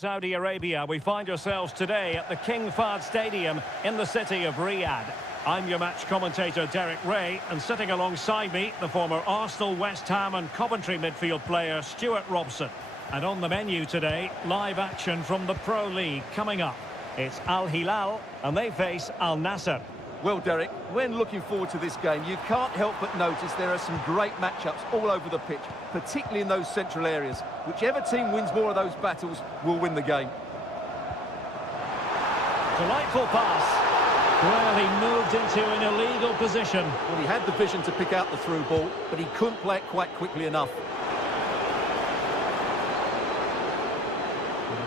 Saudi Arabia, we find ourselves today at the King Fahd Stadium in the city of Riyadh. I'm your match commentator Derek Ray, and sitting alongside me, the former Arsenal, West Ham and Coventry midfield player Stuart Robson. And on the menu today, live action from the Pro League coming up. It's Al Hilal and they face Al Nassr. Well, Derek, when looking forward to this game, you can't help but notice there are some great matchups all over the pitch, particularly in those central areas. Whichever team wins more of those battles will win the game. Delightful pass. Well, he moved into an illegal position. Well, he had the vision to pick out the through ball, but he couldn't play it quite quickly enough.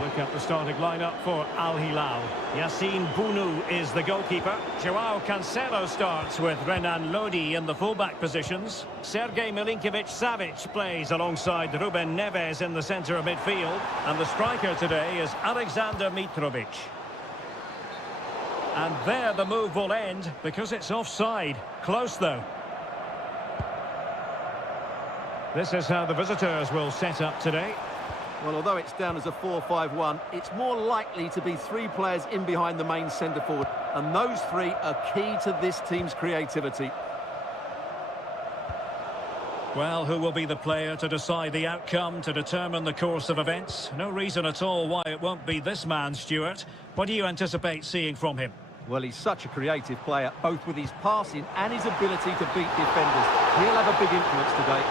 Look at the starting lineup for Al Hilal. Yassine Bounou is the goalkeeper. Joao Cancelo starts with Renan Lodi in the fullback positions. Sergej Milinkovic-Savic plays alongside Ruben Neves in the centre of midfield. And the striker today is Alexander Mitrovic. And there the move will end because it's offside. Close though. This is how the visitors will set up today. Well, although it's down as a 4-5-1, it's more likely to be three players in behind the main centre-forward. And those three are key to this team's creativity. Well, who will be the player to decide the outcome, to determine the course of events? No reason at all why it won't be this man, Stuart. What do you anticipate seeing from him? Well, he's such a creative player, both with his passing and his ability to beat defenders. He'll have a big influence today.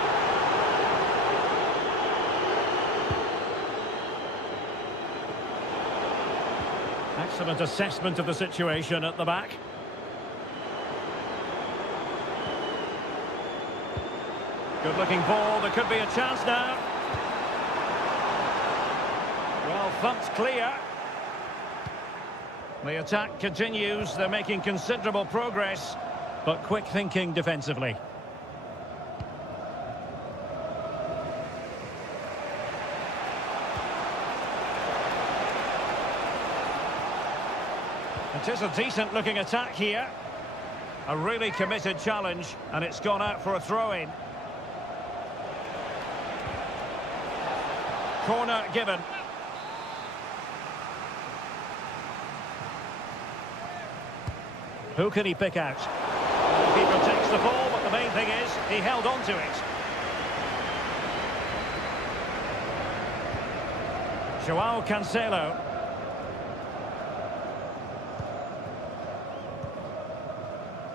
Excellent assessment of the situation at the back. Good looking ball, there could be a chance now. Well, thumped clear. The attack continues, they're making considerable progress, but quick thinking defensively. It is a decent-looking attack here. A really committed challenge, and it's gone out for a throw-in. Corner given. Who can he pick out? The keeper takes the ball, but the main thing is he held on to it. Joao Cancelo.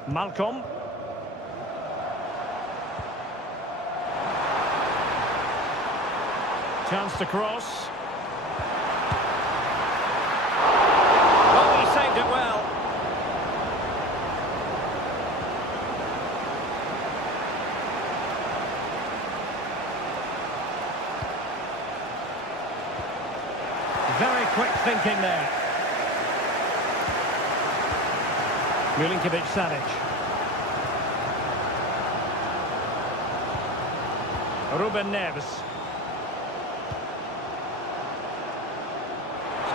Malcolm. Chance to cross. Oh, he saved it well. Very quick thinking there. Milinkovic-Savic. Ruben Neves.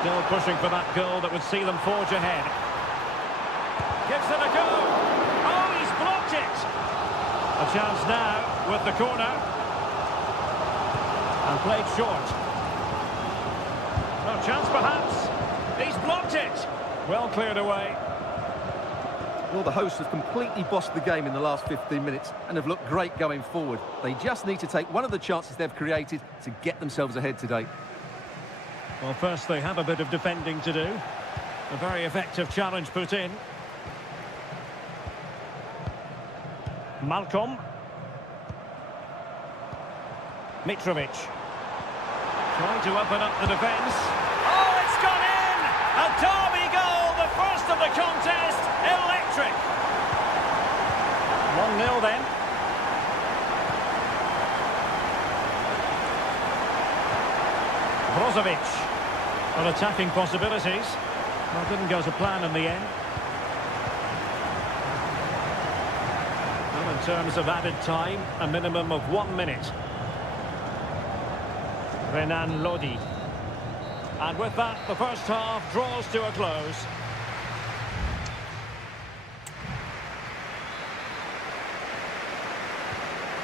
Still pushing for that goal that would see them forge ahead. Gives it a go. Oh, he's blocked it. A chance now with the corner. And played short. No chance perhaps. He's blocked it. Well cleared away. Well, the hosts have completely bossed the game in the last 15 minutes and have looked great going forward. They just need to take one of the chances they've created to get themselves ahead today. Well, first they have a bit of defending to do. A very effective challenge put in. Malcolm. Mitrovic. Trying to open up the defence. Oh, it's gone in! A derby goal, the first of the contest. Electric. 1-0 then. Brozovic. Well, attacking possibilities. Well, didn't go to plan in the end. Well, in terms of added time, a minimum of 1 minute. Renan Lodi. And with that, the first half draws to a close.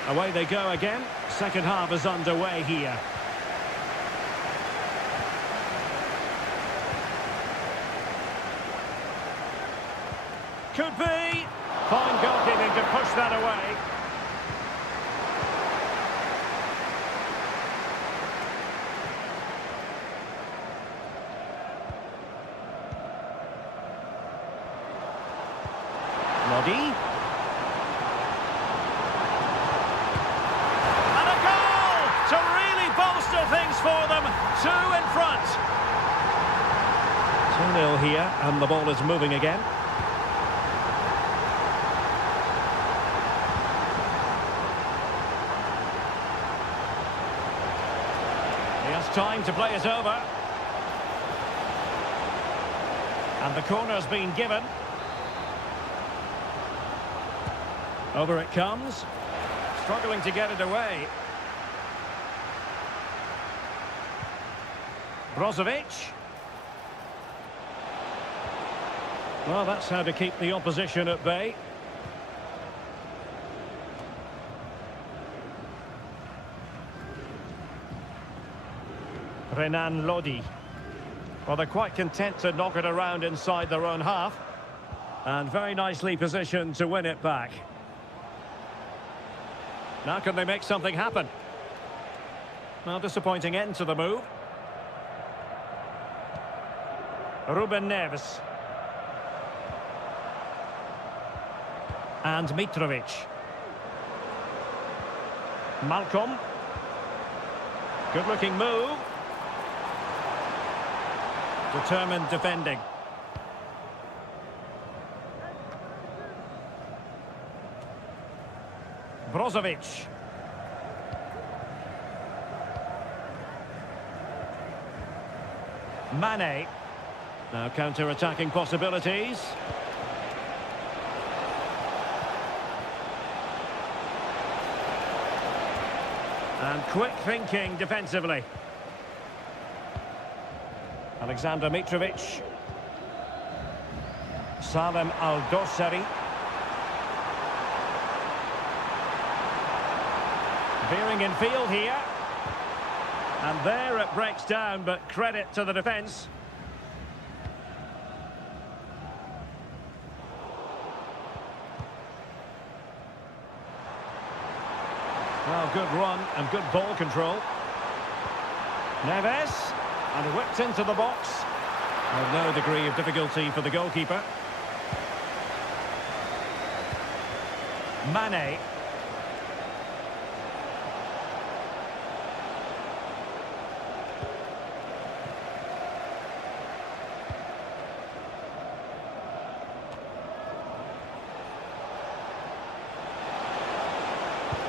Away they go again. Second half is underway here. could be. Fine goalkeeping to push that away. Lodi. And a goal to really bolster things for them. 2 in front. 2-0 here, and the ball is moving again. He has time to play it over. And the corner's been given. Over it comes. Struggling to get it away. Brozovic. Well, that's how to keep the opposition at bay. Renan Lodi. Well, they're quite content to knock it around inside their own half. And very nicely positioned to win it back. Now can they make something happen? Well, disappointing end to the move. Ruben Neves. And Mitrovic. Malcolm. Good-looking move. Determined defending. Brozovic. Mane. Now counter-attacking possibilities. And quick thinking defensively. Alexander Mitrovic. Salem Al-Dossari. Veering in field here. And there it breaks down, but credit to the defence. Well, good run and good ball control. Neves. And whipped into the box. With no degree of difficulty for the goalkeeper. Mane.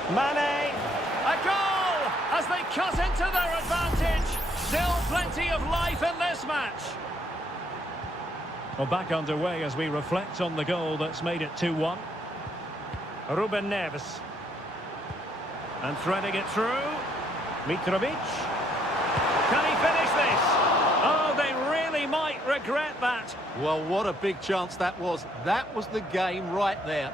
Mane, a goal as they cut into their advantage. Still plenty of life in this match. Well, back underway as we reflect on the goal that's made it 2-1. Ruben Neves. And threading it through. Mitrovic. Can he finish this? Oh, they really might regret that. Well, what a big chance that was. That was the game right there.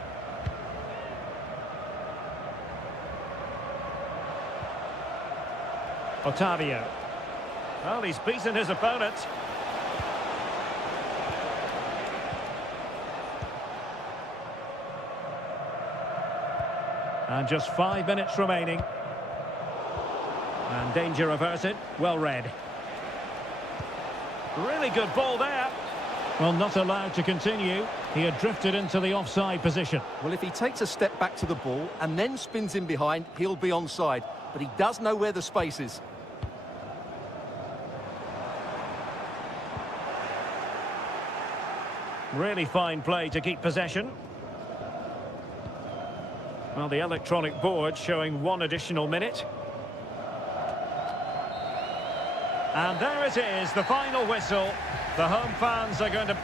Otavio. Well, he's beaten his opponent. And just 5 minutes remaining. And danger averted. Well read. Really good ball there. Well, not allowed to continue. He had drifted into the offside position. Well, if he takes a step back to the ball and then spins in behind, he'll be onside. But he does know where the space is. Really fine play to keep possession. Well, the electronic board showing 1 additional minute. And there it is, the final whistle. The home fans are going to...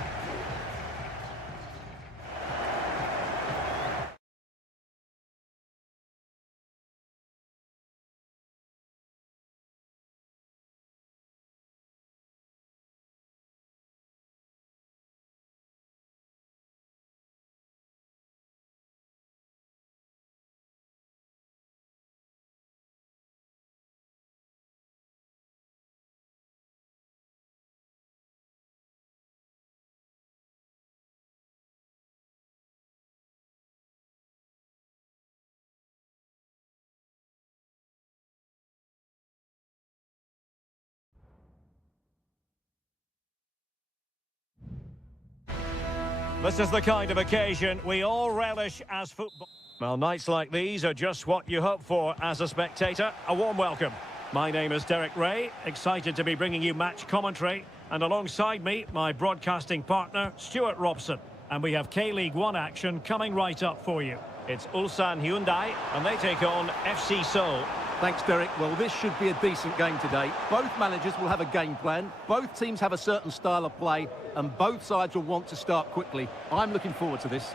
This is the kind of occasion we all relish as football. Well, nights like these are just what you hope for as a spectator. A warm welcome. My name is Derek Ray, excited to be bringing you match commentary. And alongside me, my broadcasting partner, Stuart Robson. And we have K-League 1 action coming right up for you. It's Ulsan Hyundai, and they take on FC Seoul. Thanks, Derek. Well, this should be a decent game today. Both managers will have a game plan. Both teams have a certain style of play, and both sides will want to start quickly. I'm looking forward to this.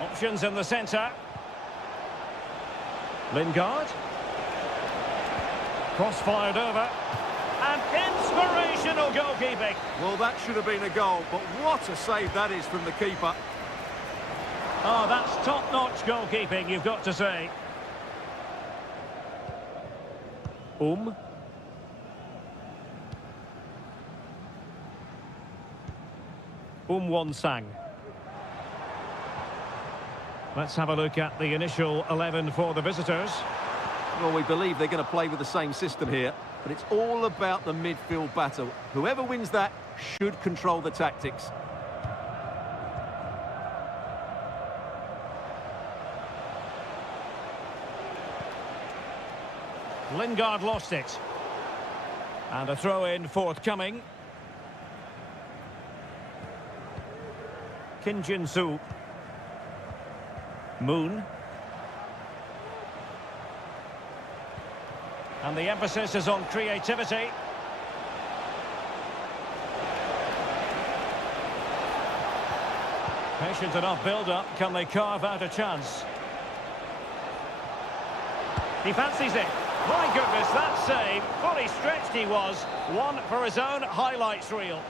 Options in the centre. Lingard. Cross-fired over. And inspirational goalkeeping. Well, that should have been a goal, but what a save that is from the keeper. Oh, that's top-notch goalkeeping, you've got to say. Won-sang. Let's have a look at the initial 11 for the visitors. Well, we believe they're going to play with the same system here, but it's all about the midfield battle. Whoever wins that should control the tactics. Lingard lost it. And a throw-in forthcoming. Kim Jin-soo. Moon. And the emphasis is on creativity. Patient enough build-up. Can they carve out a chance? He fancies it. My goodness, that save. Fully stretched he was. One for his own highlights reel.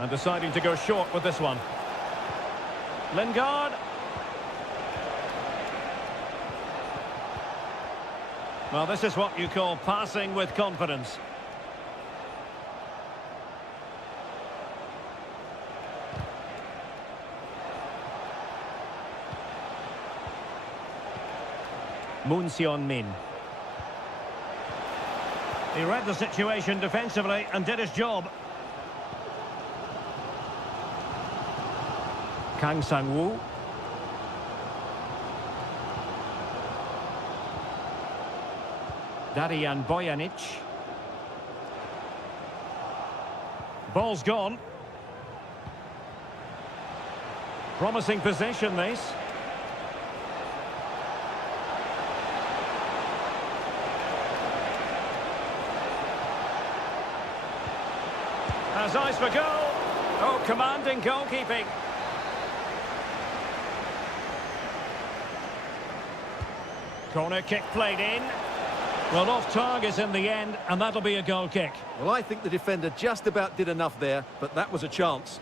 And deciding to go short with this one. Lingard. Well, this is what you call passing with confidence. Moon Seon-min. He read the situation defensively and did his job. Kang Sang-woo. Darian Bojanic. Ball's gone. Promising possession, this. Has eyes for goal. Oh, commanding goalkeeping. Corner kick played in. Well, off target in the end, and that'll be a goal kick. Well, I think the defender just about did enough there, but that was a chance.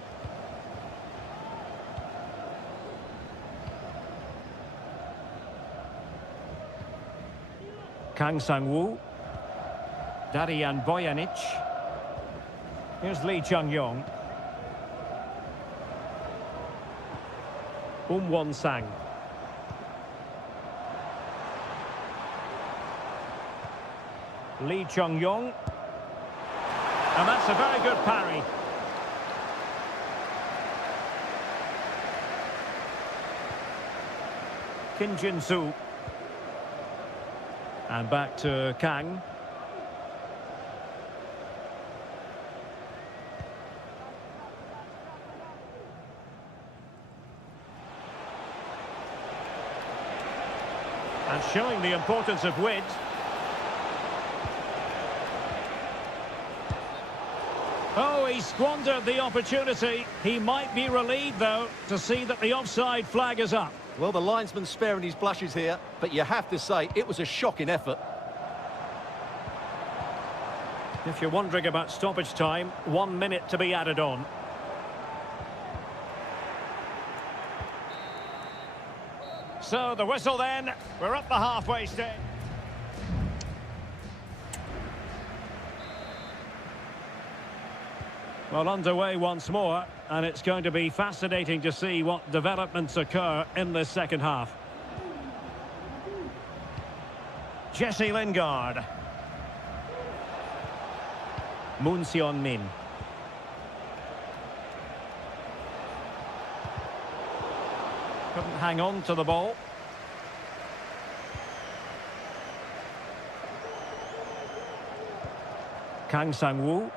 Kang Sang-woo. Darian Bojanic. Here's Lee Chung-yong. Won-sang. Lee Chung-yong. And that's a very good parry. Kim Jin-soo. And back to Kang. And showing the importance of width. Oh, he squandered the opportunity. He might be relieved, though, to see that the offside flag is up. Well, the linesman's sparing his blushes here, but you have to say it was a shocking effort. If you're wondering about stoppage time, 1 minute to be added on. So the whistle then, we're up the halfway stage. Well, underway once more, and it's going to be fascinating to see what developments occur in this second half. Jesse Lingard. Moon Min. Couldn't hang on to the ball. Kang Sang-woo.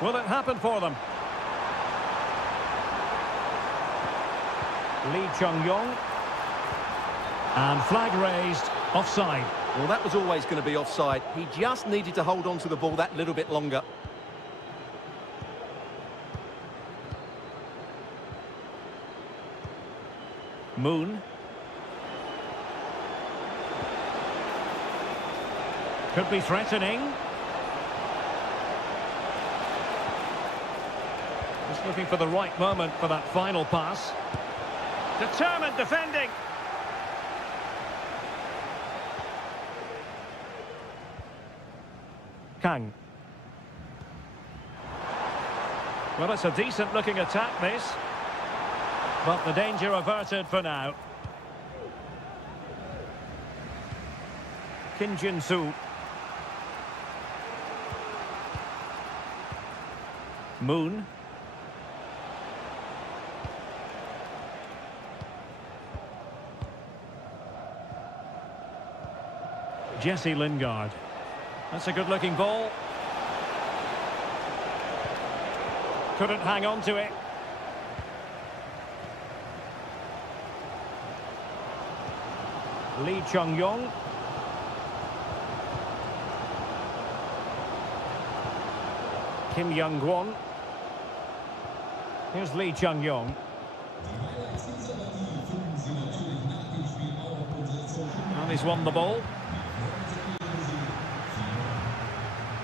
Will it happen for them? Lee Chung-yong. And flag raised, offside. Well, that was always going to be offside. He just needed to hold on to the ball that little bit longer. Moon. Could be threatening. Just looking for the right moment for that final pass. Determined defending. Kang. Well, it's a decent looking attack, this. But the danger averted for now. Kim Jin-soo. Moon. Jesse Lingard. That's a good-looking ball. Couldn't hang on to it. Lee Chung-yong. Kim Young-gwon. Here's Lee Chung-yong. And he's won the ball.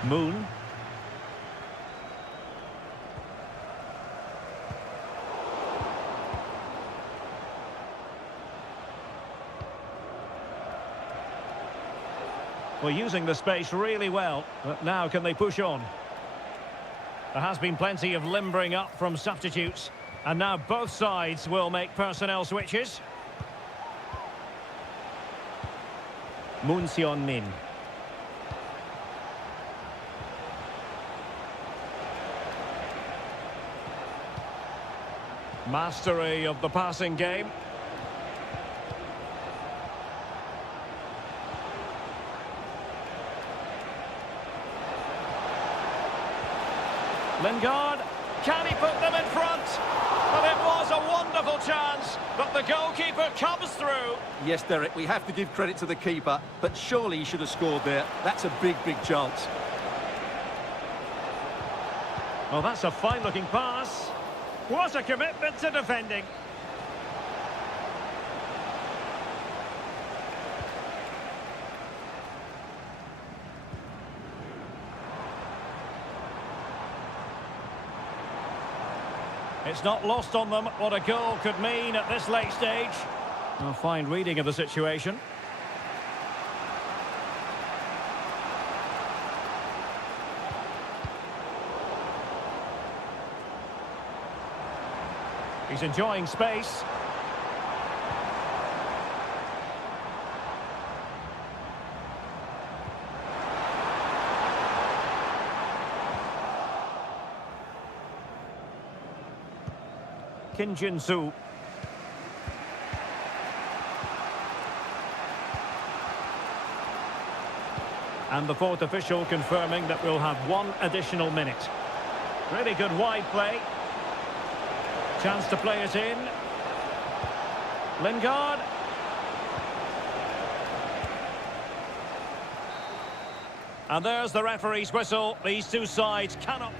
Moon. Well, using the space really well, but now can they push on? There has been plenty of limbering up from substitutes, and now both sides will make personnel switches. Moon Min. Mastery of the passing game. Lingard, can he put them in front? But it was a wonderful chance, but the goalkeeper comes through. Yes, Derek, we have to give credit to the keeper, but surely he should have scored there. That's a big, big chance. Well, that's a fine-looking pass. What a commitment to defending. It's not lost on them what a goal could mean at this late stage. A fine reading of the situation. He's enjoying space. Kim Jin-soo. And the fourth official confirming that we'll have one additional minute. Really good wide play. Chance to play it in. Lingard. And there's the referee's whistle. These two sides cannot...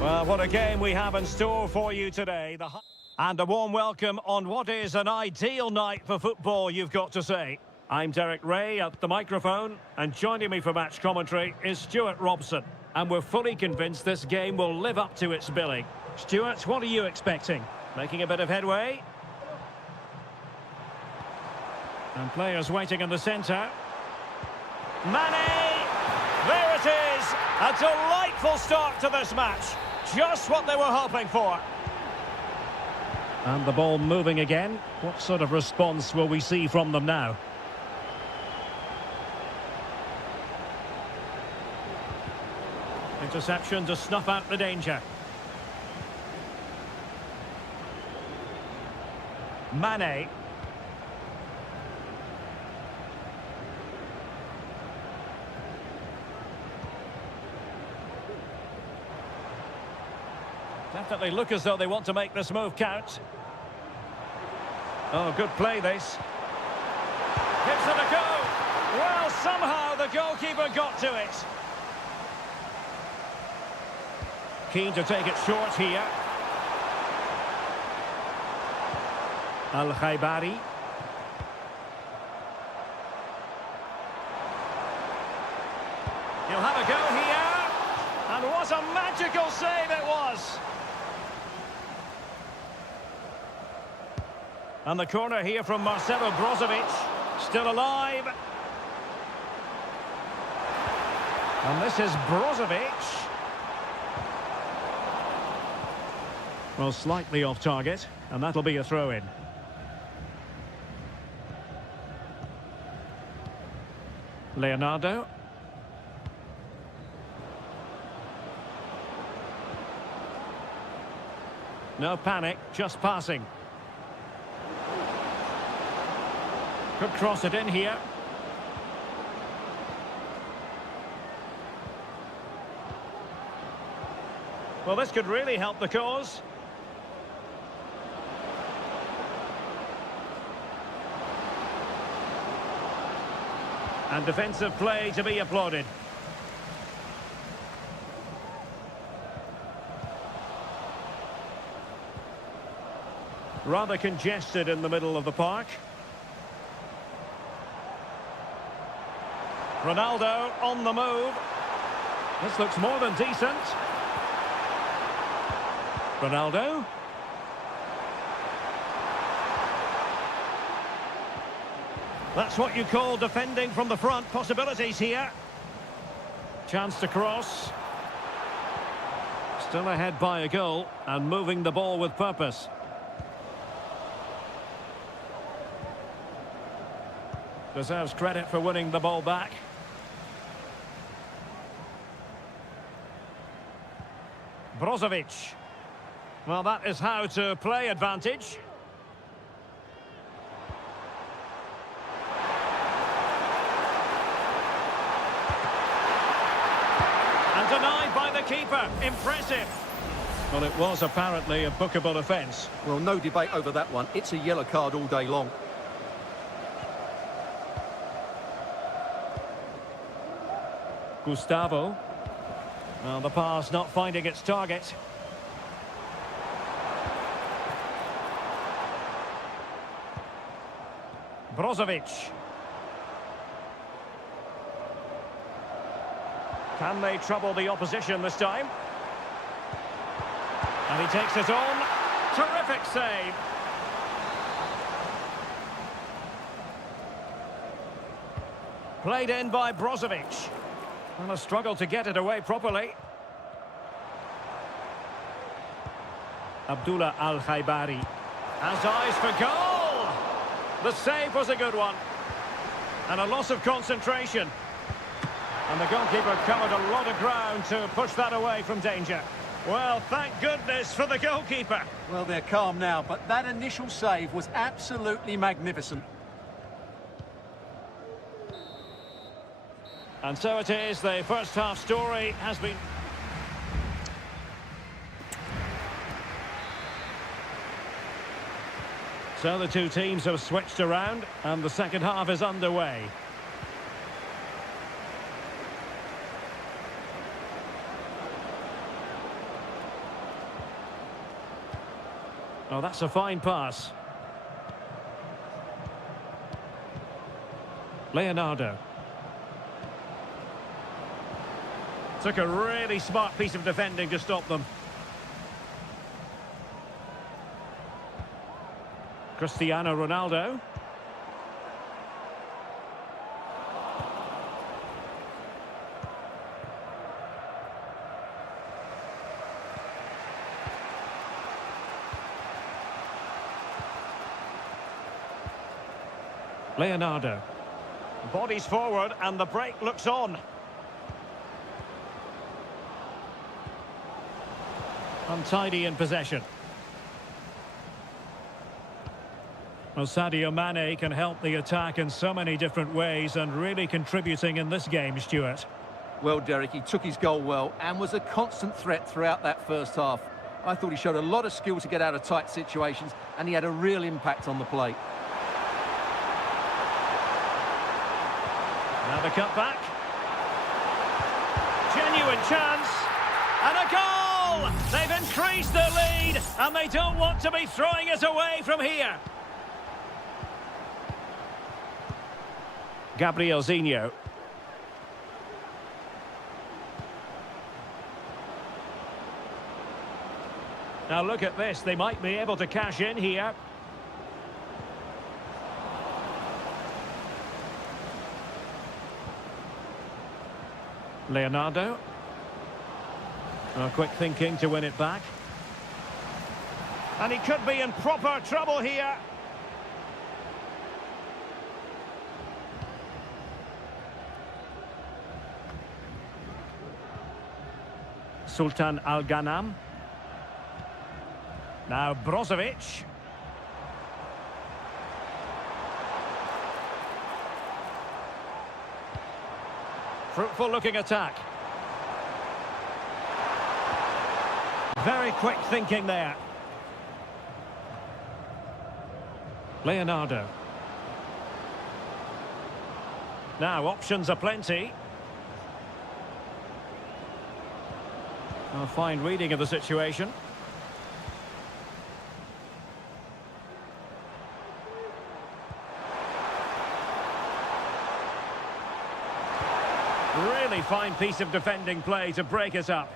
Well, what a game we have in store for you today. And a warm welcome on what is an ideal night for football, you've got to say. I'm Derek Ray at the microphone, and joining me for match commentary is Stuart Robson. And we're fully convinced this game will live up to its billing. Stuart, what are you expecting? Making a bit of headway? And players waiting in the centre. Mane! There it is! A delightful start to this match. Just what they were hoping for. And the ball moving again. What sort of response will we see from them now? Interception to snuff out the danger. Mane. Definitely look as though they want to make this move count. Oh, good play this. Gives it a go. Well, somehow the goalkeeper got to it. Keen to take it short here. Al-Khaibari. He'll have a go here. And what a magical save it was. And the corner here from Marcelo Brozovic. Still alive. And this is Brozovic. Well, slightly off target, and that'll be a throw-in. Leonardo. No panic, just passing. Could cross it in here. Well, this could really help the cause. And defensive play to be applauded. Rather congested in the middle of the park. Ronaldo on the move. This looks more than decent. Ronaldo. That's what you call defending from the front. Possibilities here. Chance to cross. Still ahead by a goal and moving the ball with purpose. Deserves credit for winning the ball back. Brozovic. Well, that is how to play advantage. And denied by the keeper. Impressive. Well, it was apparently a bookable offence. Well, no debate over that one. It's a yellow card all day long. Gustavo. Well, the pass not finding its target. Brozovic. Can they trouble the opposition this time? And he takes it on. Terrific save. Played in by Brozovic. And a struggle to get it away properly. Abdullah Al-Khaibari has eyes for goal. The save was a good one. And a loss of concentration. And the goalkeeper covered a lot of ground to push that away from danger. Well, thank goodness for the goalkeeper. Well, they're calm now, but that initial save was absolutely magnificent. And so it is, the first half story has been... So the two teams have switched around and the second half is underway. Oh, that's a fine pass. Leonardo. Took a really smart piece of defending to stop them. Cristiano Ronaldo. Leonardo. Bodies forward and the break looks on. Untidy in possession. Well, Sadio Mane can help the attack in so many different ways and really contributing in this game, Stuart. Well, Derek, he took his goal well and was a constant threat throughout that first half. I thought he showed a lot of skill to get out of tight situations, and he had a real impact on the plate. Now the cutback. Genuine chance. And a goal! They've increased their lead, and they don't want to be throwing it away from here. Gabriel Zinho. Now look at this, they might be able to cash in here. Leonardo. Oh, quick thinking to win it back. And he could be in proper trouble here. Sultan Al-Ghanam. Now Brozovic. Fruitful looking attack. Very quick thinking there. Leonardo. Now options are plenty. A fine reading of the situation. Really fine piece of defending play to break it up.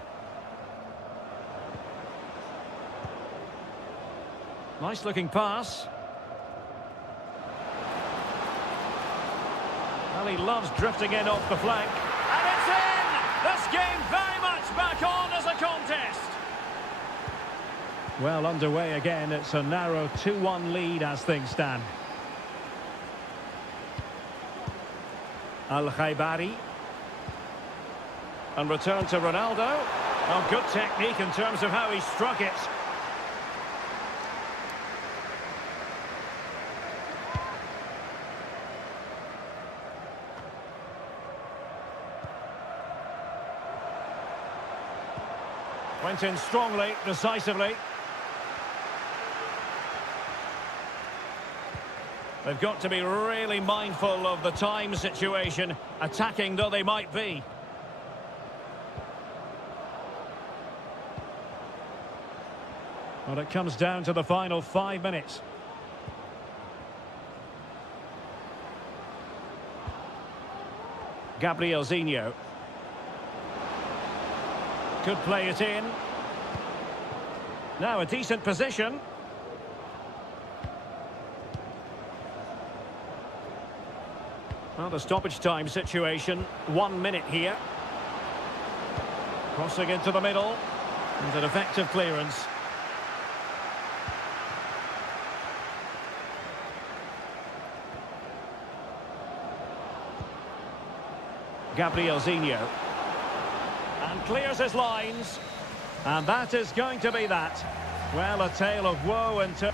Nice looking pass. Well, he loves drifting in off the flank. And it's in! This game very much back on as a contest. Well, underway again. It's a narrow 2-1 lead as things stand. Al-Khaibari. And return to Ronaldo. Oh, good technique in terms of how he struck it. Went in strongly, decisively. They've got to be really mindful of the time situation, attacking though they might be. Well, it comes down to the final 5 minutes. Gabriel Zinho. Could play it in. Now a decent position. Well, the stoppage time situation, 1 minute here. Crossing into the middle. And an effective clearance. Gabriel Zinho. And clears his lines. And that is going to be that. Well, a tale of woe and...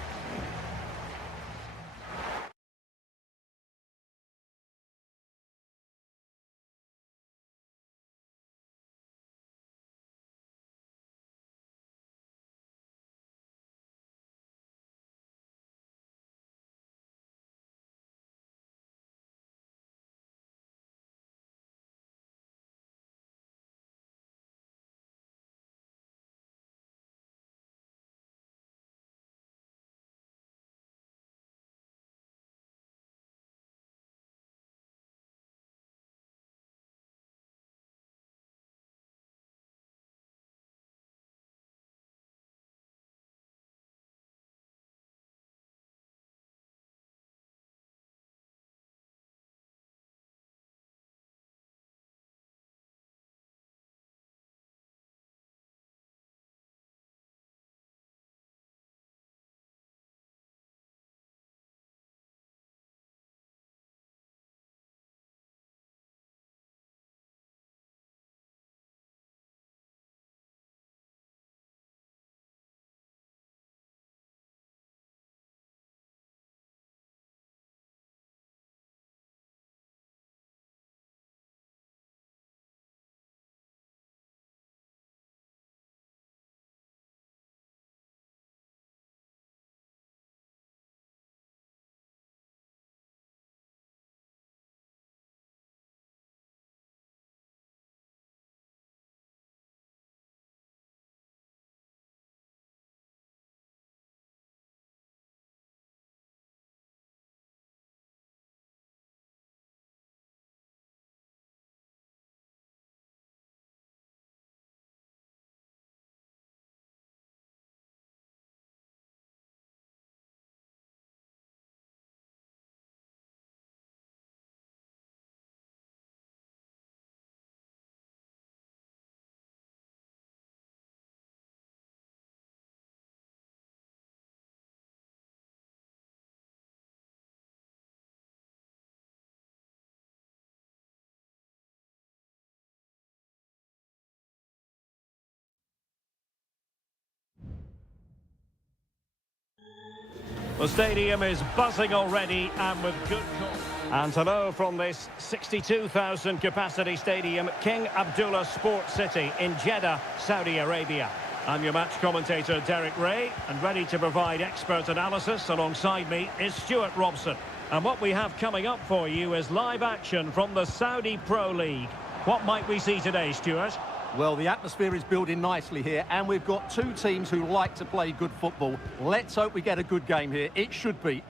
The stadium is buzzing already and with good cause. And hello from this 62,000 capacity stadium, King Abdullah Sports City in Jeddah, Saudi Arabia. I'm your match commentator Derek Ray, and ready to provide expert analysis alongside me is Stuart Robson. And what we have coming up for you is live action from the Saudi Pro League. What might we see today, Stuart? Well, the atmosphere is building nicely here, and we've got two teams who like to play good football. Let's hope we get a good game here. It should be.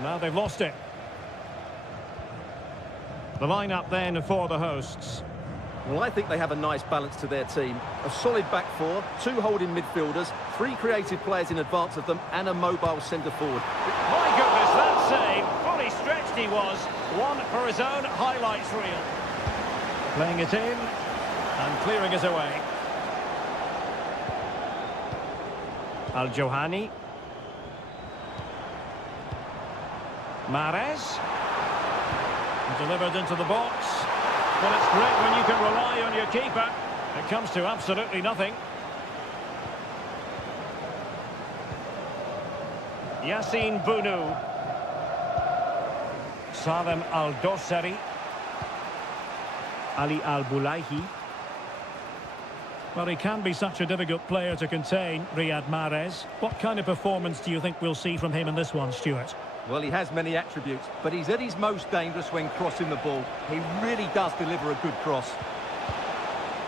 Now they've lost it. The lineup then for the hosts. Well, I think they have a nice balance to their team. A solid back four, two holding midfielders, three creative players in advance of them, and a mobile centre forward. My goodness, that save. Fully stretched he was. One for his own highlights reel. Playing it in and clearing it away. Al-Johani. Mahrez. Delivered into the box. Well, it's great when you can rely on your keeper. It comes to absolutely nothing. Yassine Bounou. Salem Al-Dossari. Ali Al-Boulahi. Well, he can be such a difficult player to contain, Riyad Mahrez. What kind of performance do you think we'll see from him in this one, Stuart? Well, he has many attributes, but he's at his most dangerous when crossing the ball. He really does deliver a good cross.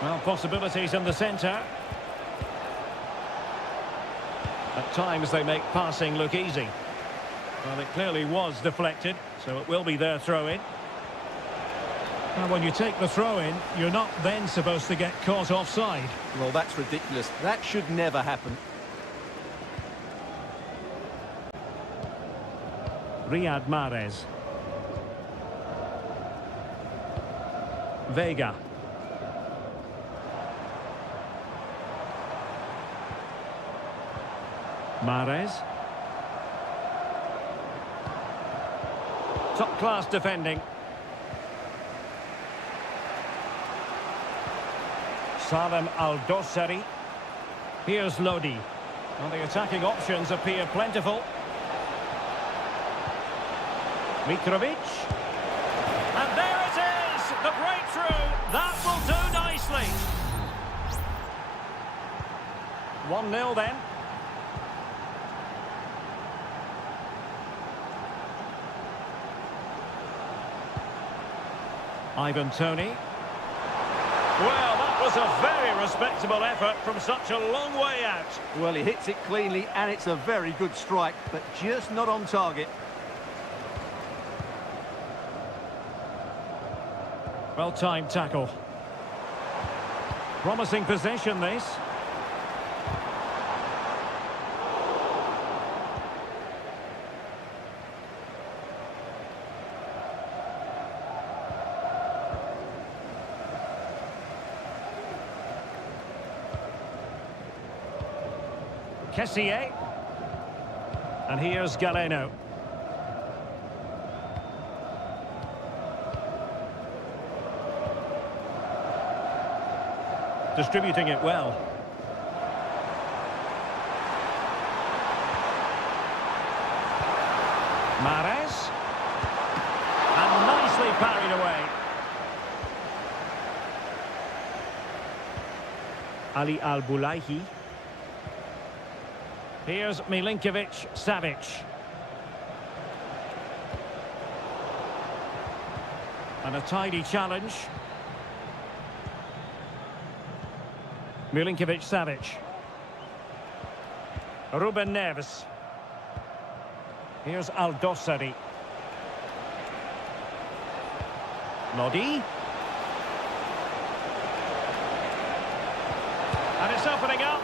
Well, possibilities in the centre. At times they make passing look easy. Well, it clearly was deflected, so it will be their throw-in. Now, when you take the throw-in, you're not then supposed to get caught offside. Well, that's ridiculous. That should never happen. Riyad Mahrez. Vega. Mahrez. Top-class defending. Salem Al-Dossari. Here's Lodi. Well, the attacking options appear plentiful. Mitrovic. And there it is! The breakthrough! That will do nicely. 1-0 then. Ivan Toney. Well, that was a very respectable effort from such a long way out. Well, he hits it cleanly, and it's a very good strike, but just not on target. Well-timed tackle. Promising possession, this. Kessié. And here's Galeno. Distributing it well. Mahrez. And nicely parried away. Ali Al-Boulahi. Here's Milinkovic-Savic. And a tidy challenge. Milinkovic-Savic. Ruben Neves. Here's Al-Dossari. Lodi. And it's opening up.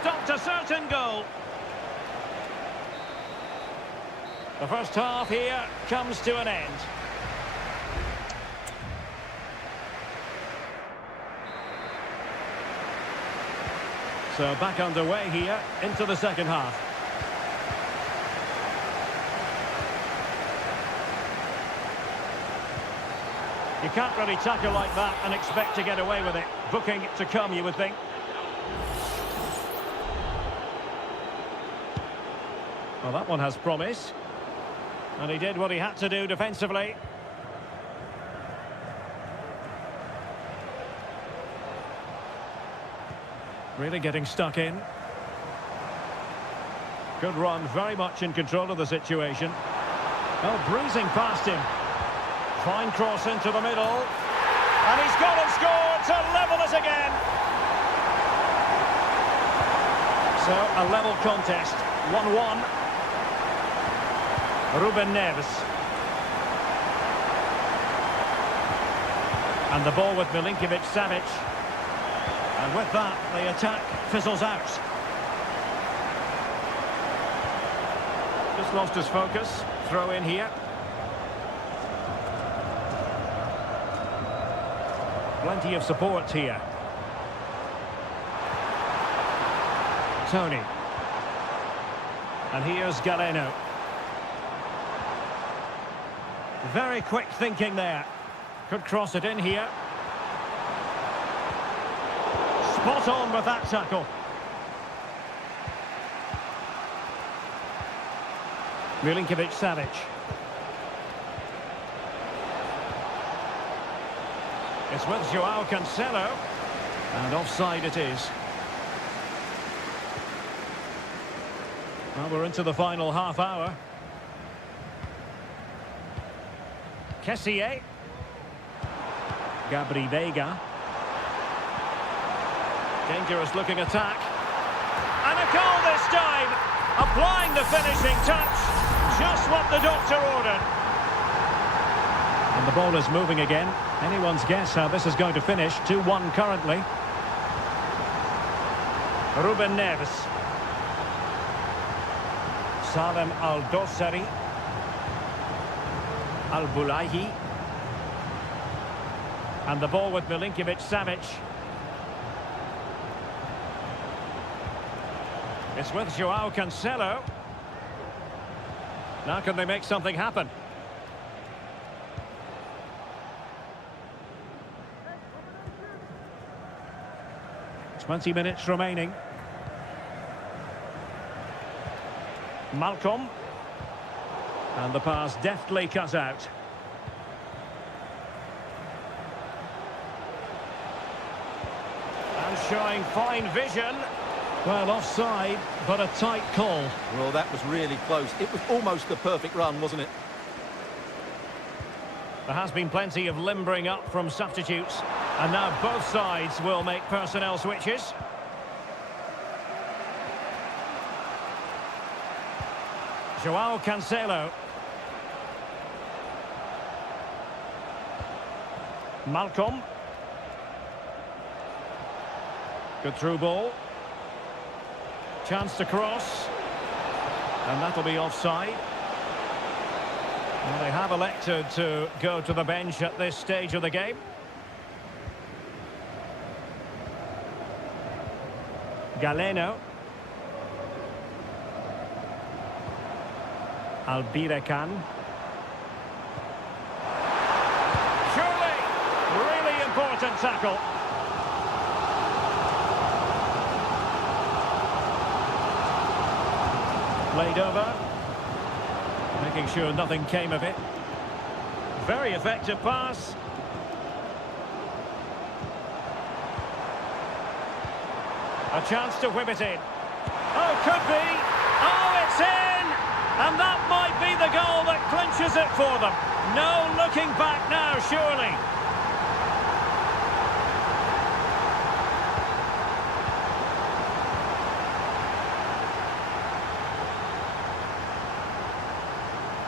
Stopped a certain goal. The first half here comes to an end. So back underway here into the second half. You can't really tackle like that and expect to get away with it. Booking to come, you would think. Well, that one has promise. And he did what he had to do defensively. Really getting stuck in. Good run, very much in control of the situation. Oh, breezing past him. Fine cross into the middle. And he's gone and scored to level it again. So, a level contest. 1-1. Ruben Neves. And the ball with Milinkovic-Savic. And with that, the attack fizzles out. Just lost his focus. Throw in here. Plenty of support here. Tony. And here's Galeno. Very quick thinking there. Could cross it in here. Spot on with that tackle. Milinkovic-Savic. It's with Joao Cancelo. And offside it is. Well, we're into the final half hour. Kessié. Gabri Veiga. Dangerous looking attack. And a goal this time! Applying the finishing touch. Just what the doctor ordered. And the ball is moving again. Anyone's guess how this is going to finish. 2-1 currently. Ruben Neves. Salem Al-Dossari. Al-Bulaihi. And the ball with Milinkovic-Savic. It's with Joao Cancelo. Now can they make something happen? Twenty minutes remaining. Malcolm. And the pass deftly cut out. And showing fine vision. Well, offside, but a tight call. Well, that was really close. It was almost the perfect run, wasn't it? There has been plenty of limbering up from substitutes. And now both sides will make personnel switches. Joao Cancelo. Malcolm. Good through ball. Chance to cross. And that'll be offside. Well, they have elected to go to the bench at this stage of the game. Galeno. Albirekan. Surely, really important tackle. Played over. Making sure nothing came of it. Very effective pass. A chance to whip it in. Oh, could be. Oh, it's in! And that might be the goal that clinches it for them. No looking back now, surely.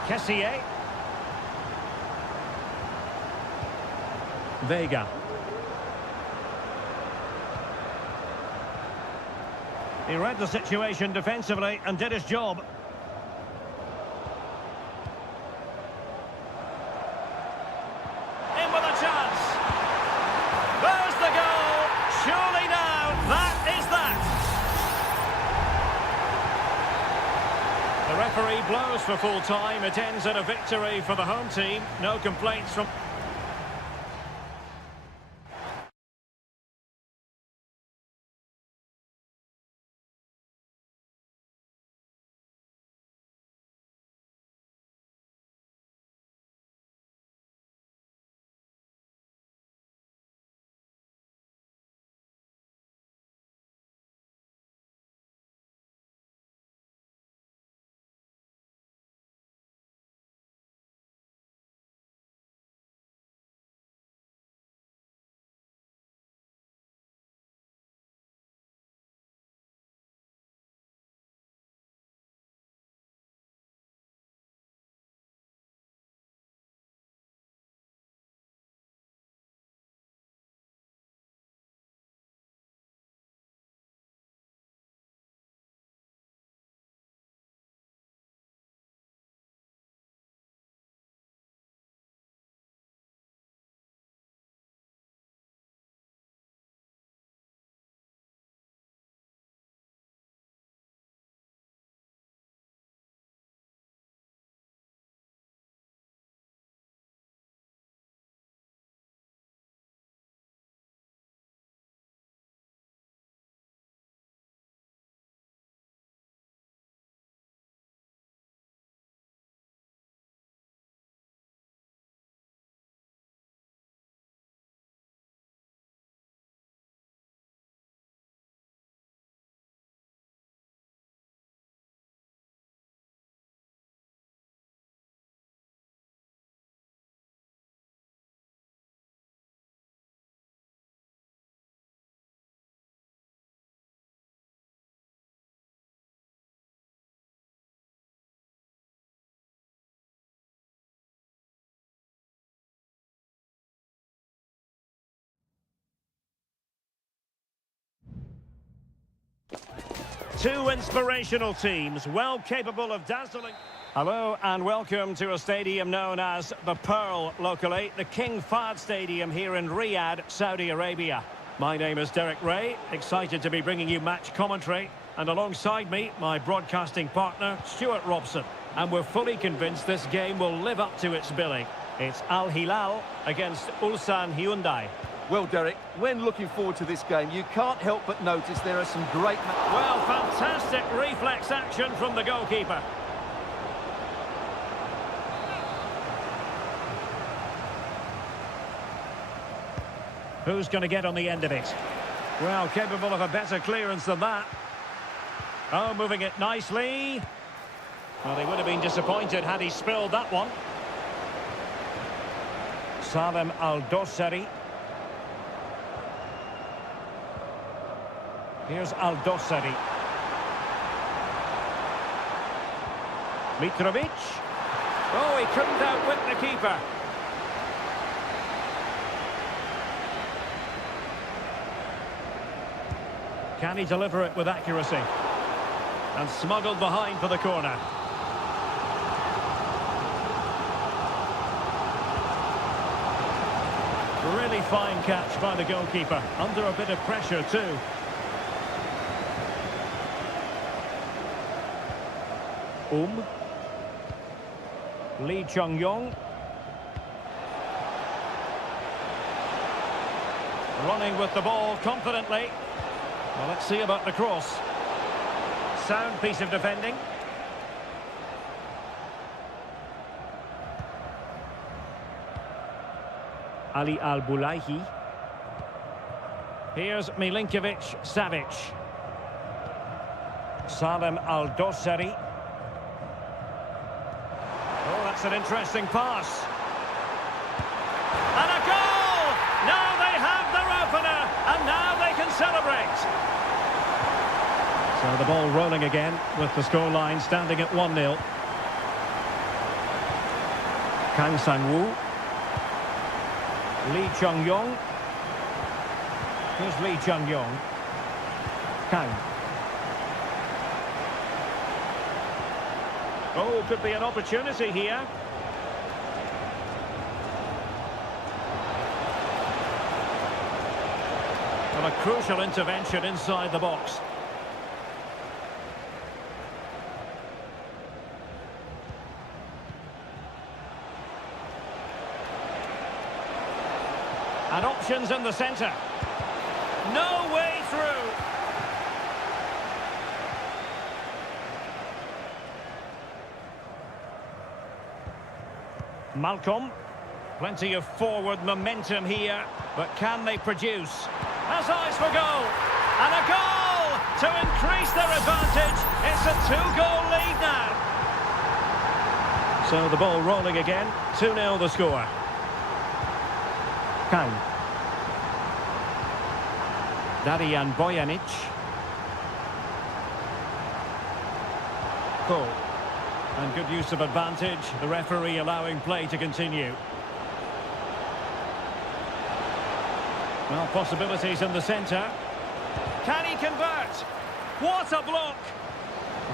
Kessié. Veiga. He read the situation defensively and did his job. In with a chance. There's the goal. Surely now, that is that. The referee blows for full time. It ends in a victory for the home team. No complaints from... Two inspirational teams, well capable of dazzling. Hello and welcome to a stadium known as the Pearl locally, the King Fahd Stadium here in Riyadh, Saudi Arabia. My name is Derek Ray, excited to be bringing you match commentary, and alongside me, my broadcasting partner, Stuart Robson. And we're fully convinced this game will live up to its billing. It's Al Hilal against Ulsan Hyundai. Well, Derek, when looking forward to this game, you can't help but notice there are some great... Well, fantastic reflex action from the goalkeeper. Who's going to get on the end of it? Well, capable of a better clearance than that. Oh, moving it nicely. Well, he would have been disappointed had he spilled that one. Salem Al-Dossari. Here's Al-Dossari. Mitrovic. Oh, he couldn't outwit the keeper. Can he deliver it with accuracy? And smuggled behind for the corner. Really fine catch by the goalkeeper. Under a bit of pressure too. Lee Chung-yong. Running with the ball confidently. Well, let's see about the cross. Sound piece of defending. Ali Al-Bulaihi. Here's Milinkovic-Savic. Salem Al-Dossari. Oh, that's an interesting pass. And a goal! Now they have their opener, and now they can celebrate. So the ball rolling again, with the scoreline standing at 1-0. Kang Sang-woo. Lee Chung-yong. Here's Lee Chung-yong. Kang. Oh, could be an opportunity here. Well, a crucial intervention inside the box. And options in the centre. No way through. Malcolm. Plenty of forward momentum here, but can they produce? Has eyes for goal. And a goal to increase their advantage. It's a 2-goal lead now. So the ball rolling again. 2-0 the score. Kang. Darian Bojanic. Cole. And good use of advantage. The referee allowing play to continue. Well, possibilities in the centre. Can he convert? What a block!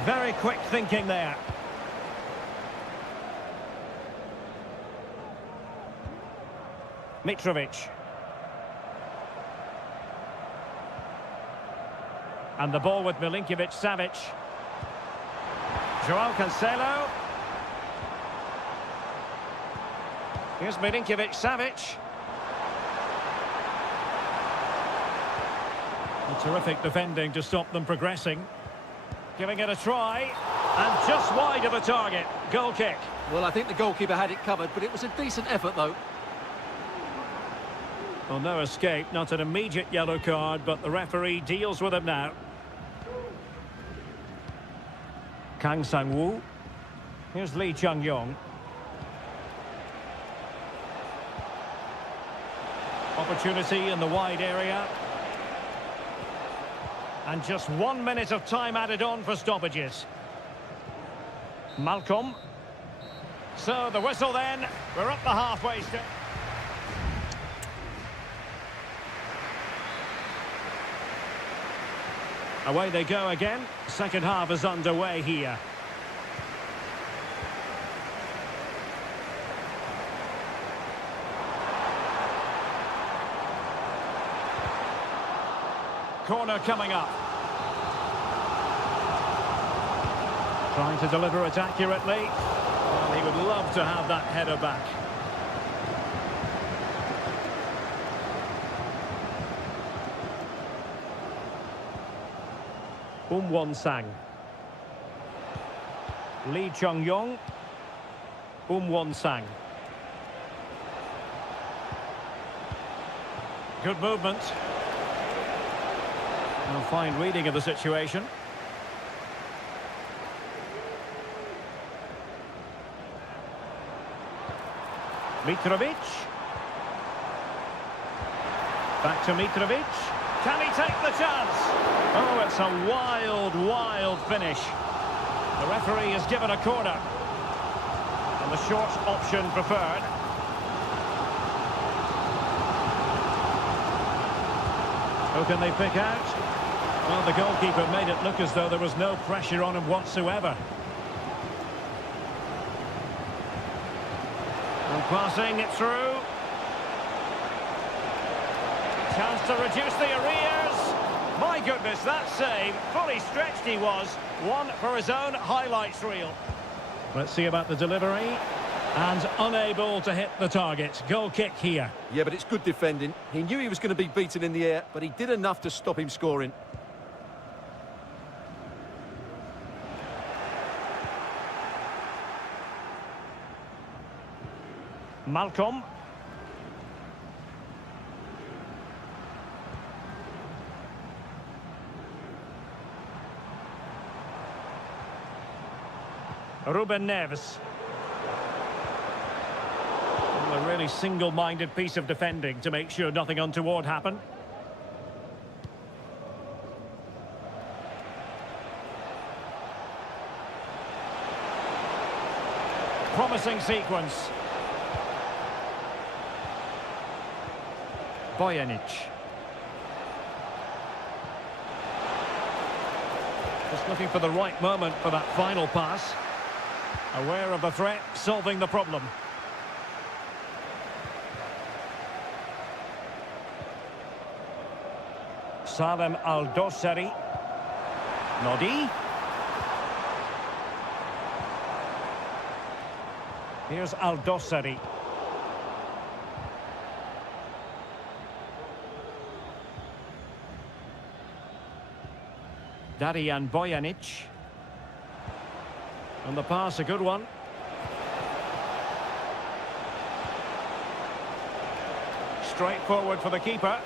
Very quick thinking there. Mitrovic. And the ball with Milinkovic-Savic. Joao Cancelo. Here's Milinkovic-Savic. Terrific defending to stop them progressing. Giving it a try. And just wide of a target. Goal kick. Well, I think the goalkeeper had it covered, but it was a decent effort, though. Well, no escape. Not an immediate yellow card, but the referee deals with him now. Kang Sang-woo. Here's Lee Chung-yong. Opportunity in the wide area. And just 1 minute of time added on for stoppages. Malcolm. So the whistle then. We're up the halfway stage. Away they go again. Second half is underway here. Corner coming up. Trying to deliver it accurately. Well, he would love to have that header back. Won-sang. Lee Chung-yong. Won-sang. Good movement. A fine reading of the situation. Mitrovic. Back to Mitrovic. Can he take the chance? Oh, it's a wild, wild finish. The referee has given a corner. And the short option preferred. Who can they pick out? Well, the goalkeeper made it look as though there was no pressure on him whatsoever. And passing it through. Chance to reduce the arrears. My goodness, that save. Fully stretched he was. One for his own highlights reel. Let's see about the delivery. And unable to hit the target. Goal kick here. Yeah, but it's good defending. He knew he was going to be beaten in the air, but he did enough to stop him scoring. Malcolm. Ruben Neves. A really single-minded piece of defending to make sure nothing untoward happened. Promising sequence. Bojanic. Just looking for the right moment for that final pass. Aware of the threat, solving the problem. Salem Al-Dossari. Nodi. Here's Al-Dossari. Darijan Bojanic. And the pass, a good one. Straight forward for the keeper.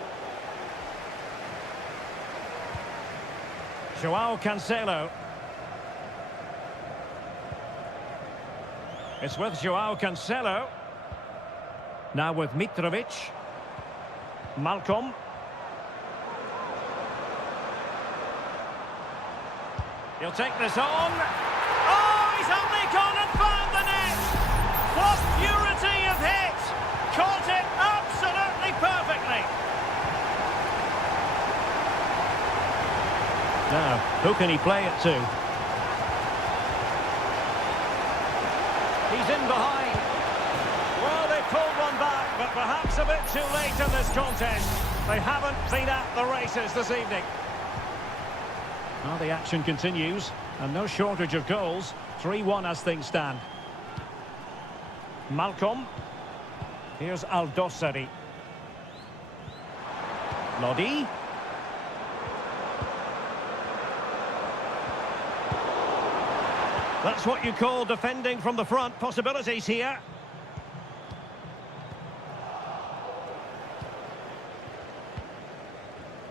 Joao Cancelo. It's with Joao Cancelo. Now with Mitrovic. Malcolm. He'll take this on. Oh, he's only gone and found the net! What purity of hit! Caught it absolutely perfectly! Now, who can he play it to? He's in behind. Well, they pulled one back, but perhaps a bit too late in this contest. They haven't been at the races this evening. Well, the action continues, and no shortage of goals. 3-1 as things stand. Malcolm. Here's Al-Dossari. Lodi. That's what you call defending from the front. Possibilities here.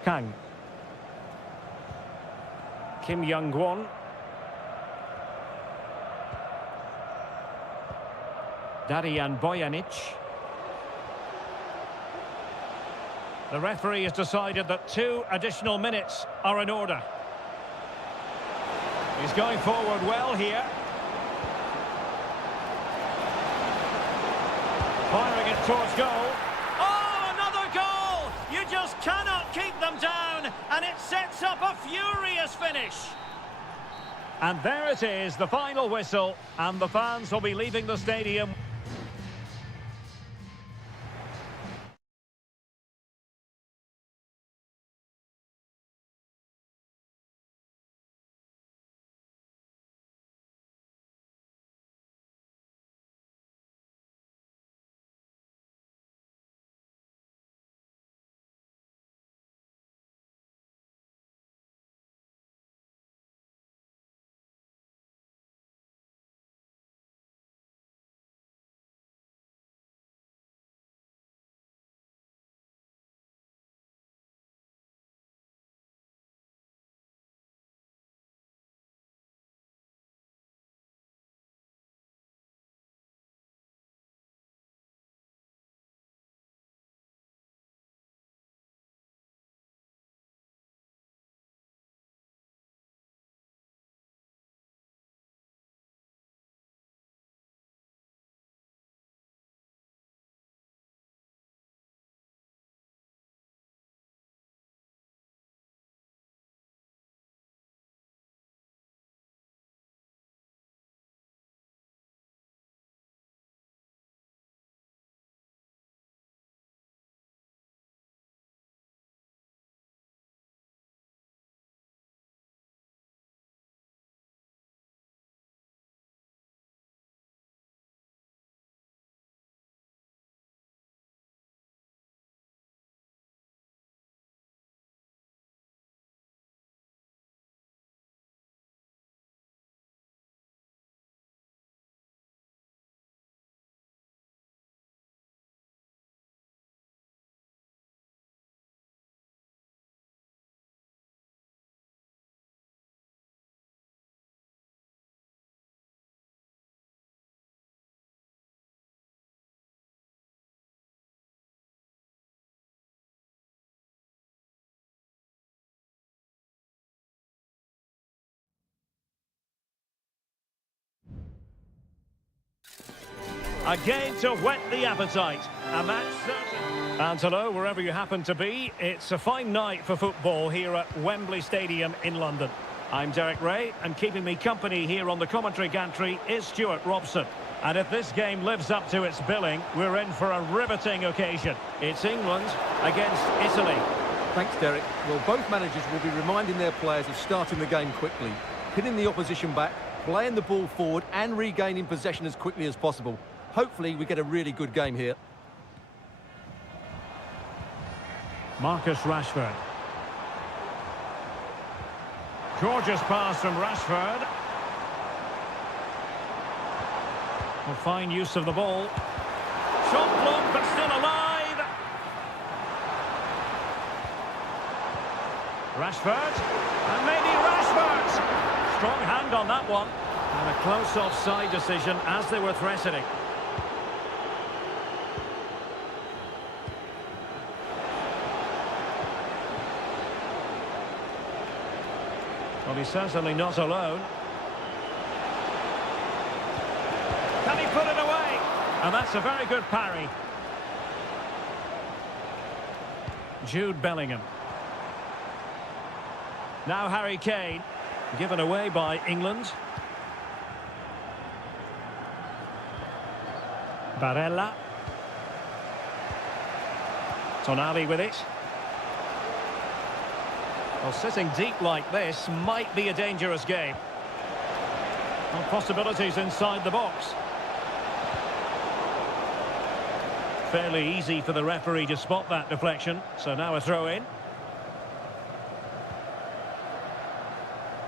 Kang. Kim Young-won. Darijan Bojanic. The referee has decided that 2 additional minutes are in order. He's going forward well here. Firing it towards goal. Oh, another goal! You just cannot keep them down, and it's sets up a furious finish. And there it is, the final whistle, and the fans will be leaving the stadium. A game to whet the appetite. A match certain. And hello, wherever you happen to be. It's a fine night for football here at Wembley Stadium in London. I'm Derek Ray, and keeping me company here on the commentary gantry is Stuart Robson. And if this game lives up to its billing, we're in for a riveting occasion. It's England against Italy. Thanks, Derek. Well, both managers will be reminding their players of starting the game quickly, hitting the opposition back, playing the ball forward and regaining possession as quickly as possible. Hopefully we get a really good game here. Marcus Rashford. Gorgeous pass from Rashford. Well, fine use of the ball. Shot blocked but still alive. Rashford. And maybe Rashford. Strong hand on that one. And a close offside decision as they were threatening. Well, he's certainly not alone. Can he put it away? And that's a very good parry. Jude Bellingham. Now Harry Kane. Given away by England. Barella. Tonali with it. Well, sitting deep like this might be a dangerous game. Well, possibilities inside the box. Fairly easy for the referee to spot that deflection. So now a throw in.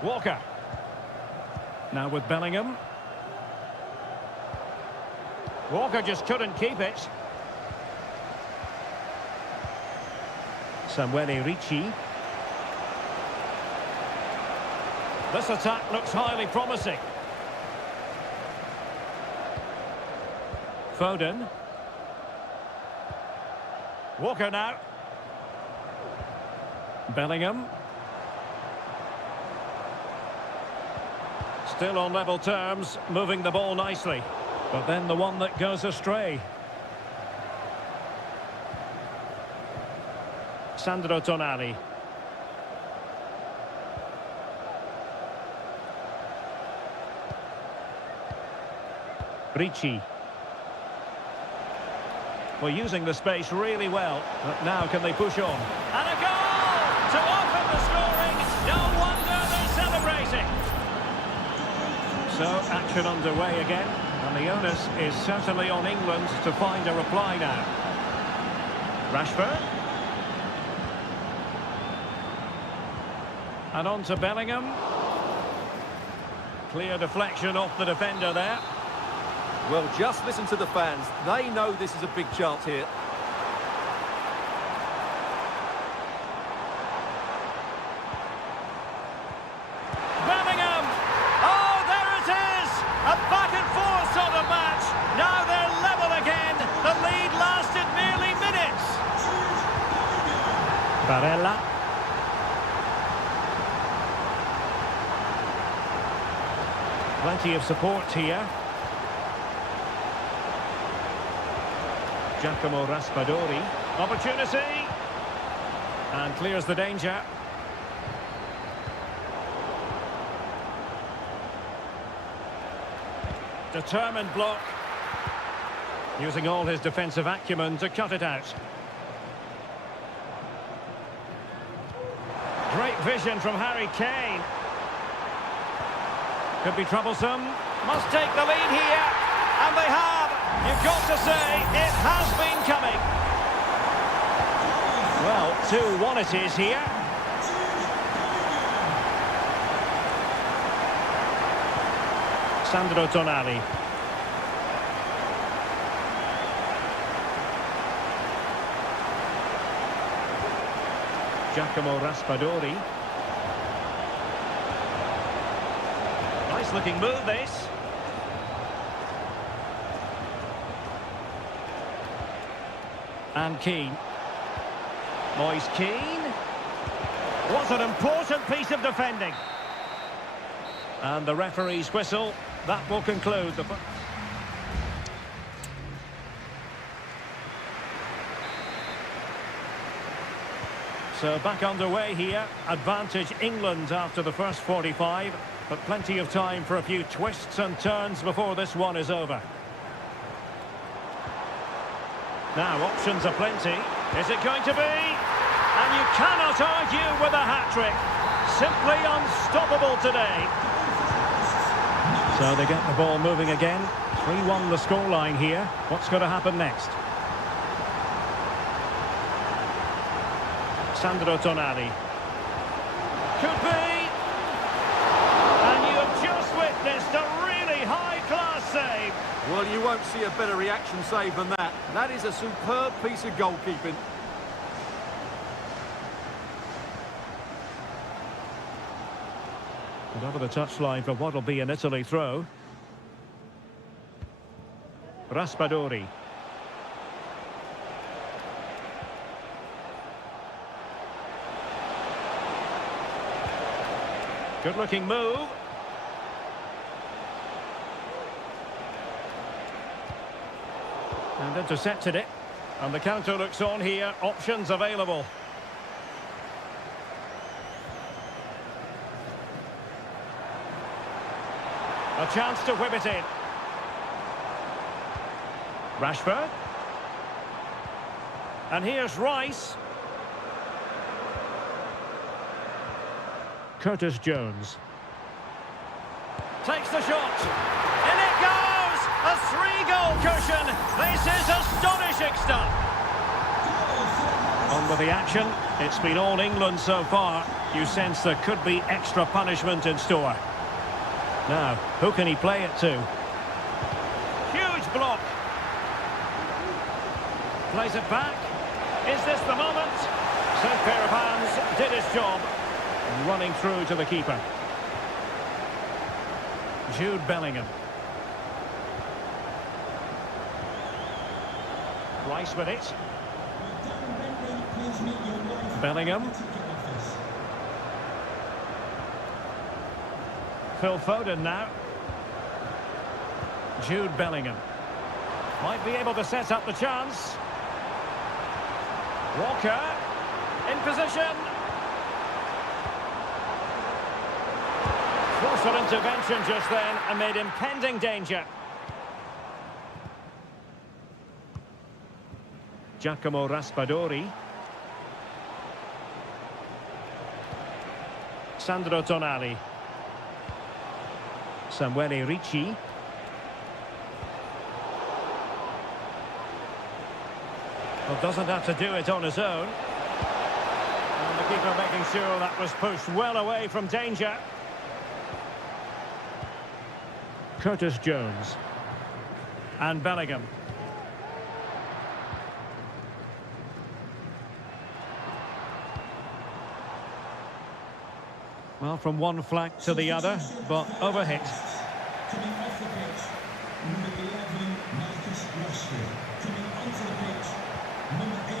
Walker. Now with Bellingham. Walker just couldn't keep it. Samuele Ricci. This attack looks highly promising. Foden. Walker now. Bellingham. Still on level terms, moving the ball nicely. But then the one that goes astray. Sandro Tonali. Ricci. Well, using the space really well. But now can they push on? And a goal to open the scoring. No wonder they're celebrating. So, action underway again. And the onus is certainly on England to find a reply now. Rashford. And on to Bellingham. Clear deflection off the defender there. Well, just listen to the fans. They know this is a big chance here. Bellingham! Oh, there it is! A back-and-forth sort of match. Now they're level again. The lead lasted merely minutes. Barella. Plenty of support here. Giacomo Raspadori. Opportunity. And clears the danger. Determined block. Using all his defensive acumen to cut it out. Great vision from Harry Kane. Could be troublesome. Must take the lead here. And they have. You've got to say, it has been coming. Well, 2-1 it is here. Sandro Tonali. Giacomo Raspadori. Nice looking move, this. And Keane. Moise Keane. What an important piece of defending. And the referee's whistle. That will conclude the... So back underway here. Advantage England after the first 45. But plenty of time for a few twists and turns before this one is over. Now, options are plenty. Is it going to be? And you cannot argue with a hat-trick. Simply unstoppable today. So they get the ball moving again. 3-1 the scoreline here. What's going to happen next? Sandro Tonali. Could be. And you have just witnessed a really high-class save. Well, you won't see a better reaction save than that. That is a superb piece of goalkeeping. And over the touchline for what will be an Italy throw. Raspadori. Good-looking move. And intercepted it. And the counter looks on here. Options available. A chance to whip it in. Rashford. And here's Rice. Curtis Jones. Takes the shot. In it goes! A 3-goal cushion. This is astonishing stuff. On with the action. It's been all England so far. You sense there could be extra punishment in store. Now, who can he play it to? Huge block. Plays it back. Is this the moment? Safe pair of hands did his job. Running through to the keeper. Jude Bellingham. Rice with it. Bellingham. Phil Foden now. Jude Bellingham. Might be able to set up the chance. Walker. In position. Forceful intervention just then amid impending danger. Giacomo Raspadori. Sandro Tonali. Samuele Ricci. Well, doesn't have to do it on his own. And the keeper making sure that was pushed well away from danger. Curtis Jones. And Bellingham. Well, from one flank to the other, but overhit. Coming off the pitch, number 11, Marcus Rashford. Coming onto the pitch, number 18,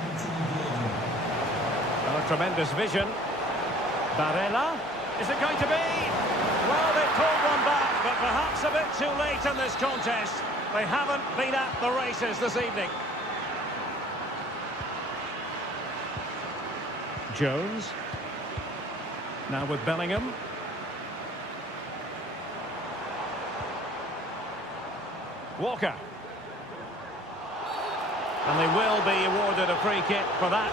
Anthony Gordon. Oh, tremendous vision. Barella. Is it going to be? Well, they pulled one back, but perhaps a bit too late in this contest. They haven't been at the races this evening. Jones. Now with Bellingham. Walker. And they will be awarded a free kick for that.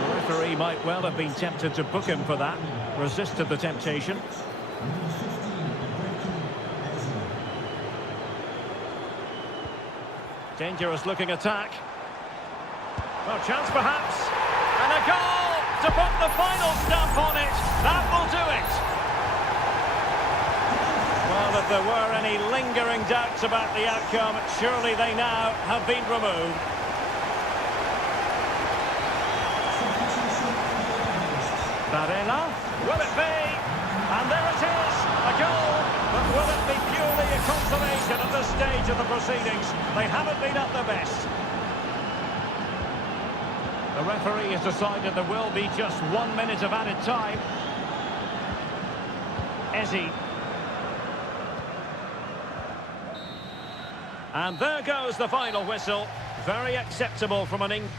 The referee might well have been tempted to book him for that. Resisted the temptation. Dangerous looking attack. Well, chance perhaps. And a goal to put the final stamp on it. That will do it. Well, if there were any lingering doubts about the outcome, surely they now have been removed. Barella, will it be? And there it is, a goal. But will it be purely a consolation at this stage of the proceedings? They haven't been at their best. The referee has decided there will be just 1 minute of added time. Ezzy. And there goes the final whistle. Very acceptable from an English.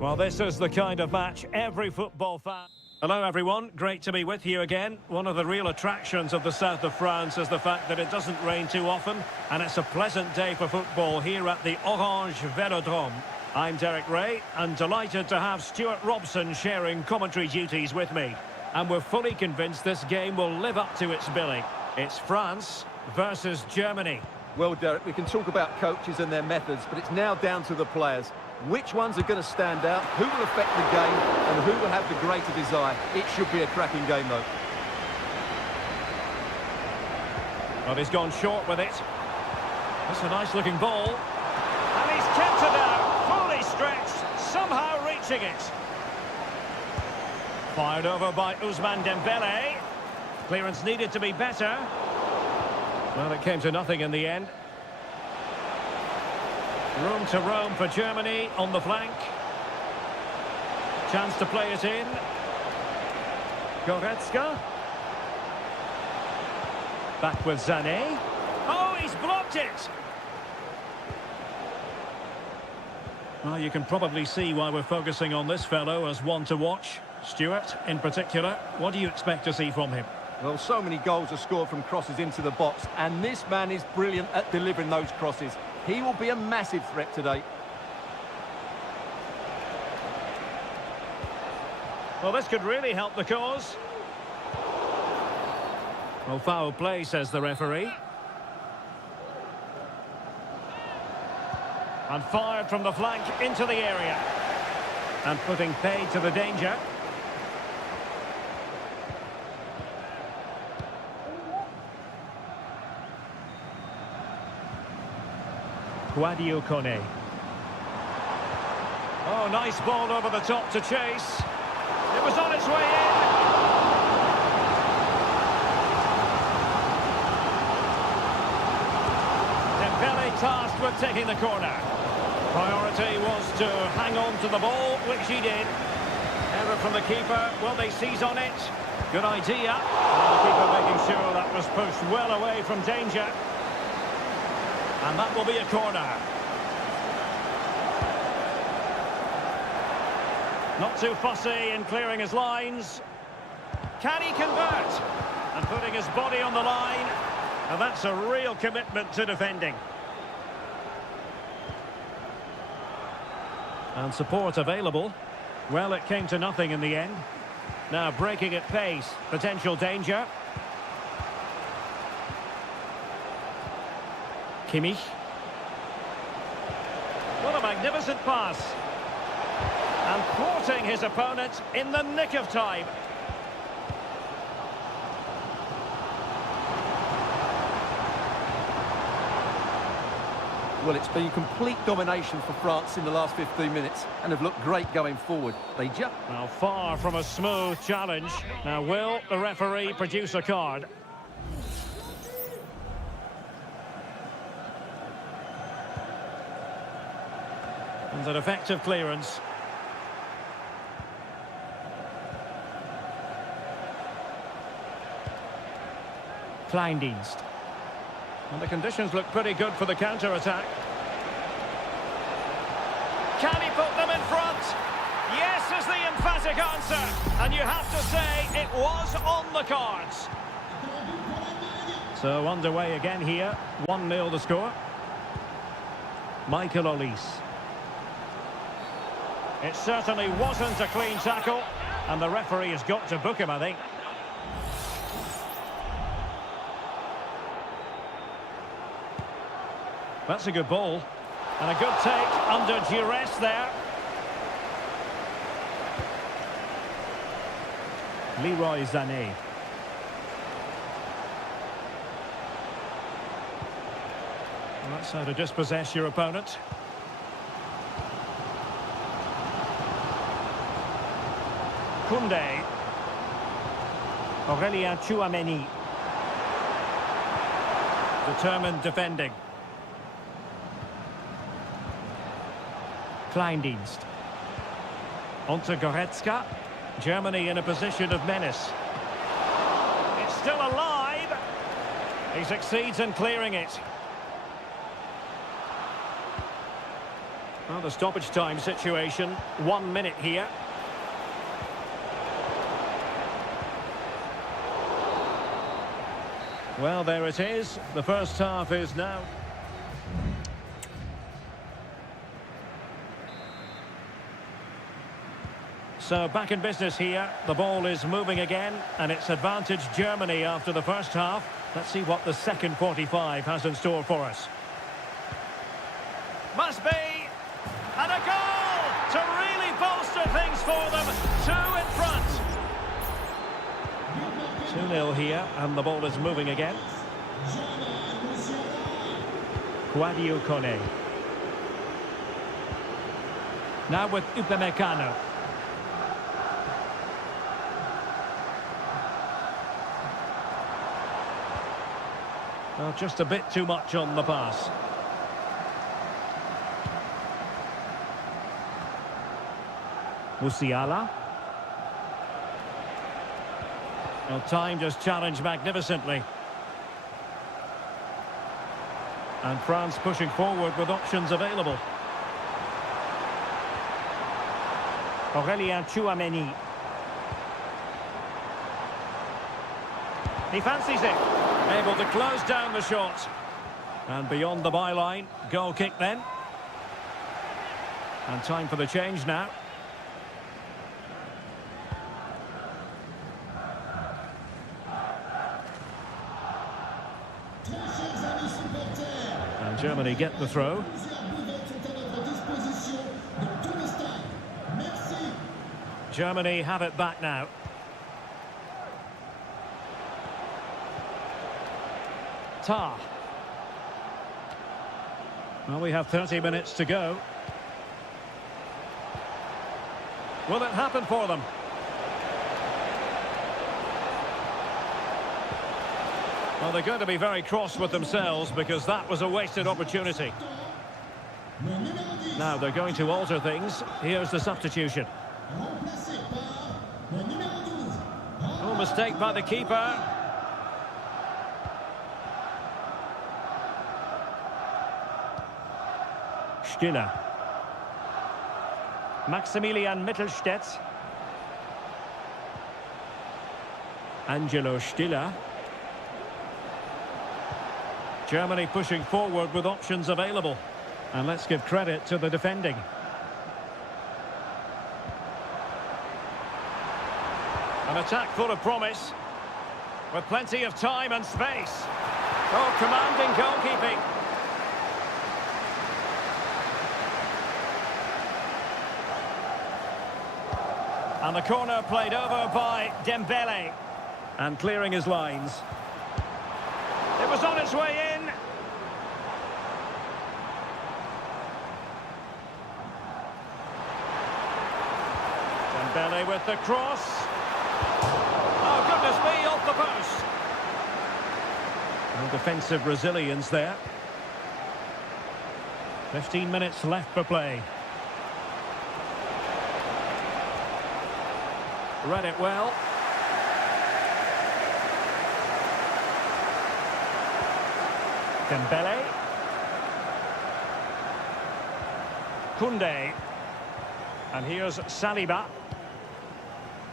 Well, this is the kind of match every football fan... Hello, everyone. Great to be with you again. One of the real attractions of the south of France is the fact that it doesn't rain too often, and it's a pleasant day for football here at the Orange Velodrome. I'm Derek Ray, and delighted to have Stuart Robson sharing commentary duties with me. And we're fully convinced this game will live up to its billing. It's France versus Germany. Well, Derek, we can talk about coaches and their methods, but it's now down to the players. Which ones are going to stand out, who will affect the game, and who will have the greater desire? It should be a cracking game, though. Well, he's gone short with it. That's a nice-looking ball. And he's kept it out, fully stretched, somehow reaching it. Fired over by Ousmane Dembele. Clearance needed to be better. Well, it came to nothing in the end. Room to roam for Germany on the flank. Chance to play it in. Goretzka. Back with Sané. Oh, he's blocked it! Well, you can probably see why we're focusing on this fellow as one to watch. Stuart, in particular, what do you expect to see from him? Well, so many goals are scored from crosses into the box, and this man is brilliant at delivering those crosses. He will be a massive threat today. Well, this could really help the cause. Well, foul play, says the referee. And fired from the flank into the area. And putting paid to the danger. Guadio Kone. Oh, nice ball over the top to chase. It was on its way in. Dembele tasked with taking the corner. Priority was to hang on to the ball, which he did. Error from the keeper. Will they seize on it? Good idea. And the keeper making sure that was pushed well away from danger. And that will be a corner. Not too fussy in clearing his lines. Can he convert? And putting his body on the line. And that's a real commitment to defending. And support available. Well, it came to nothing in the end. Now breaking at pace. Potential danger. Kimmich. What a magnificent pass. And thwarting his opponent in the nick of time. Well, it's been complete domination for France in the last 15 minutes and have looked great going forward. They just... Now, far from a smooth challenge. Now, will the referee produce a card? And an effective clearance. Kleindienst. And the conditions look pretty good for the counter-attack. Can he put them in front? Yes is the emphatic answer. And you have to say it was on the cards. So underway again here. 1-0 the score. Michael Olise. It certainly wasn't a clean tackle. And the referee has got to book him, I think. That's a good ball. And a good take under duress there. Leroy Sané. Well, that's how to dispossess your opponent. Koundé. Aurélien Tchouameni. Determined defending. Kleindienst. Onto Goretzka. Germany in a position of menace. It's still alive. He succeeds in clearing it. Well, the stoppage time situation. 1 minute here. Well, there it is. The first half is now. So back in business here. The ball is moving again, and it's advantage Germany after the first half. Let's see what the second 45 has in store for us. Must be. And a goal to really bolster things for them. 2 in front. 2-0 here, and the ball is moving again. Guadio Kone. Now with Upamecano. Well, just a bit too much on the pass. Musiala. Well, timed his challenge magnificently. And France pushing forward with options available. Aurélien Tchouameni. He fancies it. Able to close down the shot. And beyond the byline. Goal kick then. And time for the change now. And Germany get the throw. Germany have it back now. Tar. Well, we have 30 minutes to go. Will it happen for them? Well, they're going to be very cross with themselves because that was a wasted opportunity. Now they're going to alter things. Here's the substitution. Oh, mistake by the keeper. Stiller. Maximilian Mittelstädt. Angelo Stiller. Germany pushing forward with options available. And let's give credit to the defending. An attack full of promise, with plenty of time and space. Oh, commanding goalkeeping. And the corner played over by Dembele. And clearing his lines. It was on its way in. Dembele with the cross. Oh, goodness me, off the post. No defensive resilience there. 15 minutes left for play. Read it well. Dembele. Koundé. And here's Saliba.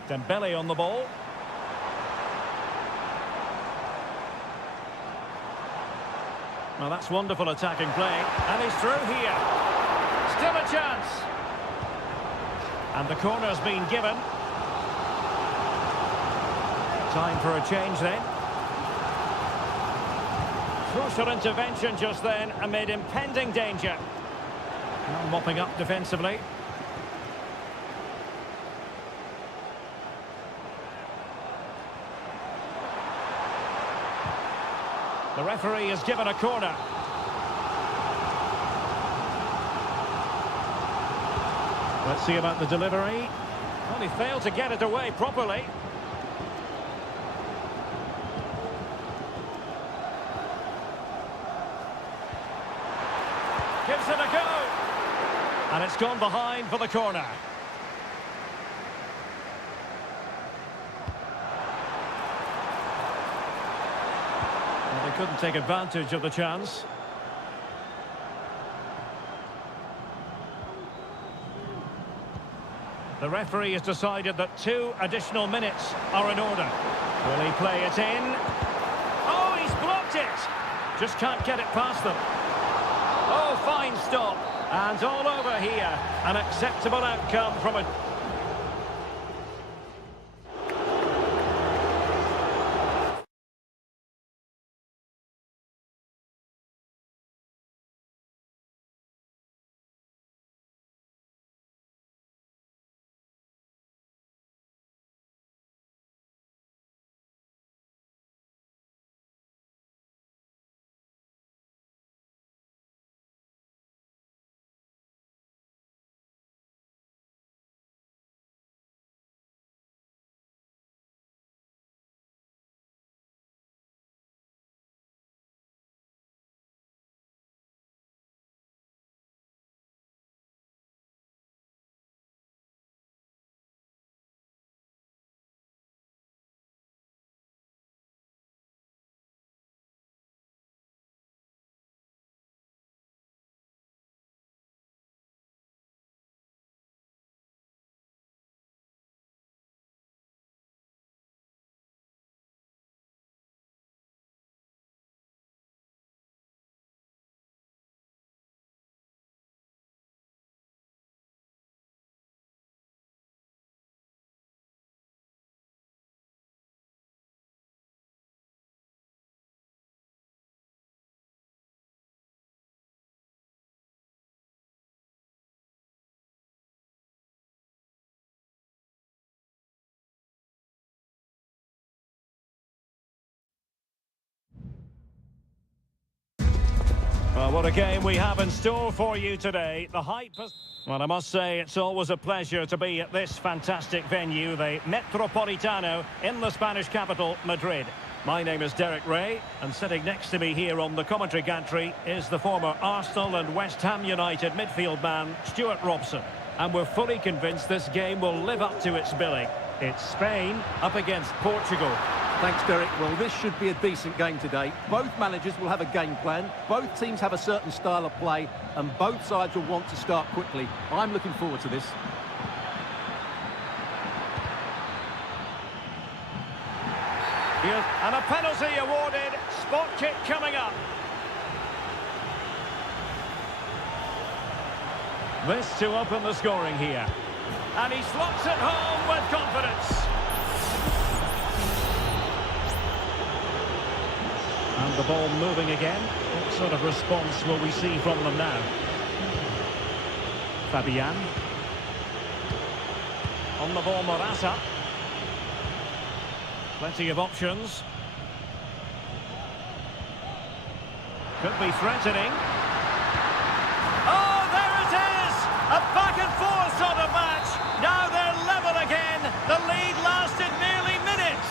Dembele on the ball. Well, that's wonderful attacking play. And he's through here. Still a chance. And the corner's been given. Time for a change then. Crucial intervention just then amid impending danger. Now mopping up defensively. The referee has given a corner. Let's see about the delivery. Well, he failed to get it away properly. Gives it a go. And it's gone behind for the corner. Well, they couldn't take advantage of the chance. The referee has decided that 2 additional minutes are in order. Will he play it in? Oh, he's blocked it! Just can't get it past them. Oh, fine stop. And all over here. An acceptable outcome from a Well, what a game we have in store for you today. The hype has... Well, I must say, it's always a pleasure to be at this fantastic venue, the Metropolitano, in the Spanish capital, Madrid. My name is Derek Ray, and sitting next to me here on the commentary gantry is the former Arsenal and West Ham United midfield man, Stuart Robson. And we're fully convinced this game will live up to its billing. It's Spain up against Portugal. Thanks, Derek. Well, this should be a decent game today. Both managers will have a game plan. Both teams have a certain style of play, and both sides will want to start quickly. I'm looking forward to this. And a penalty awarded. Spot kick coming up. This to open the scoring here. And he slots it home with confidence. And the ball moving again. What sort of response will we see from them now? Fabian. On the ball, Morata. Plenty of options. Could be threatening. Oh, there it is! A back and forth sort of match. Now they're level again. The lead lasted merely minutes.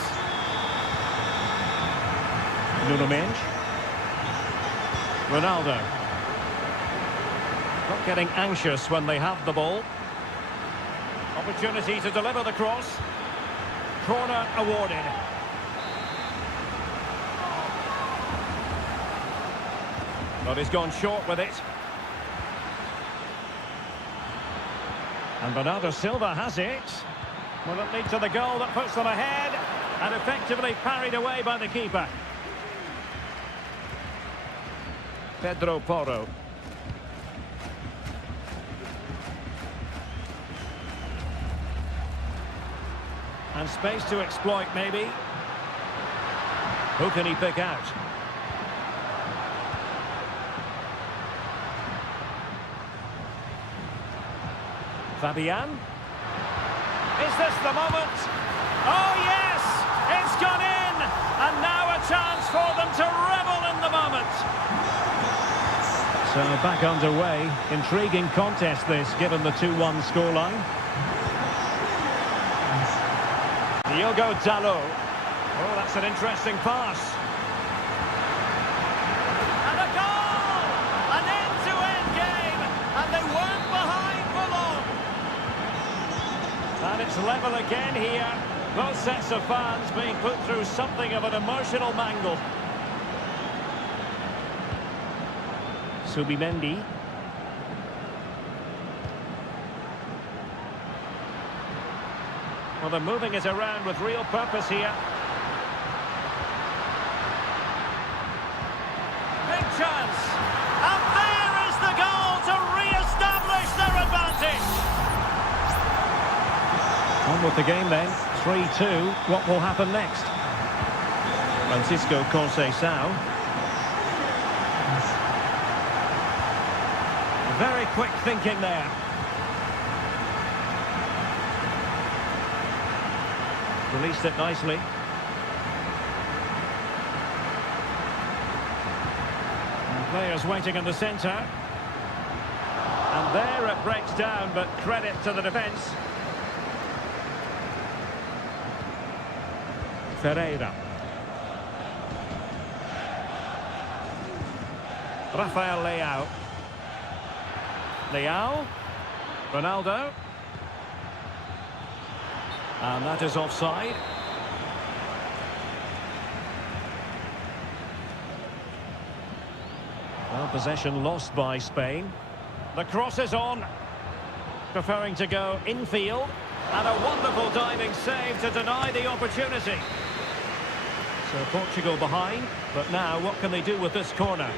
Nuno Mendes. Ronaldo. Not getting anxious when they have the ball. Opportunity to deliver the cross. Corner awarded. But he's gone short with it. And Bernardo Silva has it. Will it lead to the goal that puts them ahead? And effectively parried away by the keeper. Pedro Porro. And space to exploit, maybe. Who can he pick out? Fabian. Is this the moment? Oh, yes! It's gone in! And now a chance for them to revel in the moment. So back underway. Intriguing contest this, given the 2-1 scoreline. Diogo Dalot. Oh, that's an interesting pass. And a goal! An end-to-end game, and they weren't behind for long. And it's level again here. Both sets of fans being put through something of an emotional mangle. Subimendi. Well, they're moving it around with real purpose here. Big chance. And there is the goal to re-establish their advantage. On with the game then. 3-2. What will happen next? Francisco Conceição. Very quick thinking there. Released it nicely. And players waiting in the centre. And there it breaks down, but credit to the defence. Ferreira. Rafael Leao. Leao. Ronaldo. And that is offside. Well, possession lost by Spain. The cross is on. Preferring to go infield. And a wonderful diving save to deny the opportunity. So Portugal behind. But now, what can they do with this corner?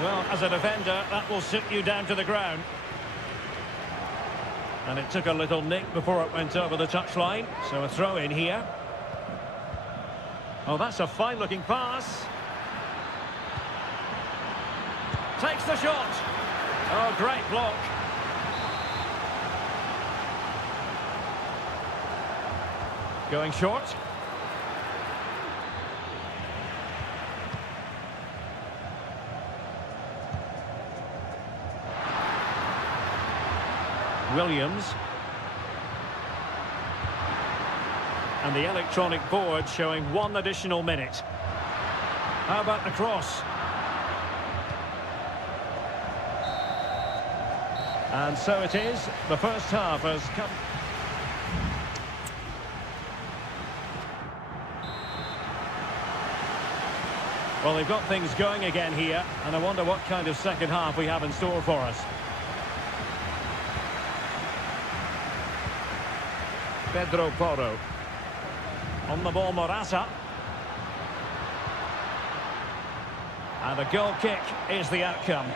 Well, as a defender, that will sit you down to the ground. And it took a little nick before it went over the touchline. So a throw in here. Oh, that's a fine-looking pass. Takes the shot. Oh, great block. Going short. Williams. And the electronic board showing 1 additional minute. How about the cross? And so it is. The first half has come. Well, they've got things going again here, and I wonder what kind of second half we have in store for us. Pedro Porro. On the ball, Morata. And a goal kick is the outcome.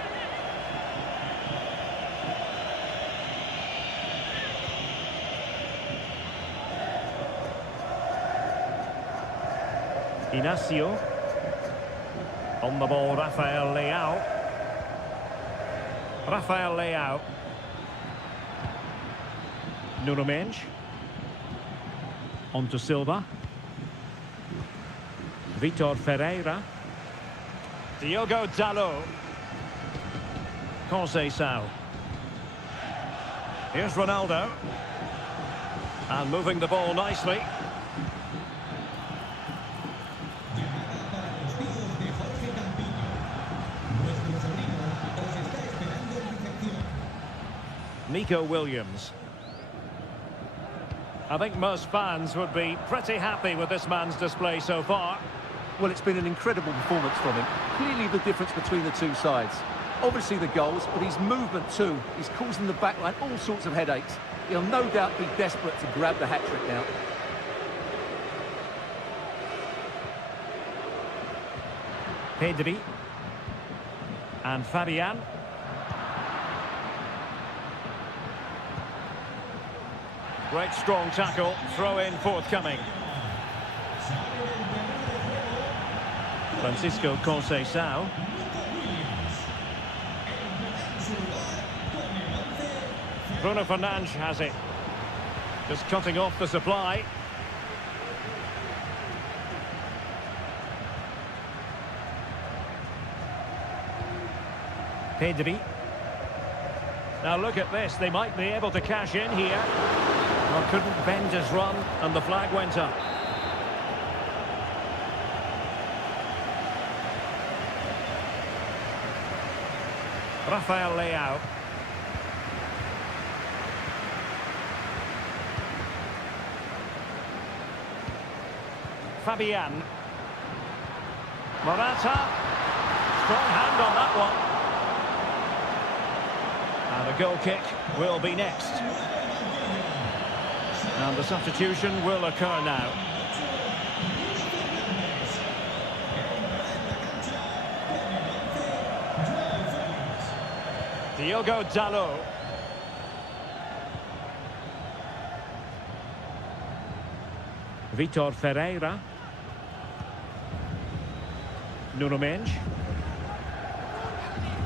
Inacio. On the ball, Rafael Leao. Rafael Leao. Nuno Mendes. On to Silva. Vitor Ferreira. Diogo Dalot. Conceição. Here's Ronaldo. And moving the ball nicely. Nico Williams. I think most fans would be pretty happy with this man's display so far. Well, it's been an incredible performance from him. Clearly the difference between the two sides. Obviously the goals, but his movement too is causing the backline all sorts of headaches. He'll no doubt be desperate to grab the hat-trick now. Pedri. And Fabian. Great strong tackle, throw in forthcoming. Francisco Conceição. Bruno Fernandes has it. Just cutting off the supply. Pedri. Now look at this, they might be able to cash in here. Well, couldn't bend his run, and the flag went up. Rafael Leao. Fabian. Morata. Strong hand on that one. And a goal kick will be next. And the substitution will occur now. Diogo Dalot. Vitor Ferreira. Nuno Mendes.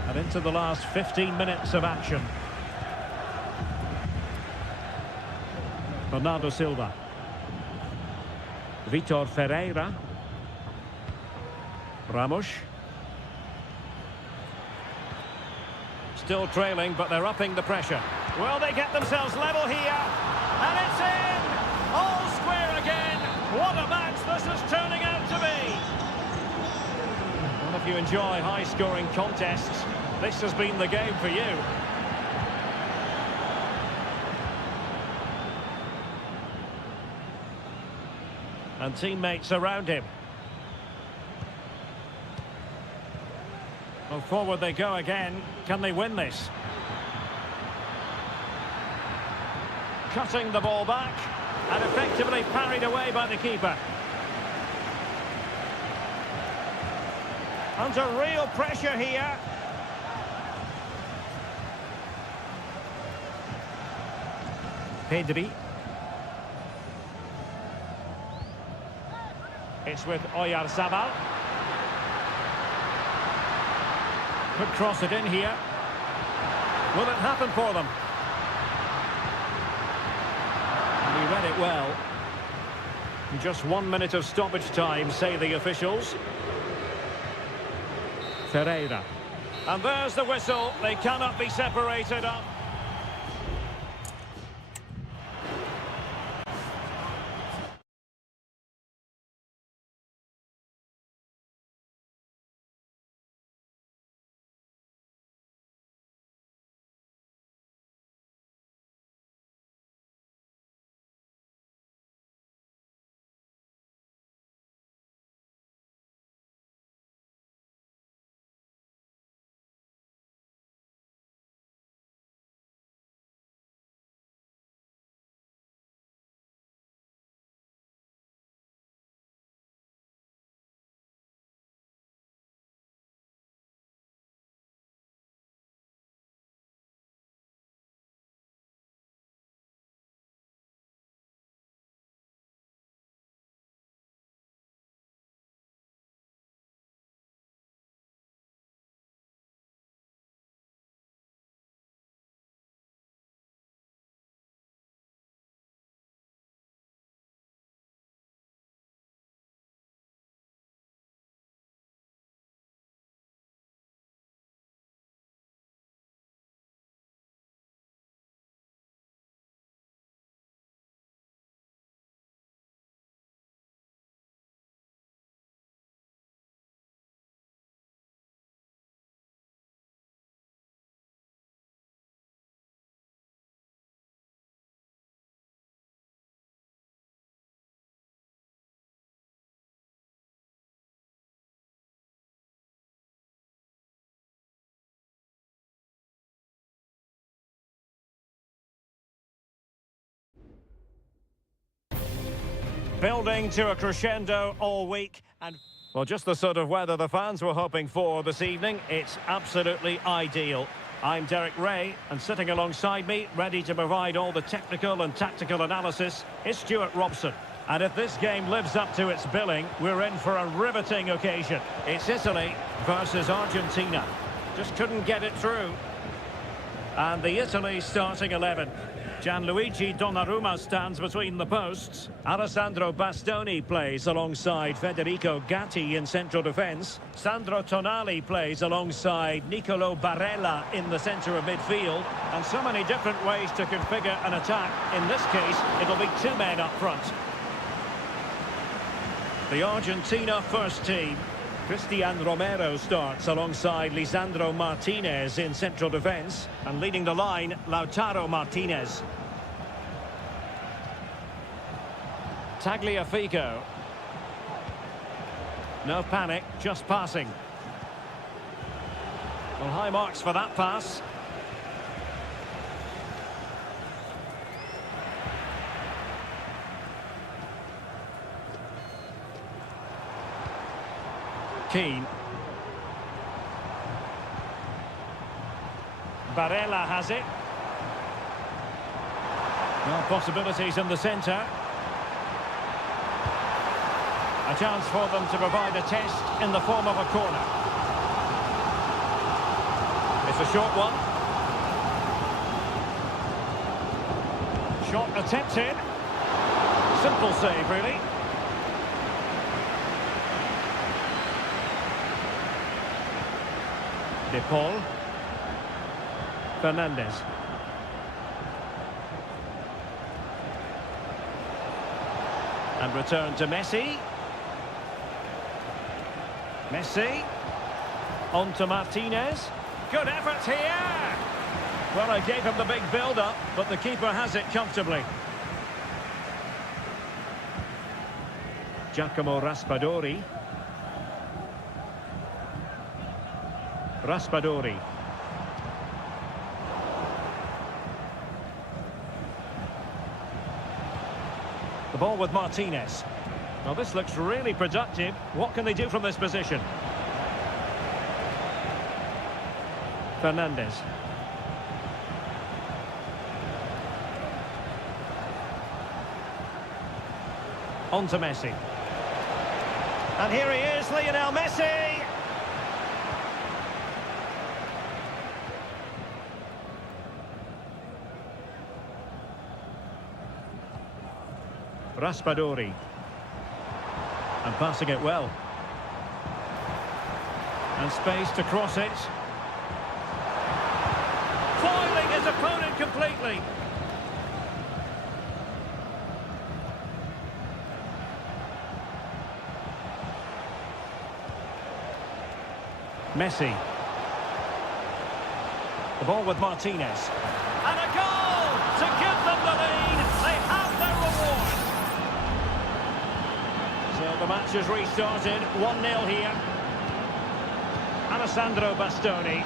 And into the last 15 minutes of action. Bernardo Silva. Vitor Ferreira. Ramos. Still trailing, but they're upping the pressure. Will they get themselves level here? And it's in! All square again! What a match this is turning out to be! Well, if you enjoy high-scoring contests, this has been the game for you. And teammates around him. Well, forward they go again. Can they win this? Cutting the ball back and effectively parried away by the keeper. Under real pressure here. Pedri. It's with Oyarzabal. Could cross it in here. Will it happen for them? And he read it well. Just 1 minute of stoppage time, say the officials. Ferreira. And there's the whistle. They cannot be separated up. Building to a crescendo all week, and well, just the sort of weather the fans were hoping for this evening. It's absolutely ideal. I'm Derek Ray, and sitting alongside me, ready to provide all the technical and tactical analysis, is Stuart Robson. And if this game lives up to its billing, we're in for a riveting occasion. It's Italy versus Argentina. Just couldn't get it through. And the Italy starting 11. Gianluigi Donnarumma stands between the posts. Alessandro Bastoni plays alongside Federico Gatti in central defence. Sandro Tonali plays alongside Nicolo Barella in the centre of midfield. And so many different ways to configure an attack. In this case, it'll be two men up front. The Argentina first team. Cristian Romero starts alongside Lisandro Martinez in central defence, and leading the line, Lautaro Martinez. Tagliafico. No panic, just passing. Well, high marks for that pass. Keane. Barella has it. No possibilities in the centre. A chance for them to provide a test in the form of a corner. It's a short one. Shot attempted. Simple save, really. De Paul. Fernandez. And return to Messi. Messi. On to Martinez. Good effort here. Well, I gave him the big build-up, but the keeper has it comfortably. Giacomo Raspadori. Raspadori. The ball with Martinez. Well, this looks really productive. What can they do from this position? Fernandez. On to Messi. And here he is, Lionel Messi! Raspadori. And passing it well. And space to cross it. Foiling his opponent completely. Messi. The ball with Martinez. And a goal to give them the lead. They have their reward. So the match has restarted. 1-0 here. Alessandro Bastoni.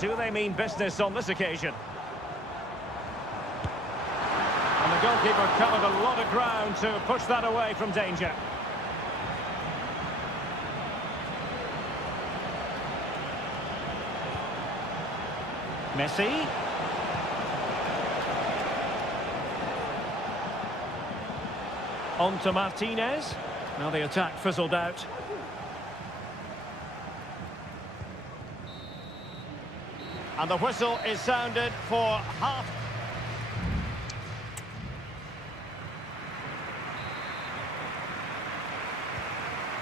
Do they mean business on this occasion? And the goalkeeper covered a lot of ground to push that away from danger. Messi. On to Martinez. Now the attack fizzled out. And the whistle is sounded for half.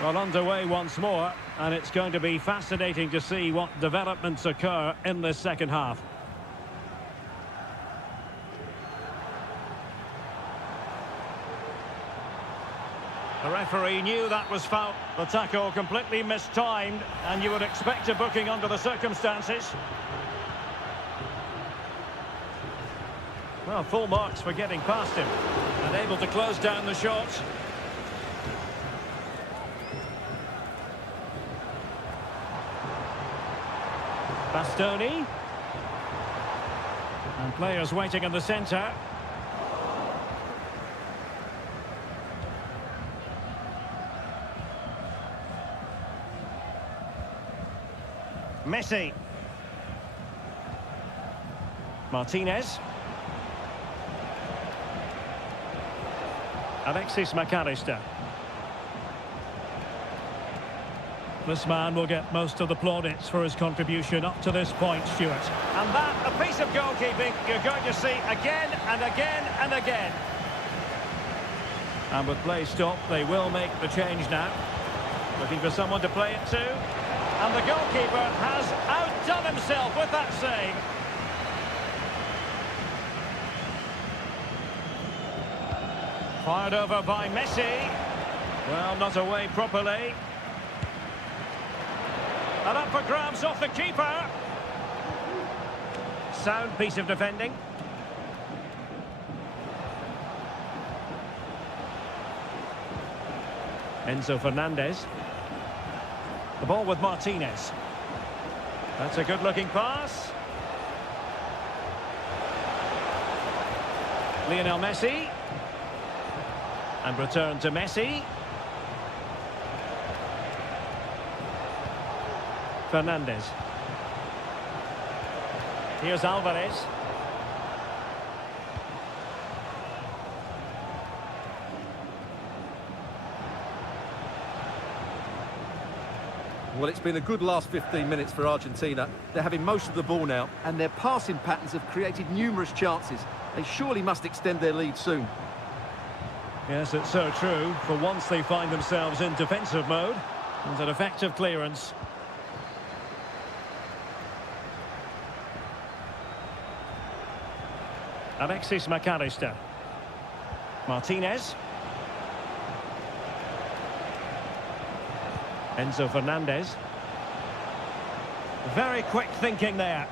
Well, underway once more, and it's going to be fascinating to see what developments occur in this second half. The referee knew that was foul. The tackle completely mistimed, and you would expect a booking under the circumstances. Well, full marks for getting past him. And able to close down the shot. Bastoni. And players waiting in the centre. Messi. Martinez. Alexis McAllister. This man will get most of the plaudits for his contribution up to this point, Stuart. And that, a piece of goalkeeping you're going to see again and again and again. And with play stopped, they will make the change now. Looking for someone to play it to. And the goalkeeper has outdone himself with that save. Fired over by Messi. Well, not away properly. And up for grabs off the keeper. Sound piece of defending. Enzo Fernandez. The ball with Martinez. That's a good-looking pass. Lionel Messi. And return to Messi. Fernandez. Here's Alvarez. Well, it's been a good last 15 minutes for Argentina. They're having most of the ball now, and their passing patterns have created numerous chances. They surely must extend their lead soon. Yes, it's so true. For once they find themselves in defensive mode. And an effective clearance. Alexis McAllister. Martinez. Enzo Fernandez. Very quick thinking there.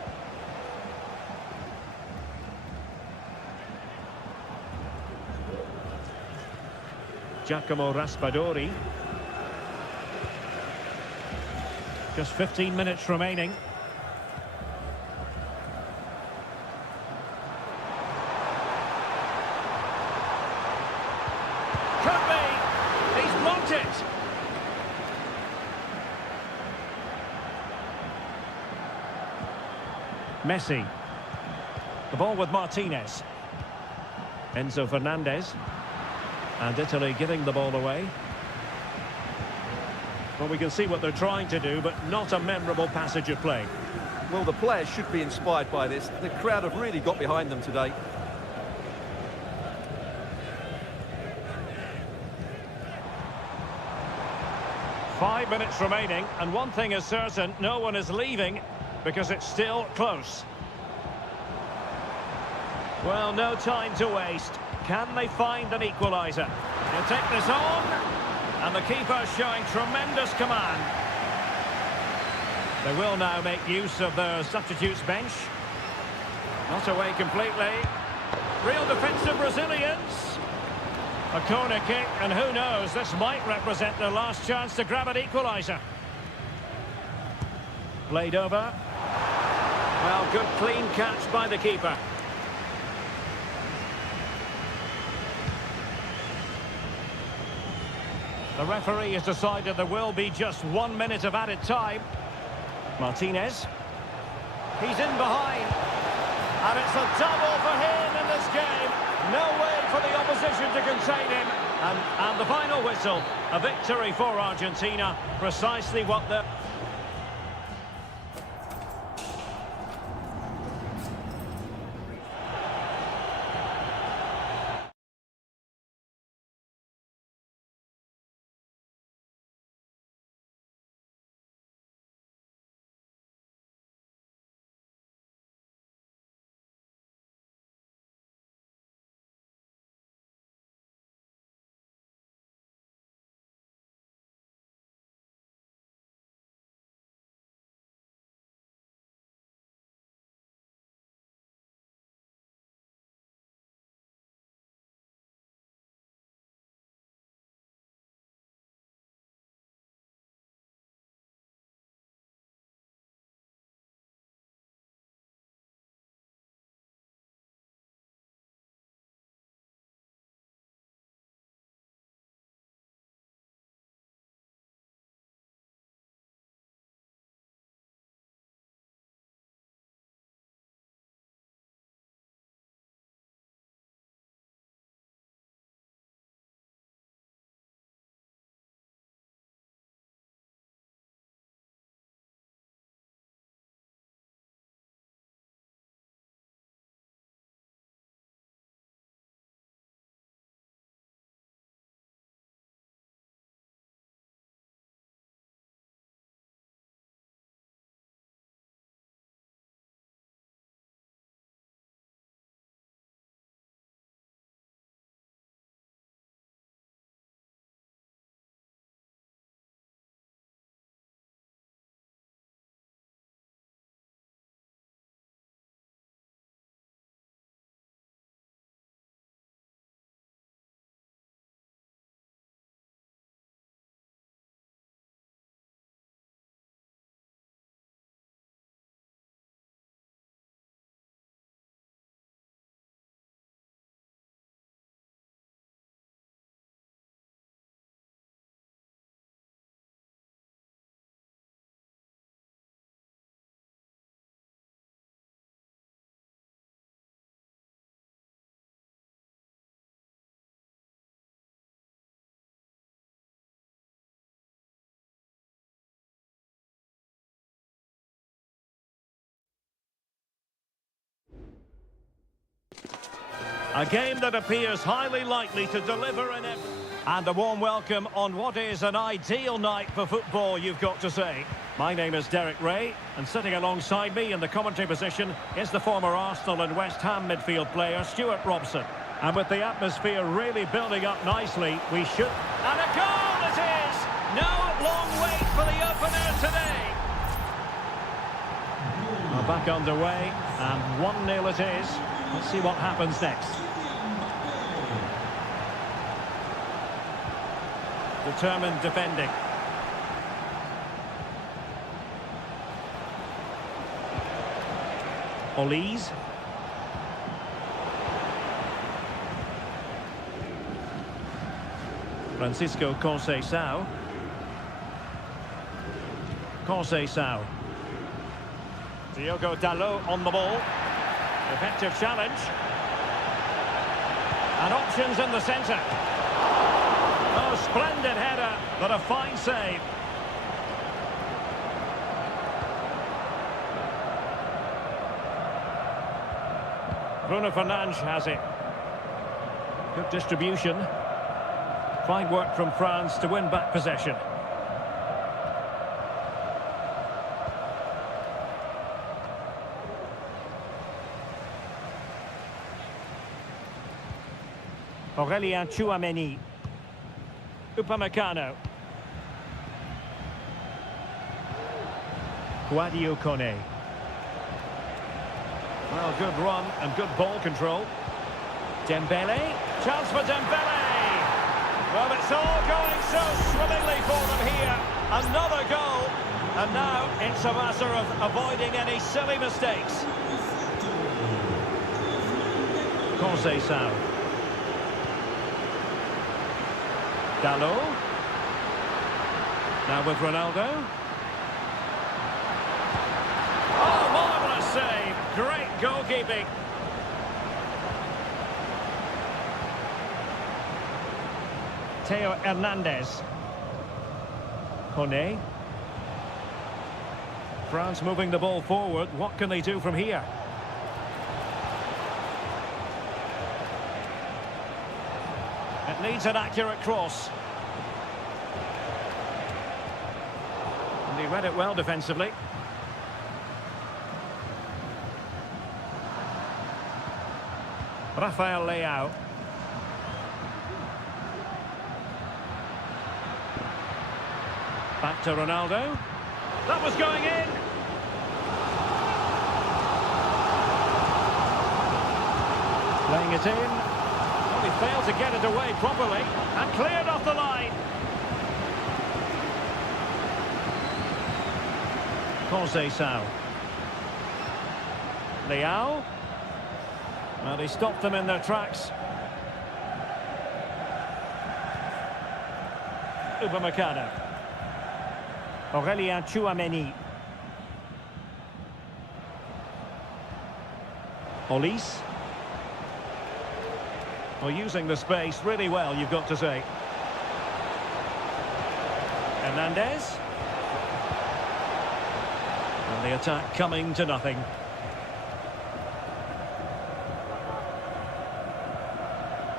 Giacomo Raspadori. Just 15 minutes remaining. Could be. He's blocked it. Messi. The ball with Martinez. Enzo Fernandez. And Italy giving the ball away. Well, we can see what they're trying to do, but not a memorable passage of play. Well, the players should be inspired by this. The crowd have really got behind them today. Five minutes remaining, and one thing is certain, no one is leaving because it's still close. Well, no time to waste. Can they find an equaliser? He'll take this on, and the keeper showing tremendous command. They will now make use of their substitutes bench. Not away completely. Real defensive resilience. A corner kick, and who knows, this might represent their last chance to grab an equaliser. Played over. Well, good clean catch by the keeper. The referee has decided there will be just 1 minute of added time. Martinez. He's in behind. And it's a double for him in this game. No way for the opposition to contain him. And the final whistle. A victory for Argentina. Precisely what they're... A game that appears highly likely to deliver in every... And a warm welcome on what is an ideal night for football, you've got to say. My name is Derek Ray, and sitting alongside me in the commentary position is the former Arsenal and West Ham midfield player, Stuart Robson. And with the atmosphere really building up nicely, we should... And a goal it is! No long wait for the opener today. We're back underway, and 1-0 it is. Let's see what happens next. Determined defending. Olise. Francisco Conceição. Conceição. Diogo Dalot on the ball. Effective challenge. And options in the centre. Oh, splendid header, but a fine save. Bruno Fernandes has it. Good distribution. Fine work from France to win back possession. Aurélien Tchouaméni. Upamecano. Guadio Kone. Well, good run and good ball control. Dembele. Chance for Dembele. Well, it's all going so swimmingly for them here. Another goal. And now it's a matter of avoiding any silly mistakes. Conceição. Dalot. Now with Ronaldo. Oh, marvellous save. Great goalkeeping. Theo Hernandez. Kone. France moving the ball forward. What can they do from here? It needs an accurate cross. And he read it well defensively. Rafael Leao. Back to Ronaldo. That was going in. Playing it in. Well, he failed to get it away properly and cleared off the line. Conceição. Leao. Well, he stopped them in their tracks. Upamecano. Aurélien Tchouaméni. Olise. Well, using the space really well, you've got to say. Hernandez. And the attack coming to nothing.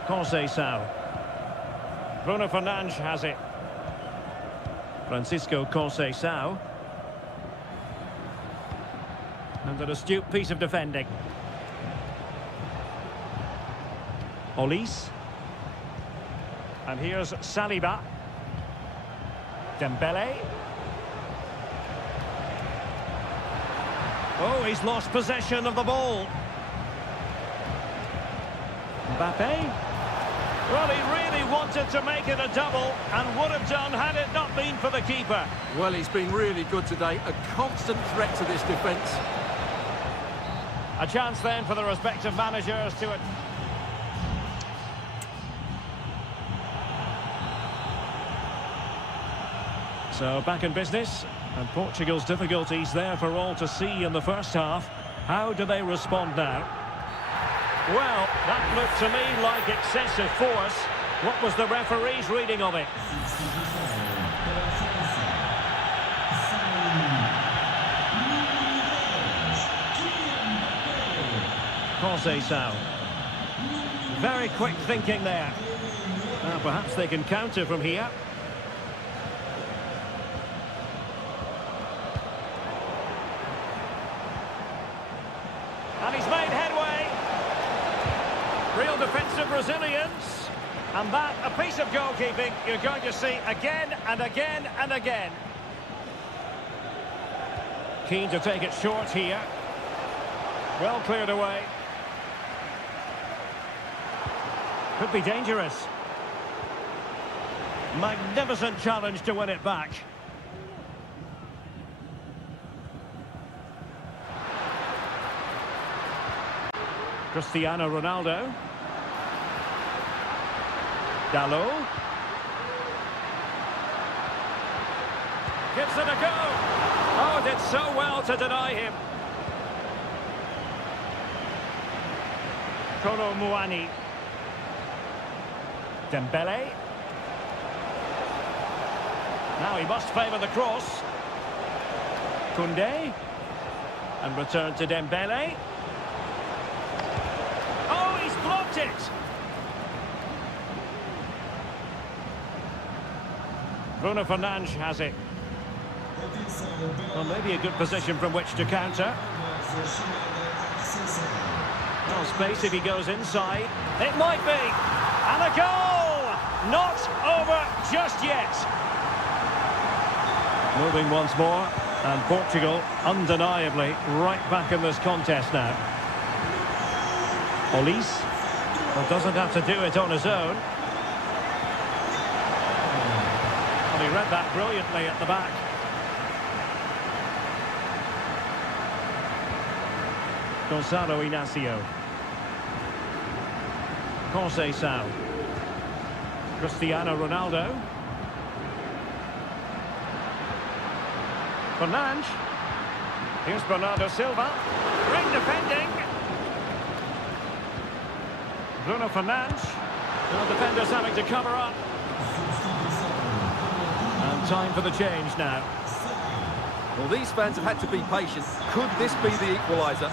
Conceição. Bruno Fernandes has it. Francisco Conceição. And an astute piece of defending. Olise. And here's Saliba. Dembele. Oh, he's lost possession of the ball. Mbappe. Well, he really wanted to make it a double and would have done had it not been for the keeper. Well, he's been really good today. A constant threat to this defence. A chance then for the respective managers to it. So back in business, and Portugal's difficulties there for all to see in the first half. How do they respond now? Well, that looked to me like excessive force. What was the referee's reading of it? Conceição. Very quick thinking there. Perhaps they can counter from here. And he's made headway. Real defensive resilience. And that, a piece of goalkeeping you're going to see again and again and again. Keen to take it short here. Well cleared away. Could be dangerous. Magnificent challenge to win it back. Cristiano Ronaldo. Dalot. Gives it a go. Oh, did so well to deny him. Kolo Muani. Dembele. Now he must favour the cross. Koundé. And return to Dembele. Oh, he's blocked it. Bruno Fernandes has it. Well, maybe a good position from which to counter. Well, space if he goes inside. It might be. And a goal! Not over just yet. Moving once more. And Portugal, undeniably, right back in this contest now. Olise. Well, doesn't have to do it on his own. Well, he read that brilliantly at the back. Gonzalo Inacio. Conceição. Cristiano Ronaldo. Fernandes. Here's Bernardo Silva. Great defending. Bruno Fernandes. The defenders having to cover up. And time for the change now. Well, these fans have had to be patient. Could this be the equaliser?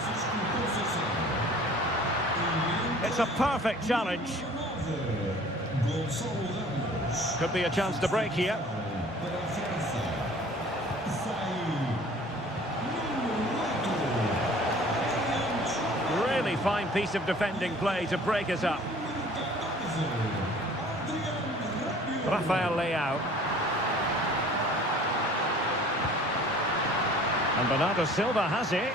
It's a perfect challenge. Could be a chance to break here. Really fine piece of defending play to break us up. Rafael Leao. And Bernardo Silva has it.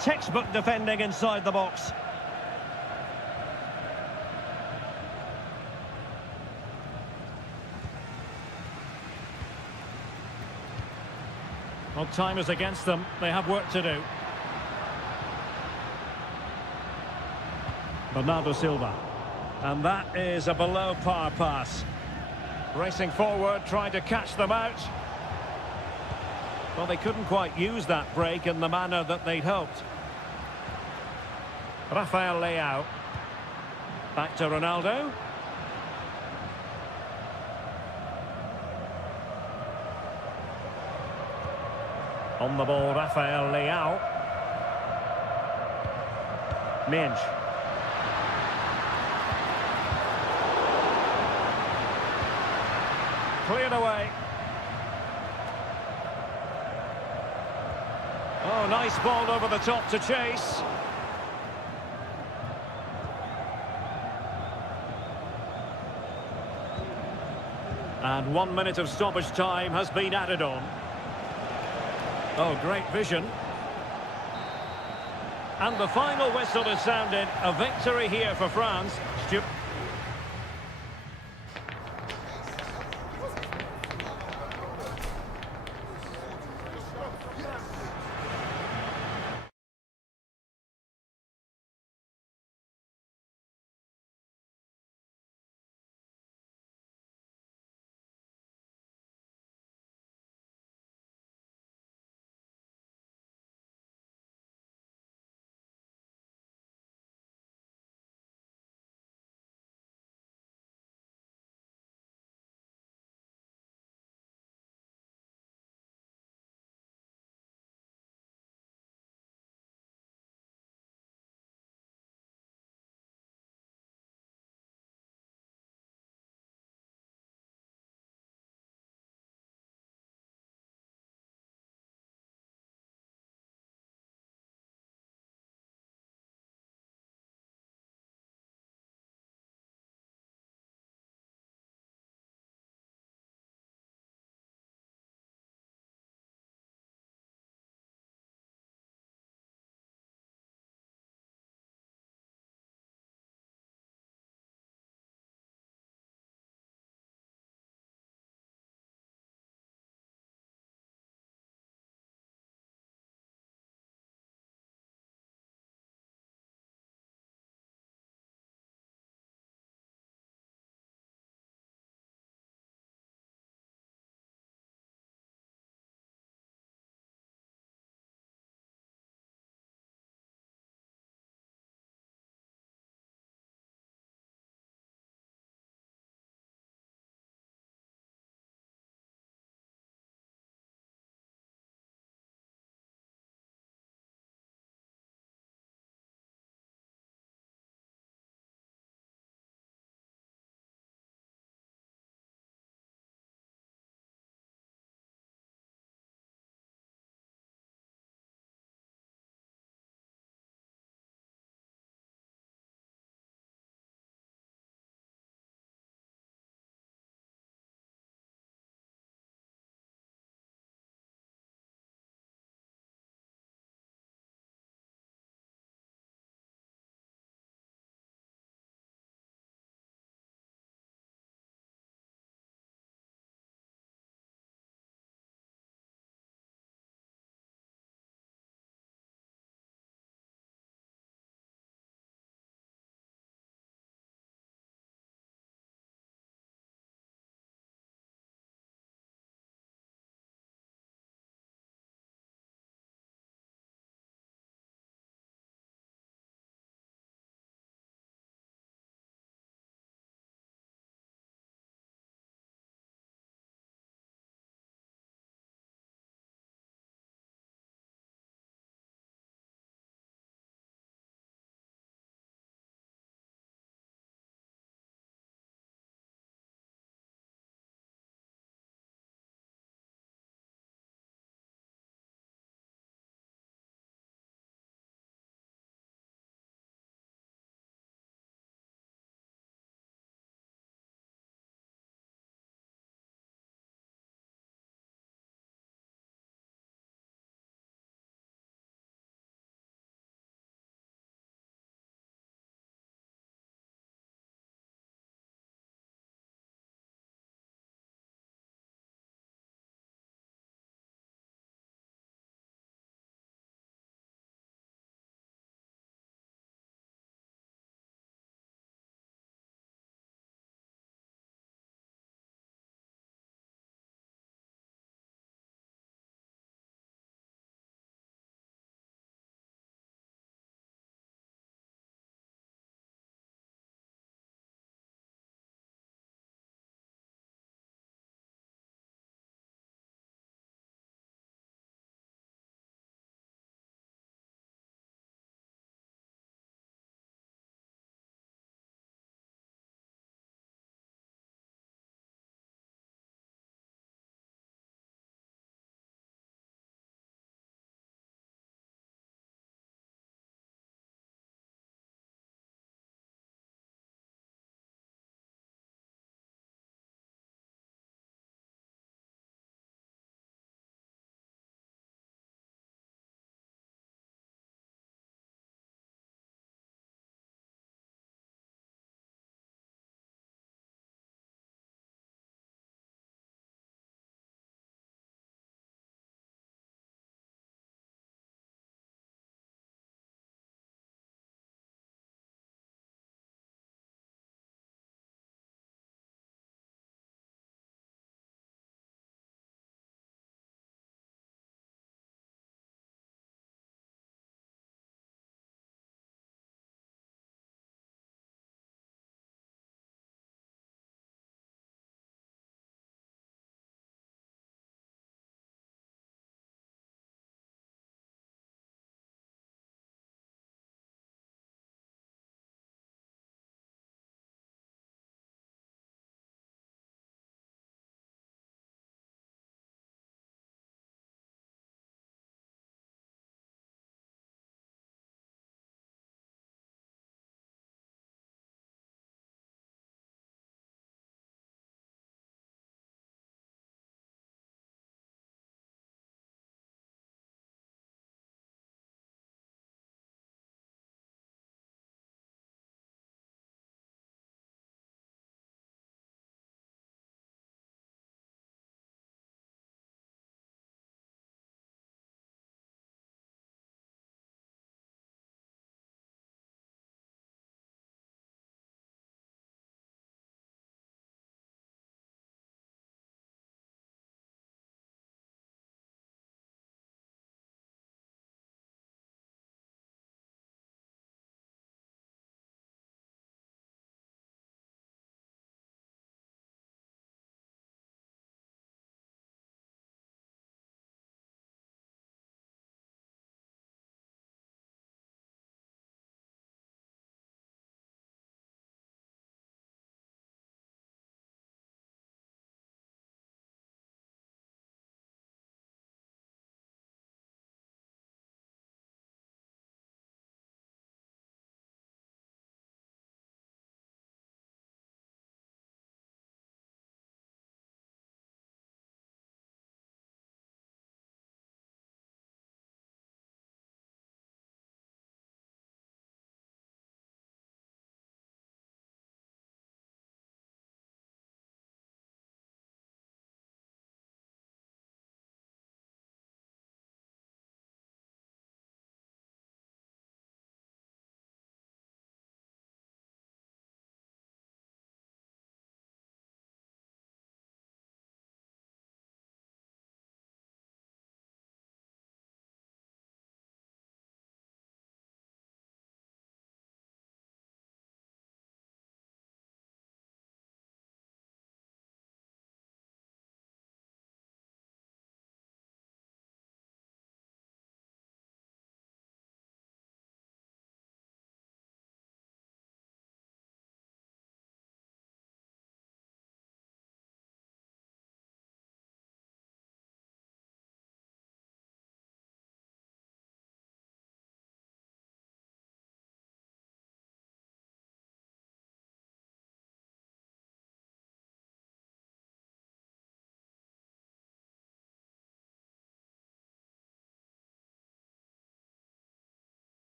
Textbook defending inside the box. Well, time is against them. They have work to do. Bernardo Silva. And that is a below-par pass. Racing forward, trying to catch them out. Well, they couldn't quite use that break in the manner that they'd hoped. Rafael Leao. Back to Ronaldo. On the ball, Rafael Leao. Minge. Cleared away. Oh, nice ball over the top to chase. And 1 minute of stoppage time has been added on. Oh, great vision. And the final whistle is sounded. A victory here for France.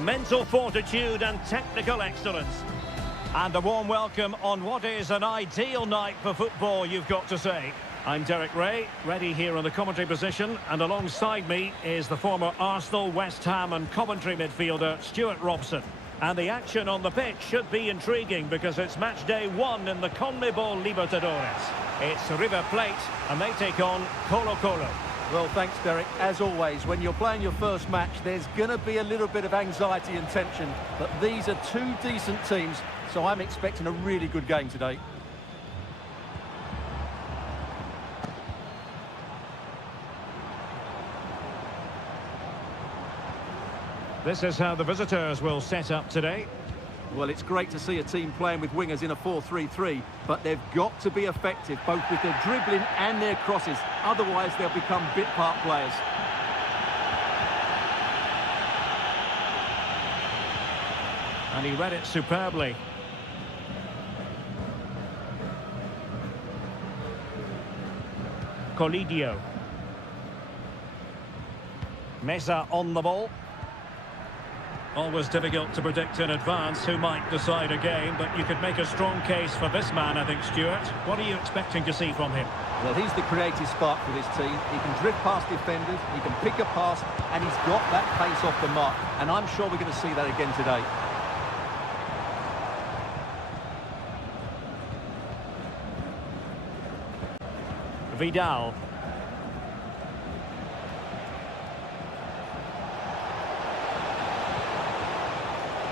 mental fortitude and technical excellence. And a warm welcome on what is an ideal night for football, you've got to say. I'm Derek Ray, ready here on the commentary position, and alongside me is the former Arsenal, West Ham and Coventry midfielder Stuart Robson. And the action on the pitch should be intriguing because it's match day 1 in the CONMEBOL Libertadores. It's River Plate and they take on Colo-Colo. Well, thanks, Derek. As always, when you're playing your first match, there's going to be a little bit of anxiety and tension. But these are two decent teams, so I'm expecting a really good game today. This is how the visitors will set up today. Well, it's great to see a team playing with wingers in a 4-3-3, but they've got to be effective, both with their dribbling and their crosses. Otherwise, they'll become bit-part players. And he read it superbly. Colidio. Mesa on the ball. Always difficult to predict in advance who might decide a game, but you could make a strong case for this man, I think, Stuart. What are you expecting to see from him? Well, he's the creative spark for this team. He can drift past defenders, he can pick a pass, and he's got that pace off the mark. And I'm sure we're going to see that again today. Vidal.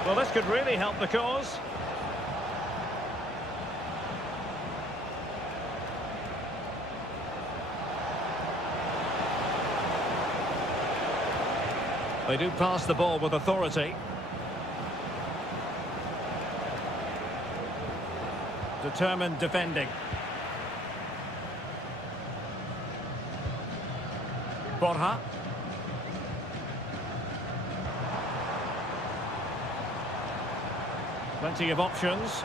Well, this could really help the cause. They do pass the ball with authority. Determined defending. Borja. Plenty of options.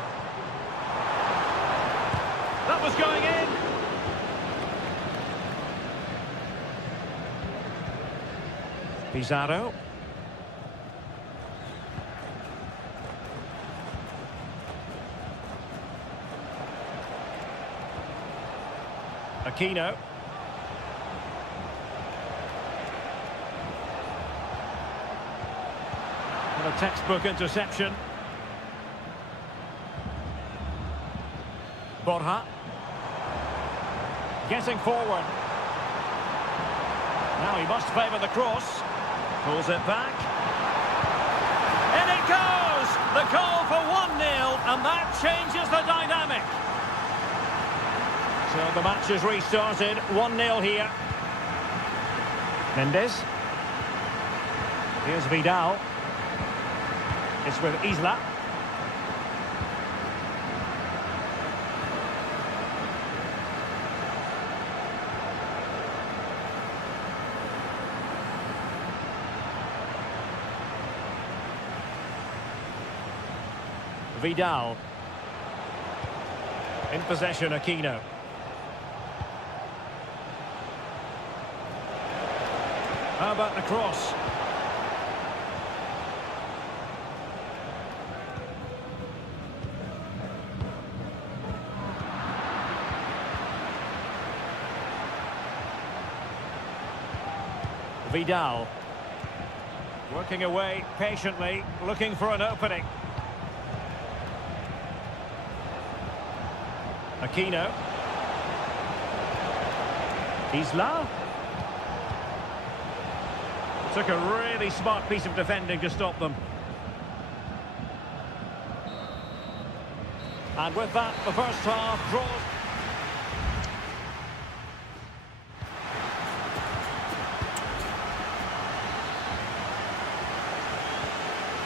That was going in. Pizarro. Aquino. And a textbook interception. Borja. Getting forward. Now he must favour the cross. Pulls it back. In it goes! The goal for 1-0, and that changes the dynamic. So the match is restarted. 1-0 here. Mendes. Here's Vidal. It's with Isla. Vidal. In possession, Aquino. How about the cross? Vidal. Working away patiently, looking for an opening. Aquino. Isla. Took a really smart piece of defending to stop them. And with that, the first half draws.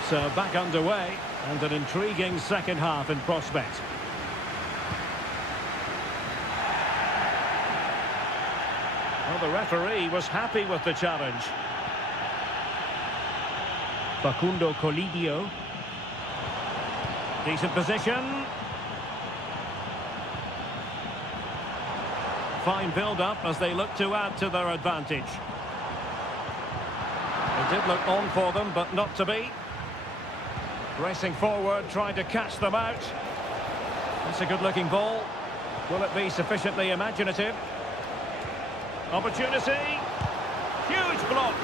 So back underway, and an intriguing second half in prospect. Well, the referee was happy with the challenge. Facundo Colidio. Decent position. Fine build-up as they look to add to their advantage. It did look on for them, but not to be. Racing forward, trying to catch them out. It's a good-looking ball. Will it be sufficiently imaginative? Opportunity. Huge block.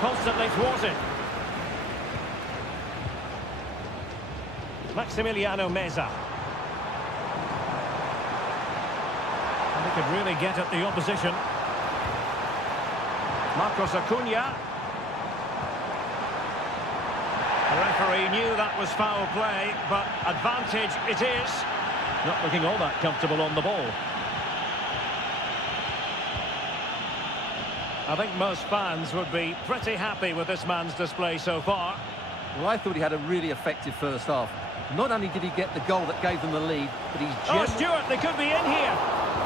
Constantly thwarted. Maximiliano Meza. And he could really get at the opposition. Marcos Acuna. The referee knew that was foul play, but advantage it is. Not looking all that comfortable on the ball. I think most fans would be pretty happy with this man's display so far. Well, I thought he had a really effective first half. Not only did he get the goal that gave them the lead, but he's Oh, Stewart, they could be in here.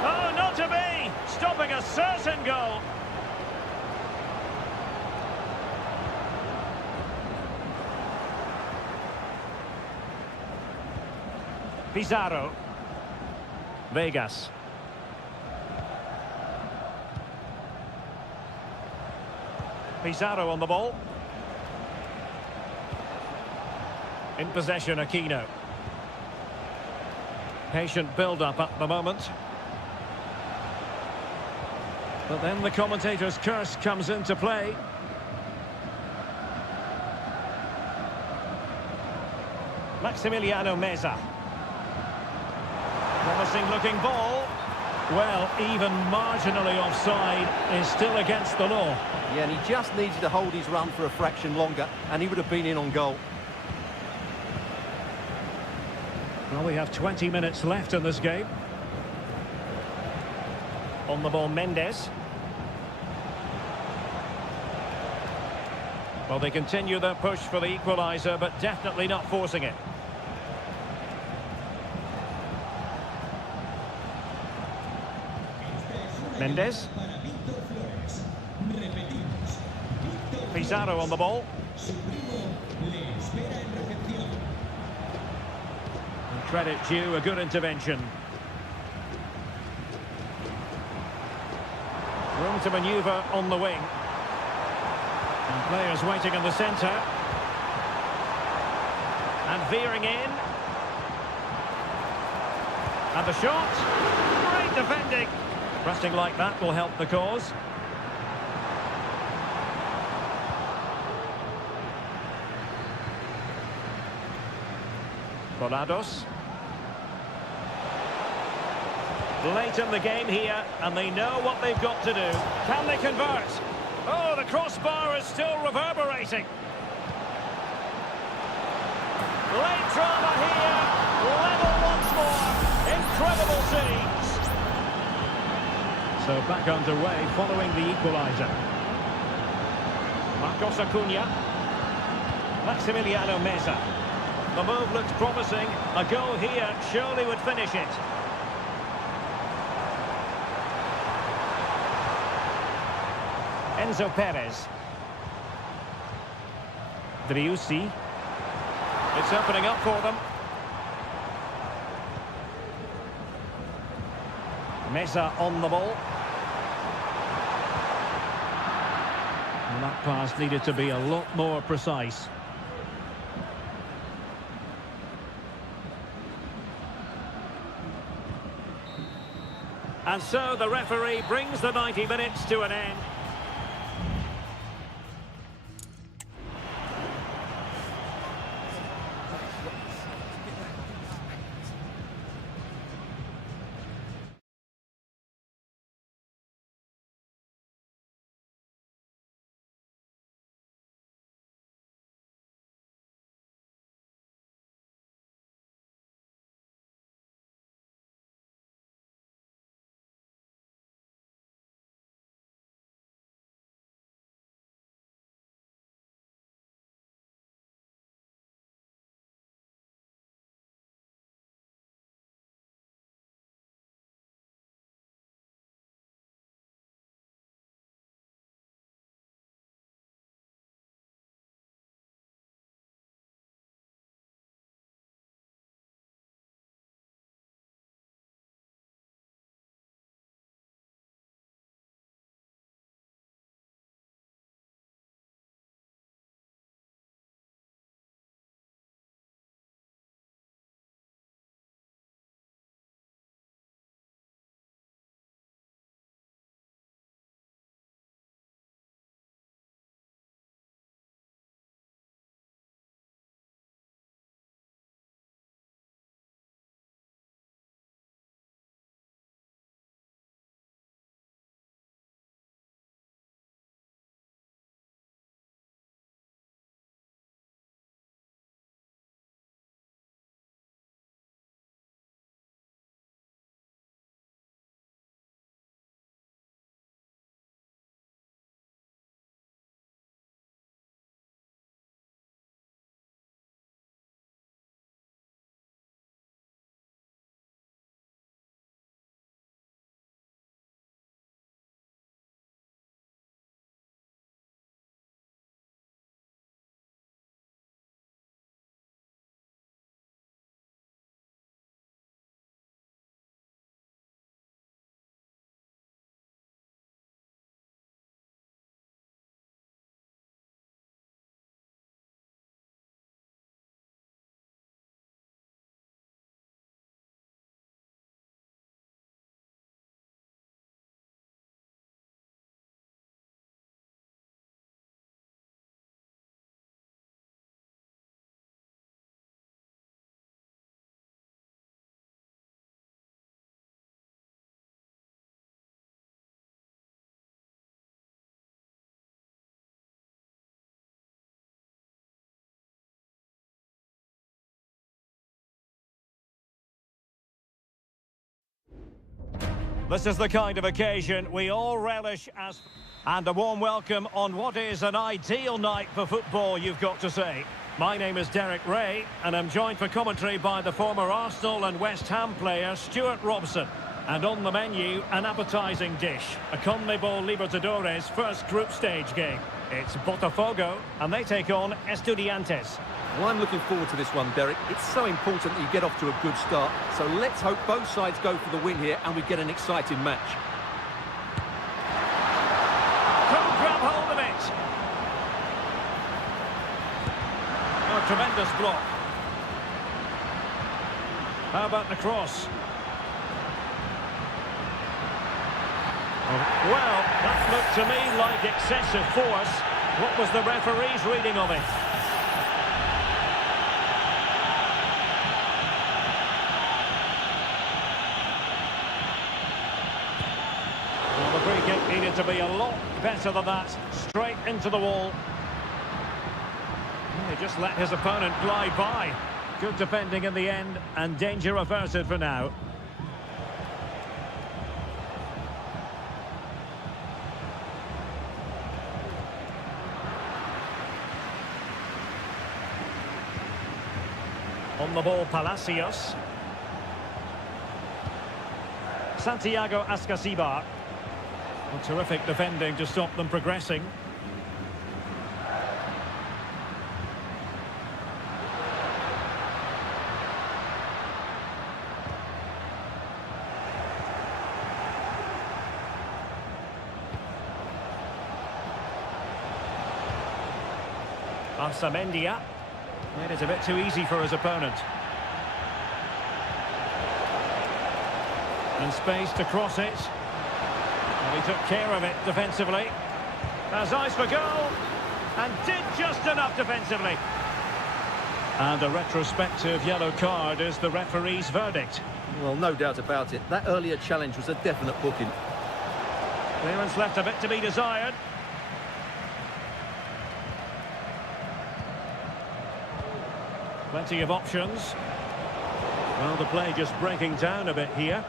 Oh, not to be. Stopping a certain goal. Pizarro. Vegas. Pizarro on the ball. In possession, Aquino. Patient build-up at the moment. But then the commentator's curse comes into play. Maximiliano Meza. Promising looking ball. Well, even marginally offside is still against the law. Yeah, and he just needed to hold his run for a fraction longer, and he would have been in on goal. Well, we have 20 minutes left in this game. On the ball, Mendes. Well, they continue their push for the equaliser, but definitely not forcing it. Mendes. Pizarro on the ball. And credit due, a good intervention. Room to manoeuvre on the wing. And players waiting in the centre. And veering in. And the shot. Great defending. Pressing like that will help the cause. Volados. Late in the game here, and they know what they've got to do. Can they convert? Oh, the crossbar is still reverberating. Late drama here. Level once more. Incredible scenes. So back underway following the equaliser. Marcos Acuna. Maximiliano Meza. The move looks promising. A goal here surely would finish it. Enzo Perez. Driussi. It's opening up for them. Meza on the ball. And that pass needed to be a lot more precise. And so the referee brings the 90 minutes to an end. This is the kind of occasion we all relish as... And a warm welcome on what is an ideal night for football, you've got to say. My name is Derek Ray, and I'm joined for commentary by the former Arsenal and West Ham player Stuart Robson. And on the menu, an appetising dish, a CONMEBOL Libertadores first group stage game. It's Botafogo, and they take on Estudiantes. Well, I'm looking forward to this one, Derek. It's so important that you get off to a good start. So let's hope both sides go for the win here and we get an exciting match. Couldn't grab hold of it. Oh, tremendous block. How about the cross? Well, that looked to me like excessive force. What was the referee's reading of it? Well, the free kick needed to be a lot better than that. Straight into the wall. He just let his opponent glide by. Good defending in the end, and danger averted for now. On the ball, Palacios. Santiago Ascasibar. Well, terrific defending to stop them progressing. Arsamendia. Made it a bit too easy for his opponent. And space to cross it. And he took care of it defensively. Has eyes for goal. And did just enough defensively. And a retrospective yellow card is the referee's verdict. Well, no doubt about it. That earlier challenge was a definite booking. Clearance left a bit to be desired. Plenty of options. Well, the play just breaking down a bit here.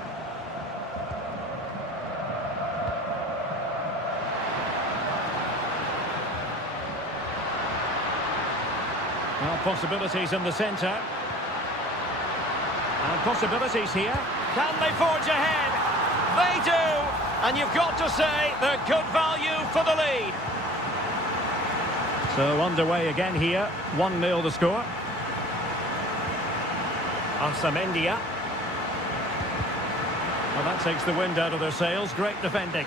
Well, possibilities in the centre. And possibilities here. Can they forge ahead? They do! And you've got to say they're good value for the lead. So underway again here. 1-0 the score. Arsamendia. Well, that takes the wind out of their sails. Great defending.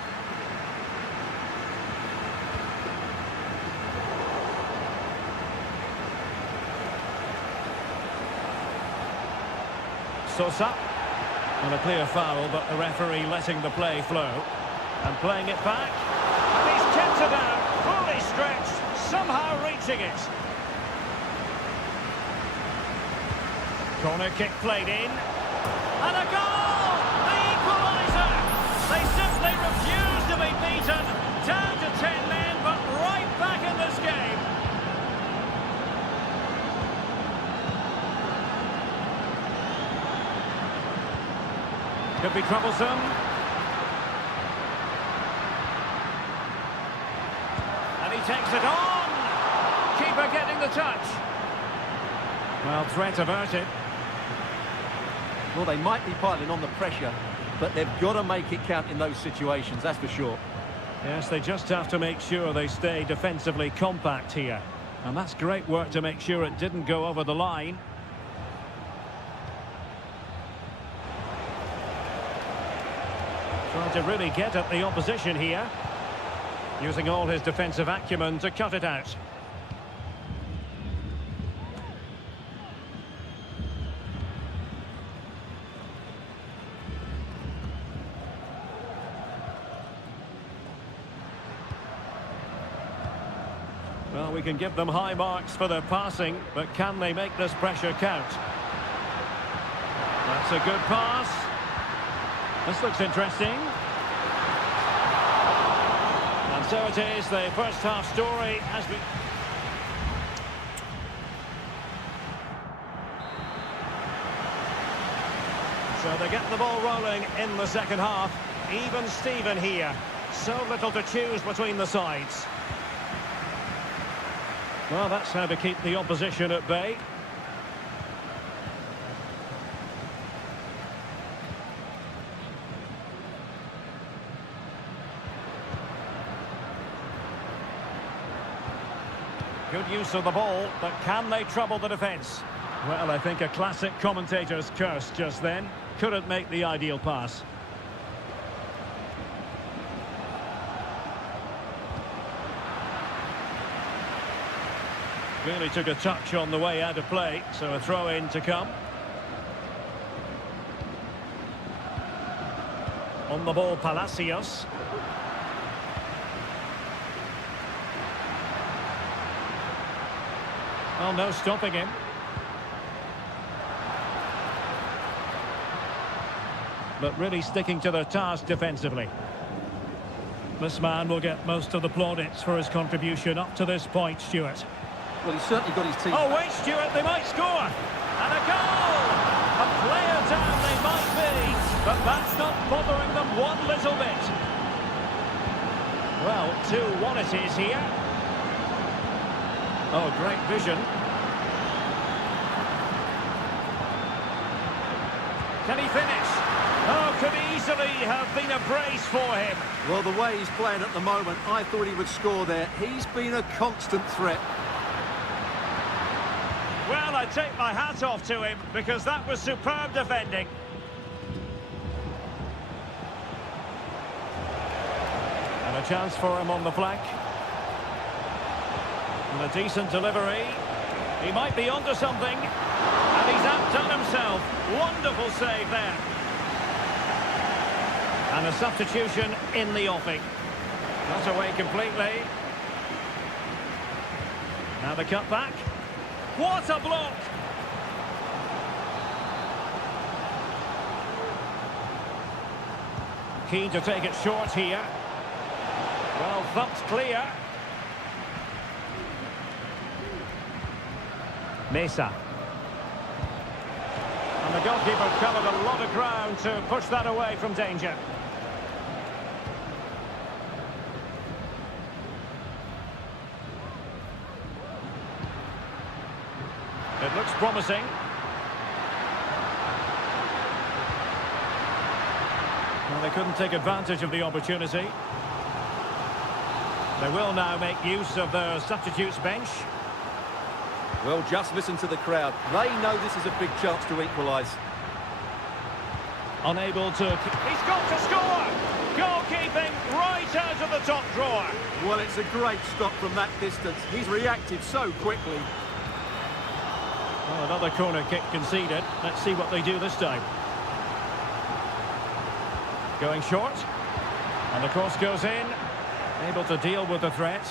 Sosa. And a clear foul, but the referee letting the play flow. And playing it back. And he's kept it out. Fully stretched. Somehow reaching it. Corner kick played in. And a goal! The equaliser! They simply refuse to be beaten. Down to 10 men, but right back in this game. Could be troublesome. And he takes it on! Keeper getting the touch. Well, threat averted. Well, they might be piling on the pressure, but they've got to make it count in those situations, that's for sure. Yes, they just have to make sure they stay defensively compact here. And that's great work to make sure it didn't go over the line. Trying to really get at the opposition here. Using all his defensive acumen to cut it out. Well, we can give them high marks for their passing, but can they make this pressure count? That's a good pass. This looks interesting. And so it is, the first half story has been... So they get the ball rolling in the second half. Even Steven here. So little to choose between the sides. Well, that's how to keep the opposition at bay. Good use of the ball, but can they trouble the defence? Well, I think a classic commentator's curse just then. Couldn't make the ideal pass. Really took a touch on the way out of play, so a throw-in to come. On the ball, Palacios. Well, no stopping him. But really sticking to their task defensively. This man will get most of the plaudits for his contribution up to this point, Stuart. Well, he's certainly got his team. Oh, wait, Stuart, they might score. And a goal! A player down they might be, but that's not bothering them one little bit. Well, 2-1 it is here. Oh, great vision. Can he finish? Oh, could easily have been a brace for him. Well, the way he's playing at the moment, I thought he would score there. He's been a constant threat. Well, I take my hat off to him because that was superb defending. And a chance for him on the flank. And a decent delivery. He might be onto something. And he's outdone himself. Wonderful save there. And a substitution in the offing. Not away completely. Now the cut back. What a block! Keen to take it short here. Well, thumped clear. Mesa. And the goalkeeper covered a lot of ground to push that away from danger. It looks promising. Well, they couldn't take advantage of the opportunity. They will now make use of their substitutes bench. Well, just listen to the crowd. They know this is a big chance to equalise. Unable to... He's got to score! Goalkeeping right out of the top drawer. Well, it's a great stop from that distance. He's reacted so quickly. Well, another corner kick conceded. Let's see what they do this time. Going short. And the cross goes in. Able to deal with the threat.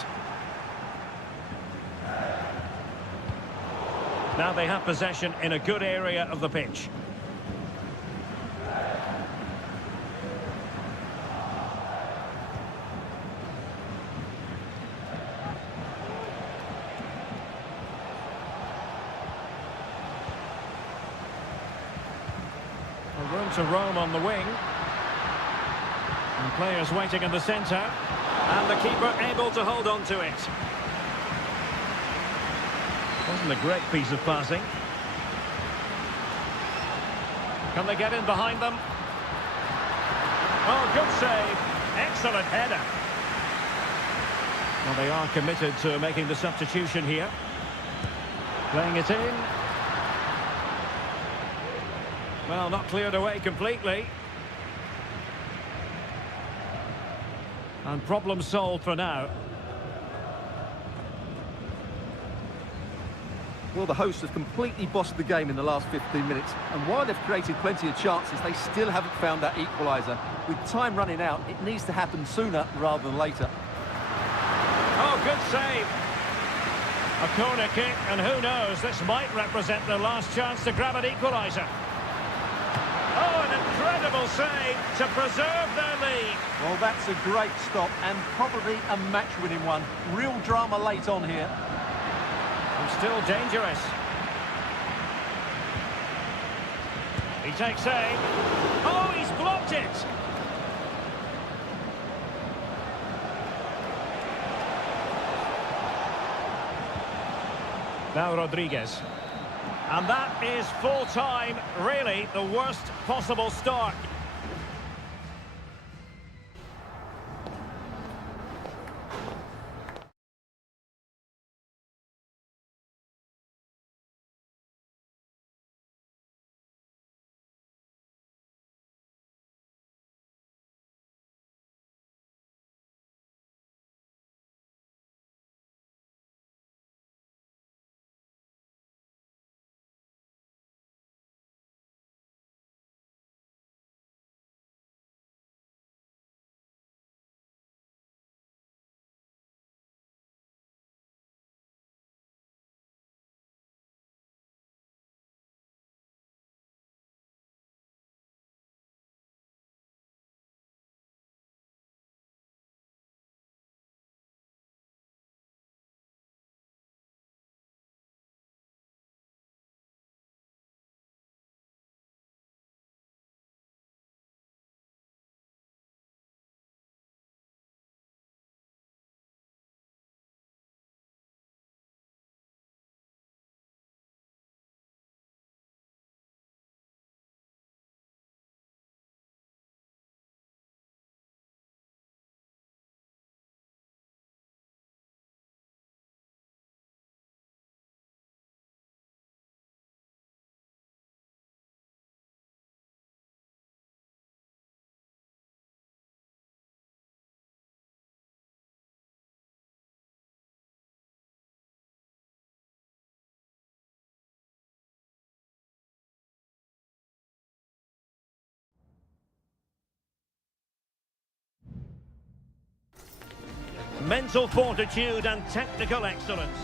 Now they have possession in a good area of the pitch. Room to roam on the wing. And players waiting in the centre. And the keeper able to hold on to it. Wasn't a great piece of passing. Can they get in behind them? Oh, good save. Excellent header. Well, they are committed to making the substitution here. Playing it in. Well, not cleared away completely. And problem solved for now. Well, the hosts have completely bossed the game in the last 15 minutes. And while they've created plenty of chances, they still haven't found that equaliser. With time running out, it needs to happen sooner rather than later. Oh, good save. A corner kick, and who knows, this might represent their last chance to grab an equaliser. Oh, an incredible save to preserve their lead. Well, that's a great stop and probably a match-winning one. Real drama late on here. And still dangerous. He takes aim. Oh, he's blocked it. Now Rodriguez. And that is full time. Really, the worst possible start. Mental fortitude and technical excellence.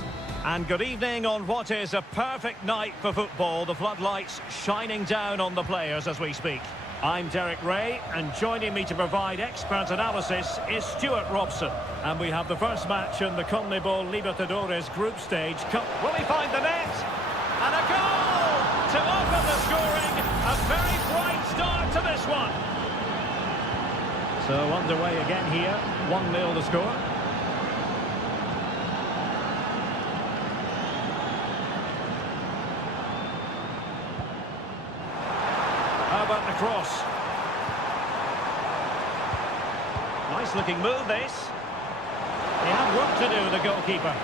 And good evening on what is a perfect night for football. The floodlights shining down on the players as we speak. I'm Derek Ray, and joining me to provide expert analysis is Stuart Robson. And we have the first match in the CONMEBOL Libertadores group stage. Will he find the net? And a goal to open the scoring. A very bright start to this one. So underway again here. 1-0 the score. How about the cross? Nice looking move this. He had work to do, the goalkeeper.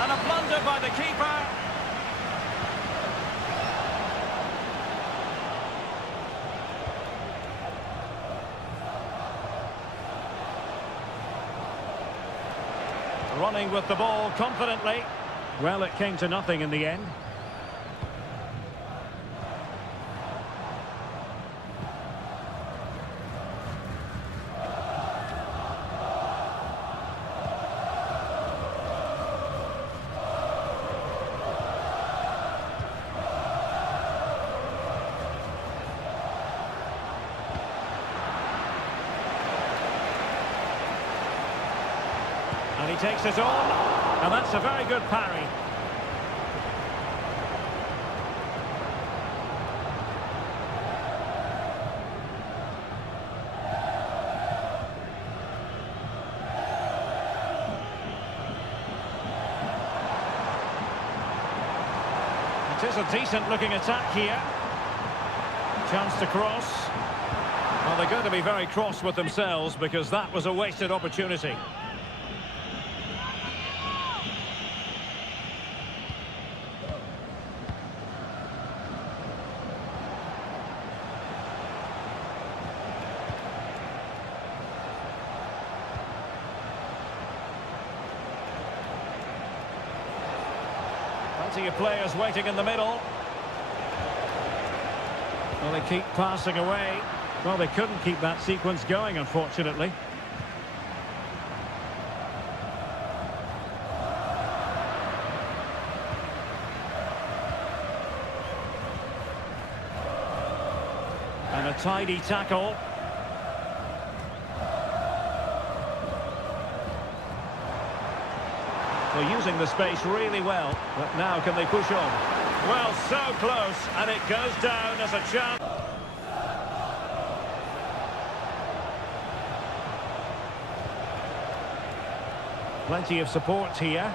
And a blunder by the keeper. Running with the ball confidently. Well, it came to nothing in the end. And he takes it on, and that's a very good parry. It is a decent-looking attack here. Chance to cross. Well, they're going to be very cross with themselves because that was a wasted opportunity. Plenty of players waiting in the middle. Well, they keep passing away. Well, they couldn't keep that sequence going, unfortunately. And a tidy tackle. They're using the space really well, but now can they push on? Well, so close, and it goes down as a chance. Plenty of support here.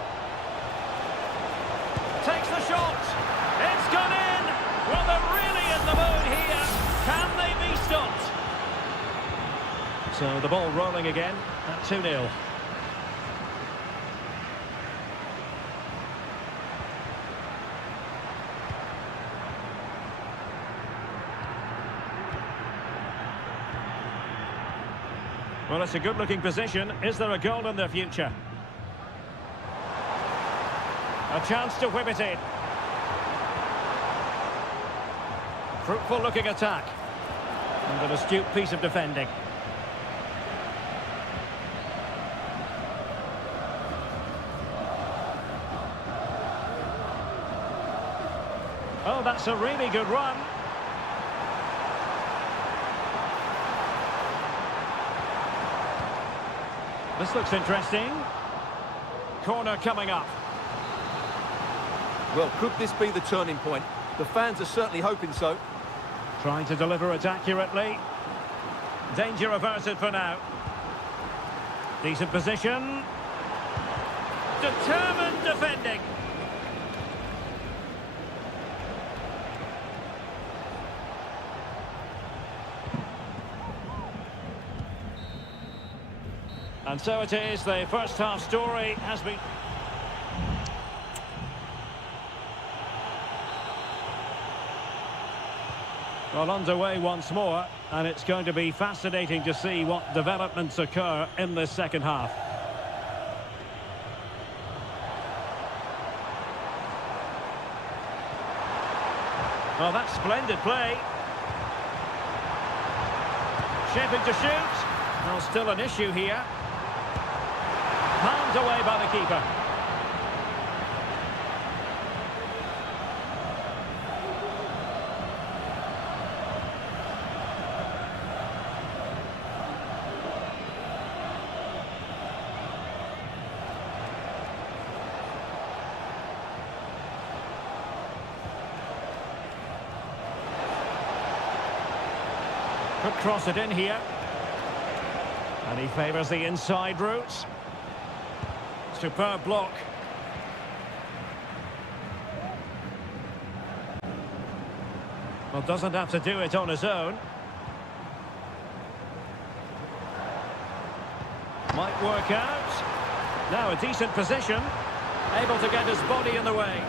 Takes the shot. It's gone in. Well, they're really in the mood here. Can they be stopped? So the ball rolling again at 2-0. Well, it's a good-looking position. Is there a goal in their future? A chance to whip it in. Fruitful-looking attack. And an astute piece of defending. Oh, that's a really good run. This looks interesting. Corner coming up. Well, could this be the turning point? The fans are certainly hoping so. Trying to deliver it accurately. Danger averted for now. Decent position. Determined defending. And so it is, the first half story has been... Well, underway once more, and it's going to be fascinating to see what developments occur in this second half. Well, that's splendid play. Shaping to shoot. Well, still an issue here. Palmed away by the keeper. Could cross it in here. And he favours the inside route. Superb block. Well, doesn't have to do it on his own. Might work out. Now a decent position. Able to get his body in the way.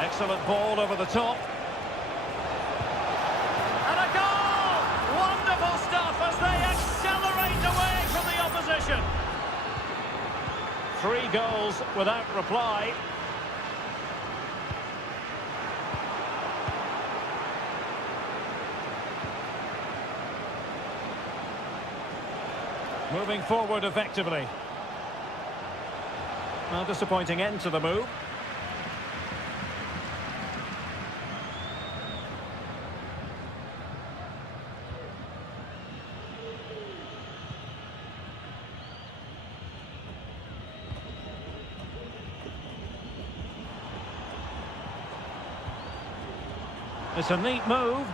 Excellent ball over the top. And a goal! Wonderful stuff as they accelerate away from the opposition. 3 goals without reply. Moving forward effectively. Well, disappointing end to the move. It's a neat move.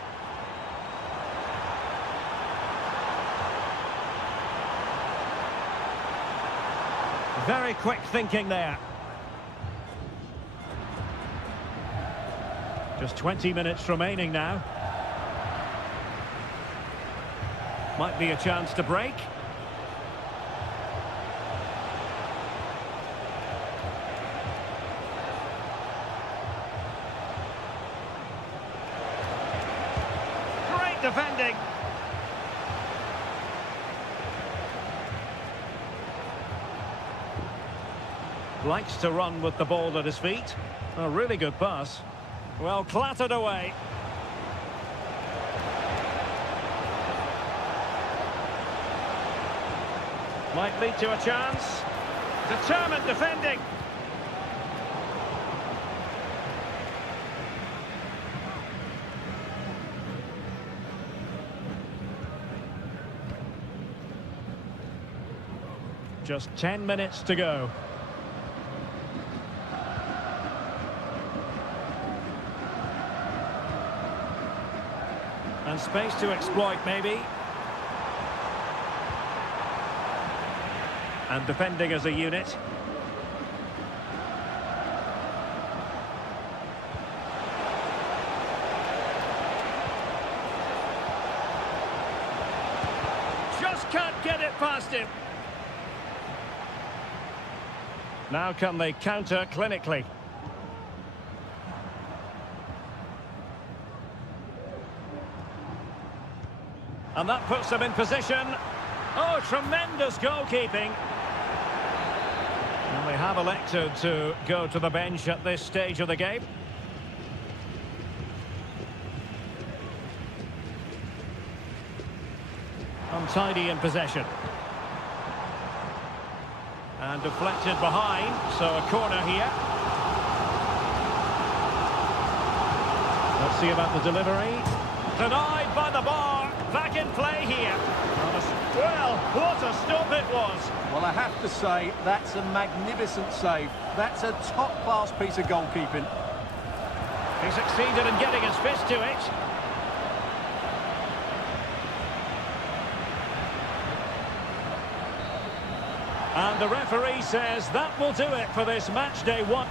Very quick thinking there. Just 20 minutes remaining now. Might be a chance to break. Defending. Likes to run with the ball at his feet. A really good pass. Well, clattered away. Might lead to a chance. Determined defending. Just 10 minutes to go. space to exploit, maybe. And defending as a unit. Just can't get it past him. Now can they counter clinically? And that puts them in position. Oh, tremendous goalkeeping. And they have elected to go to the bench at this stage of the game. Untidy in possession. And deflected behind, so a corner here. Let's see about the delivery. Denied by the bar. Back in play here. Well, what a stop it was. Well, I have to say, that's a magnificent save. That's a top-class piece of goalkeeping. He succeeded in getting his fist to it. And the referee says that will do it for this match day one.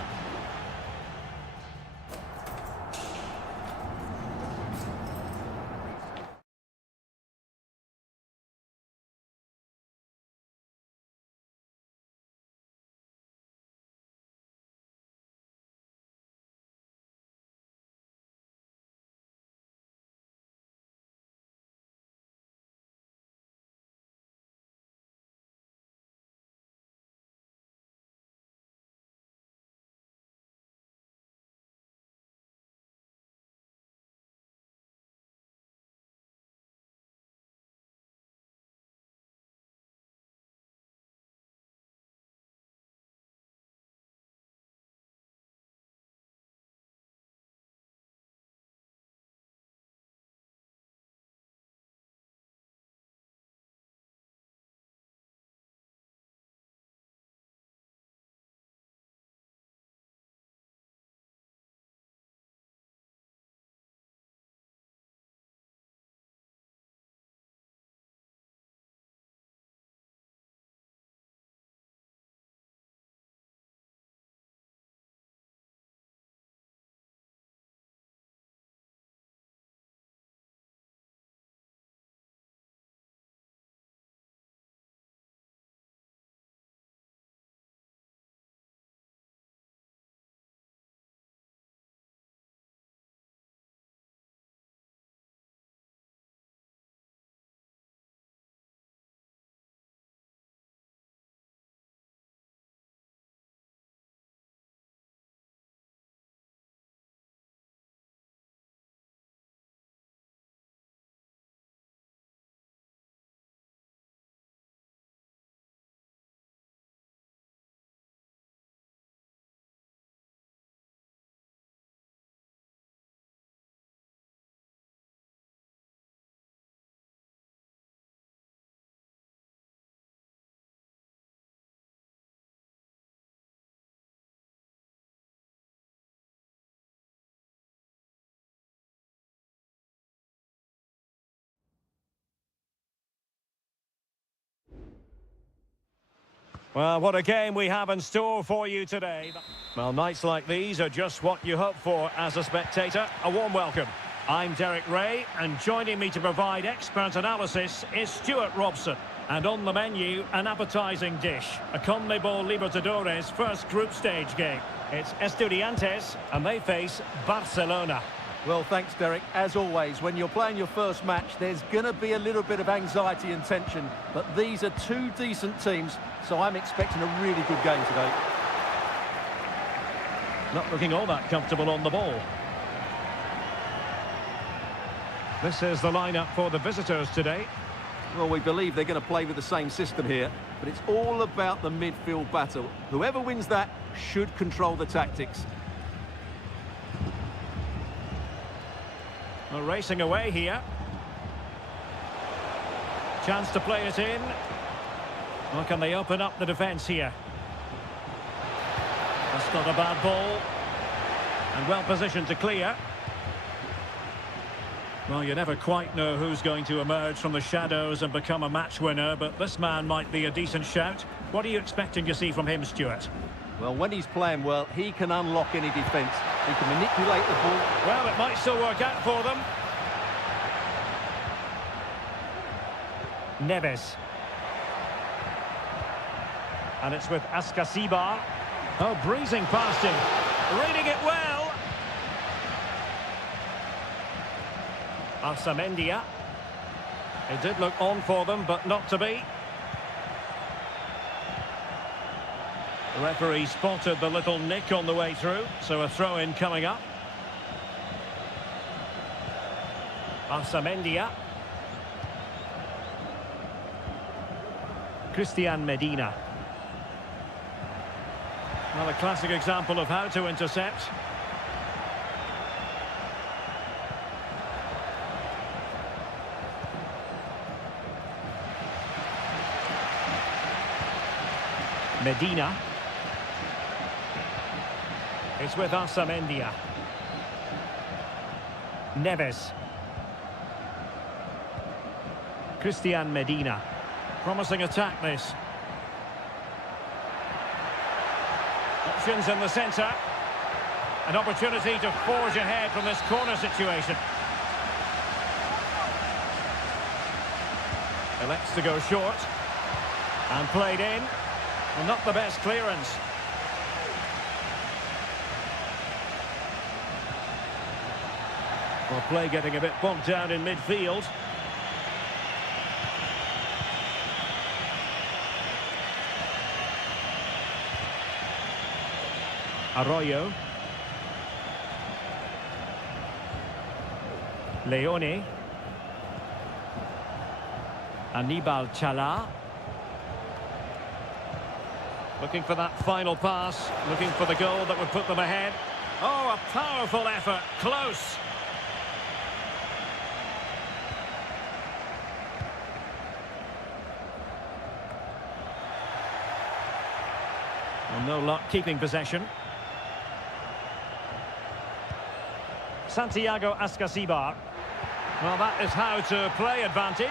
Well, what a game we have in store for you today. Well, nights like these are just what you hope for as a spectator. A warm welcome. I'm Derek Ray, and joining me to provide expert analysis is Stuart Robson. And on the menu, an appetising dish, a CONMEBOL Libertadores first group stage game. It's Estudiantes, and they face Barcelona. Well, thanks, Derek. As always, when you're playing your first match, there's going to be a little bit of anxiety and tension. But these are two decent teams, so I'm expecting a really good game today. Not looking all that comfortable on the ball. This is the lineup for the visitors today. Well, we believe they're going to play with the same system here, but it's all about the midfield battle. Whoever wins that should control the tactics. Well, racing away here. Chance to play it in. Well, can they open up the defence here? That's not a bad ball. And well positioned to clear. Well, you never quite know who's going to emerge from the shadows and become a match winner, but this man might be a decent shout. What are you expecting to see from him, Stuart? Well, when he's playing well, he can unlock any defence. He can manipulate the ball. Well, it might still work out for them. Neves. And it's with Ascasibar. Oh, breezing past him. Reading it well. Arsamendia. It did look on for them, but not to be. The referee spotted the little nick on the way through, so a throw-in coming up. Arsamendia. Christian Medina. Well, a classic example of how to intercept. Medina. It's with Arsamendia. Neves. Christian Medina. Promising attack, this. Options in the centre. An opportunity to forge ahead from this corner situation. Elects to go short. And played in. Well, not the best clearance. Well, play getting a bit bogged down in midfield. Arroyo. Leone. Anibal Chala. Looking for that final pass. Looking for the goal that would put them ahead. Oh, a powerful effort. Close. Well, no luck keeping possession. Santiago Ascasibar. Well, that is how to play advantage.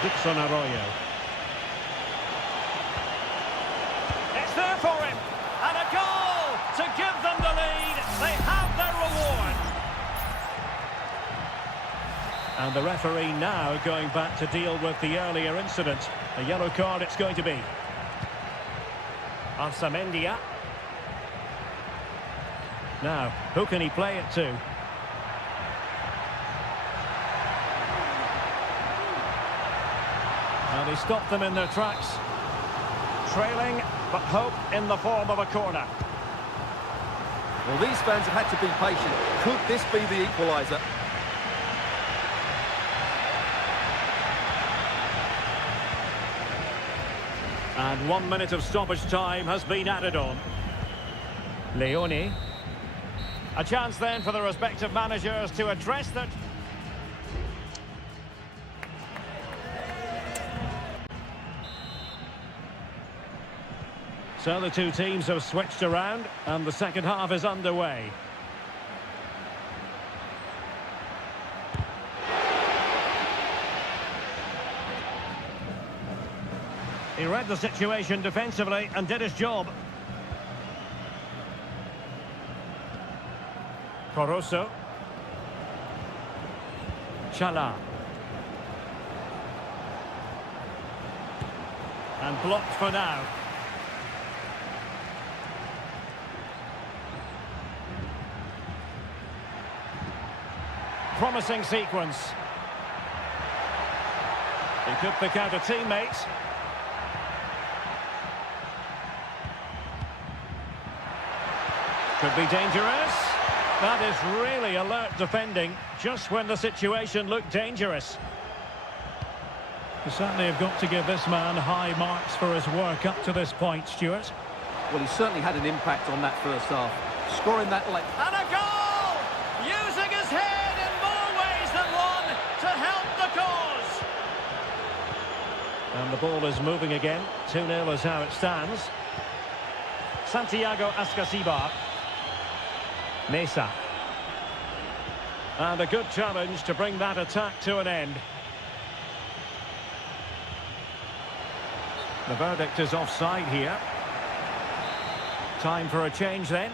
Dixon Arroyo. It's there for him. And a goal to give them the lead. They have their reward. And the referee now going back to deal with the earlier incident. A yellow card it's going to be. Arsamendia. Now, who can he play it to? And he stopped them in their tracks. Trailing, but hope in the form of a corner. Well, these fans have had to be patient. Could this be the equaliser? And 1 minute of stoppage time has been added on. Leone. A chance then for the respective managers to address that. So the two teams have switched around and the second half is underway. He read the situation defensively and did his job. Corosso. Chala. And blocked for now. Promising sequence. He could pick out a teammate. Could be dangerous. That is really alert defending, just when the situation looked dangerous. You certainly have got to give this man high marks for his work up to this point, Stuart. Well, he certainly had an impact on that first half. Scoring that late. And a goal! Using his head in more ways than one to help the cause. And And the ball is moving again. 2-0 is how it stands. Santiago Ascasibar. Mesa. And a good challenge to bring that attack to an end. The verdict is offside here. Time for a change then.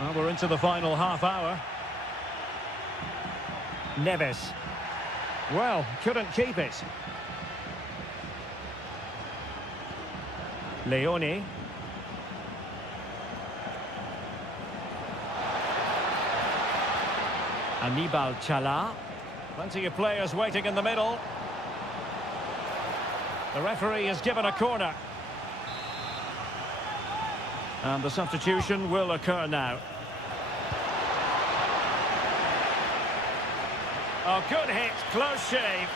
Well, we're into the final half hour. Neves. Well, couldn't keep it. Leone. Anibal Chala. Plenty of players waiting in the middle. The referee has given a corner. And the substitution will occur now. Oh, good hit, close shave.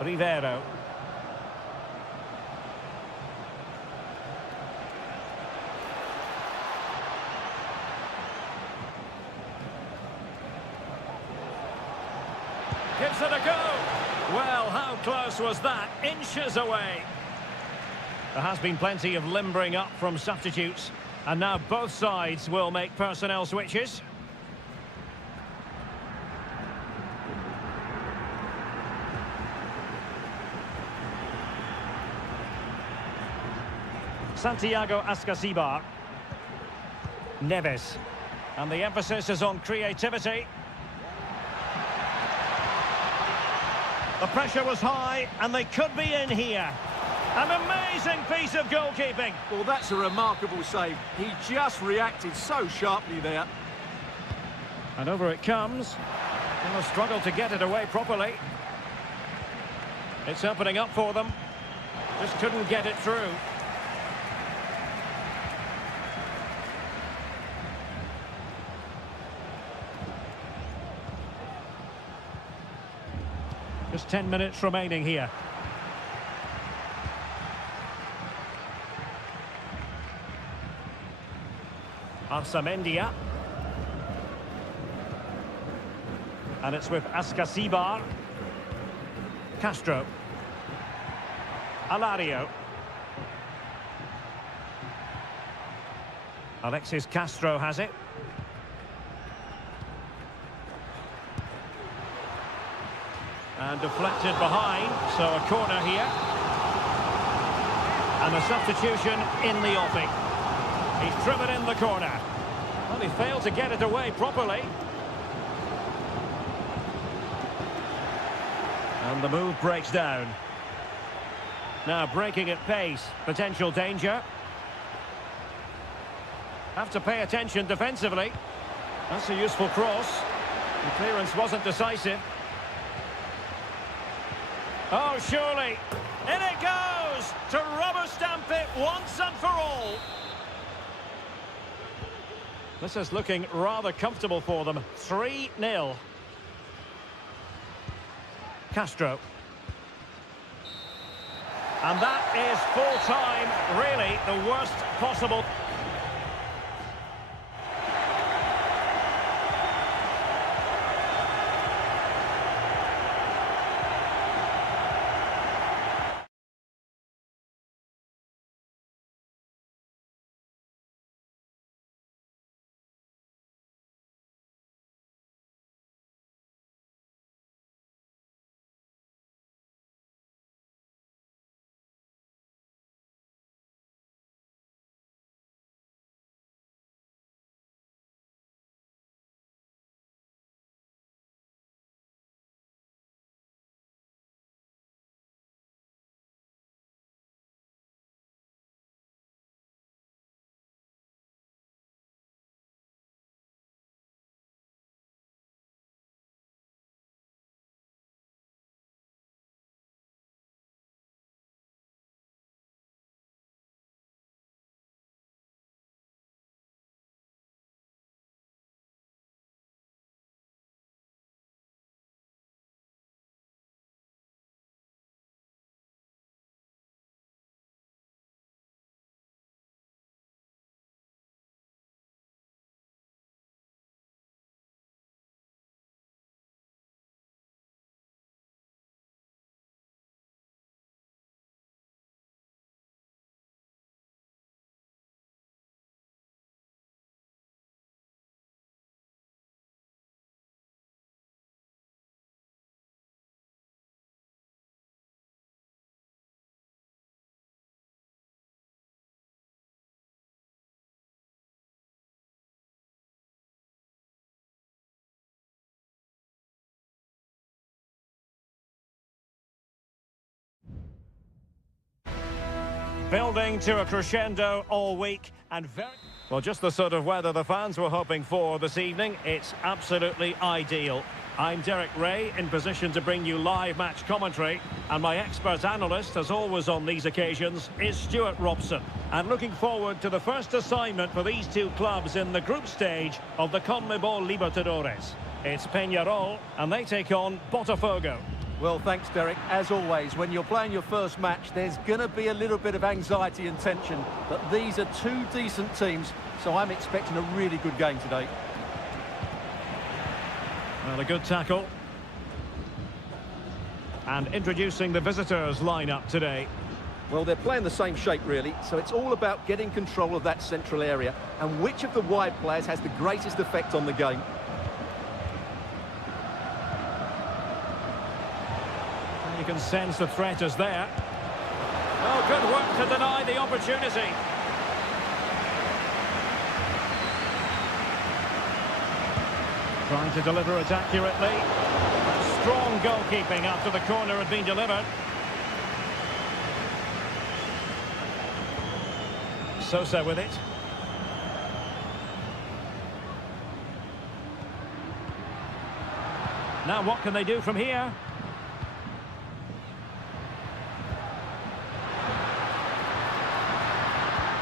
Rivero. Gives it a go. Well, how close was that? Inches away. There has been plenty of limbering up from substitutes. And now both sides will make personnel switches. Santiago Ascasibar. Neves. And the emphasis is on creativity. The pressure was high, and they could be in here. An amazing piece of goalkeeping. Well, that's a remarkable save. He just reacted so sharply there. And over it comes. And a struggle to get it away properly. It's opening up for them. Just couldn't get it through. Just 10 minutes remaining here. Arsamendia. And it's with Ascasibar. Castro. Alario. Alexis Castro has it. And deflected behind, so a corner here. And a substitution in the offing. He's driven in the corner. Well, he failed to get it away properly. And the move breaks down. Now breaking at pace, potential danger. Have to pay attention defensively. That's a useful cross. The clearance wasn't decisive. Oh, surely. In it goes to rubber stamp it once and for all. This is looking rather comfortable for them. 3-0. Castro. And that is full time, really the worst possible. Building to a crescendo all week and very... Well, just the sort of weather the fans were hoping for this evening. It's absolutely ideal. I'm Derek Ray, in position to bring you live match commentary. And my expert analyst, as always on these occasions, is Stuart Robson. And looking forward to the first assignment for these two clubs in the group stage of the CONMEBOL Libertadores. It's Peñarol, and they take on Botafogo. Well, thanks, Derek. As always, when you're playing your first match, there's going to be a little bit of anxiety and tension. But these are two decent teams, so I'm expecting a really good game today. Well, a good tackle. And introducing the visitors' lineup today. Well, they're playing the same shape, really, so it's all about getting control of that central area and which of the wide players has the greatest effect on the game. You can sense the threat is there. Oh, good work to deny the opportunity. Trying to deliver it accurately. Strong goalkeeping after the corner had been delivered. Sosa with it. Now what can they do from here?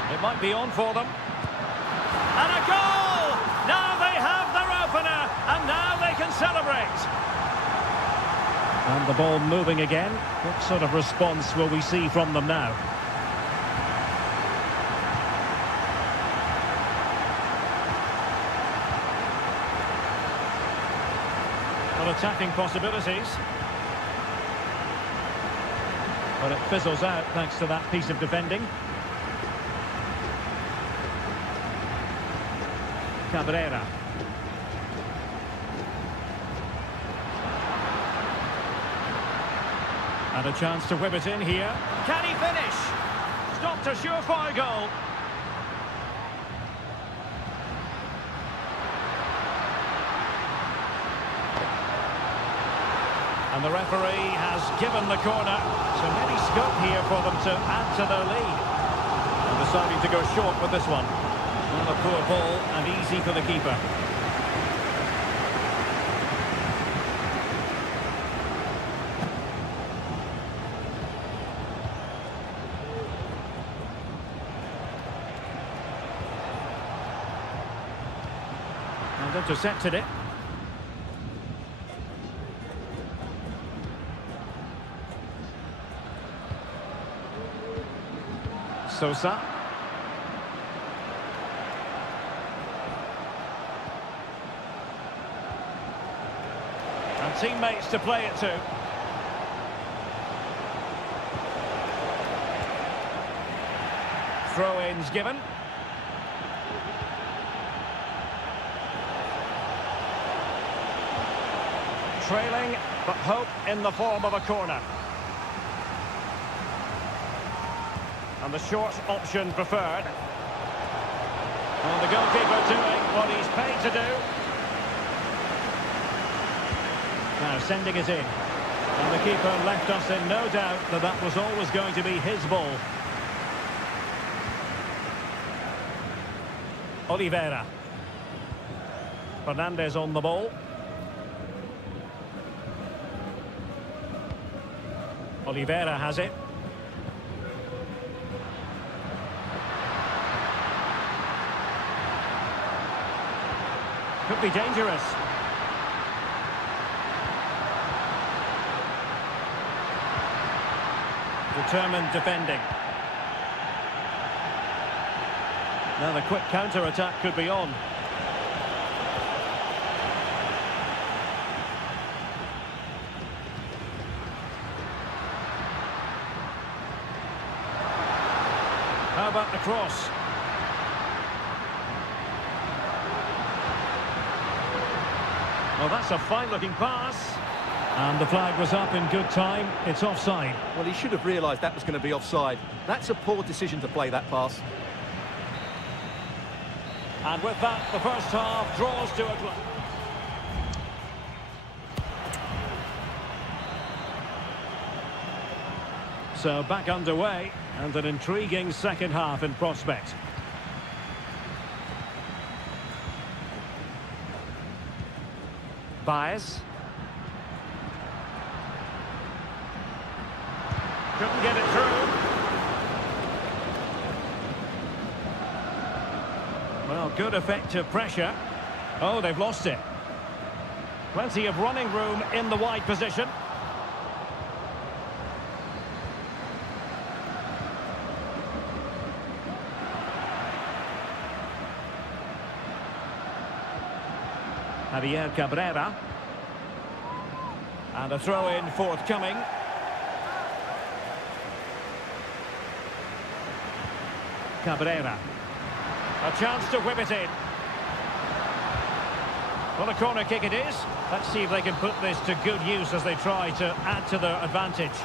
It might be on for them. And a goal! Now they have their opener, and now they can celebrate. And the ball moving again. What sort of response will we see from them now? Well, attacking possibilities. But it fizzles out thanks to that piece of defending. Cabrera. And a chance to whip it in here. Can he finish? Stopped a surefire goal. And the referee has given the corner. So maybe scope here for them to add to their lead. And deciding to go short with this one. Well, a poor ball and easy for the keeper. And intercepted it. Sosa. And teammates to play it to. Throw-ins given. Trailing, but hope in the form of a corner. And the short option preferred. And the goalkeeper doing what he's paid to do. Now sending it in. And the keeper left us in no doubt that that was always going to be his ball. Oliveira. Fernandez on the ball. Oliveira has it. Could be dangerous. Determined defending. Now the quick counter-attack could be on. How about the cross? Well, that's a fine-looking pass. And the flag was up in good time. It's offside. Well, he should have realised that was going to be offside. That's a poor decision to play that pass. And with that, the first half draws to a close. So back underway. And an intriguing second half in prospect. Baez. Couldn't get it through. Well, good effective pressure. Oh, they've lost it. Plenty of running room in the wide position. Javier Cabrera. And a throw-in forthcoming. Cabrera. A chance to whip it in. Well, a corner kick it is. Let's see if they can put this to good use as they try to add to their advantage.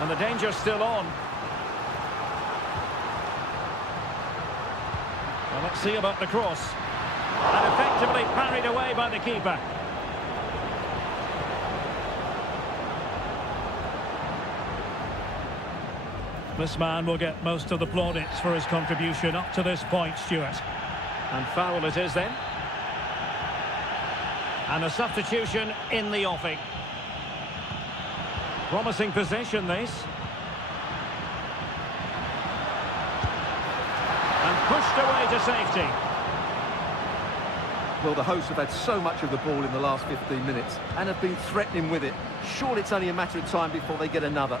And the danger's still on. Well, let's see about the cross. And effectively parried away by the keeper. This man will get most of the plaudits for his contribution up to this point, Stuart. And foul it is then. And a substitution in the offing. Promising possession, this. And pushed away to safety. Well, the hosts have had so much of the ball in the last 15 minutes and have been threatening with it. Surely it's only a matter of time before they get another.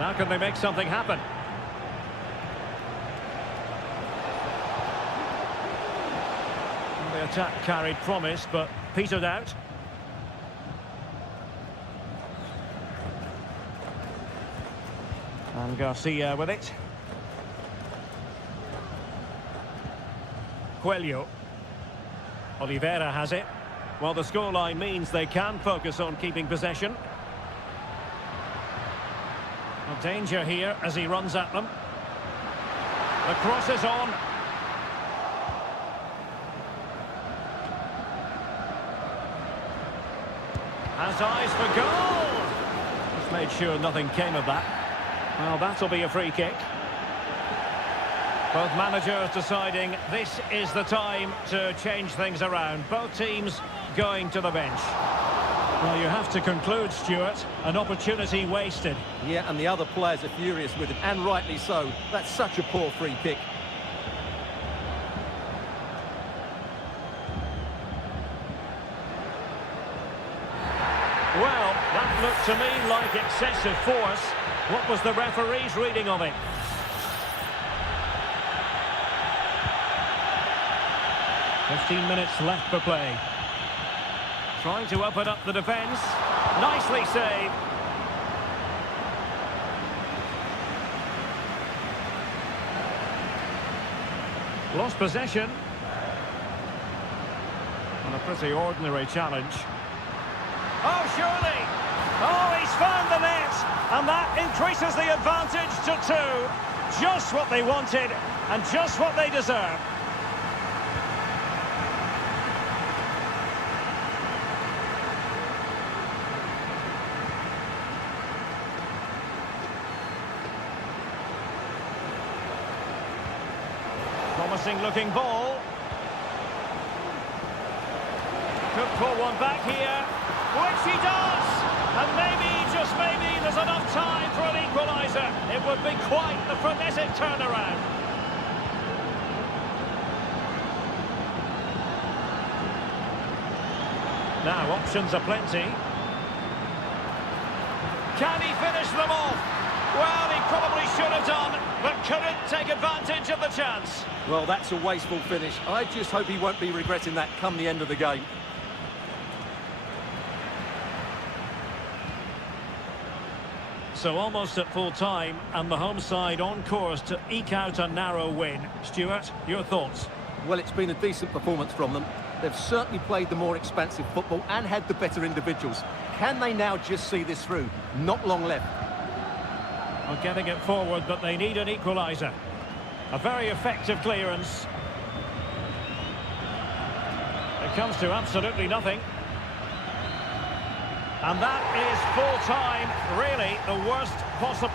Now can they make something happen? The attack carried promise, but petered out. And Garcia with it. Coelho. Oliveira has it. Well, the scoreline means they can focus on keeping possession. Well, danger here as he runs at them. The cross is on. Has eyes for goal. Just made sure nothing came of that. Well, that'll be a free kick. Both managers deciding this is the time to change things around. Both teams going to the bench. Well, you have to conclude, Stuart, an opportunity wasted. Yeah, and the other players are furious with it, and rightly so. That's such a poor free kick. Well, that looked to me like excessive force. What was the referee's reading of it? "15 minutes left for play. Trying to open up the defence. Nicely saved. Lost possession. And a pretty ordinary challenge. Oh, surely! Oh, he's found the net! And that increases the advantage to 2. Just what they wanted, and just what they deserve. Promising looking ball. Could pull one back here, which he does! And maybe, just maybe, there's enough time for an equaliser. It would be quite the frenetic turnaround. Now, options are plenty. Can he finish them off? Well, he probably should have done, but couldn't take advantage of the chance. Well, that's a wasteful finish. I just hope he won't be regretting that come the end of the game. So almost at full time, and the home side on course to eke out a narrow win. Stuart, your thoughts? Well, it's been a decent performance from them. They've certainly played the more expansive football and had the better individuals. Can they now just see this through? Not long left. Well, getting it forward, but they need an equaliser. A very effective clearance. It comes to absolutely nothing. And that is full time, really the worst possible.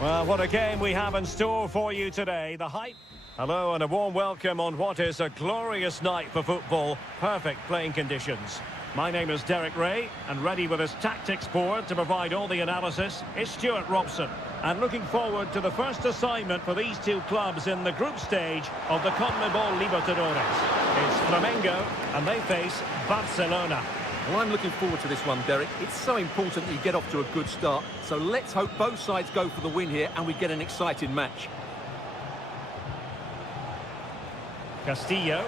Well, what a game we have in store for you today. The hype. Hello and a warm welcome on what is a glorious night for football. Perfect playing conditions. My name is Derek Ray, and ready with his tactics board to provide all the analysis is Stuart Robson. And looking forward to the first assignment for these two clubs in the group stage of the CONMEBOL Libertadores. It's Flamengo, and they face Barcelona. Well, I'm looking forward to this one, Derek. It's so important that you get off to a good start. So let's hope both sides go for the win here and we get an exciting match. Castillo.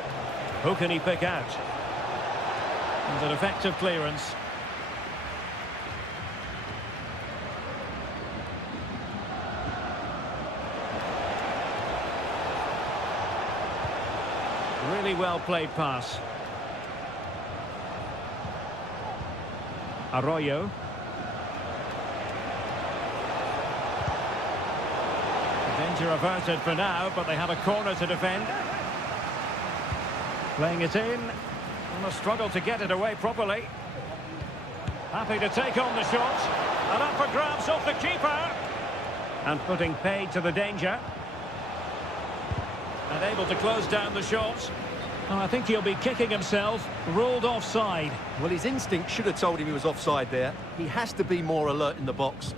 Who can he pick out? And an effective clearance. Really well played pass. Arroyo. Danger averted for now, but they have a corner to defend. Playing it in. And a struggle to get it away properly. Happy to take on the shot. And up for grabs off the keeper. And putting paid to the danger. And able to close down the shot. Oh, I think he'll be kicking himself. Ruled offside. Well, his instinct should have told him he was offside there. He has to be more alert in the box.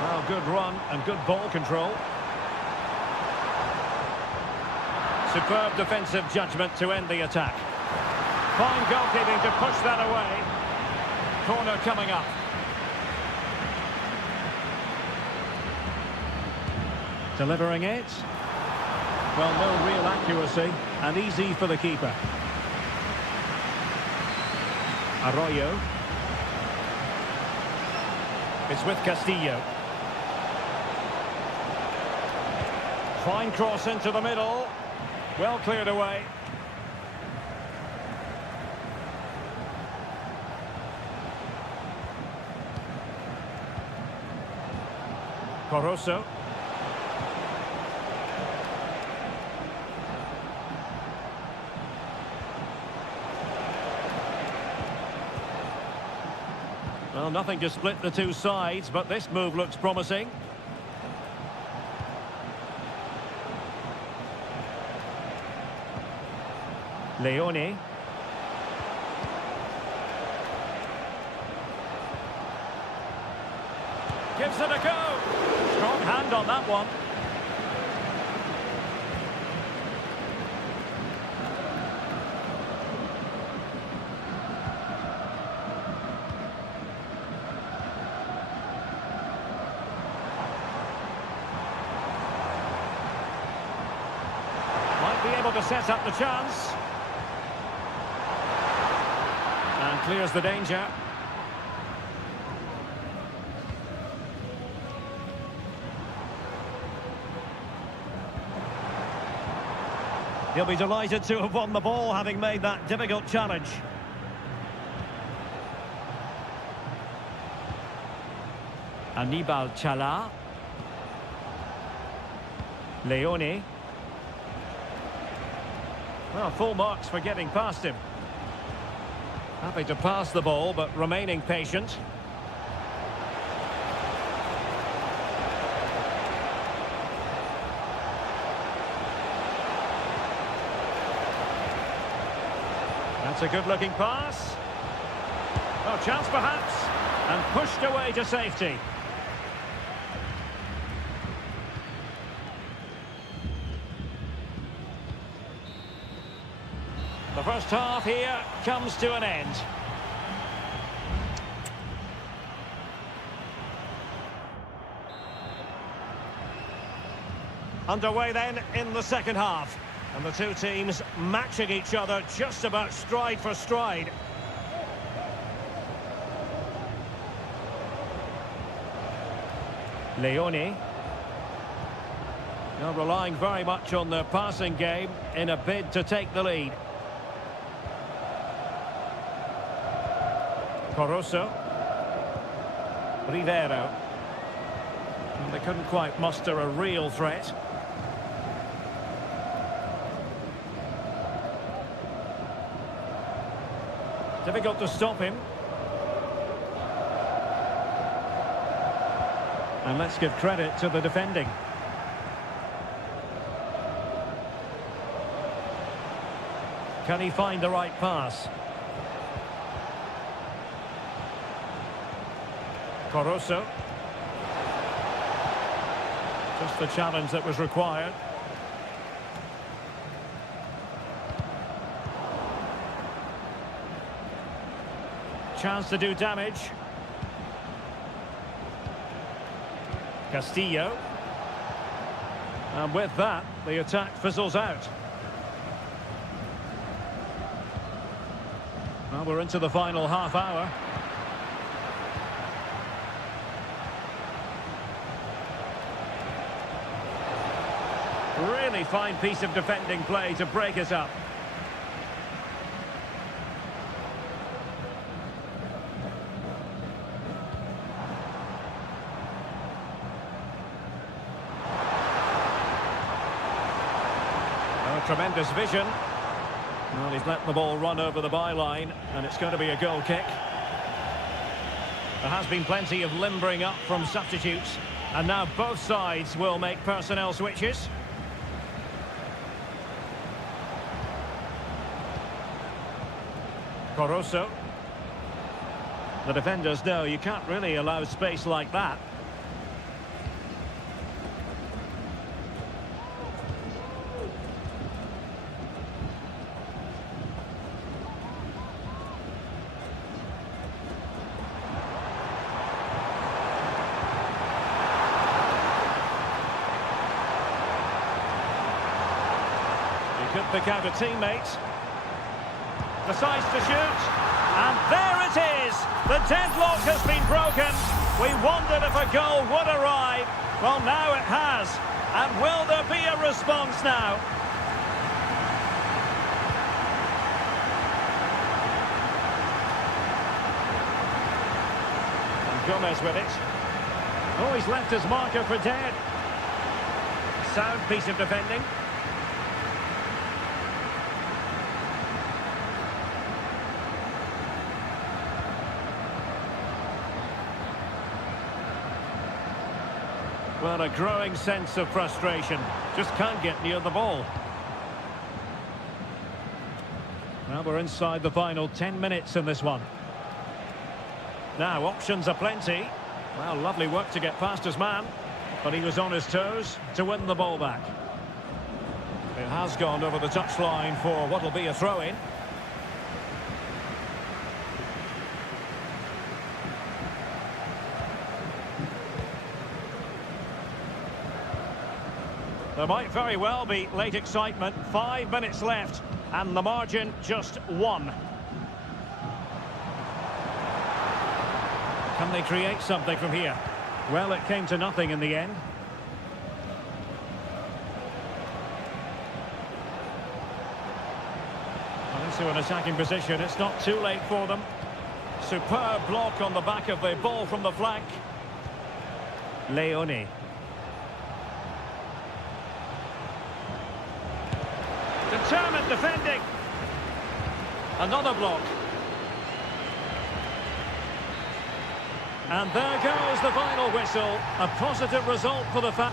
Well, good run and good ball control. Superb defensive judgment to end the attack. Fine goalkeeping to push that away. Corner coming up. Delivering it. Well, no real accuracy and easy for the keeper. Arroyo. It's with Castillo. Fine cross into the middle. Well cleared away. Coroso. Well, nothing to split the two sides, but this move looks promising. Leone. Gives it a go. Strong hand on that one. Might be able to set up the chance. And clears the danger. He'll be delighted to have won the ball, having made that difficult challenge. Anibal Chala. Leone. Well, full marks for getting past him. Happy to pass the ball, but remaining patient. That's a good-looking pass. Oh, chance perhaps. And pushed away to safety. The first half here comes to an end. Underway then in the second half. And the two teams matching each other just about stride for stride. Leone. Now relying very much on their passing game in a bid to take the lead. Corosso. Rivero. And they couldn't quite muster a real threat. Difficult to stop him. And let's give credit to the defending. Can he find the right pass? Corosso. Just the challenge that was required. Chance to do damage. Castillo. And with that, the attack fizzles out. Well, we're into the final half hour. Really fine piece of defending play to break it up. Tremendous vision. Well, he's let the ball run over the byline, and it's going to be a goal kick. There has been plenty of limbering up from substitutes, and now both sides will make personnel switches. Corosso. The defenders know you can't really allow space like that. Could pick out a teammate. Decides to shoot. And there it is! The deadlock has been broken. We wondered if a goal would arrive. Well, now it has. And will there be a response now? And Gomez with it. Oh, he's left his marker for dead. Sound piece of defending. Well, a growing sense of frustration. Just can't get near the ball. Well, we're inside the final 10 minutes in this one. Now, options are plenty. Well, lovely work to get past his man, but he was on his toes to win the ball back. It has gone over the touchline for what will be a throw-in. There might very well be late excitement. 5 minutes left, and the margin just 1. Can they create something from here? Well, it came to nothing in the end. Well, into an attacking position. It's not too late for them. Superb block on the back of the ball from the flank. Leone. Determined defending. Another block. And there goes the final whistle. A positive result for the fan.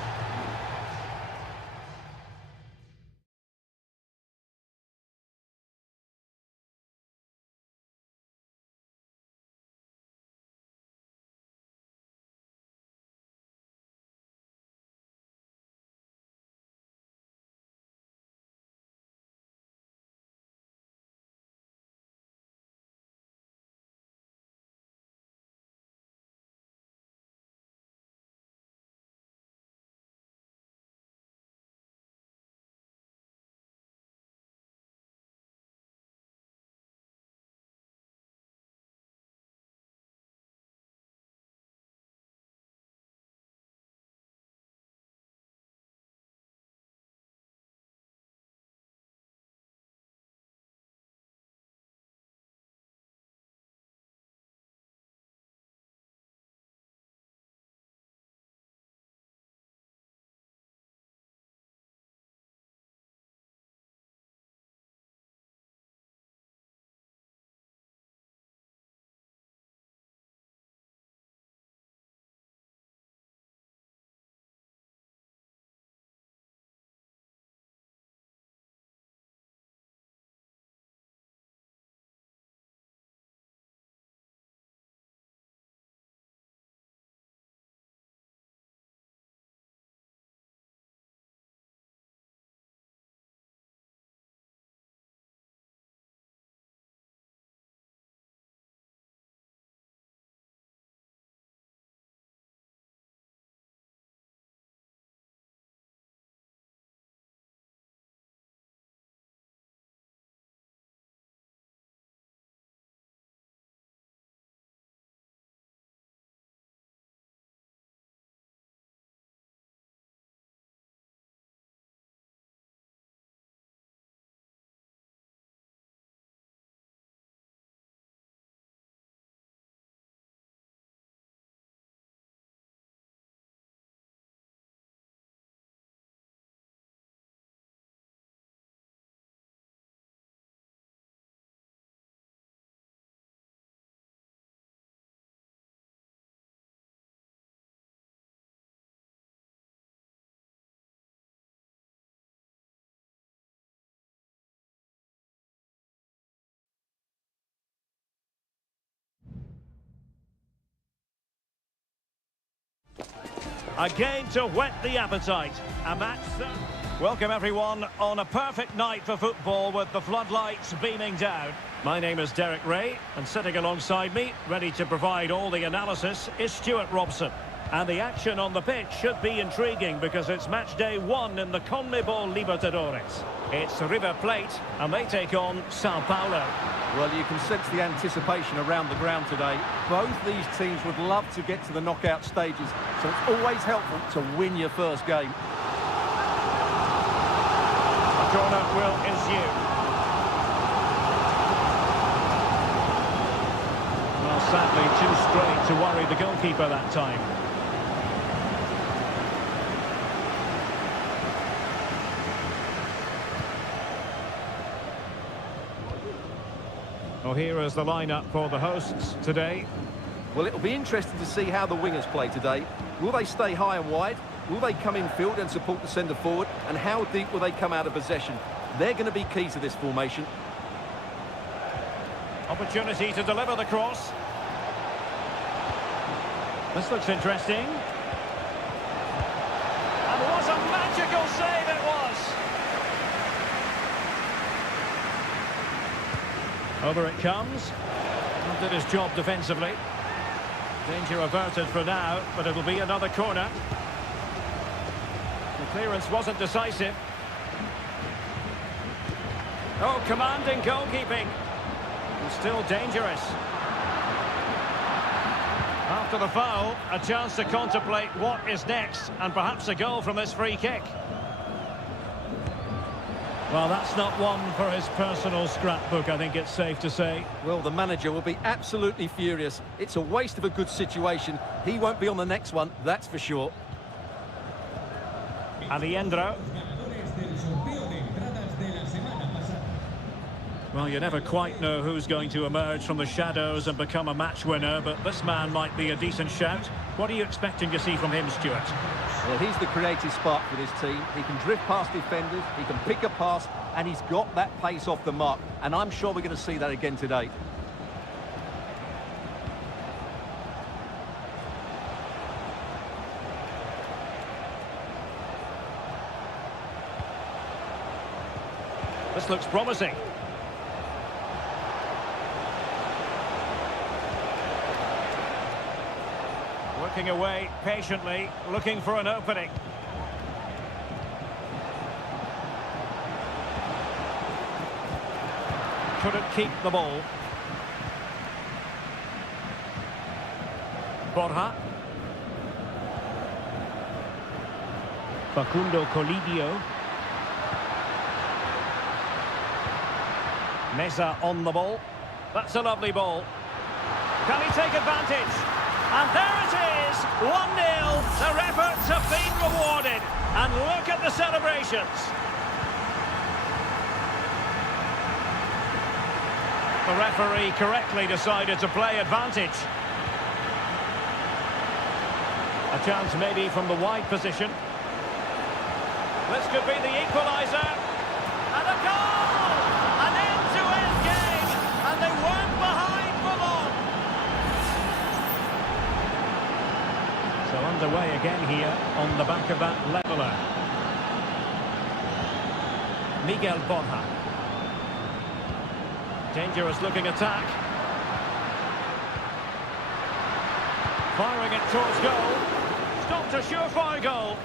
A game to whet the appetite. A match that... Welcome everyone on a perfect night for football with the floodlights beaming down. My name is Derek Ray, and sitting alongside me, ready to provide all the analysis, is Stuart Robson. And the action on the pitch should be intriguing because it's match day 1 in the CONMEBOL Libertadores. It's River Plate, and they take on Sao Paulo. Well, you can sense the anticipation around the ground today. Both these teams would love to get to the knockout stages, so it's always helpful to win your first game. The corner will ensue. Well, sadly, too straight to worry the goalkeeper that time. Well, here is the lineup for the hosts today. Well, it'll be interesting to see how the wingers play today. Will they stay high and wide? Will they come in field and support the centre forward? And how deep will they come out of possession? They're going to be key to this formation. Opportunity to deliver the cross. This looks interesting. And what a magical save it was! Over it comes. Did his job defensively. Danger averted for now, but it'll be another corner. The clearance wasn't decisive. Oh, commanding goalkeeping. And still dangerous. After the foul, a chance to contemplate what is next, and perhaps a goal from this free kick. Well, that's not one for his personal scrapbook, I think it's safe to say. Well, the manager will be absolutely furious. It's a waste of a good situation. He won't be on the next one, that's for sure. Aliendro. Ganadores del sorteo de entradas de la semana pasada. Well, you never quite know who's going to emerge from the shadows and become a match winner, but this man might be a decent shout. What are you expecting to see from him, Stuart? Well, he's the creative spark for this team. He can drift past defenders, he can pick a pass, and he's got that pace off the mark. And I'm sure we're going to see that again today. This looks promising. Working away patiently, looking for an opening. Couldn't keep the ball. Borja. Facundo Colidio. Mesa on the ball. That's a lovely ball. Can he take advantage? And there it is, 1-0. Their efforts have been rewarded. And look at the celebrations. The referee correctly decided to play advantage. A chance maybe from the wide position. This could be the equaliser. And a goal! An end-to-end game. And they weren't behind for long. So underway again here on the back of that leveller. Miguel Borja. Dangerous looking attack. Firing it towards goal. Stopped a surefire goal.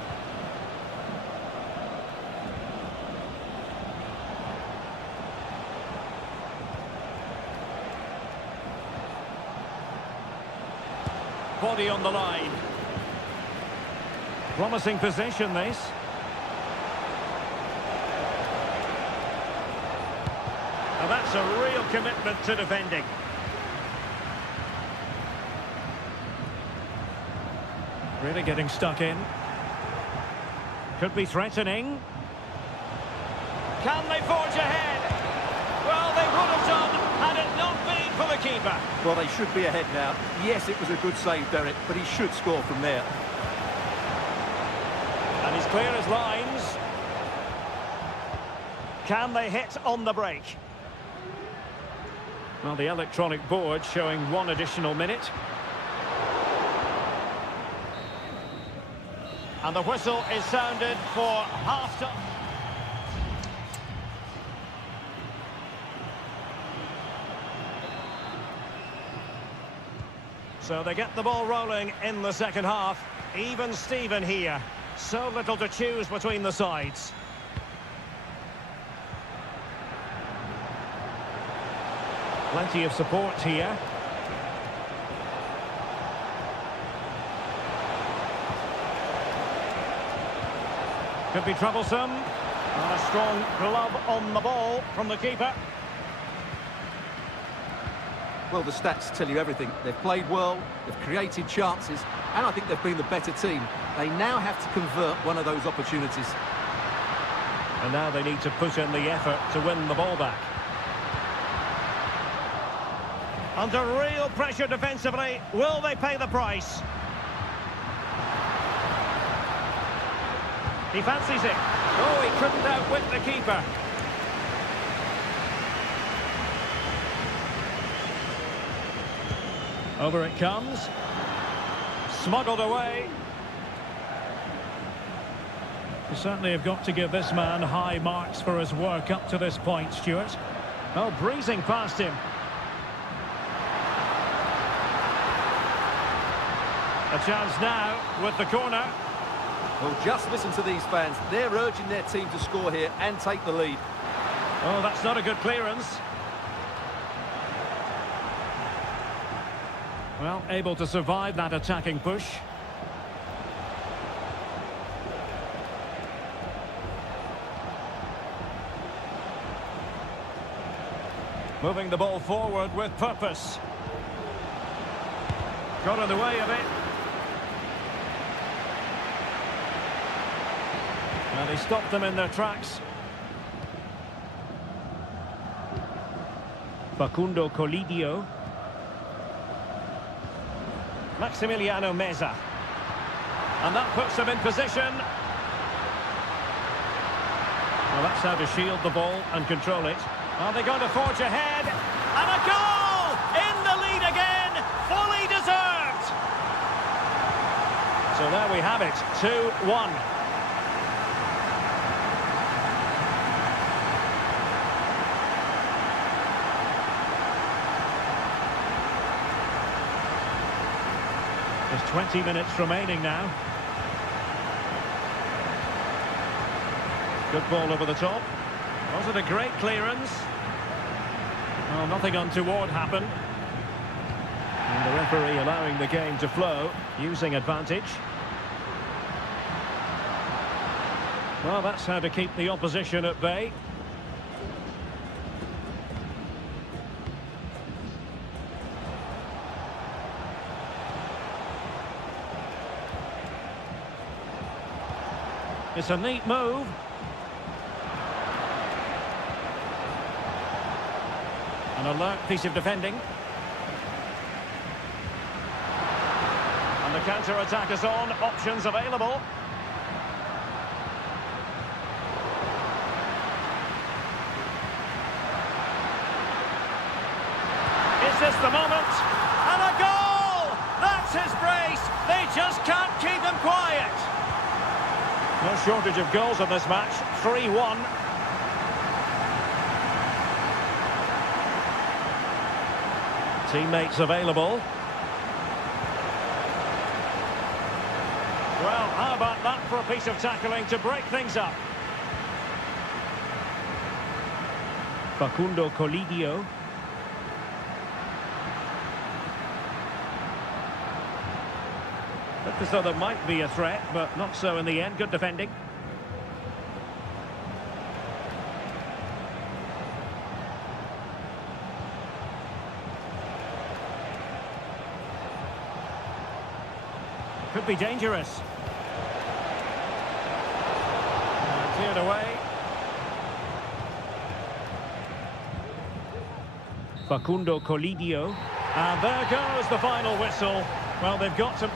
Body on the line. Promising position, this. Now that's a real commitment to defending. Really getting stuck in. Could be threatening. Can they forge ahead? Well, they would have done had it not been for the keeper. Well, they should be ahead now. Yes, it was a good save, Derek, but he should score from there. And he's clear as lines. Can they hit on the break? Well, the electronic board showing one additional minute. And the whistle is sounded for half-time. So they get the ball rolling in the second half. Even Steven here. So little to choose between the sides. Plenty of support here. Could be troublesome. And a strong glove on the ball from the keeper. Well, the stats tell you everything. They've played well, they've created chances, and I think they've been the better team. They now have to convert one of those opportunities. And now they need to put in the effort to win the ball back. Under real pressure defensively, will they pay the price? He fancies it. Oh, he couldn't outwit the keeper. Over it comes. Smuggled away. You certainly have got to give this man high marks for his work up to this point, Stuart. Oh, breezing past him. A chance now with the corner. Well, just listen to these fans. They're urging their team to score here and take the lead. Oh, that's not a good clearance. Well, able to survive that attacking push. Moving the ball forward with purpose. Got in the way of it. And he stopped them in their tracks. Facundo Colidio. Maximiliano Meza. And that puts them in position. Well, that's how to shield the ball and control it. Are they going to forge ahead? And a goal! In the lead again! Fully deserved! So there we have it, 2-1. There's 20 minutes remaining now. Good ball over the top. Was it a great clearance? Well, nothing untoward happened. And the referee allowing the game to flow, using advantage. Well, that's how to keep the opposition at bay. It's a neat move. An alert piece of defending. And the counter-attack is on. Options available. Is this the moment? And a goal! That's his brace. They just can't keep him quiet. No shortage of goals in this match. 3-1. Teammates available. Well, how about that for a piece of tackling to break things up? Facundo Colidio. Looked as though there might be a threat, but not so in the end. Good defending. Could be dangerous. Cleared away. Facundo Colidio. And there goes the final whistle. Well, they've got to...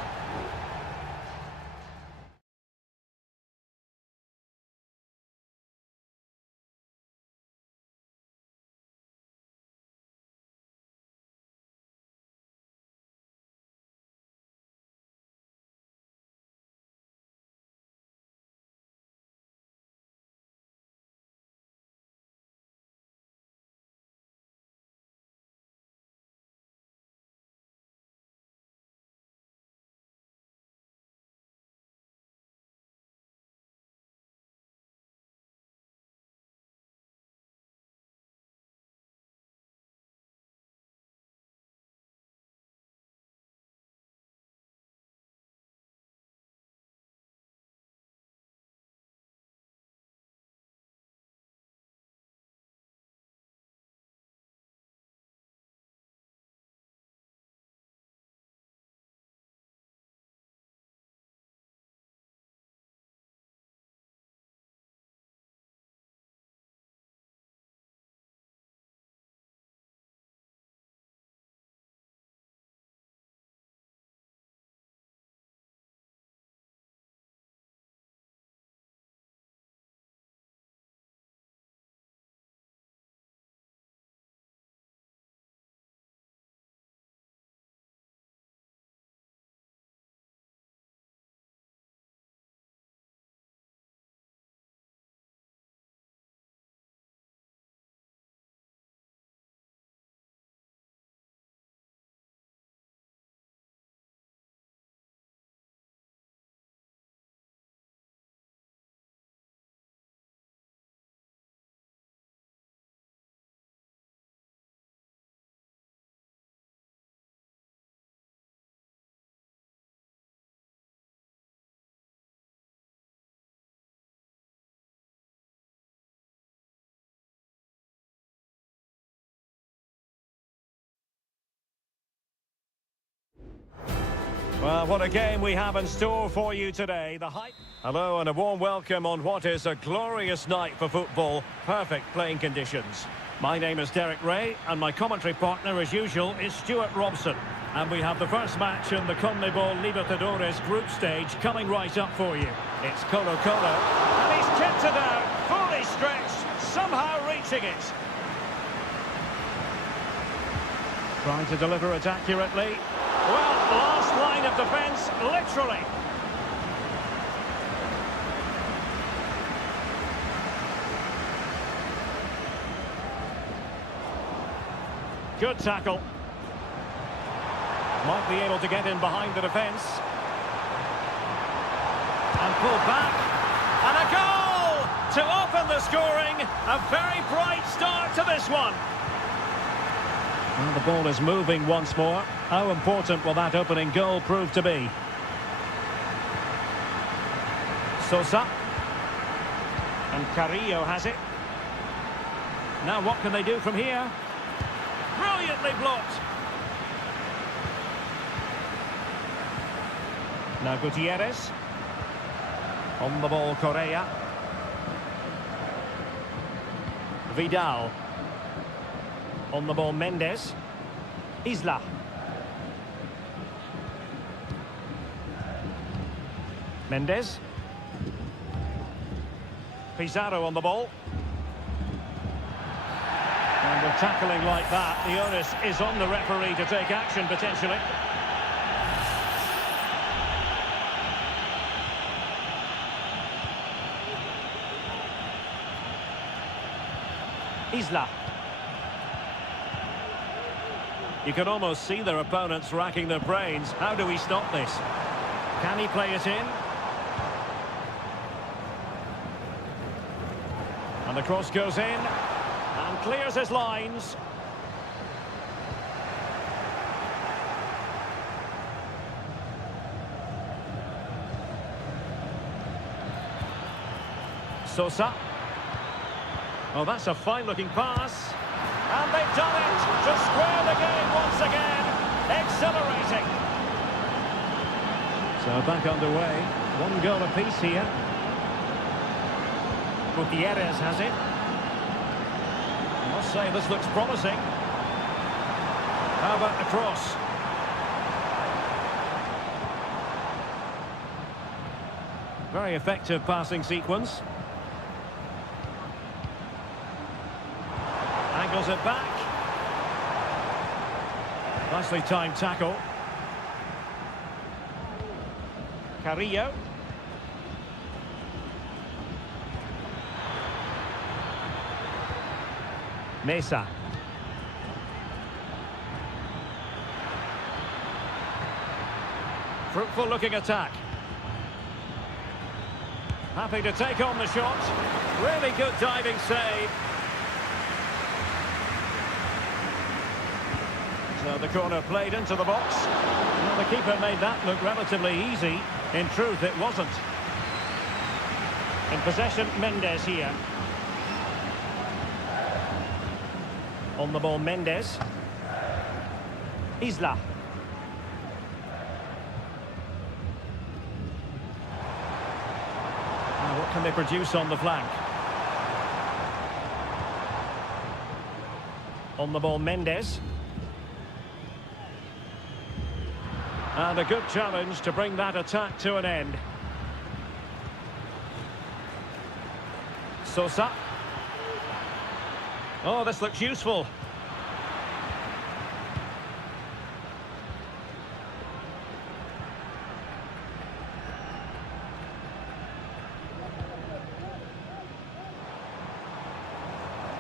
Well, what a game we have in store for you today. Hello and a warm welcome on what is a glorious night for football. Perfect playing conditions. My name is Derek Ray and my commentary partner as usual is Stuart Robson. And we have the first match in the CONMEBOL Libertadores group stage coming right up for you. It's Colo-Colo and he's kicked it out, fully stretched, somehow reaching it. Trying to deliver it accurately. Well, last line of defence, literally. Good tackle. Might be able to get in behind the defence. And pull back. And a goal to open the scoring. A very bright start to this one. And the ball is moving once more. How important will that opening goal prove to be? Sosa. And Carrillo has it. Now what can they do from here? Brilliantly blocked. Now Gutierrez. On the ball, Correa. Vidal. On the ball, Mendes. Isla. Mendes. Pizarro on the ball. And with tackling like that, the onus is on the referee to take action potentially. Isla. You can almost see their opponents racking their brains. How do we stop this? Can he play it in? And the cross goes in and clears his lines. Sosa. Oh, that's a fine-looking pass. And they've done it to square the game once again. Exhilarating. So back underway. One goal apiece here. Gutierrez has it. I must say this looks promising. How about the cross? Very effective passing sequence. Angles it back. Nicely timed tackle. Carrillo. Mesa. Fruitful looking attack. Happy to take on the shot. Really good diving save. So the corner played into the box. Well, the keeper made that look relatively easy. In truth, it wasn't. In possession, Mendes here. On the ball, Mendes. Isla. Now, what can they produce on the flank? On the ball, Mendes. And a good challenge to bring that attack to an end. Sosa. Oh, this looks useful.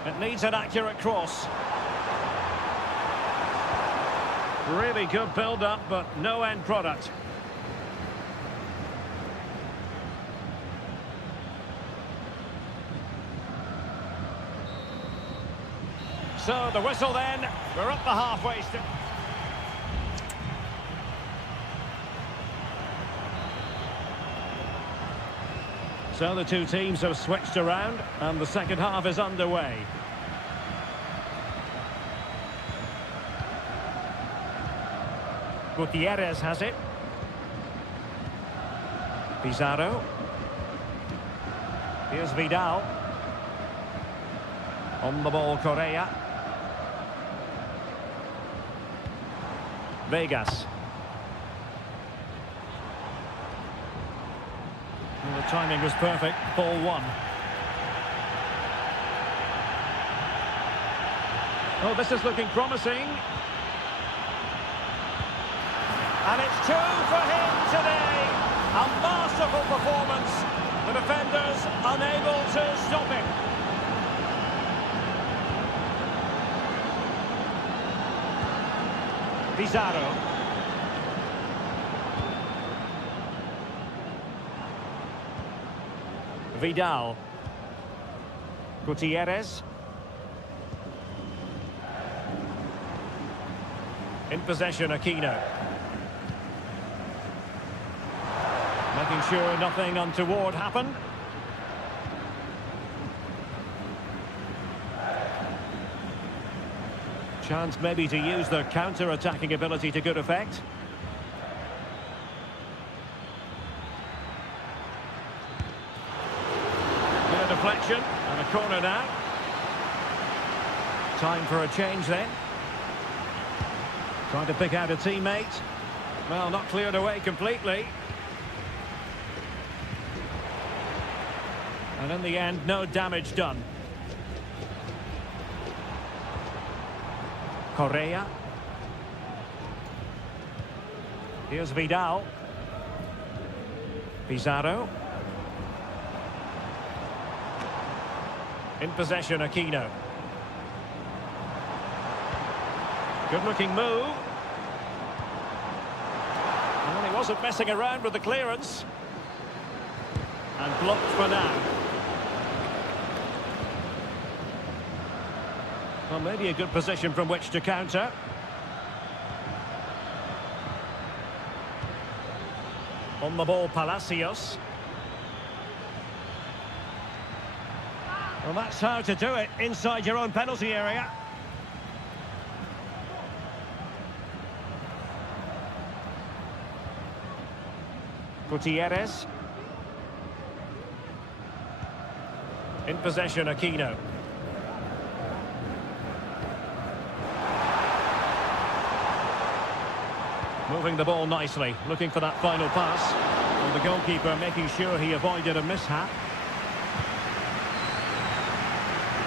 It needs an accurate cross. Really good build-up, but no end product. So the whistle then, we're up the halfway strip. So the two teams have switched around and the second half is underway. Gutierrez has it. Pizarro. Here's Vidal. On the ball, Correa. Vegas. Well, the timing was perfect. Ball one. Oh, this is looking promising. And it's two for him today. A masterful performance. The defenders unable to stop him. Pizarro. Vidal. Gutierrez. In possession, Aquino. Making sure nothing untoward happened. Chance maybe to use their counter-attacking ability to good effect. Bit of deflection and a corner now. Time for a change then. Trying to pick out a teammate. Well, not cleared away completely. And in the end, no damage done. Correa. Here's Vidal. Pizarro. In possession, Aquino. Good-looking move. Well, he wasn't messing around with the clearance. And blocked for now. Well, maybe a good position from which to counter. On the ball, Palacios. Well, that's how to do it inside your own penalty area. Gutierrez. In possession, Aquino. Moving the ball nicely, looking for that final pass. And the goalkeeper making sure he avoided a mishap.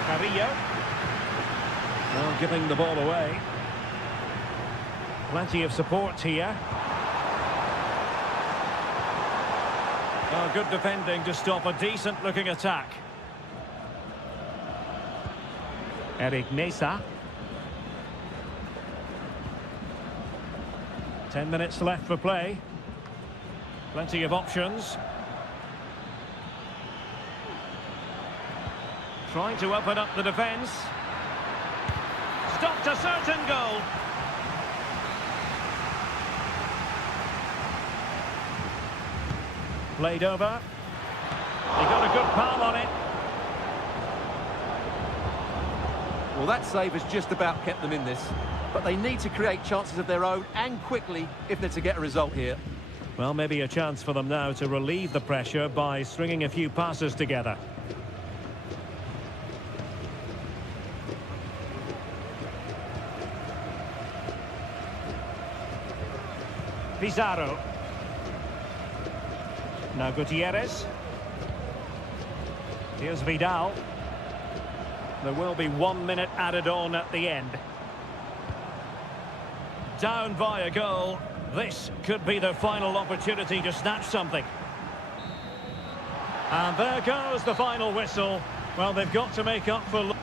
Carrillo. Well, giving the ball away. Plenty of support here. Well, good defending to stop a decent-looking attack. Eric Mesa. 10 minutes left for play. Plenty of options. Trying to open up the defence. Stopped a certain goal. Played over. He got a good palm on it. Well, that save has just about kept them in this. But they need to create chances of their own and quickly if they're to get a result here. Well, maybe a chance for them now to relieve the pressure by stringing a few passes together. Pizarro. Now Gutierrez. Here's Vidal. There will be 1 minute added on at the end. Down by a goal. This could be their final opportunity to snatch something. And there goes the final whistle. Well, they've got to make up for...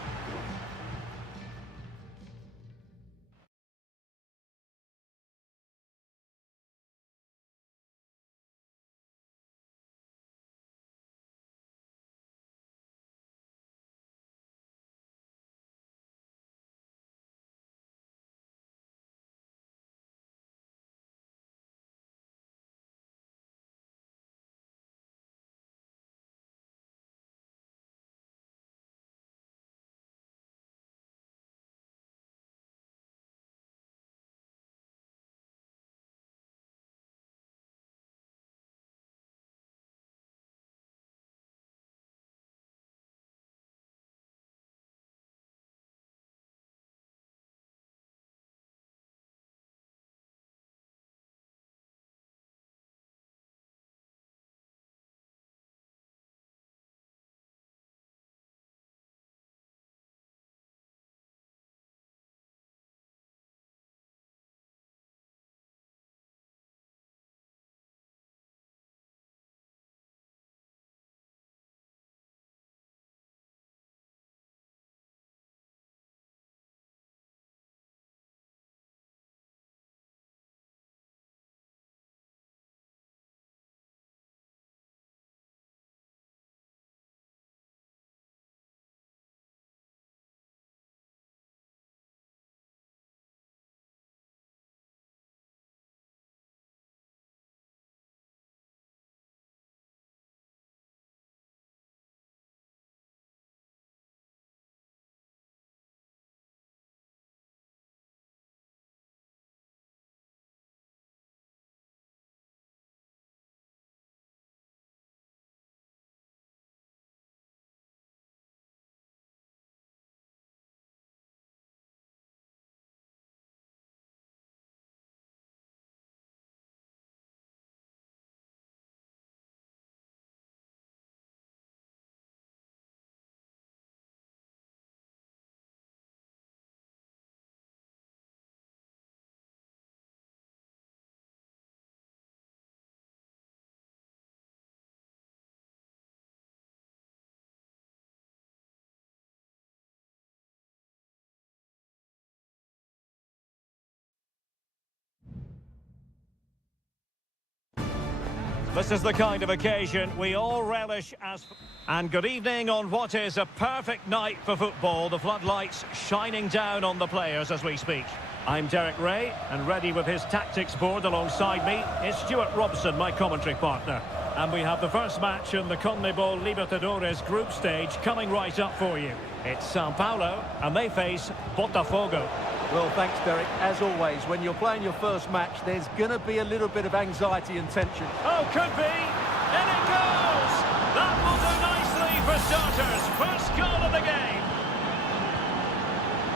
This is the kind of occasion we all relish as... And good evening on what is a perfect night for football. The floodlights shining down on the players as we speak. I'm Derek Ray, and ready with his tactics board alongside me is Stuart Robson, my commentary partner. And we have the first match in the CONMEBOL Libertadores group stage coming right up for you. It's Sao Paulo, and they face Botafogo. Well, thanks, Derek. As always, when you're playing your first match, there's going to be a little bit of anxiety and tension. Oh, could be. In it goes! That will do nicely for starters. First goal of the game.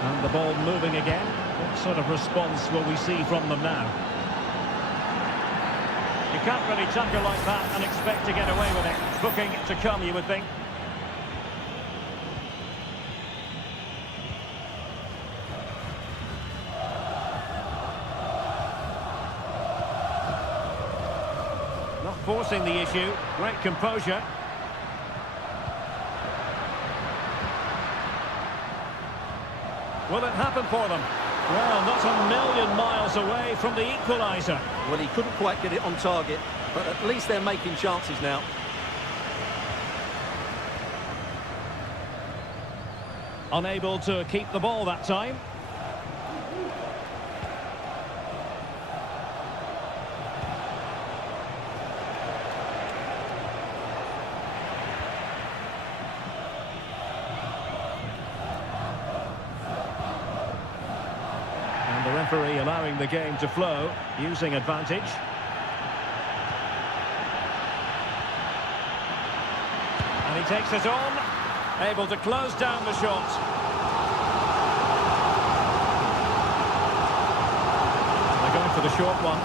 And the ball moving again. What sort of response will we see from them now? You can't really tackle like that and expect to get away with it. Booking to come, you would think. Not forcing the issue. Great composure. Will it happen for them? Well, not a million miles away from the equaliser. Well, he couldn't quite get it on target, but at least they're making chances now. Unable to keep the ball that time. And the referee allowing the game to flow, using advantage. And he takes it on, able to close down the shot. They're going for the short one.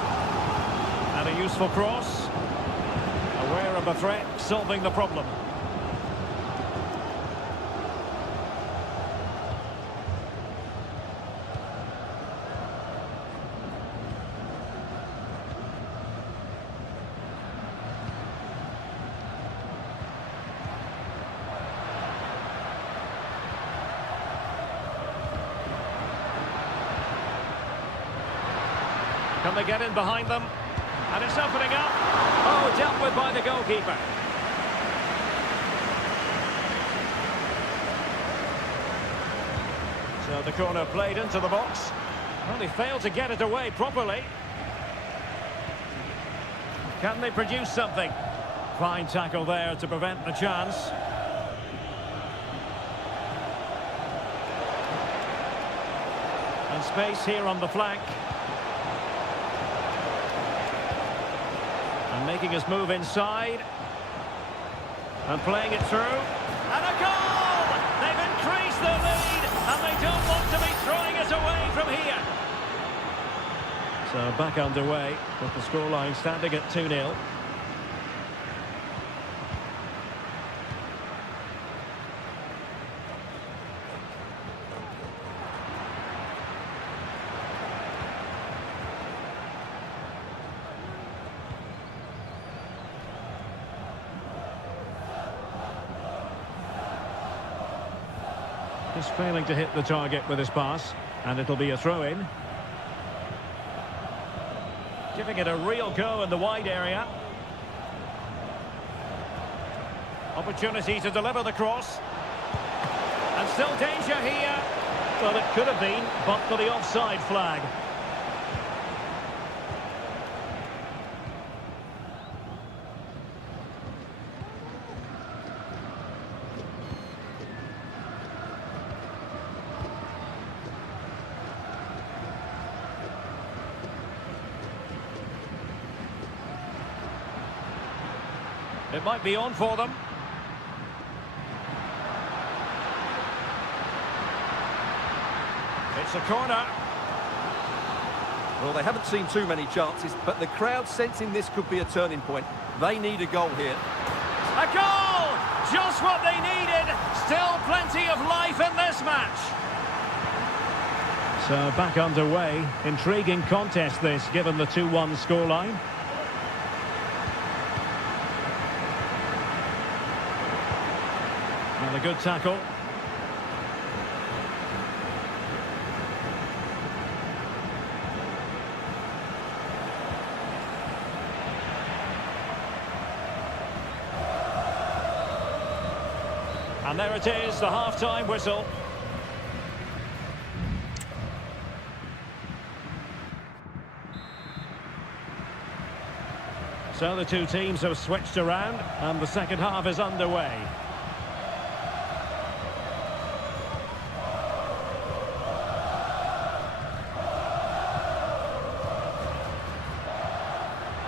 And a useful cross. Aware of the threat, solving the problem. Can they get in behind them? And it's opening up. Oh, dealt with by the goalkeeper. So the corner played into the box. Well, he failed to get it away properly. Can they produce something? Fine tackle there to prevent the chance. And space here on the flank. And making his move inside. And playing it through. And a goal! They've increased their lead, and they don't want to be throwing it away from here. So back underway, with the scoreline standing at 2-0. Just failing to hit the target with his pass, and it'll be a throw-in. Giving it a real go in the wide area. Opportunity to deliver the cross. And still danger here. Well, it could have been, but for the offside flag. It might be on for them. It's a corner. Well, they haven't seen too many chances, but the crowd sensing this could be a turning point. They need a goal here. A goal! Just what they needed. Still plenty of life in this match. So back underway. Intriguing contest this, given the 2-1 scoreline. And a good tackle. And there it is, the half-time whistle. So the two teams have switched around, and the second half is underway.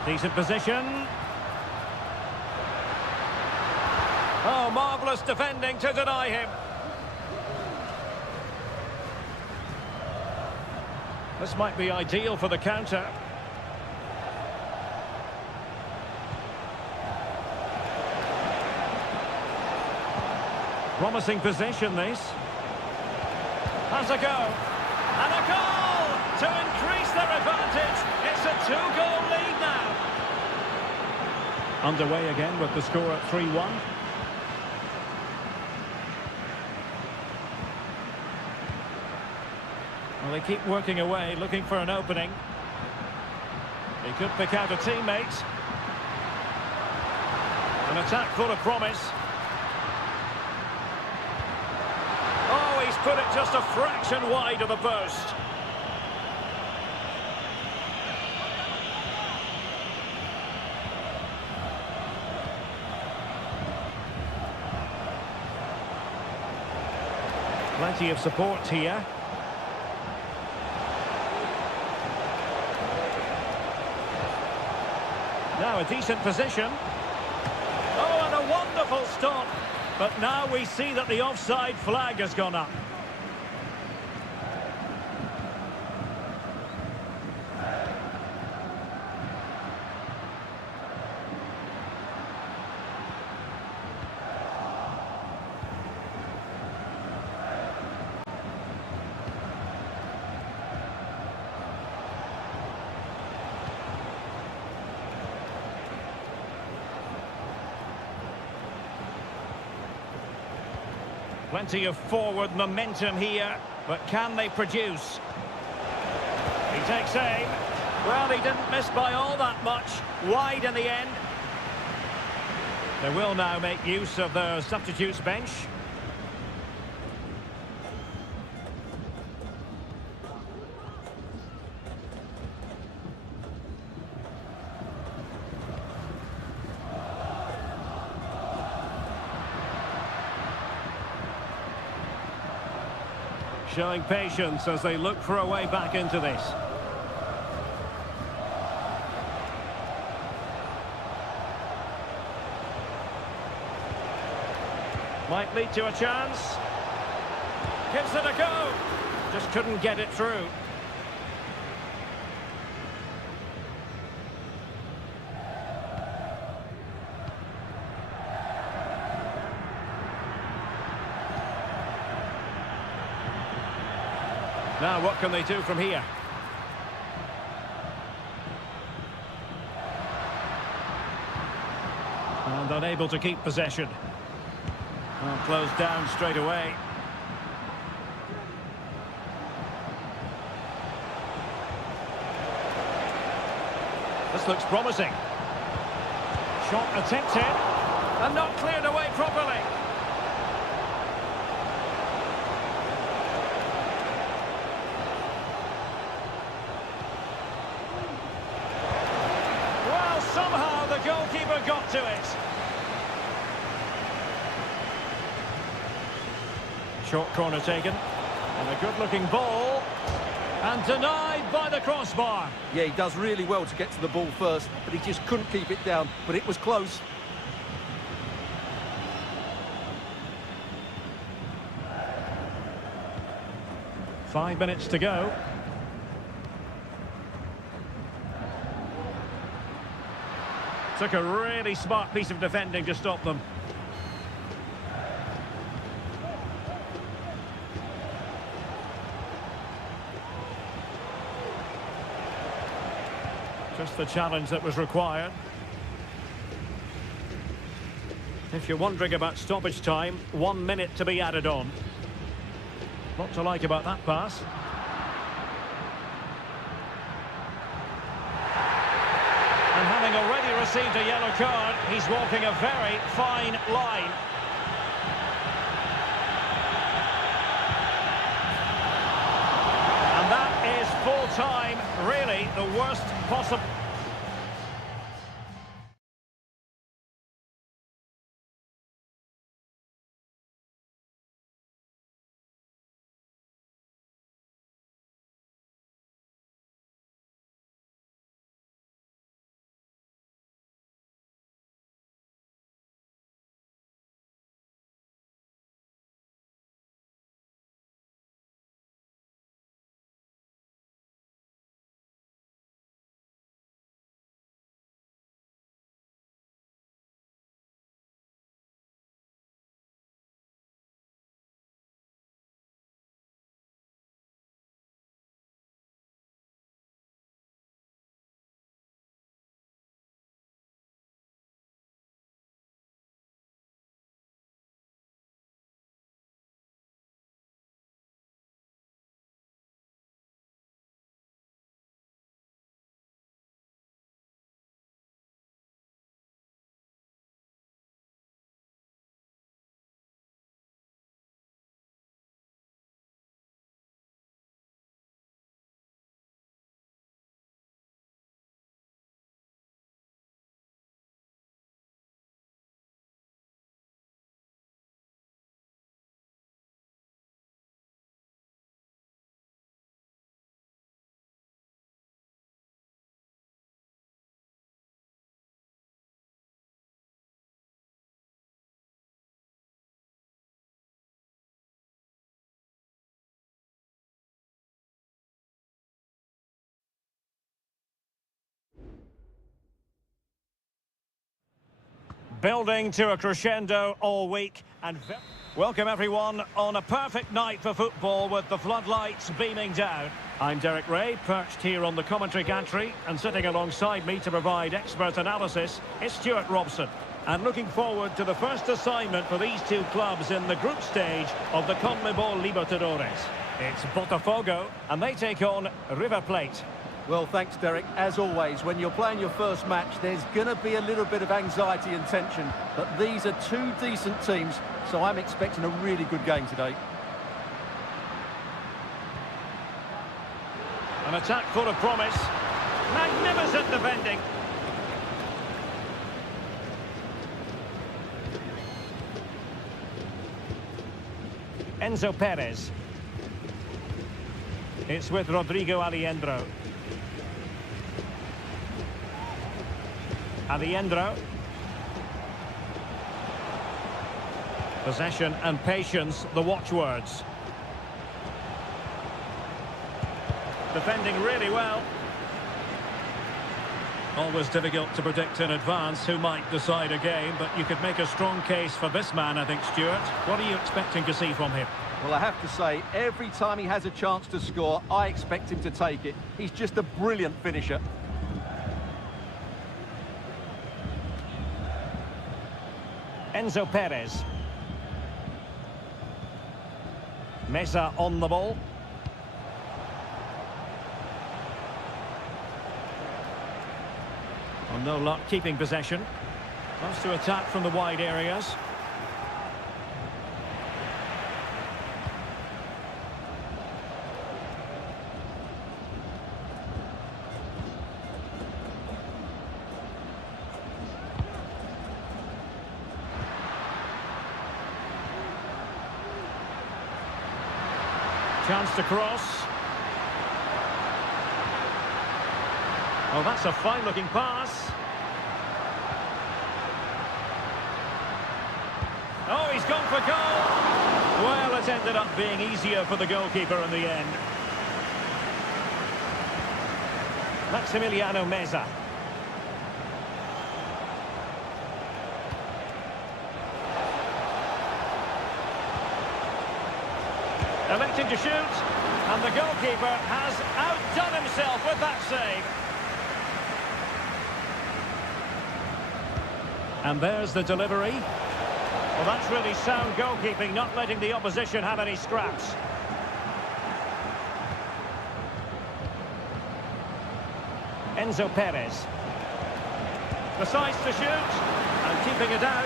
Decent position. Oh, marvellous defending to deny him. This might be ideal for the counter. Promising position, this. Has a go. And a goal to increase their advantage. It's a two-goal lead now. Underway again with the score at 3-1. Well, they keep working away, looking for an opening. He could pick out a teammate. An attack full of promise. Oh, he's put it just a fraction wide of the post. Plenty of support here. Now a decent position. Oh, and a wonderful stop. But now we see that the offside flag has gone up. Plenty of forward momentum here, but can they produce? He takes aim. Well, he didn't miss by all that much. Wide in the end. They will now make use of their substitutes bench. Showing patience as they look for a way back into this. Might lead to a chance. Gives it a go. Just couldn't get it through. Now, what can they do from here? And unable to keep possession. Well, closed down straight away. This looks promising. Shot attempted. And not cleared away properly. Somehow the goalkeeper got to it. Short corner taken. And a good-looking ball. And denied by the crossbar. Yeah, he does really well to get to the ball first, but he just couldn't keep it down. But it was close. Five minutes to go. Took a really smart piece of defending to stop them. Just the challenge that was required. If you're wondering about stoppage time, 1 minute to be added on. Lot to like about that pass. And having already received a yellow card, he's walking a very fine line. be the worst possible. Building to a crescendo all week and welcome everyone on a perfect night for football with the floodlights beaming down. I'm Derek Ray, perched here on the commentary gantry, and sitting alongside me to provide expert analysis is Stuart Robson. And looking forward to the first assignment for these two clubs in the group stage of the CONMEBOL Libertadores. It's Botafogo and they take on River Plate. Well, thanks, Derek. As always, when you're playing your first match, there's going to be a little bit of anxiety and tension. But these are two decent teams, so I'm expecting a really good game today. An attack full of promise. Magnificent defending. Enzo Perez. It's with Rodrigo Aliendro. Aliendro. Possession and patience, the watchwords. Defending really well. Always difficult to predict in advance who might decide a game, but you could make a strong case for this man, I think, Stuart. What are you expecting to see from him? Well, I have to say, every time he has a chance to score, I expect him to take it. He's just a brilliant finisher. Enzo Perez. Mesa on the ball. Well, no luck keeping possession. Wants to attack from the wide areas. Chance to cross. Oh, that's a fine-looking pass. Oh, he's gone for goal. Well, it ended up being easier for the goalkeeper in the end. Maximiliano Meza. Electing to shoot, and the goalkeeper has outdone himself with that save. And there's the delivery. Well, that's really sound goalkeeping, not letting the opposition have any scraps. Enzo Perez. Decides to shoot, and keeping it out.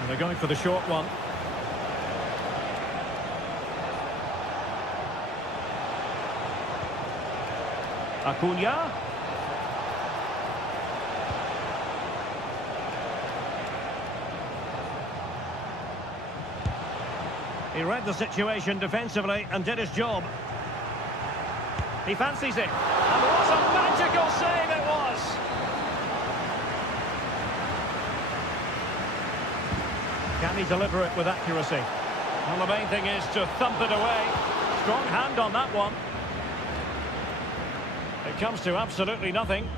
And they're going for the short one. Acuna. He read the situation defensively and did his job. He fancies it. And what a magical save it was! Can he deliver it with accuracy? Well, the main thing is to thump it away. Strong hand on that one. It comes to absolutely nothing.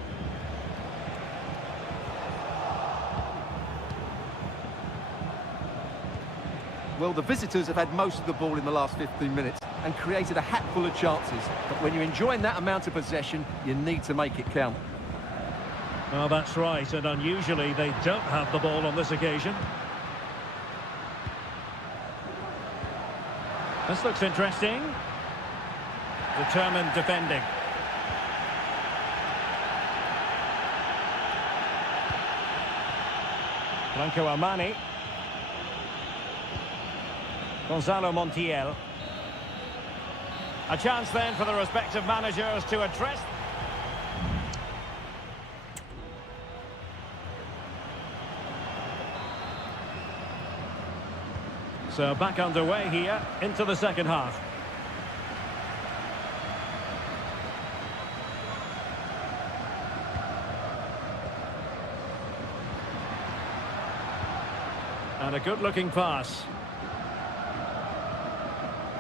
Well, the visitors have had most of the ball in the last 15 minutes and created a hatful of chances. But when you're enjoying that amount of possession, you need to make it count. Well, that's right, and unusually they don't have the ball on this occasion. This looks interesting. Determined defending. Franco Armani. Gonzalo Montiel. A chance then for the respective managers to address. So back underway here into the second half. And a good-looking pass.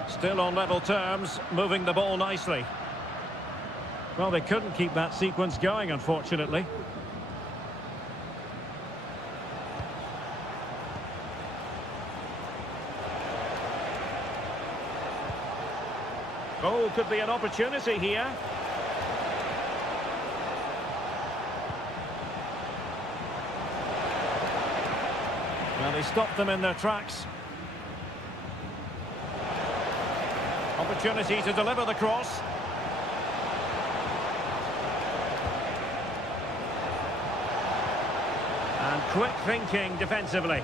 Still on level terms, moving the ball nicely. Well, they couldn't keep that sequence going, unfortunately. Oh, could be an opportunity here. Well, they stopped them in their tracks. Opportunity to deliver the cross. And quick thinking defensively.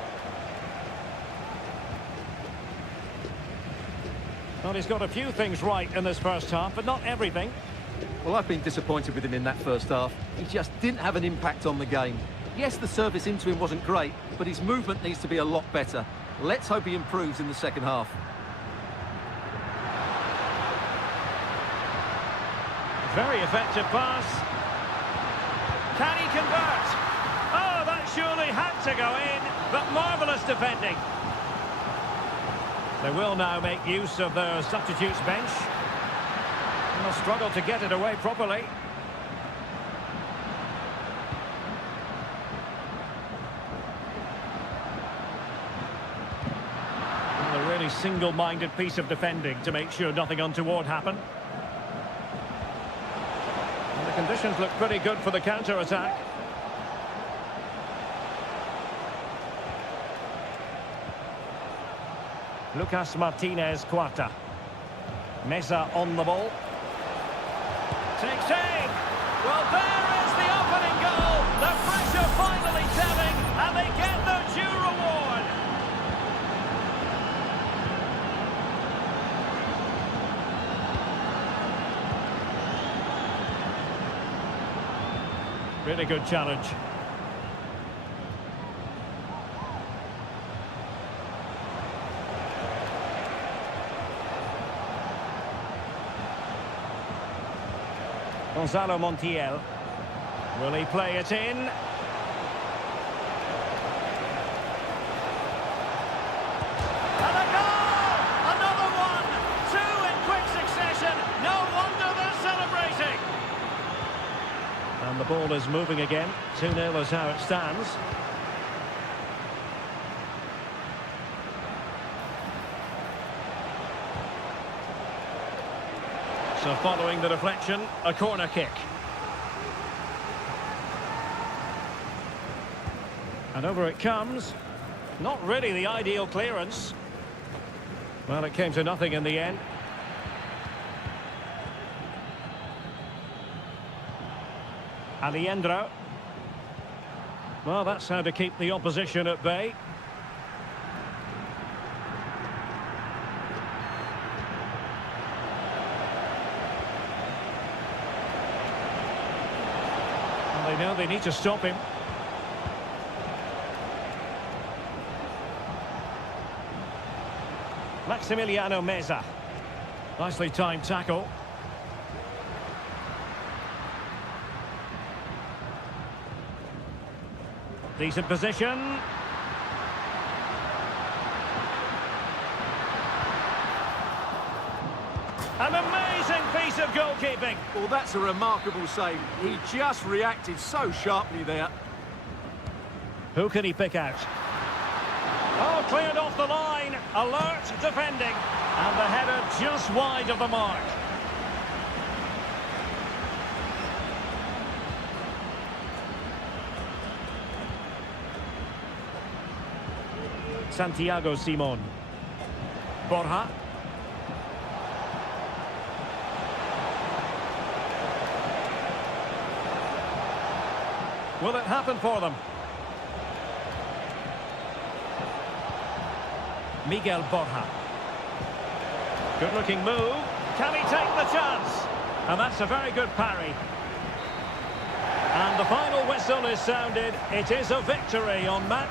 Well, he's got a few things right in this first half, but not everything. Well, I've been disappointed with him in that first half. He just didn't have an impact on the game. Yes, the service into him wasn't great, but his movement needs to be a lot better. Let's hope he improves in the second half. Very effective pass. Can he convert? Oh, that surely had to go in, but marvellous defending. They will now make use of their substitutes bench. They'll struggle to get it away properly. And a really single-minded piece of defending to make sure nothing untoward happened. And the conditions look pretty good for the counter-attack. Lucas Martinez Quarta. Mesa on the ball. Takes aim. Well, there is the opening goal. The pressure finally telling, and they get their due reward. Really good challenge. Gonzalo Montiel. Will he play it in? And a goal! Another one! Two in quick succession. No wonder they're celebrating. And the ball is moving again. 2-0 is how it stands. So following the deflection, a corner kick. And over it comes. Not really the ideal clearance. Well, it came to nothing in the end. Alejandro. Well, that's how to keep the opposition at bay. No, they need to stop him. Maximiliano Meza. Nicely timed tackle. Decent position. An amazing piece of goalkeeping. Well, that's a remarkable save. He just reacted so sharply there. Who can he pick out? Oh, cleared off the line. Alert defending. And the header just wide of the mark. Santiago Simon. Borja. Will it happen for them? Miguel Borja. Good-looking move. Can he take the chance? And that's a very good parry. And the final whistle is sounded. It is a victory on match.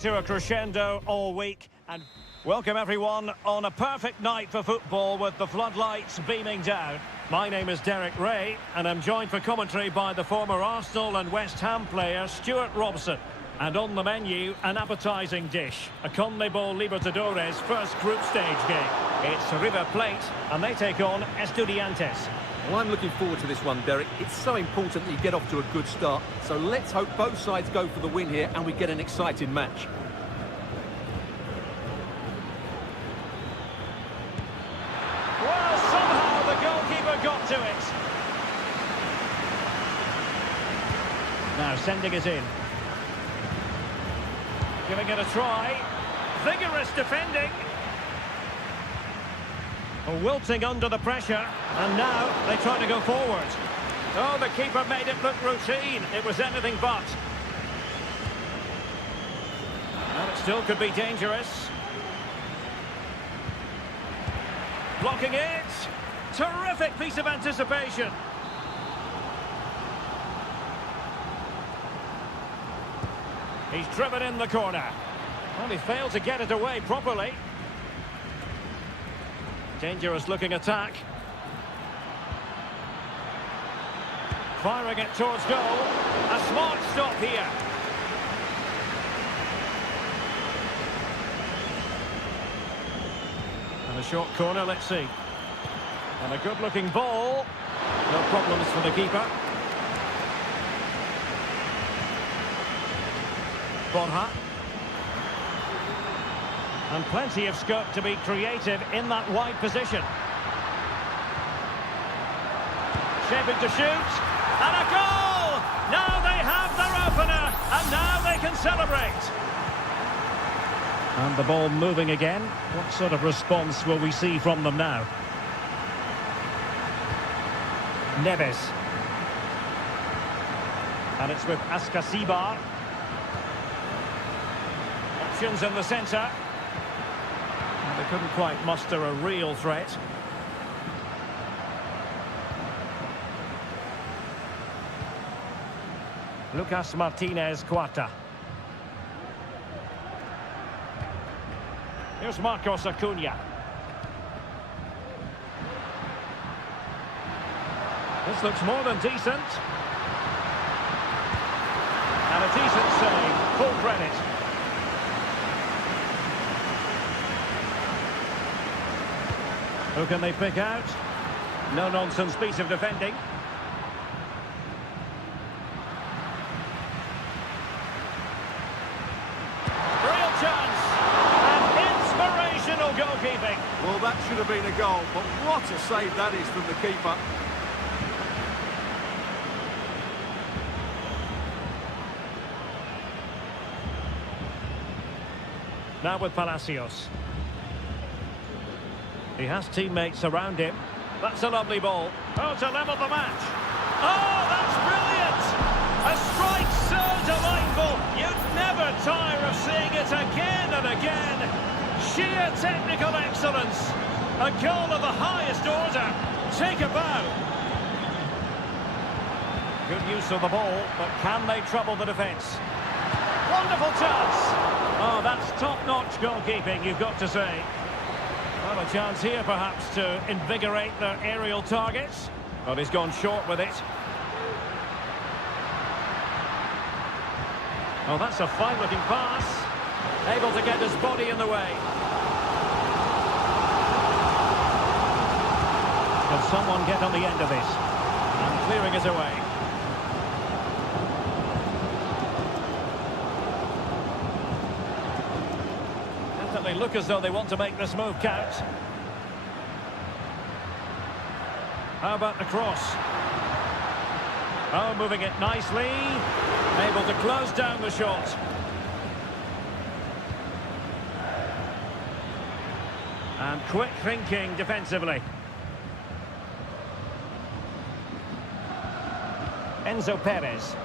To a crescendo all week, and welcome everyone on a perfect night for football with the floodlights beaming down. My name is Derek Ray, and I'm joined for commentary by the former Arsenal and West Ham player Stuart Robson. And on the menu, an appetising dish, a CONMEBOL Libertadores first group stage game. It's River Plate, and they take on Estudiantes. Well, I'm looking forward to this one, Derek. It's so important that you get off to a good start. So let's hope both sides go for the win here and we get an exciting match. Well, somehow the goalkeeper got to it. Now sending it in. Giving it a try. Vigorous defending. Wilting under the pressure, and now they try to go forward. Oh, the keeper made it look routine. It was anything but. And it still could be dangerous. Blocking it. Terrific piece of anticipation. He's driven in the corner. Well, he failed to get it away properly. Dangerous looking attack. Firing it towards goal. A smart stop here. And a short corner, let's see. And a good looking ball. No problems for the keeper. Borja. And plenty of scope to be creative in that wide position. Shaping to shoot. And a goal! Now they have their opener. And now they can celebrate. And the ball moving again. What sort of response will we see from them now? Neves. And it's with Ascasibar. Options in the centre. They couldn't quite muster a real threat. Lucas Martinez Quarta. Here's Marcos Acuna. This looks more than decent. And a decent save. Full credit. Who can they pick out? No-nonsense piece of defending. Real chance! And inspirational goalkeeping. Well, that should have been a goal, but what a save that is from the keeper. Now with Palacios. He has teammates around him. That's a lovely ball. Oh, to level the match. Oh, that's brilliant! A strike so delightful, you'd never tire of seeing it again and again. Sheer technical excellence. A goal of the highest order. Take a bow. Good use of the ball, but can they trouble the defence? Wonderful chance. Oh, that's top-notch goalkeeping, you've got to say. Well, a chance here, perhaps, to invigorate their aerial targets. But he's gone short with it. Oh, that's a fine-looking pass. Able to get his body in the way. Can someone get on the end of this? And clearing it away. They look as though they want to make this move count. How about the cross? Oh, moving it nicely. Able to close down the shot. And quick thinking defensively. Enzo Perez.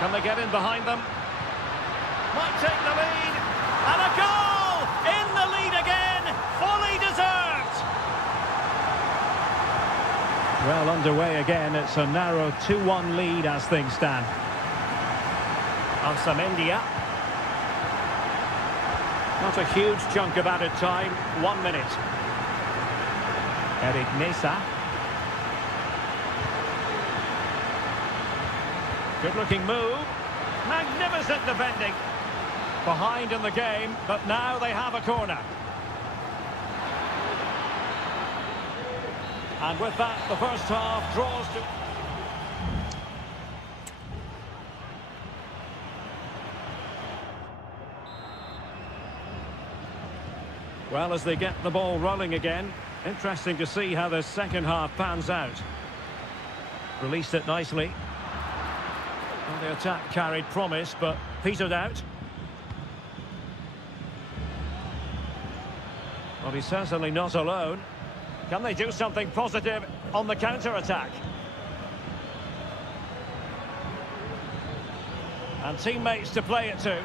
Can they get in behind them? Might take the lead, and a goal! In the lead again, fully deserved! Well, underway again, it's a narrow 2-1 lead as things stand. Ansamendia. Not a huge chunk of added time. 1 minute. Eric Mesa. Good-looking move. Magnificent defending. Behind in the game, but now they have a corner. And with that, the first half draws to... Well, as they get the ball rolling again, interesting to see how the second half pans out. Released it nicely. Well, the attack carried promise, but petered out. Well, he's certainly not alone. Can they do something positive on the counter-attack? And teammates to play it to.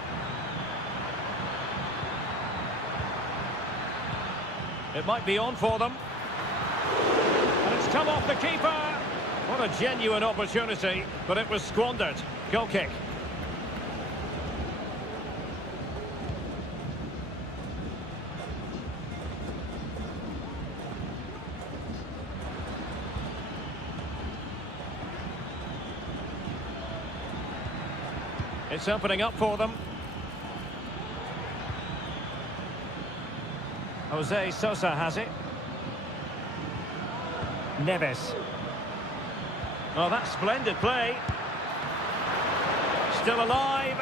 It might be on for them. And it's come off the keeper. What a genuine opportunity, but it was squandered. Goal kick. It's opening up for them. Jose Sosa has it. Neves. Oh, that's splendid play. Still alive.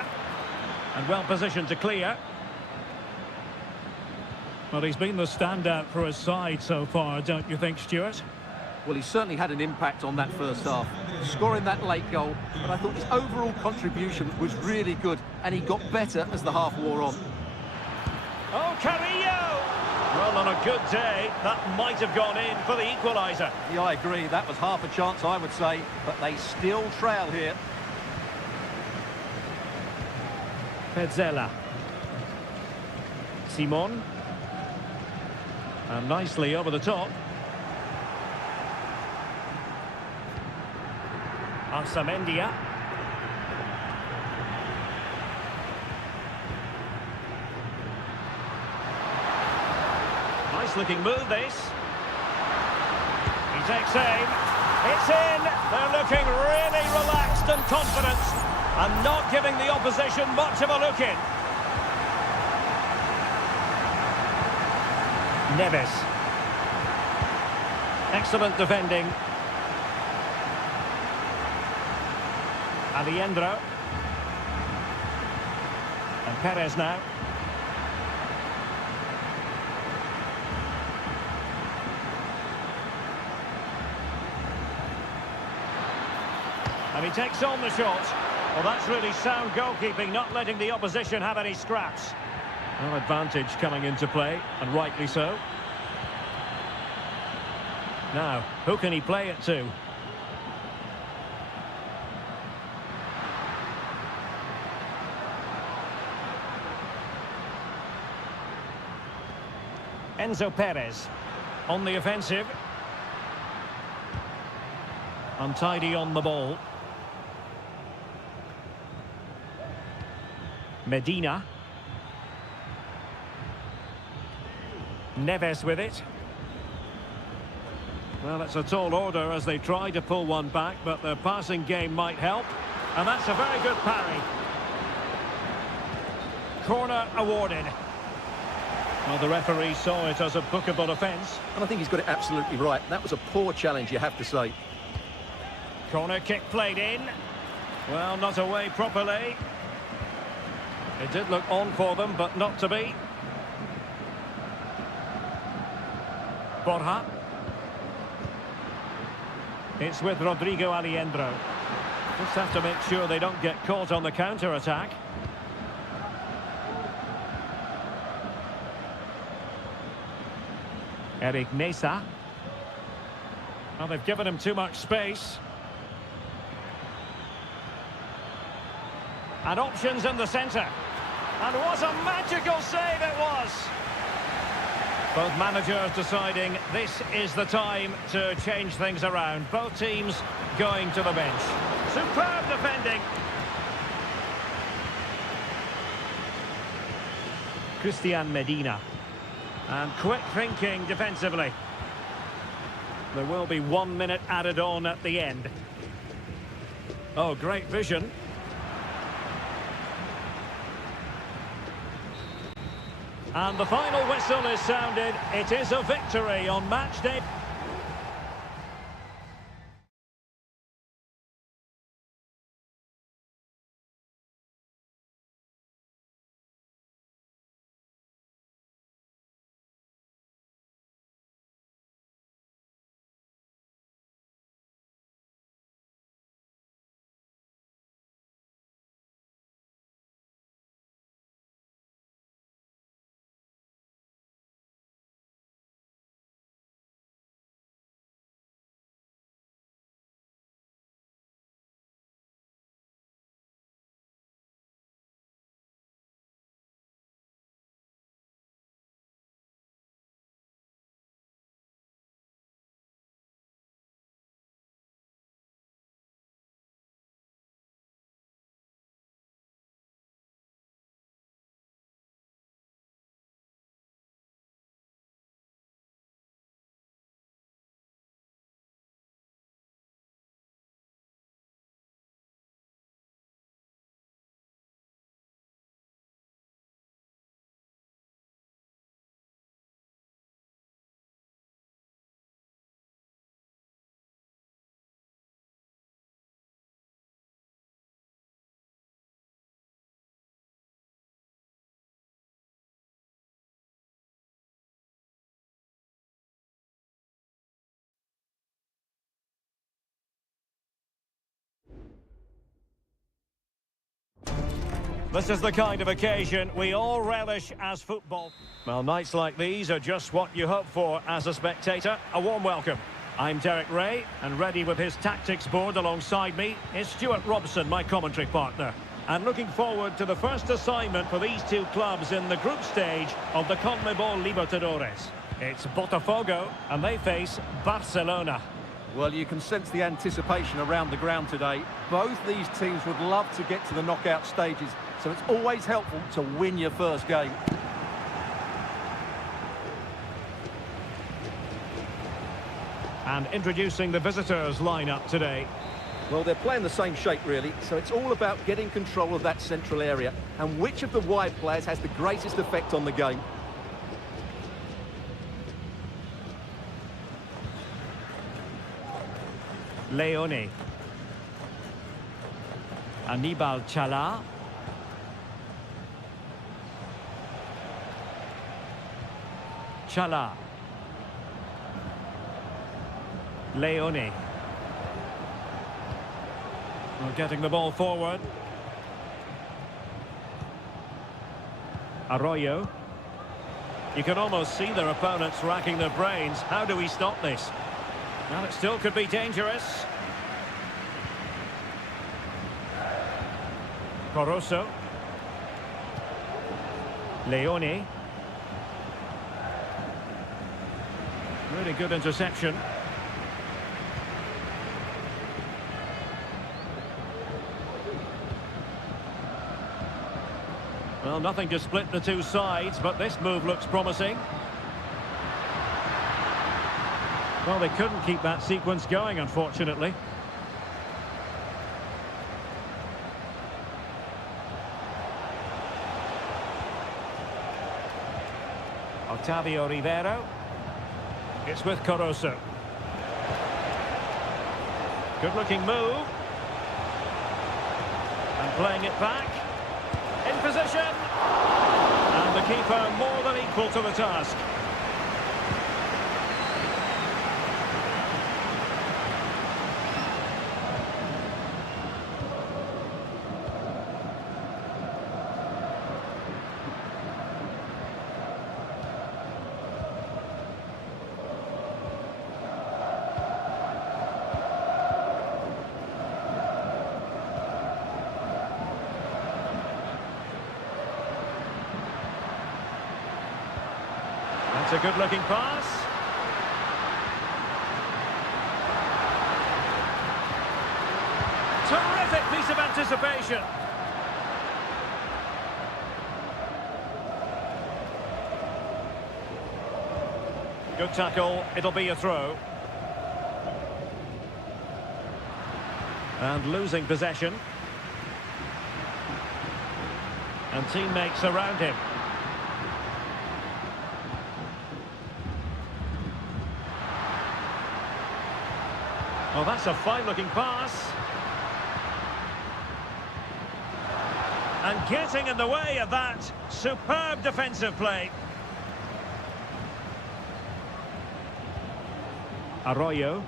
And well positioned to clear. Well, he's been the standout for his side so far, don't you think, Stuart? Well, he certainly had an impact on that first half, scoring that late goal, but I thought his overall contribution was really good, and he got better as the half wore on. Oh, Carrillo! Well, on a good day, that might have gone in for the equaliser. Yeah, I agree. That was half a chance, I would say, but they still trail here. Pezzella. Simon. And nicely over the top. Ansamendia. Nice looking move this. He takes aim. It's in. They're looking really relaxed and confident and not giving the opposition much of a look in. Neves. Excellent defending. Alejandro. And Perez now. And he takes on the shot. Well, that's really sound goalkeeping, not letting the opposition have any scraps. No advantage coming into play, and rightly so. Now, who can he play it to? Enzo Perez on the offensive. Untidy on the ball. Medina. Neves with it. Well, it's a tall order as they try to pull one back, but their passing game might help. And that's a very good parry. Corner awarded. Well, the referee saw it as a bookable offence. And I think he's got it absolutely right. That was a poor challenge, you have to say. Corner kick played in. Well, not away properly. It did look on for them, but not to be. Borja. It's with Rodrigo Alejandro. Just have to make sure they don't get caught on the counter-attack. Eric Mesa. Well, they've given him too much space. And options in the centre. And what a magical save it was! Both managers deciding this is the time to change things around. Both teams going to the bench. Superb defending. Christian Medina. And quick thinking defensively. There will be 1 minute added on at the end. Oh, great vision. And the final whistle is sounded. It is a victory on match day. This is the kind of occasion we all relish as football. Well, nights like these are just what you hope for as a spectator. A warm welcome. I'm Derek Ray, and ready with his tactics board alongside me is Stuart Robson, my commentary partner. And looking forward to the first assignment for these two clubs in the group stage of the CONMEBOL Libertadores. It's Botafogo, and they face Barcelona. Well, you can sense the anticipation around the ground today. Both these teams would love to get to the knockout stages, so it's always helpful to win your first game. And introducing the visitors lineup today. Well, they're playing the same shape, really, so it's all about getting control of that central area and which of the wide players has the greatest effect on the game. Leone. Aníbal Chala. Chala. Leone. Well, getting the ball forward. Arroyo. You can almost see their opponents racking their brains. How do we stop this? Well, it still could be dangerous. Coroso. Leone. Really good interception. Well, nothing to split the two sides, but this move looks promising. Well, they couldn't keep that sequence going, unfortunately. Octavio Rivero. It's with Coroso. Good-looking move. And playing it back. In position. And the keeper more than equal to the task. It's a good-looking pass. Terrific piece of anticipation. Good tackle. It'll be a throw. And losing possession. And teammates around him. Oh, that's a fine-looking pass. And getting in the way of that. Superb defensive play. Arroyo.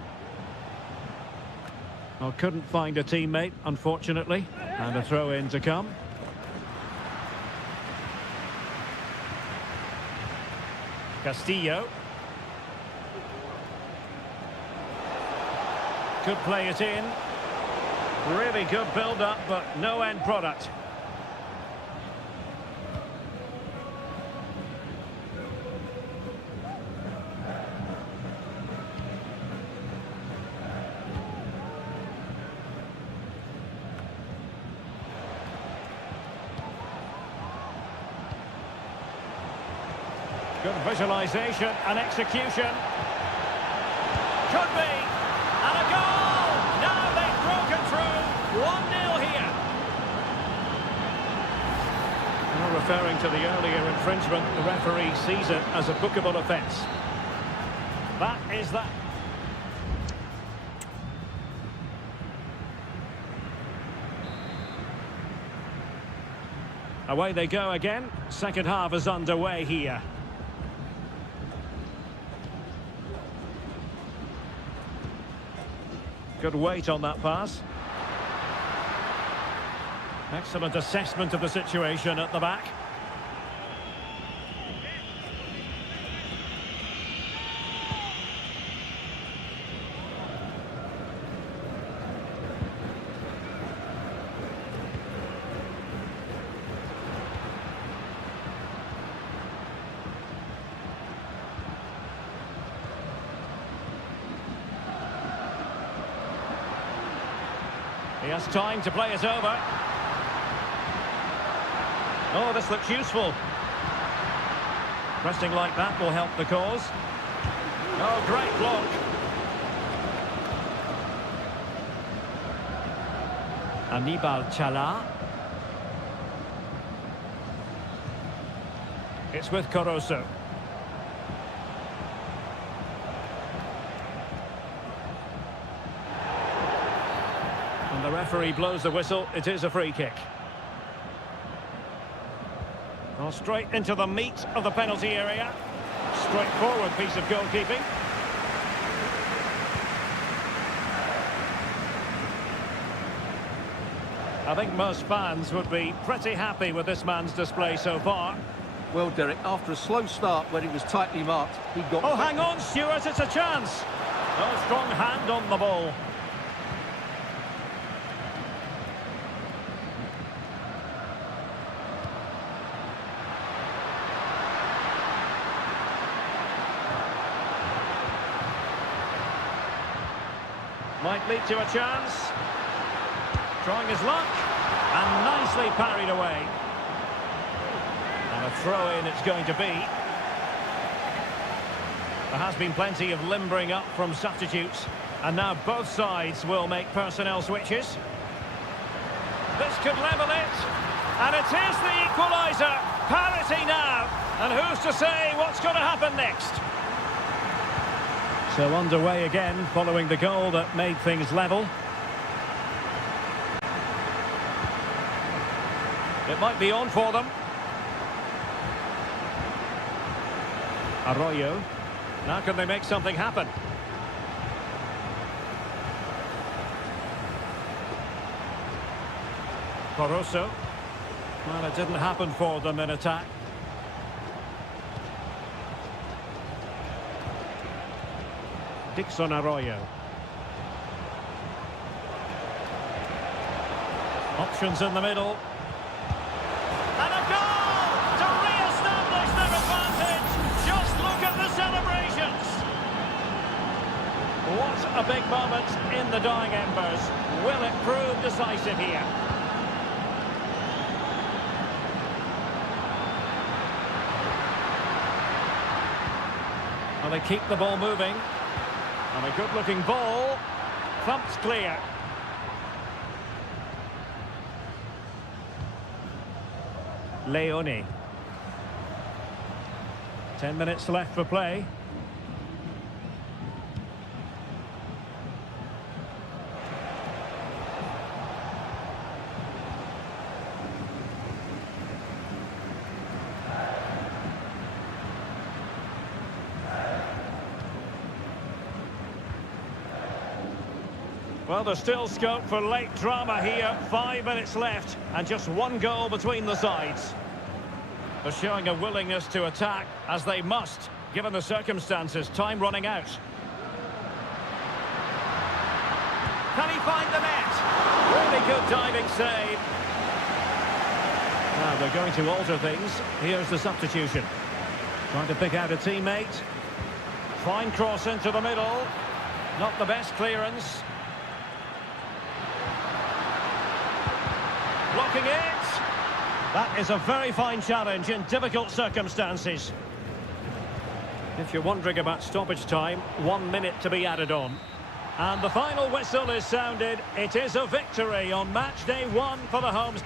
Well, couldn't find a teammate, unfortunately. And a throw-in to come. Castillo. Could play it in. Really good build-up, but no end product. Good visualisation and execution. Could be. And a goal! Now they've broken through. 1-0 here. Now referring to the earlier infringement, the referee sees it as a bookable offence. That is that. Away they go again. Second half is underway here. Good weight on that pass. Excellent assessment of the situation at the back. He has time to play it over. Oh, this looks useful. Pressing like that will help the cause. Oh, great block. Anibal Chala. It's with Caruso. And the referee blows the whistle. It is a free kick. Well, straight into the meat of the penalty area. Straightforward piece of goalkeeping. I think most fans would be pretty happy with this man's display so far. Well, Derek, after a slow start when he was tightly marked, he got... Oh, hang on, Stuart, it's a chance. Oh, strong hand on the ball. Might lead to a chance. Trying his luck. And nicely parried away. And a throw-in it's going to be. There has been plenty of limbering up from substitutes. And now both sides will make personnel switches. This could level it. And it is the equaliser. Parity now. And who's to say what's going to happen next? So underway again, following the goal that made things level. It might be on for them. Arroyo. Now can they make something happen? Caruso. Well, it didn't happen for them in attack. Dixon Arroyo. Options in the middle. And a goal to re-establish their advantage. Just look at the celebrations. What a big moment in the dying embers. Will it prove decisive here? Well, they keep the ball moving. And a good-looking ball. Thumped clear. Leone. 10 minutes left for play. Well, there's still scope for late drama here. 5 minutes left and just one goal between the sides. They're showing a willingness to attack, as they must, given the circumstances. Time running out. Can he find the net? Really good diving save. Now they're going to alter things. Here's the substitution. Trying to pick out a teammate. Fine cross into the middle. Not the best clearance. Blocking it. That is a very fine challenge in difficult circumstances. If you're wondering about stoppage time, 1 minute to be added on. And the final whistle is sounded. It is a victory on match day 1 for the homes.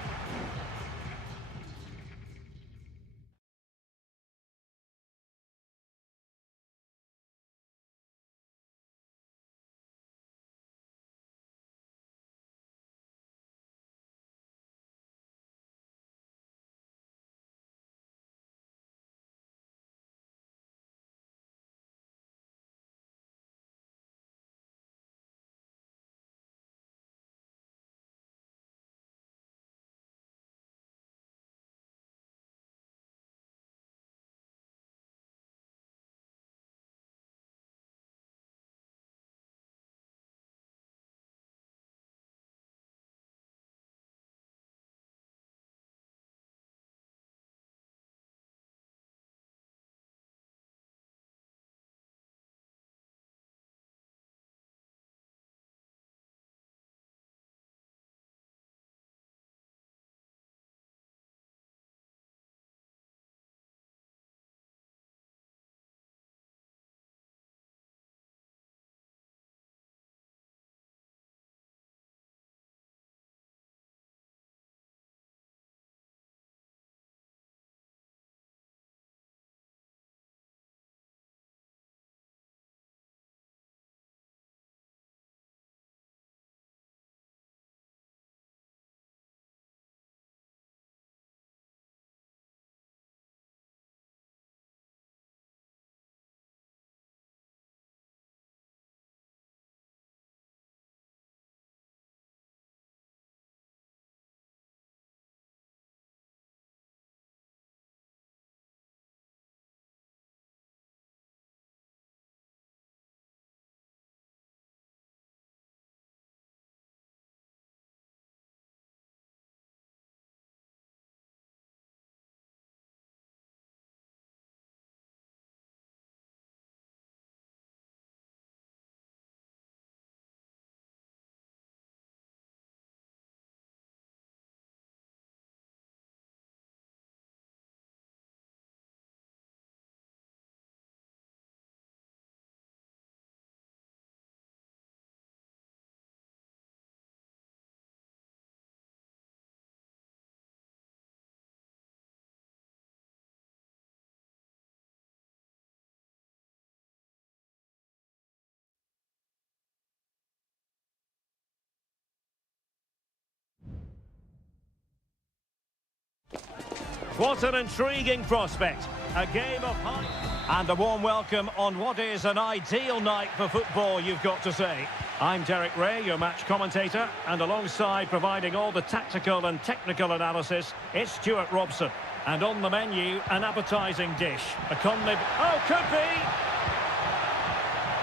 What an intriguing prospect. A game of high... And a warm welcome on what is an ideal night for football, you've got to say. I'm Derek Ray, your match commentator, and alongside providing all the tactical and technical analysis, it's Stuart Robson. And on the menu, an appetising dish. A CONMEBOL... Oh, could be!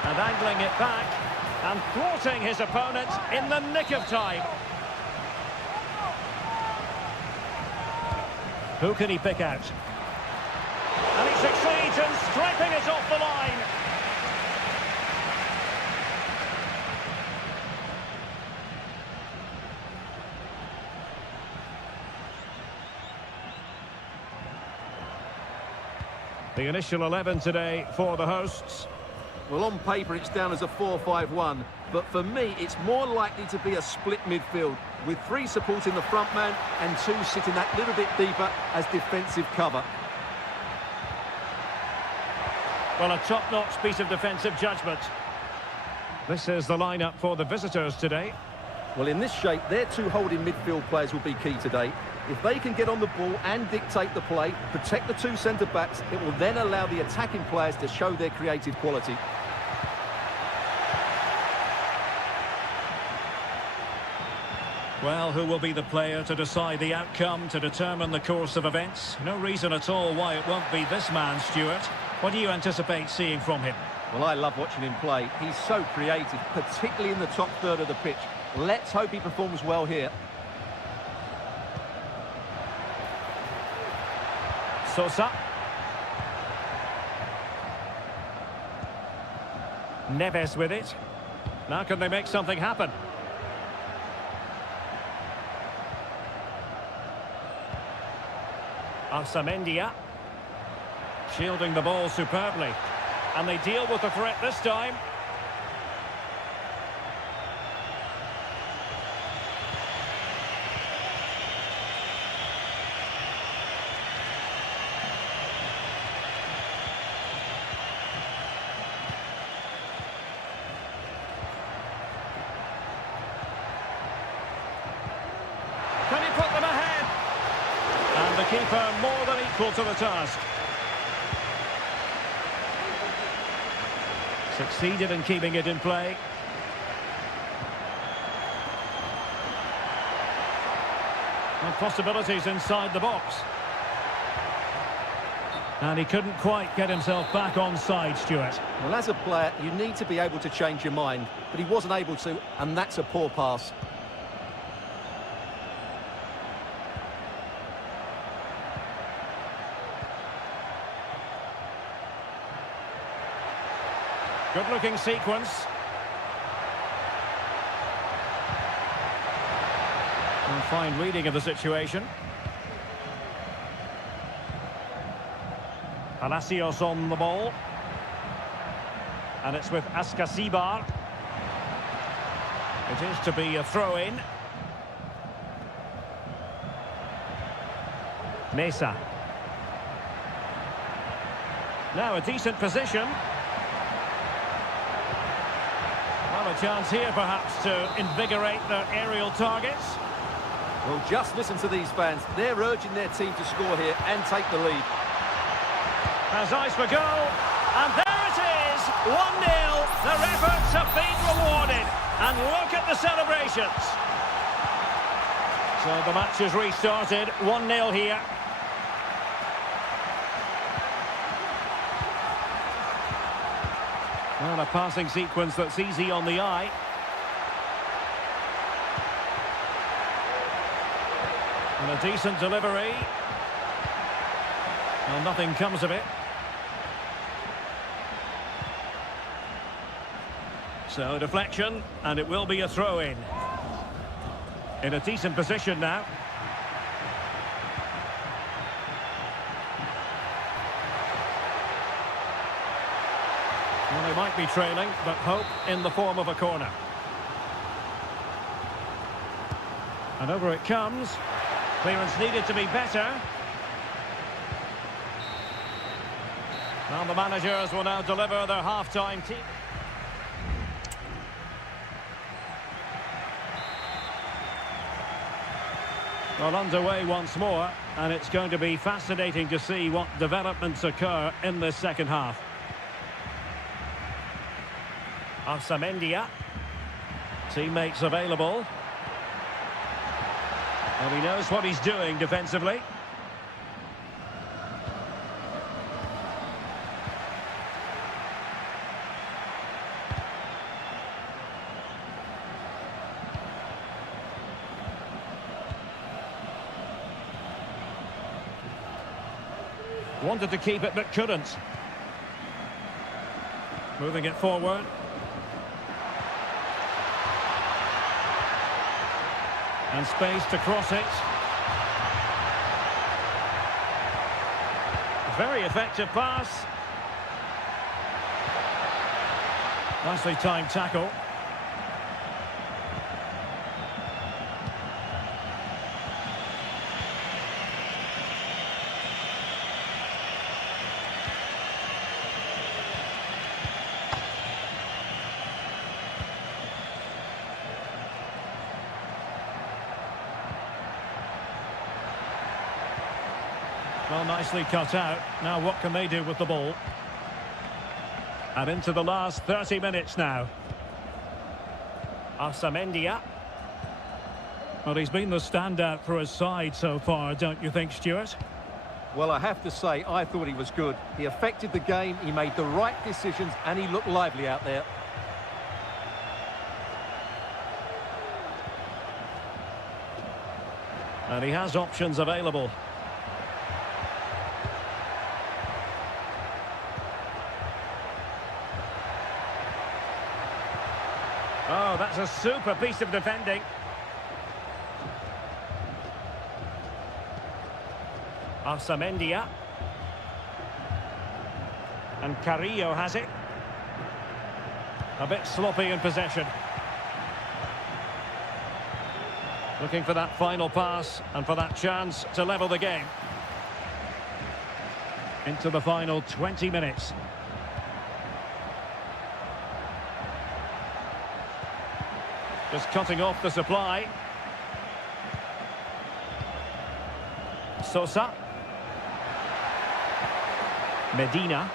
And angling it back, and thwarting his opponent in the nick of time. Who can he pick out? And he succeeds in stripping it off the line. The initial 11 today for the hosts. Well, on paper, it's down as a 4-5-1, but for me, it's more likely to be a split midfield, with 3 supporting the front man and 2 sitting that little bit deeper as defensive cover. Well, a top-notch piece of defensive judgment. This is the lineup for the visitors today. Well, in this shape, their 2 holding midfield players will be key today. If they can get on the ball and dictate the play, protect the 2 centre-backs, it will then allow the attacking players to show their creative quality. Well, who will be the player to decide the outcome, to determine the course of events? No reason at all why it won't be this man, Stuart. What do you anticipate seeing from him? Well, I love watching him play. He's so creative, particularly in the top third of the pitch. Let's hope he performs well here. Sosa. Neves with it. Now can they make something happen? Arsamendia. Shielding the ball superbly. And they deal with the threat this time. Can he put them ahead? And the keeper more than equal to the task. Succeeded in keeping it in play. And possibilities inside the box. And he couldn't quite get himself back on side, Stuart. Well, as a player, you need to be able to change your mind, but he wasn't able to, and that's a poor pass. Good-looking sequence. And fine reading of the situation. Palacios on the ball. And it's with Ascasibar. It is to be a throw-in. Mesa. Now a decent position. Well, a chance here perhaps to invigorate their aerial targets. Well, just listen to these fans. They're urging their team to score here and take the lead. Has eyes for goal. And there it is! 1-0. Their efforts have been rewarded. And look at the celebrations. So the match has restarted. 1-0 here. Well, a passing sequence that's easy on the eye. And a decent delivery. Well, nothing comes of it. So, deflection, and it will be a throw-in. In a decent position now. Well, they might be trailing, but hope in the form of a corner. And over it comes. Clearance needed to be better. Well, the managers will now deliver their half-time team. Well, underway once more, and it's going to be fascinating to see what developments occur in this second half. Arsamendia. Teammates available. And he knows what he's doing defensively. Wanted to keep it but couldn't. Moving it forward. And space to cross it. Very effective pass. Nicely timed tackle. Well, nicely cut out. Now what can they do with the ball? And into the last 30 minutes now. Arsamendia. Well, he's been the standout for his side so far, don't you think, Stuart? Well, I have to say, I thought he was good. He affected the game, he made the right decisions, and he looked lively out there. And he has options available. Oh, that's a super piece of defending. Arsamendia. And Carrillo has it. A bit sloppy in possession. Looking for that final pass and for that chance to level the game. Into the final 20 minutes. Just cutting off the supply. Sosa. Medina.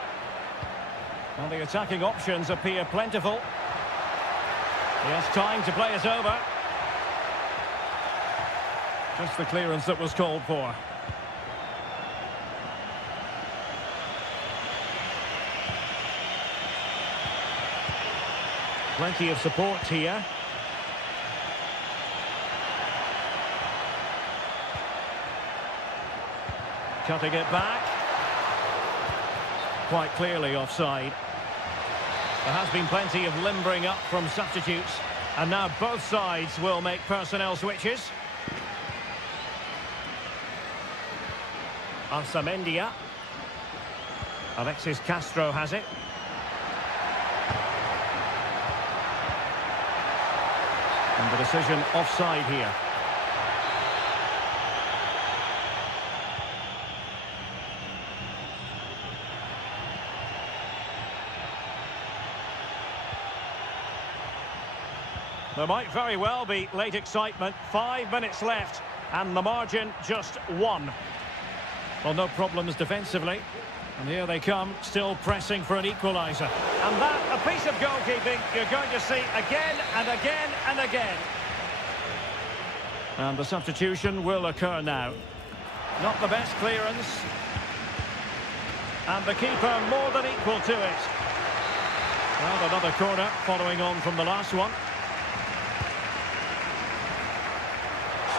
Well, the attacking options appear plentiful. He has time to play it over. Just the clearance that was called for. Plenty of support here. Cutting it back. Quite clearly offside. There has been plenty of limbering up from substitutes. And now both sides will make personnel switches. Arsamendia. Alexis Castro has it. And the decision offside here. There might very well be late excitement. 5 minutes left, and the margin just 1. Well, no problems defensively. And here they come, still pressing for an equaliser. And that, a piece of goalkeeping you're going to see again and again and again. And the substitution will occur now. Not the best clearance. And the keeper more than equal to it. Well, another corner following on from the last one.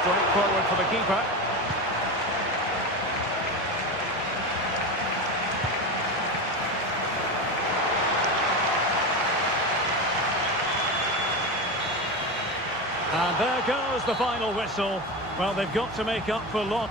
Straight forward for the keeper. And there goes the final whistle. Well, they've got to make up for loss.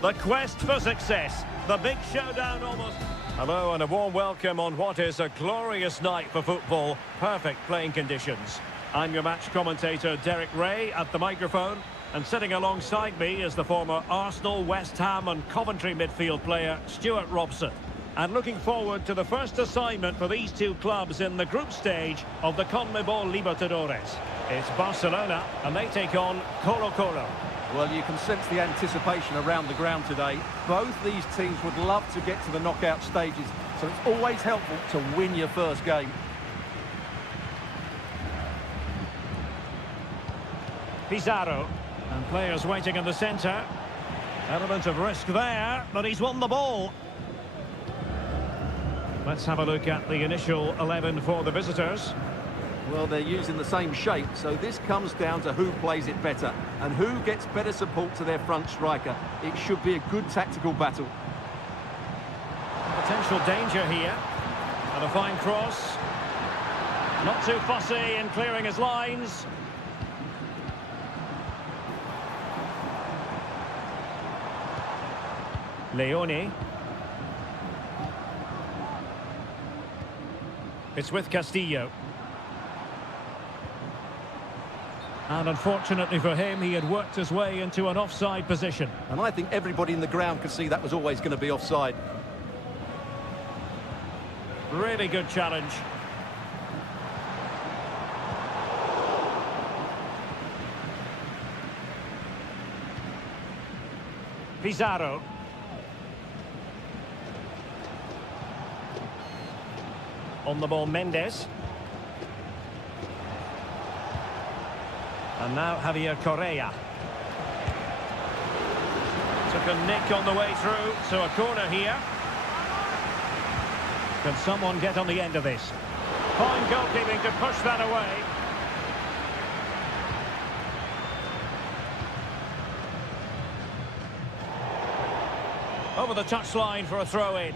The quest for success. The big showdown almost. Hello and a warm welcome on what is a glorious night for football. Perfect playing conditions. I'm your match commentator Derek Ray at the microphone. And sitting alongside me is the former Arsenal, West Ham and Coventry midfield player Stuart Robson. And looking forward to the first assignment for these two clubs in the group stage of the CONMEBOL Libertadores. It's Barcelona and they take on Colo-Colo. Well, you can sense the anticipation around the ground today. Both these teams would love to get to the knockout stages, so it's always helpful to win your first game. Pizarro, and players waiting in the centre. Element of risk there, but he's won the ball. Let's have a look at the initial 11 for the visitors. Well, they're using the same shape, so this comes down to who plays it better and who gets better support to their front striker. It should be a good tactical battle. Potential danger here. And a fine cross. Not too fussy in clearing his lines. Leone. It's with Castillo. And unfortunately for him, he had worked his way into an offside position. And I think everybody in the ground could see that was always going to be offside. Really good challenge. Pizarro. On the ball, Mendes. And now Javier Correa. Took a nick on the way through, so a corner here. Can someone get on the end of this? Fine goalkeeping to push that away. Over the touchline for a throw-in.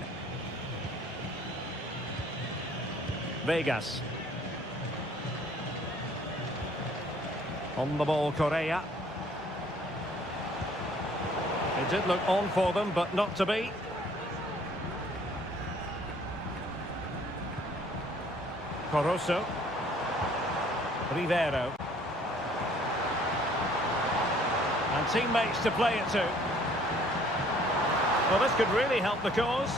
Vegas. On the ball, Correa. It did look on for them, but not to be. Corosso. Rivero. And teammates to play it to. Well, this could really help the cause.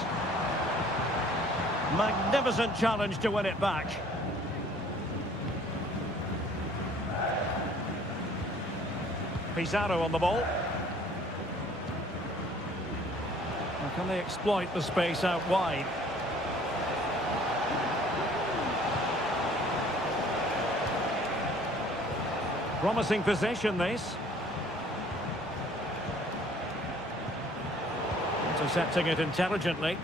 Magnificent challenge to win it back. Pizarro on the ball. Now can they exploit the space out wide? Promising possession, this. Intercepting it intelligently.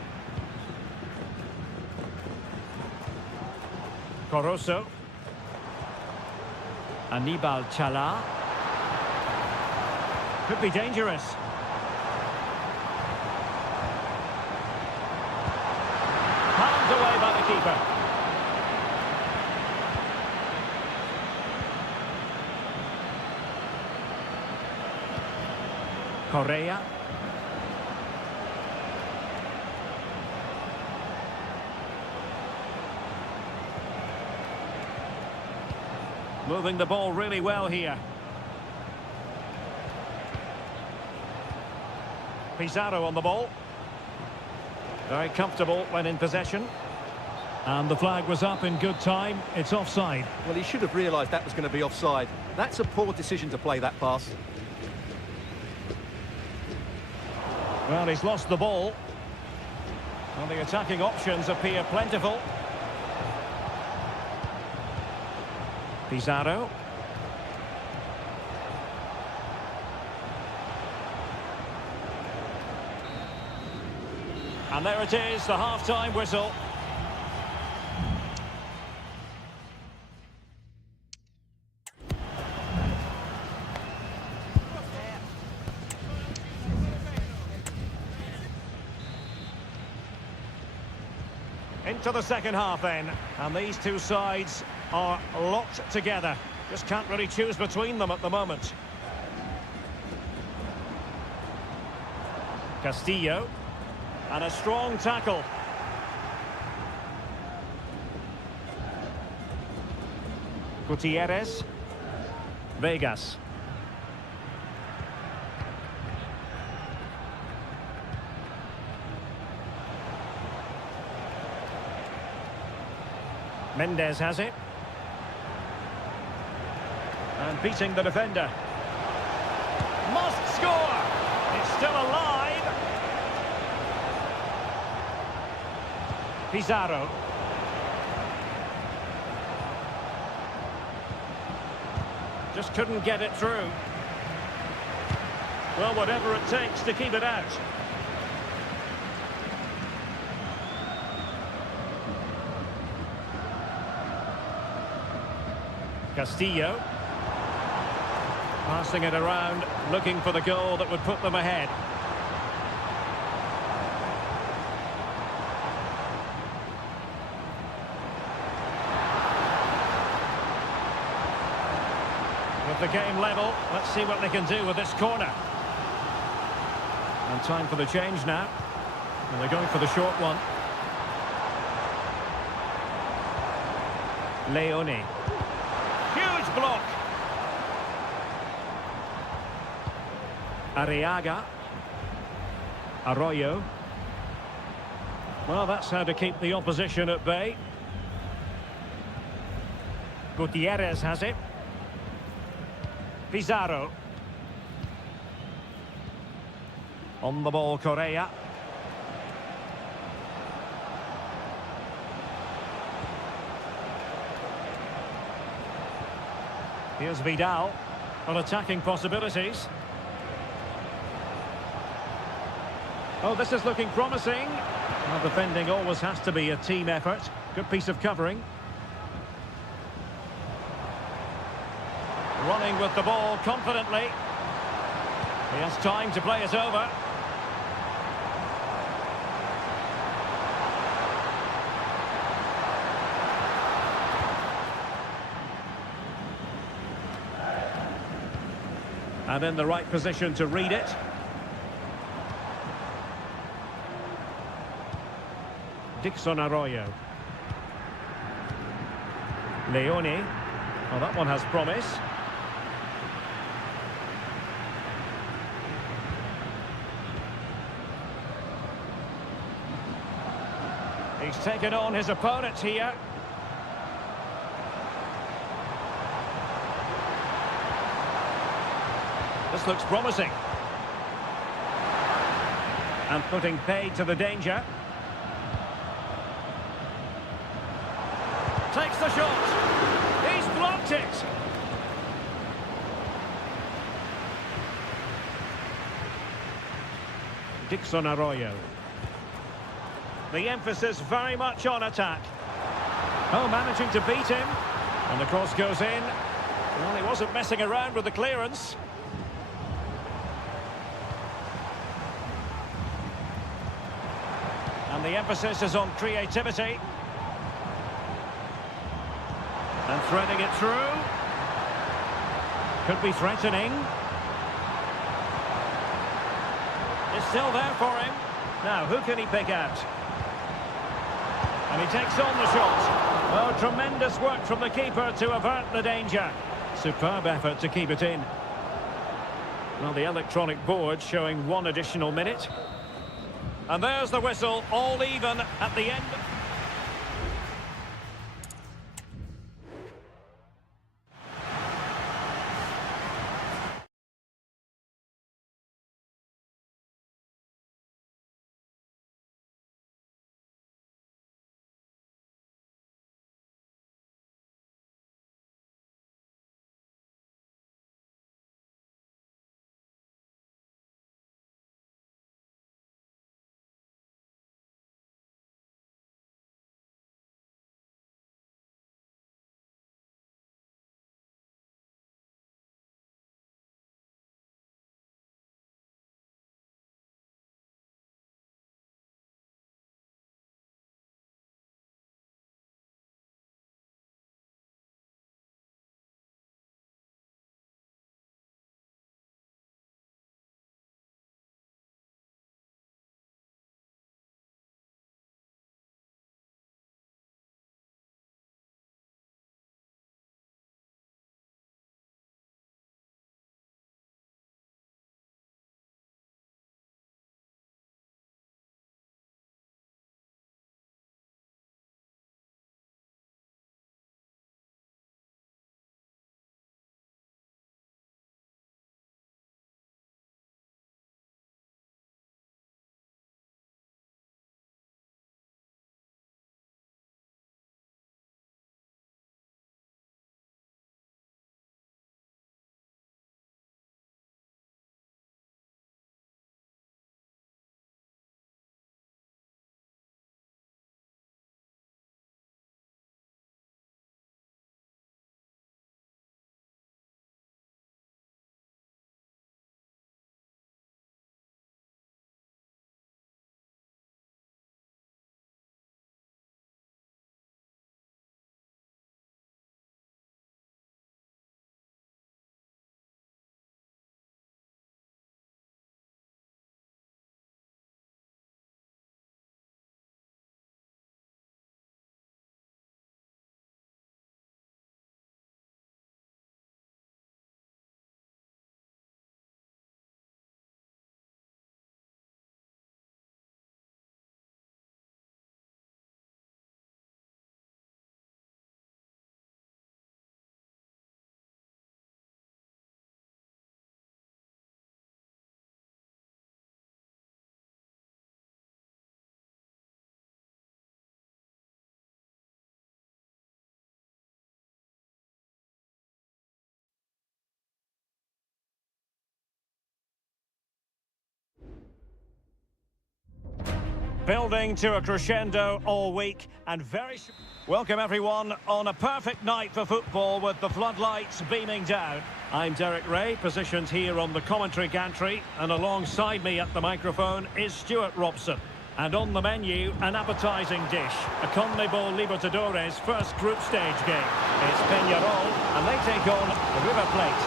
Corosso. Anibal Chala. Could be dangerous. Palmed away by the keeper. Correa. Moving the ball really well here. Pizarro on the ball. Very comfortable when in possession. And the flag was up in good time. It's offside. Well, he should have realised that was going to be offside. That's a poor decision to play that pass. Well, he's lost the ball. Well, the attacking options appear plentiful. Pizarro. And there it is, the half-time whistle. Into the second half then, and these two sides are locked together. Just can't really choose between them at the moment. Castillo. And a strong tackle. Gutierrez. Vegas. Mendes has it. And beating the defender. Must score! It's still alive. Pizarro. Just couldn't get it through. Well, whatever it takes to keep it out. Castillo. Passing it around, looking for the goal that would put them ahead. With the game level, let's see what they can do with this corner. And time for the change now. And they're going for the short one. Leone. Huge block. Arriaga. Arroyo. Well, that's how to keep the opposition at bay. Gutierrez has it. Pizarro. On the ball, Correa. Here's Vidal on attacking possibilities. Oh, this is looking promising. Well, defending always has to be a team effort. Good piece of covering. Running with the ball confidently. He has time to play it over. And in the right position to read it. Dixon Arroyo. Leone. Well, that one has promise. He's taken on his opponent here. This looks promising. And putting paid to the danger. Takes the shot. He's blocked it. Dixon Arroyo. The emphasis very much on attack. Oh, managing to beat him. And the cross goes in. Well, he wasn't messing around with the clearance. And the emphasis is on creativity. And threading it through. Could be threatening. It's still there for him. Now, who can he pick out? And he takes on the shot. Oh, tremendous work from the keeper to avert the danger. Superb effort to keep it in. Well, the electronic board showing 1 additional minute. And there's the whistle, all even at the end. Building to a crescendo all week and very... Welcome everyone on a perfect night for football with the floodlights beaming down. I'm Derek Ray, positioned here on the commentary gantry, and alongside me at the microphone is Stuart Robson. And on the menu, an appetising dish, a CONMEBOL Libertadores first group stage game. It's Peñarol, and they take on River Plate.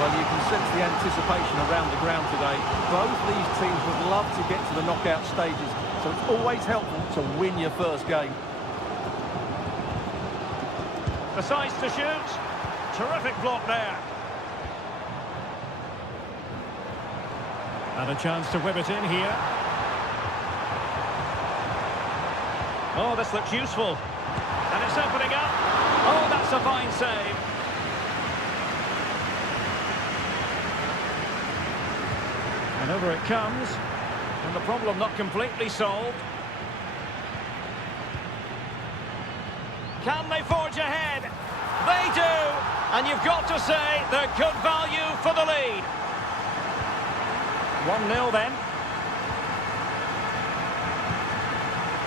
Well, you can sense the anticipation around the ground today. Both these teams would love to get to the knockout stages, so it's always helpful to win your first game. Decides to shoot. Terrific block there. And a chance to whip it in here. Oh, this looks useful. And it's opening up. Oh, that's a fine save. And over it comes. And the problem not completely solved. Can they forge ahead? They do! And you've got to say they're good value for the lead. 1-0 then.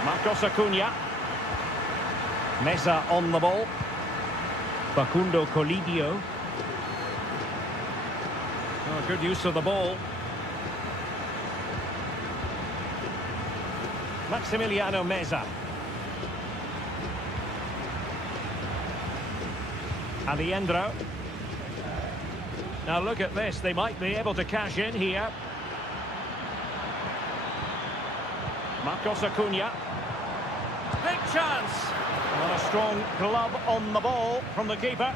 Marcos Acuna. Meza on the ball. Facundo Colidio. Oh, good use of the ball. Maximiliano Meza. Aliendro. Now look at this, they might be able to cash in here. Marcos Acuna. Big chance. And a strong glove on the ball from the keeper.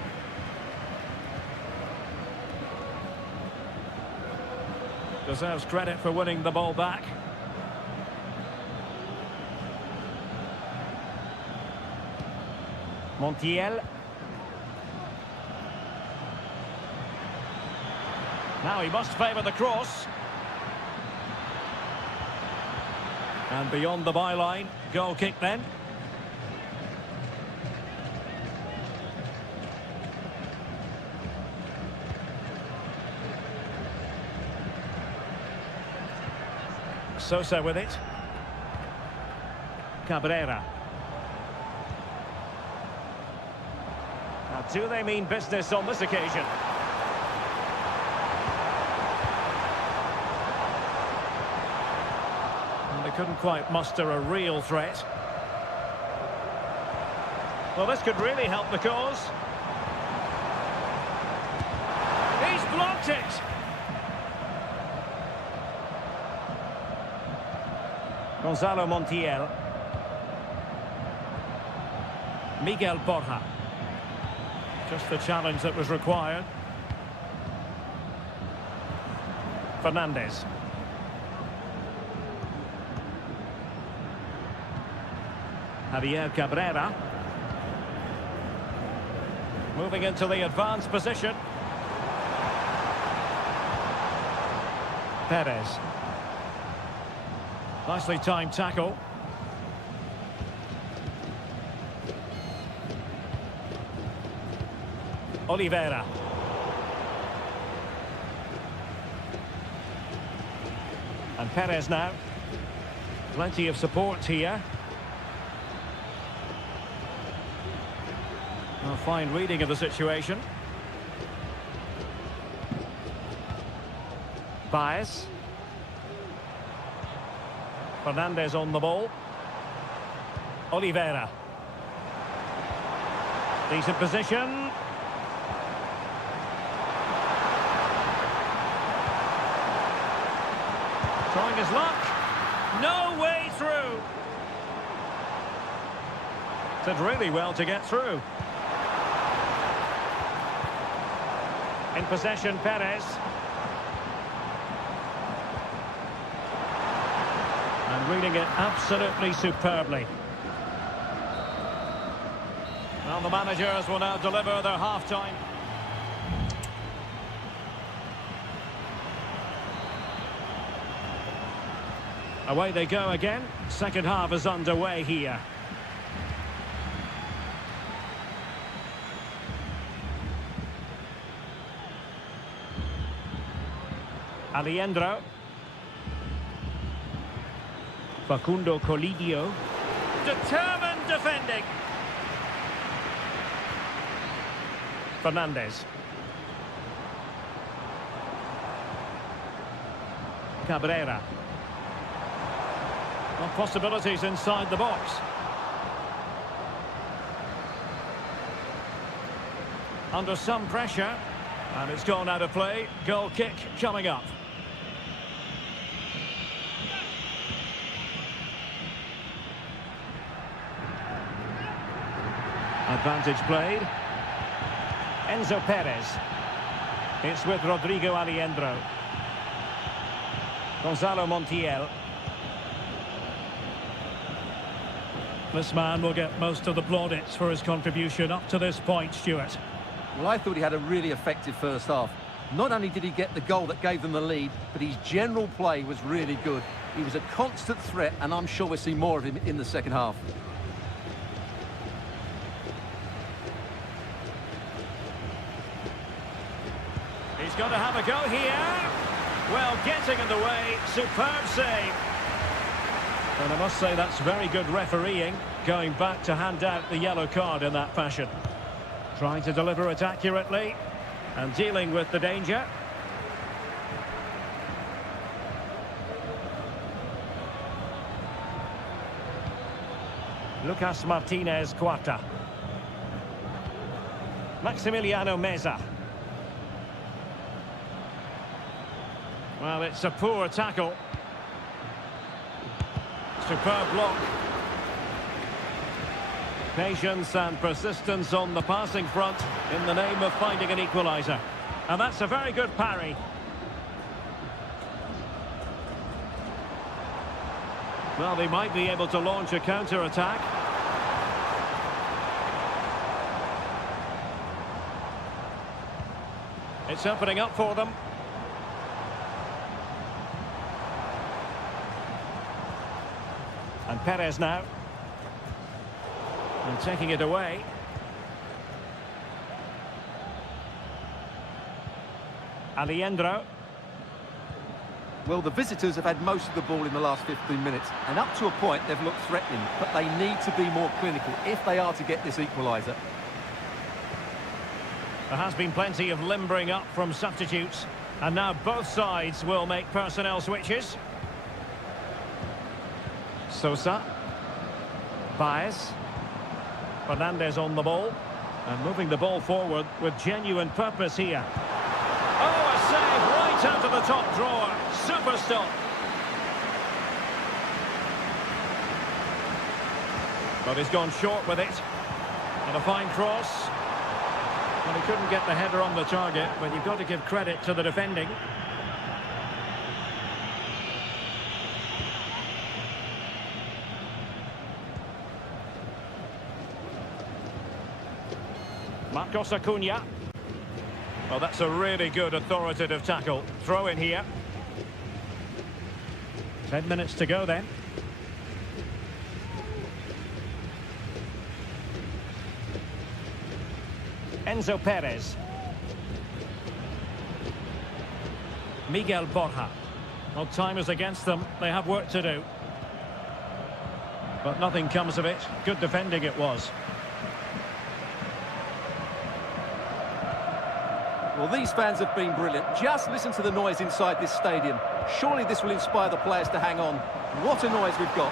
Deserves credit for winning the ball back. Montiel. Now he must favour the cross. And beyond the byline, goal kick then. Sosa with it. Cabrera. Now, do they mean business on this occasion? And they couldn't quite muster a real threat. Well, this could really help the cause. He's blocked it! Gonzalo Montiel. Miguel Borja. Just the challenge that was required. Fernandez. Javier Cabrera. Moving into the advanced position. Perez. Nicely timed tackle. Oliveira. And Perez now. Plenty of support here. A fine reading of the situation. Baez. Fernandez on the ball. Oliveira. Decent position. Trying his luck. No way through. Did really well to get through. In possession, Perez. And reading it absolutely superbly. Well, the managers will now deliver their half-time. Away they go again. Second half is underway here. Aliendro. Facundo Colidio. Determined defending. Fernandez. Cabrera. Well, possibilities inside the box. Under some pressure. And it's gone out of play. Goal kick coming up. Advantage played. Enzo Perez. It's with Rodrigo Aliendro. Gonzalo Montiel. This man will get most of the plaudits for his contribution up to this point, Stuart. Well, I thought he had a really effective first half. Not only did he get the goal that gave them the lead, but his general play was really good. He was a constant threat, and I'm sure we'll see more of him in the second half. He's going to have a go here. Well, getting in the way, superb save. And I must say that's very good refereeing, going back to hand out the yellow card in that fashion. Trying to deliver it accurately and dealing with the danger. Lucas Martinez Cuarta. Maximiliano Meza. Well, it's a poor tackle. Superb block. Patience and persistence on the passing front in the name of finding an equaliser. And that's a very good parry. Well, they might be able to launch a counter-attack. It's opening up for them. And Perez now. And taking it away. Aliendro. Well, the visitors have had most of the ball in the last 15 minutes, and up to a point they've looked threatening, but they need to be more clinical if they are to get this equaliser. There has been plenty of limbering up from substitutes, and now both sides will make personnel switches. Sosa. Baez. Fernandez on the ball. And moving the ball forward with genuine purpose here. Oh, a save right out of the top drawer. Super stop. But he's gone short with it. And a fine cross. Well, he couldn't get the header on the target, but you've got to give credit to the defending. Marcos Acuna. Well, that's a really good authoritative tackle. Throw in here. 10 minutes to go then. Enzo Perez. Miguel Borja. Well, time is against them. They have work to do. But nothing comes of it. Good defending it was. Well, these fans have been brilliant. Just listen to the noise inside this stadium. Surely this will inspire the players to hang on. What a noise we've got.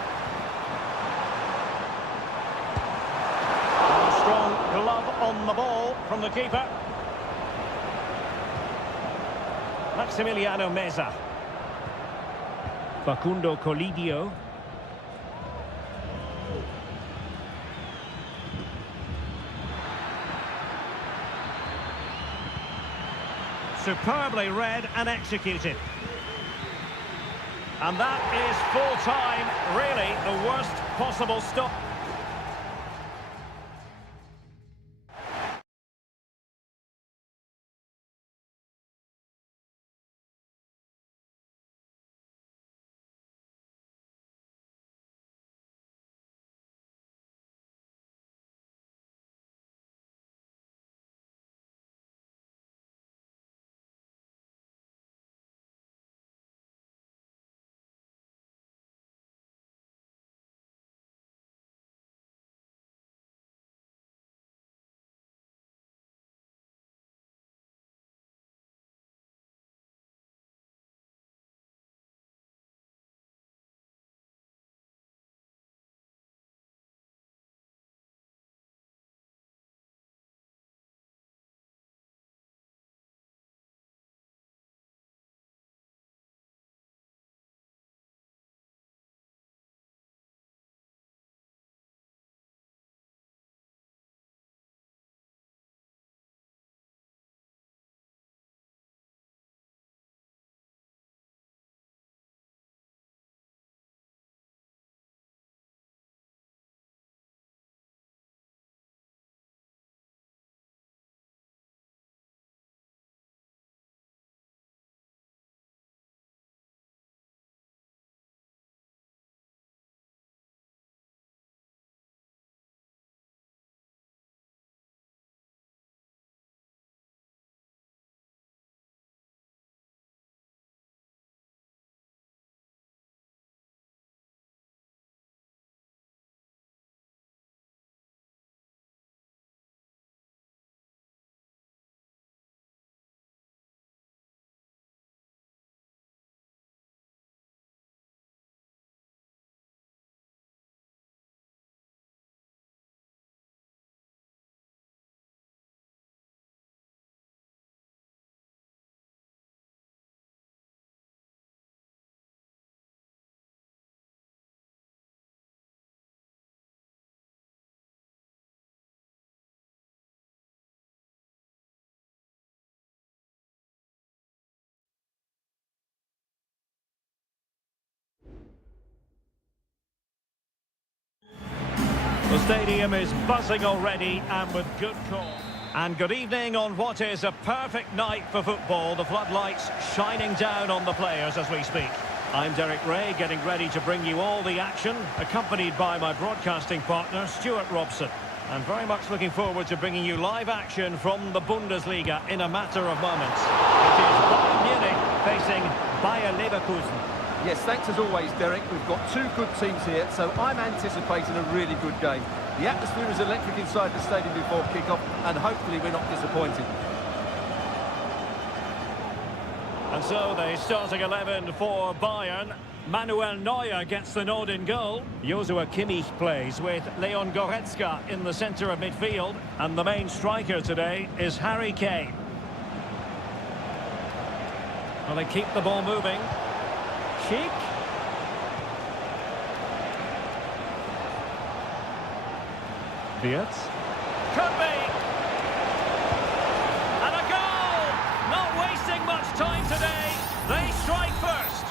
A strong glove on the ball from the keeper. Maximiliano Meza. Facundo Colidio. Superbly read and executed. And that is full time, really the worst possible stop. The stadium is buzzing already and with good cause. And good evening on what is a perfect night for football. The floodlights shining down on the players as we speak. I'm Derek Ray, getting ready to bring you all the action, accompanied by my broadcasting partner, Stuart Robson. And very much looking forward to bringing you live action from the Bundesliga in a matter of moments. It is Bayern Munich facing Bayer Leverkusen. Yes, thanks as always, Derek. We've got two good teams here, so I'm anticipating a really good game. The atmosphere is electric inside the stadium before kick-off, and hopefully we're not disappointed. And so the starting 11 for Bayern. Manuel Neuer gets the nod in goal. Joshua Kimmich plays with Leon Goretzka in the centre of midfield. And the main striker today is Harry Kane. Well, they keep the ball moving. Sheik. Wirtz. Could be. And a goal! Not wasting much time today. They strike first.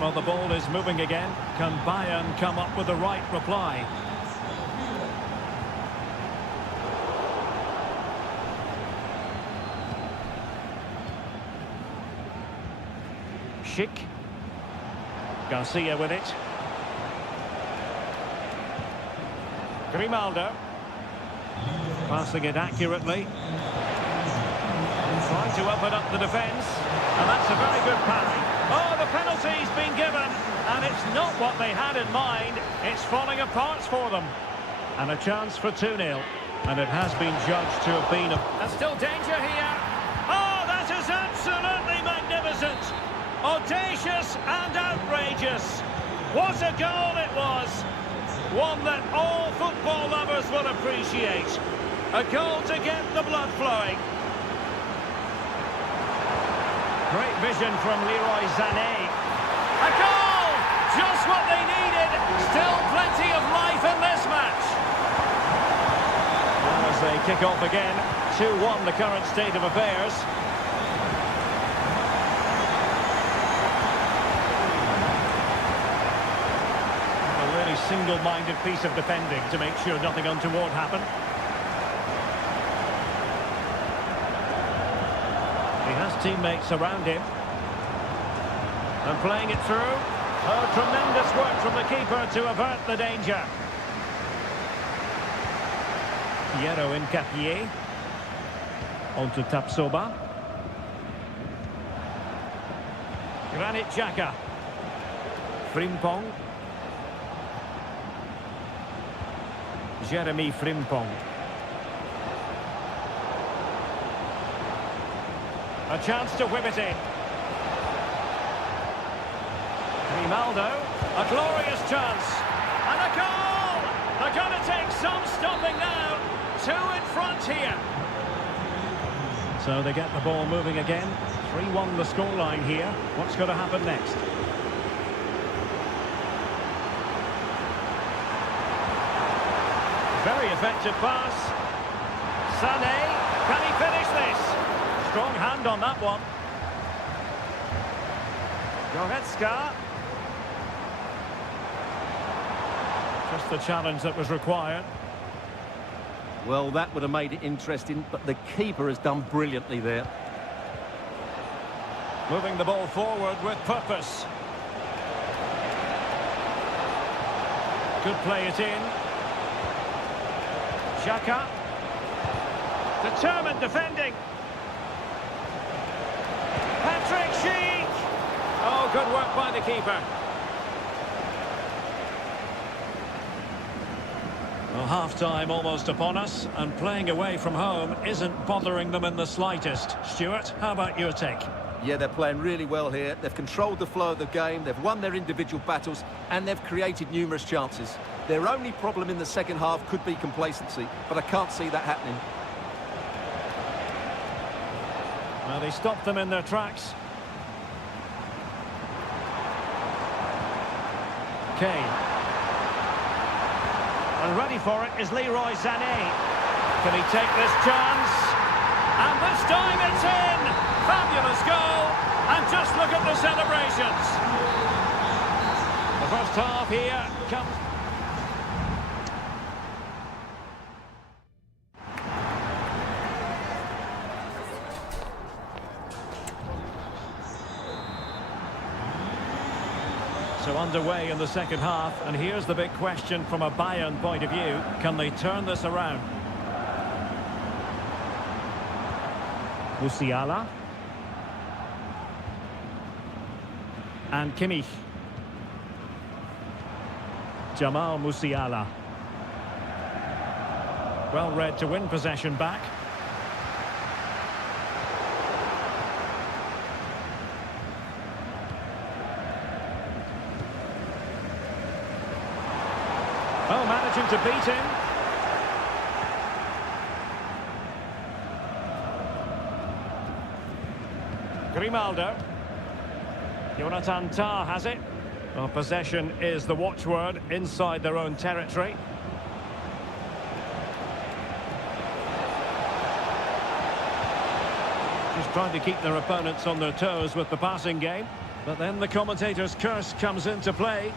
Well, the ball is moving again. Can Bayern come up with the right reply? Schick. Garcia with it. Grimaldo. Passing it accurately. Trying to open up the defence. And that's a very good parry. Oh, the penalty's been given. And it's not what they had in mind. It's falling apart for them. And a chance for 2-0. And it has been judged to have been a... And still danger here. Oh, that is absolutely magnificent. Audacious and outrageous. What a goal it was. One that all football lovers will appreciate. A goal to get the blood flowing. Great vision from Leroy Sané. A goal! Just what they needed. Still plenty of life in this match. And as they kick off again, 2-1 the current state of affairs. Single-minded piece of defending to make sure nothing untoward happened. He has teammates around him. And playing it through. Oh, tremendous work from the keeper to avert the danger. Piero Incapié. On to Tapsoba. Granit Xhaka. Frimpong. Jeremy Frimpong. A chance to whip it in. Grimaldo. A glorious chance. And a goal! They're going to take some stopping now. 2 in front here. So they get the ball moving again. 3-1 the scoreline here. What's going to happen next? Very effective pass. Sané, can he finish this? Strong hand on that one. Goretzka. Just the challenge that was required. Well, that would have made it interesting, but the keeper has done brilliantly there. Moving the ball forward with purpose. Could play it in. Xhaka. Determined defending. Patrick Schick. Oh, good work by the keeper. Well, half-time almost upon us, and playing away from home isn't bothering them in the slightest. Stuart, how about your take? Yeah, they're playing really well here. They've controlled the flow of the game, they've won their individual battles, and they've created numerous chances. Their only problem in the second half could be complacency, but I can't see that happening. Well, they stopped them in their tracks. Kane. And ready for it is Leroy Sané. Can he take this chance? And this time it's in! Fabulous goal! And just look at the celebrations. The first half here comes... underway in the second half, and here's the big question from a Bayern point of view. Can they turn this around? Musiala. And Kimmich. Jamal Musiala. Well read to win possession back. Oh, managing to beat him. Grimaldo. Jonathan Tah has it. Well, possession is the watchword inside their own territory. Just trying to keep their opponents on their toes with the passing game. But then the commentator's curse comes into play.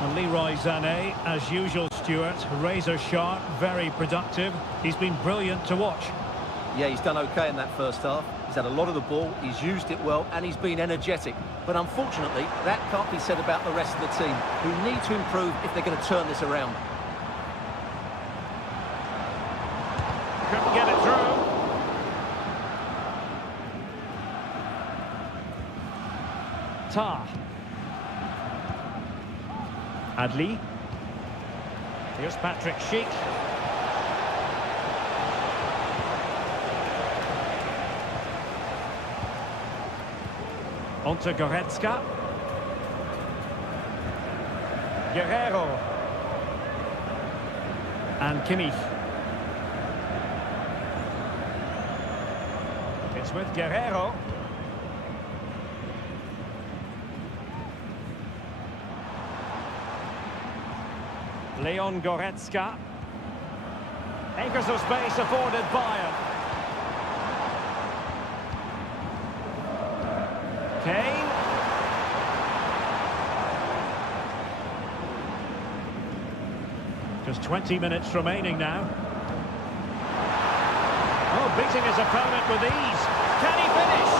And Leroy Sané, as usual, Stuart, razor sharp, very productive. He's been brilliant to watch. Yeah, he's done okay in that first half. He's had a lot of the ball, he's used it well, and he's been energetic. But unfortunately, that can't be said about the rest of the team, who need to improve if they're going to turn this around. Couldn't get it through. Tah. Adli. Here's Patrick Schick. On to Goretzka. Guerrero. And Kimmich. It's with Guerrero. Leon Goretzka. Acres of space afforded Bayern. Kane. Just 20 minutes remaining now. Oh, beating his opponent with ease. Can he finish?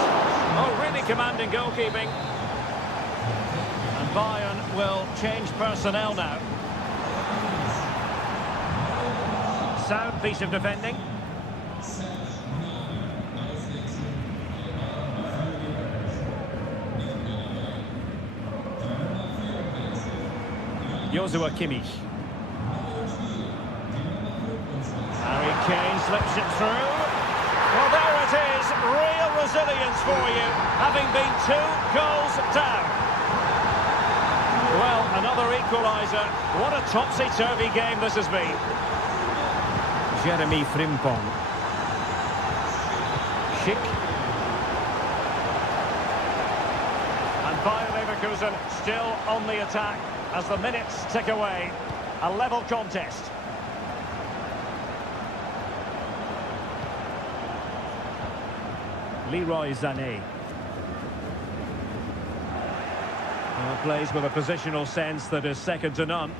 Oh, really commanding goalkeeping. And Bayern will change personnel now. Sound piece of defending. Joshua Kimmich. Harry Kane slips it through. Well, there it is. Real resilience for you, having been 2 goals down. Well, another equaliser. What a topsy-turvy game this has been. Jeremy Frimpong. Schick. And Bayer Leverkusen still on the attack as the minutes tick away. A level contest. Leroy Sané. Well, plays with a positional sense that is second to none.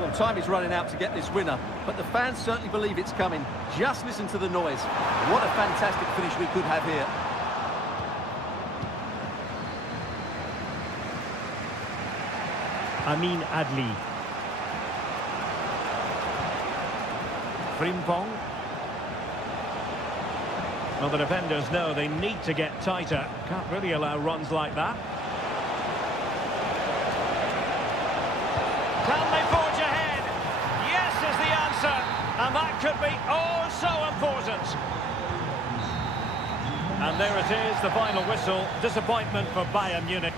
Well, time is running out to get this winner, but the fans certainly believe it's coming. Just listen to the noise. What a fantastic finish we could have here. Amin Adli. Frimpong. Well, the defenders know they need to get tighter. Can't really allow runs like that. Can they forge ahead? Yes is the answer. And that could be oh so important. And there it is, the final whistle. Disappointment for Bayern Munich.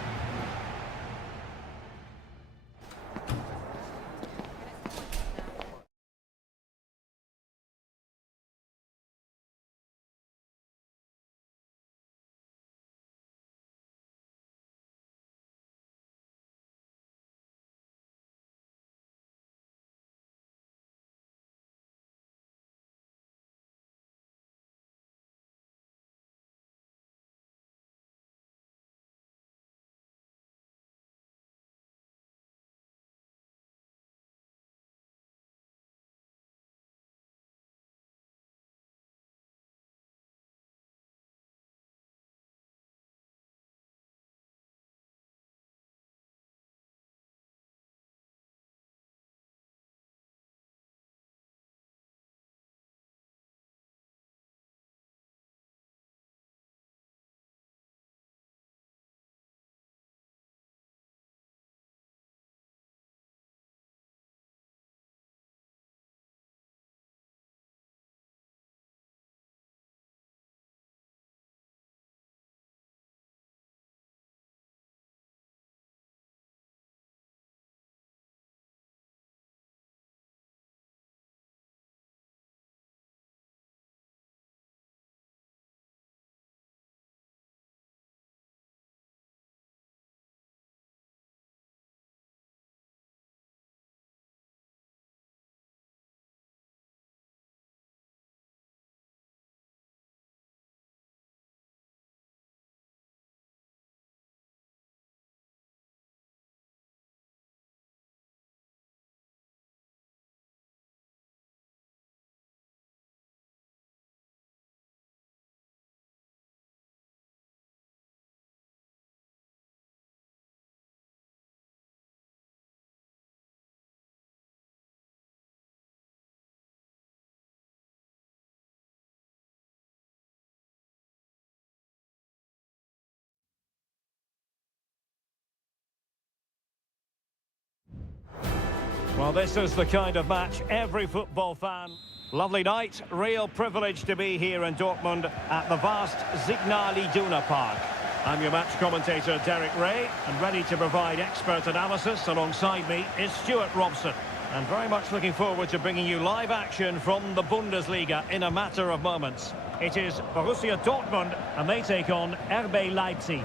Well, this is the kind of match every football fan... Lovely night, real privilege to be here in Dortmund at the vast Signal Iduna Park. I'm your match commentator, Derek Ray, and ready to provide expert analysis alongside me is Stuart Robson. And very much looking forward to bringing you live action from the Bundesliga in a matter of moments. It is Borussia Dortmund, and they take on RB Leipzig.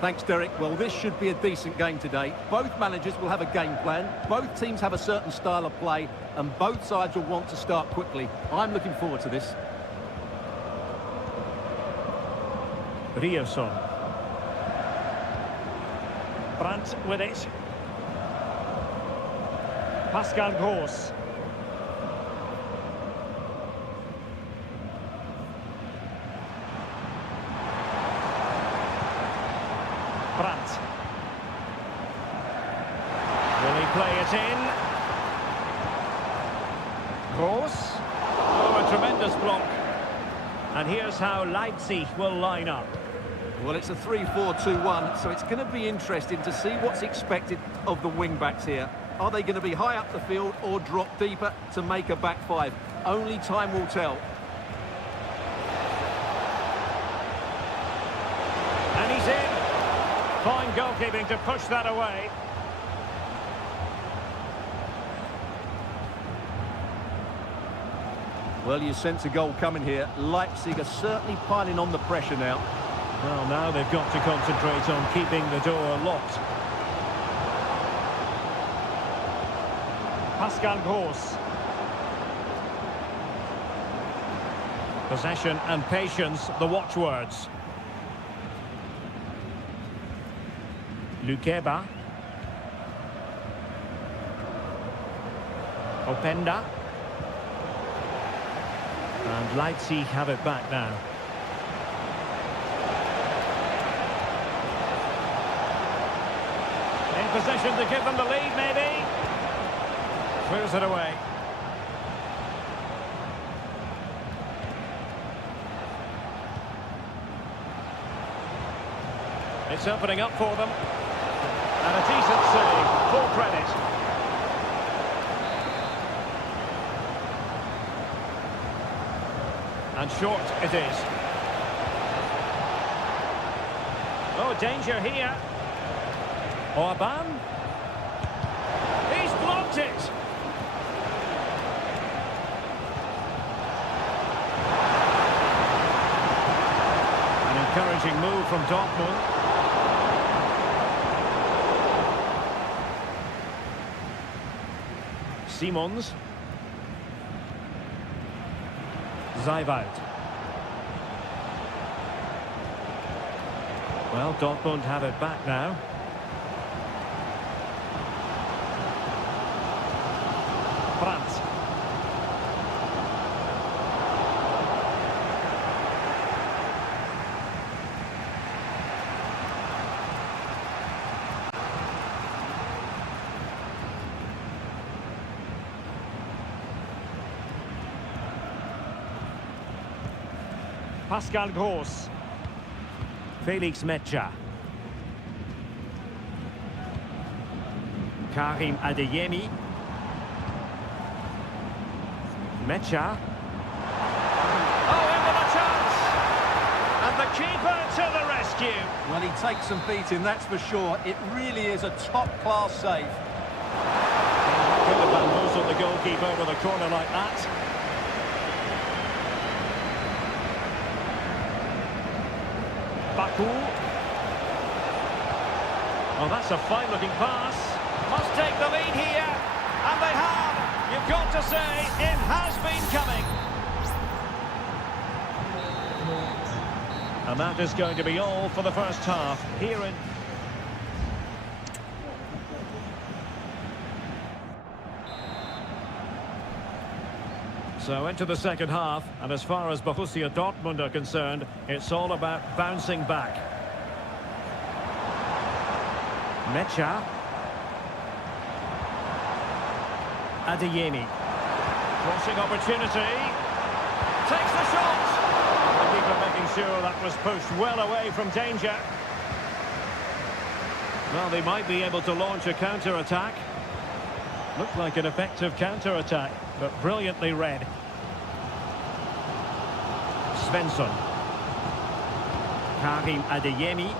Thanks, Derek. Well, this should be a decent game today. Both managers will have a game plan. Both teams have a certain style of play, and both sides will want to start quickly. I'm looking forward to this. Rierson. Brandt with it. Pascal Gross. Brandt. Will he play it in? Gross. Oh, a tremendous block. And here's how Leipzig will line up. Well, it's a 3-4-2-1, so it's going to be interesting to see what's expected of the wing-backs here. Are they going to be high up the field or drop deeper to make a back five? Only time will tell. And he's in. Fine goalkeeping to push that away. Well, you sense a goal coming here. Leipzig are certainly piling on the pressure now. Well, now they've got to concentrate on keeping the door locked. Pascal Gross. Possession and patience, the watchwords. Lukeba. Openda. And Leipzig have it back now. In possession to give them the lead, maybe. Clears it away. It's opening up for them. And a decent save, full credit. And short it is. Oh, danger here. Orban. He's blocked it. An encouraging move from Dortmund. Simons. Zaiwald. Well, Dortmund have it back now. Brandt. Pascal Gross. Felix Metscher. Karim Adeyemi. Metscher. Oh, into the chance! And the keeper to the rescue. Well, he takes some beating, that's for sure. It really is a top-class save. Could have bamboozled the goalkeeper with a corner like that. Baku. Well, that's a fine-looking pass. Must take the lead here. And they have. You've got to say, it has been coming. And that is going to be all for the first half here in... So into the second half, and as far as Borussia Dortmund are concerned, it's all about bouncing back. Metscher. Adeyemi. Crossing opportunity. Takes the shot. The keeper making sure that was pushed well away from danger. Well, they might be able to launch a counter-attack. Looked like an effective counter-attack, but brilliantly read. Svensson. Karim Adeyemi.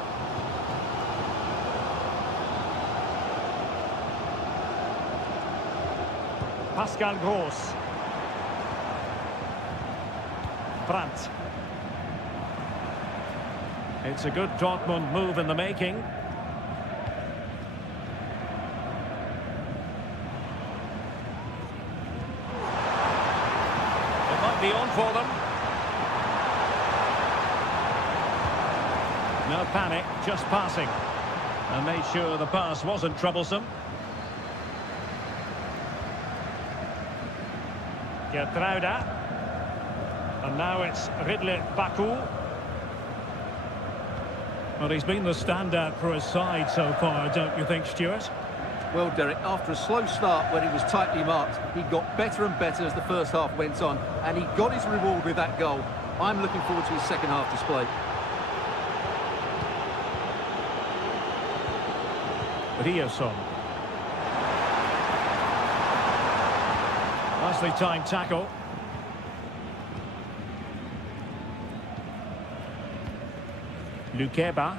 Pascal Gross. Brandt. It's a good Dortmund move in the making. It might be on for them. No panic, just passing. And made sure the pass wasn't troublesome. Gertruida. And now it's Ridley Baku. Well, he's been the standout for his side so far, don't you think, Stuart? Well, Derek, after a slow start when he was tightly marked, he got better and better as the first half went on, and he got his reward with that goal. I'm looking forward to his second half display. Riosson. Nicely timed tackle. Lukeba.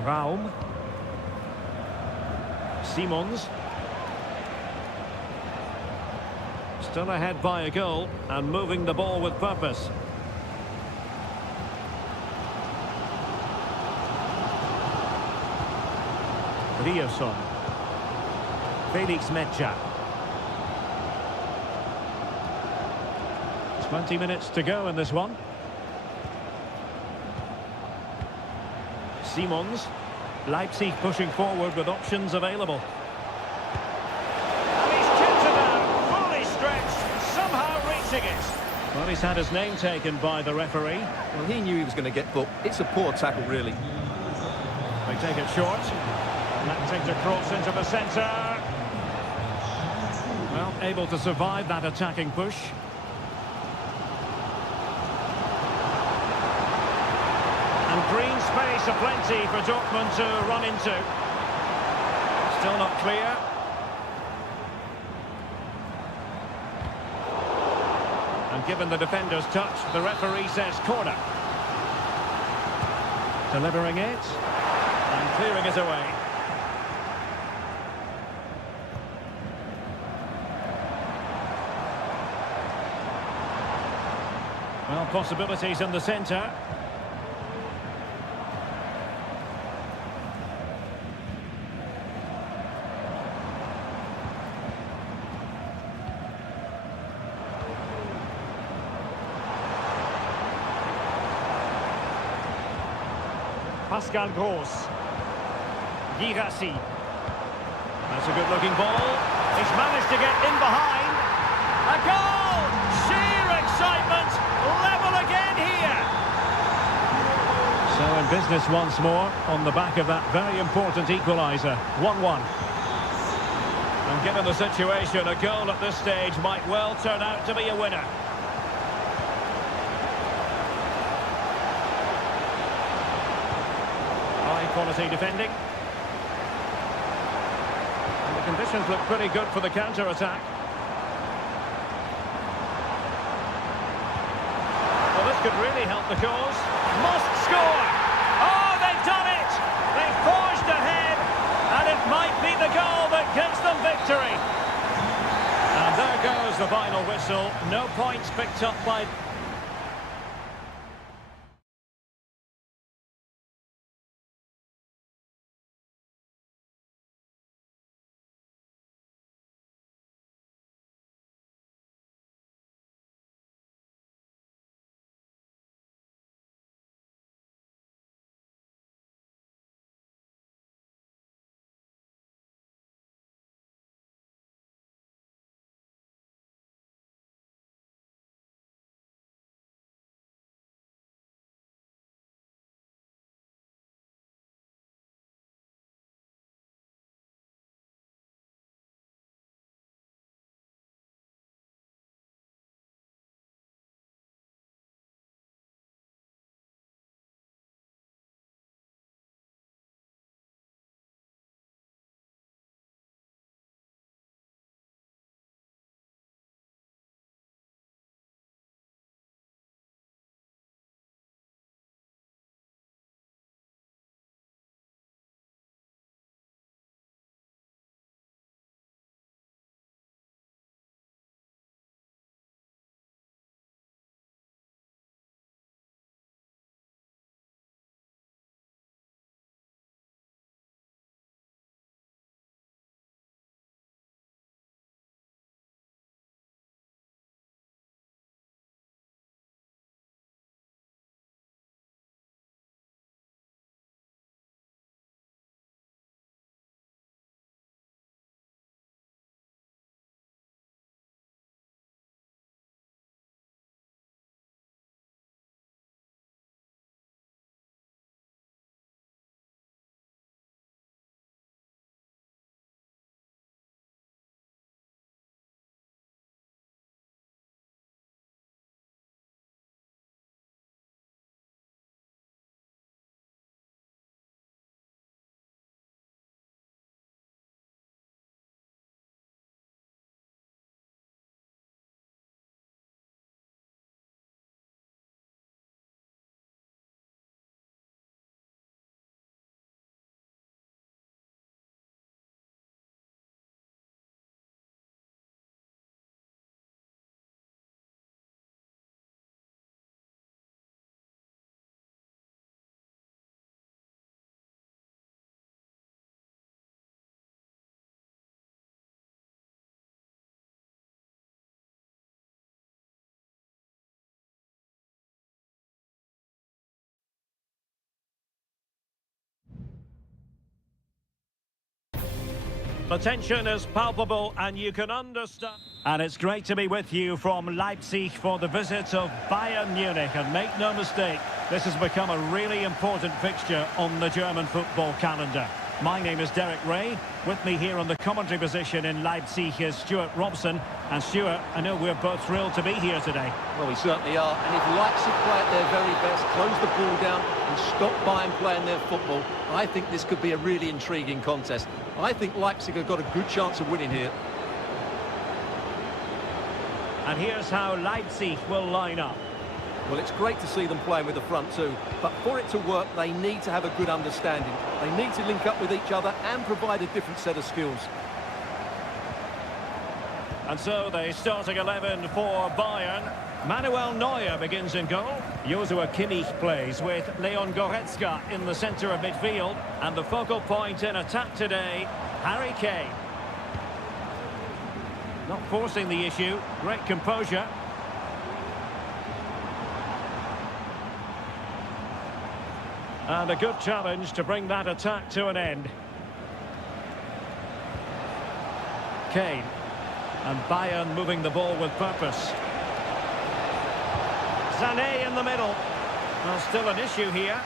Raum. Simons. Still ahead by a goal and moving the ball with purpose. Riosson. Felix Mecha. 20 minutes to go in this one. Simons. Leipzig pushing forward with options available. And he's chipped it out, fully stretched, somehow reaching it. Well, he's had his name taken by the referee. Well, he knew he was going to get booked. It's a poor tackle, really. They take it short. And that takes a cross into the centre. Well, able to survive that attacking push. And green space aplenty for Dortmund to run into. Still not clear. And given the defender's touch, the referee says corner. Delivering it. And clearing it away. Well, possibilities in the centre. Pascal Gross. Girassi. That's a good-looking ball. He's managed to get in behind. A goal! Sheer excitement! Level again here! So in business once more, on the back of that very important equaliser. 1-1. And given the situation, a goal at this stage might well turn out to be a winner. Quality defending. And the conditions look pretty good for the counter-attack. Well, this could really help the cause. Must score! Oh, they've done it! They've forged ahead, and it might be the goal that gives them victory. And there goes the final whistle. No points picked up by... The tension is palpable and you can understand. And it's great to be with you from Leipzig for the visit of Bayern Munich. And make no mistake, this has become a really important fixture on the German football calendar. My name is Derek Ray. With me here on the commentary position in Leipzig is Stuart Robson. And Stuart, I know we're both thrilled to be here today. Well, we certainly are. And if Leipzig play at their very best, close the ball down and stop Bayern playing their football, I think this could be a really intriguing contest. I think Leipzig have got a good chance of winning here. And here's how Leipzig will line up. Well, it's great to see them playing with the front two, but for it to work, they need to have a good understanding. They need to link up with each other and provide a different set of skills. And so the starting 11 for Bayern. Manuel Neuer begins in goal. Joshua Kimmich plays with Leon Goretzka in the centre of midfield. And the focal point in attack today, Harry Kane. Not forcing the issue, great composure. And a good challenge to bring that attack to an end. Kane. And Bayern moving the ball with purpose. Sané in the middle. Well, still an issue here.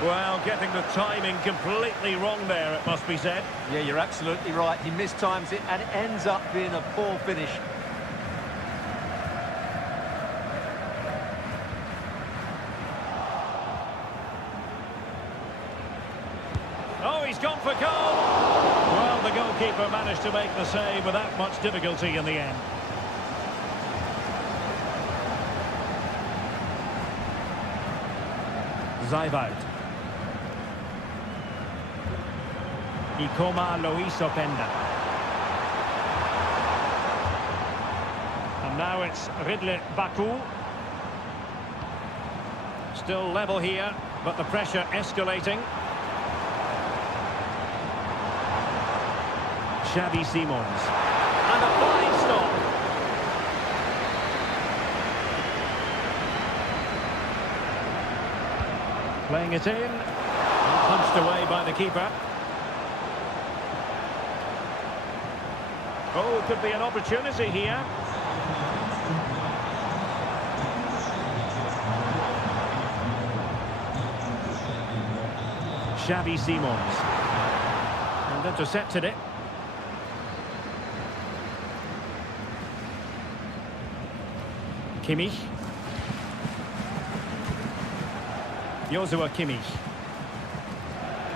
Well, getting the timing completely wrong there, it must be said. Yeah, you're absolutely right. He mistimes it and it ends up being a poor finish. Oh, he's gone for goal! Well, the goalkeeper managed to make the save without much difficulty in the end. Zaivout. Ikoma Luis Openda. And now it's Ridley Baku. Still level here, but the pressure escalating. Xavi Simons. And a fine stop. Playing it in. And punched away by the keeper. Oh, could be an opportunity here. Xavi Simons. And intercepted it. Kimmich. Joshua Kimmich.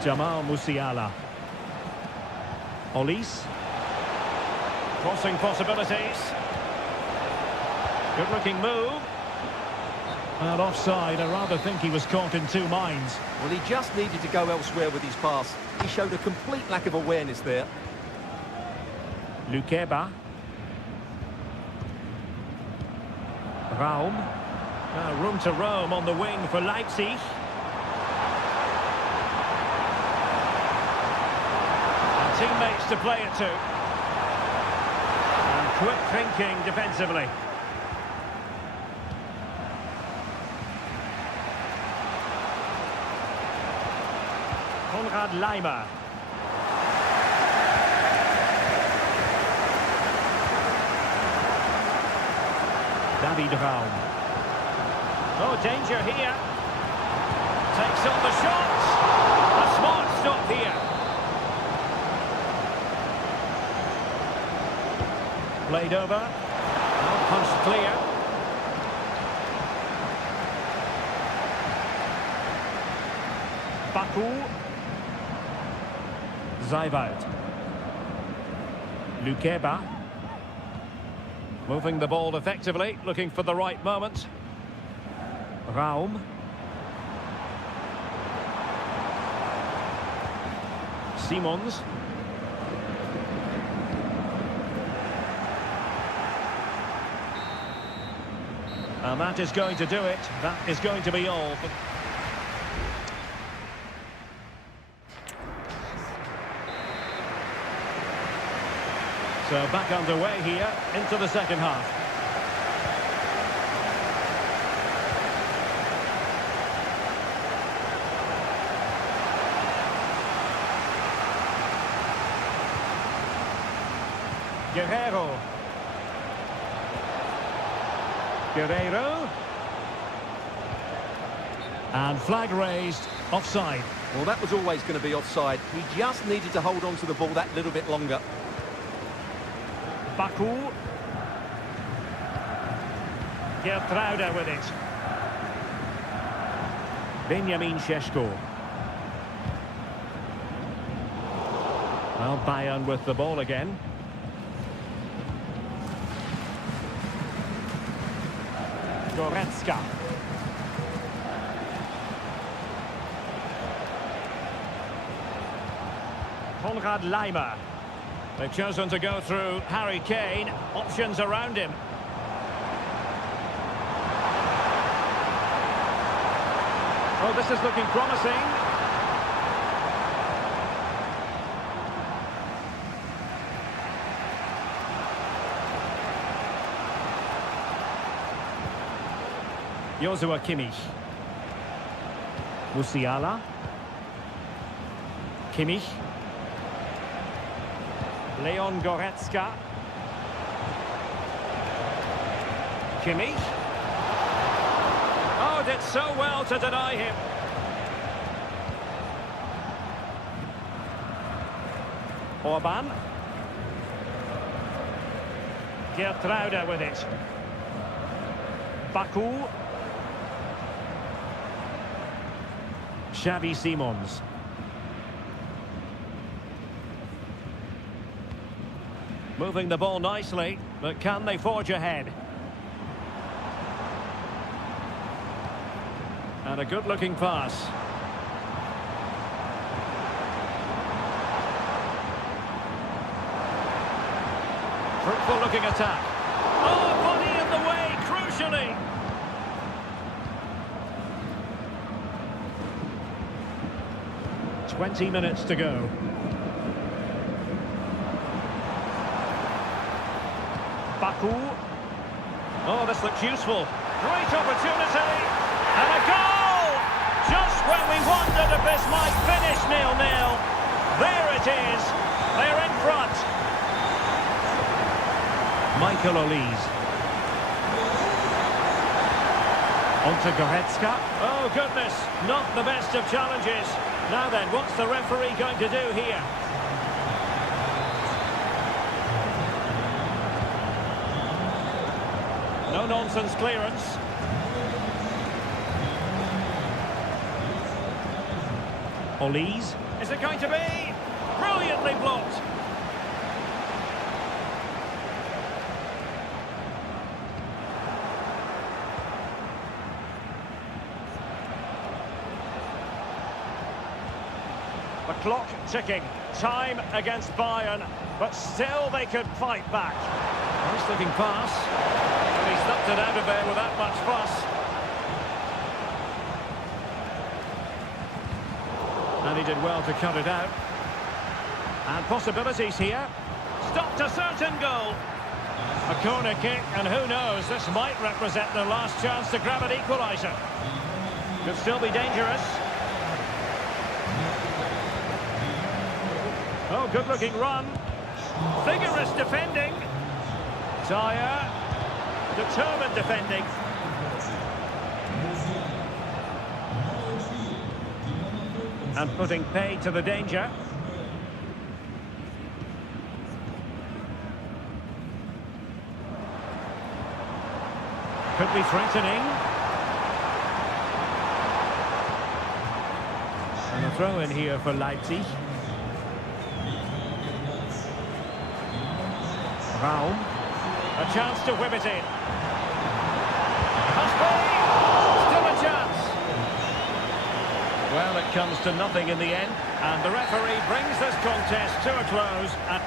Jamal Musiala. Olis. Crossing possibilities. Good looking move. And offside, I rather think he was caught in two minds. Well, he just needed to go elsewhere with his pass. He showed a complete lack of awareness there. Lukeba. Raum. Now room to roam on the wing for Leipzig. And teammates to play it to. And quick thinking defensively. Konrad Laimer. David Raum. Oh, danger here. Takes on the shot. A smart stop here. Played over. Now punched clear. Baku. Zaivout. Lukeba. Moving the ball effectively, looking for the right moment. Raum. Simons. And that is going to do it. That is going to be all. So back underway here into the second half. Guerrero. Guerrero. And flag raised, offside. Well, that was always going to be offside. He just needed to hold on to the ball that little bit longer. Baku. Gertruida with it. Benjamin Šeško. Well, Bayern with the ball again. Goretzka. Konrad Laimer. They've chosen to go through Harry Kane. Options around him. Oh, this is looking promising. Joshua Kimmich. Musiala. Kimmich. Leon Goretzka. Kimmich. Oh, did so well to deny him. Orban. Gertruida with it. Baku. Xavi Simons. Moving the ball nicely, but can they forge ahead? And a good-looking pass. Fruitful-looking attack. Oh, body in the way, crucially. "20 minutes to go. Baku. Oh, this looks useful. Great opportunity. And a goal! Just when we wondered if this might finish 0-0. There it is. They're in front. Michael Olise. On to Goretzka. Oh, goodness. Not the best of challenges. Now then, what's the referee going to do here? No-nonsense clearance. Olise. Is it going to be? Brilliantly blocked. The clock ticking. Time against Bayern, but still they could fight back. Nice looking pass. And he stuffed it out of there without much fuss. And he did well to cut it out. And possibilities here. Stopped a certain goal. A corner kick, and who knows, this might represent their last chance to grab an equaliser. Could still be dangerous. Oh, good-looking run. Vigorous defending. Dyer. Determined defending. And putting paid to the danger. Could be threatening. And a throw in here for Leipzig. Raum. A chance to whip it in. Must be! Still a chance. Well, it comes to nothing in the end, and the referee brings this contest to a close at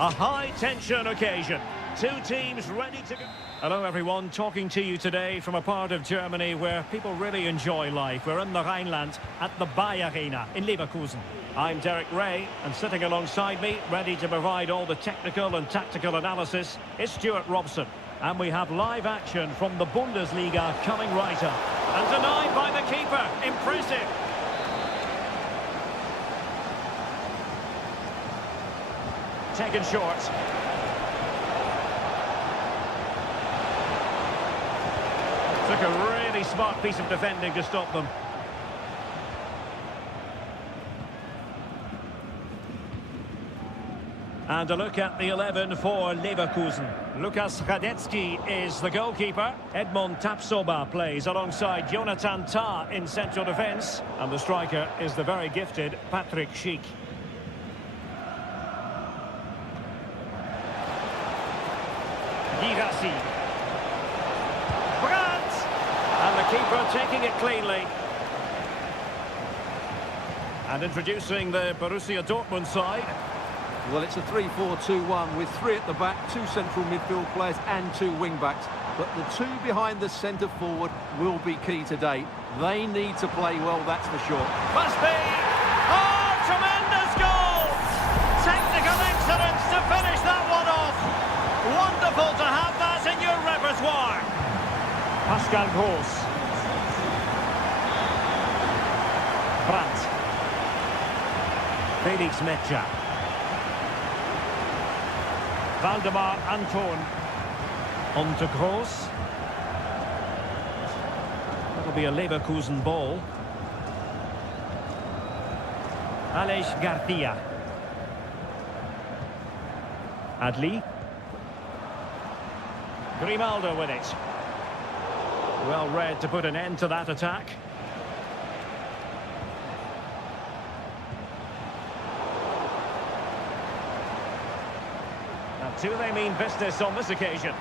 A high-tension occasion. Two teams ready to go. Hello, everyone. Talking to you today from a part of Germany where people really enjoy life. We're in the Rhineland at the Bayer Arena in Leverkusen. I'm Derek Ray, and sitting alongside me, ready to provide all the technical and tactical analysis, is Stuart Robson. And we have live action from the Bundesliga coming right up. And denied by the keeper. Impressive. Taken short. Took a really smart piece of defending to stop them. And a look at the 11 for Leverkusen. Lukas Radetzky is the goalkeeper. Edmond Tapsoba plays alongside Jonathan Tah in central defence. And the striker is the very gifted Patrick Schick. Girassi. Brandt! And the keeper taking it cleanly. And introducing the Borussia Dortmund side. Well, it's a 3-4-2-1 with three at the back, two central midfield players and two wing-backs. But the two behind the centre forward will be key today. They need to play well, that's for sure. Must be! Oh, tremendous goal! Technical excellence to finish that one off. Wonderful to have that in your repertoire. Pascal Gross. Brandt. Felix Metscher. Valdemar Anton. On to Gross. That'll be a Leverkusen ball. Aleix Garcia. Adli. Grimaldo with it. Well read to put an end to that attack. Do they mean business on this occasion?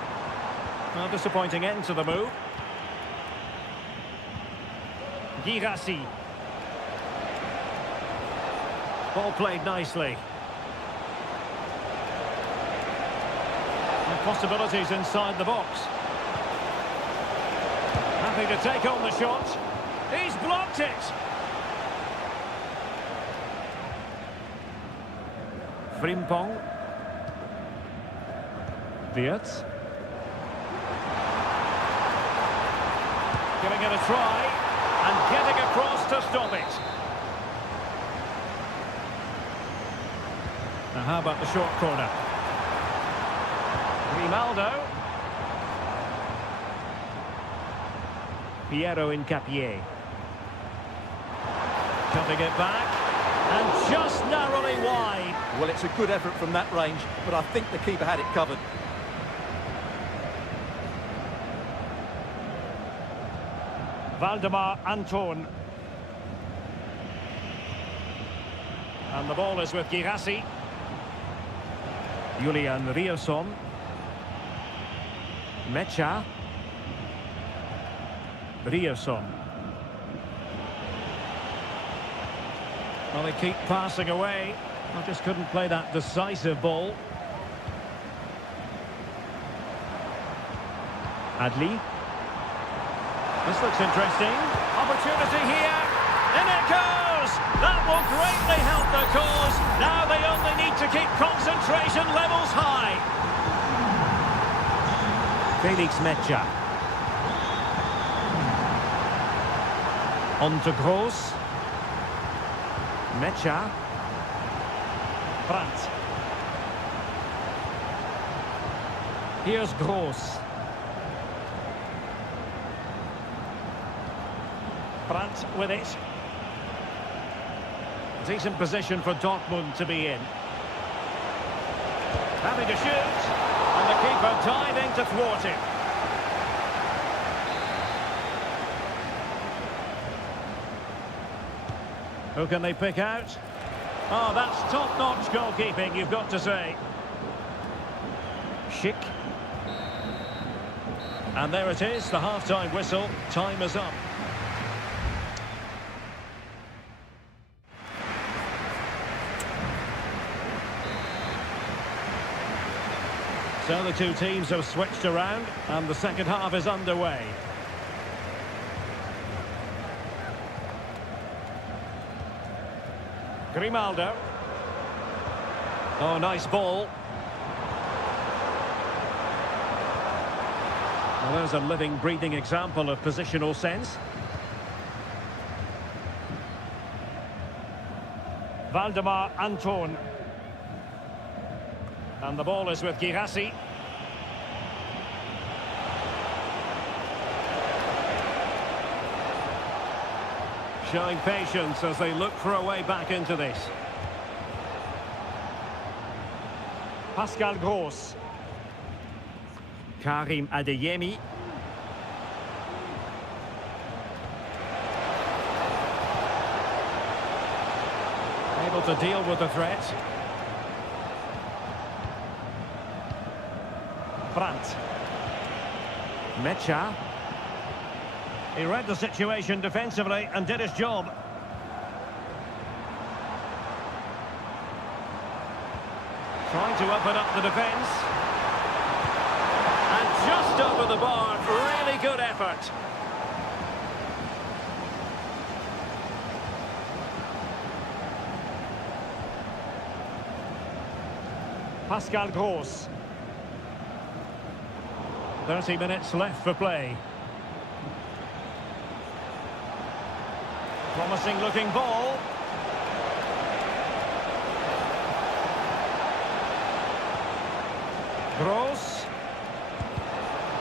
A disappointing end to the move. Girassi. Ball played nicely. And possibilities inside the box. Happy to take on the shot. He's blocked it. Frimpong. Wirtz. Giving it a try and getting across to stop it. Now how about the short corner? Grimaldo. Piero Incapié. Cutting it back and just narrowly wide. Well, it's a good effort from that range, but I think the keeper had it covered. Valdemar Anton. And the ball is with Girassi. Julian Rierson. Metscher. Rierson. Well, they keep passing away. I just couldn't play that decisive ball. Adli. This looks interesting. Opportunity here. In it goes! That will greatly help the cause. Now they only need to keep concentration levels high. Felix Metscher. On to Gross. Metscher. Brandt. Here's Gross. Brandt with it. Decent position for Dortmund to be in. Happy to shoot. And the keeper diving to thwart him. Who can they pick out? Oh, that's top-notch goalkeeping, you've got to say. Schick. And there it is, the half-time whistle. Time is up. So the two teams have switched around and the second half is underway. Grimaldo. Oh, nice ball. Well, there's a living, breathing example of positional sense. Valdemar Anton. And the ball is with Girassi. Showing patience as they look for a way back into this. Pascal Gross. Karim Adeyemi. Able to deal with the threat. Brandt. Mecha. He read the situation defensively and did his job. Trying to open up the defence. And just over the bar, really good effort. Pascal Gross. 30 minutes left for play. Promising looking ball. Gross.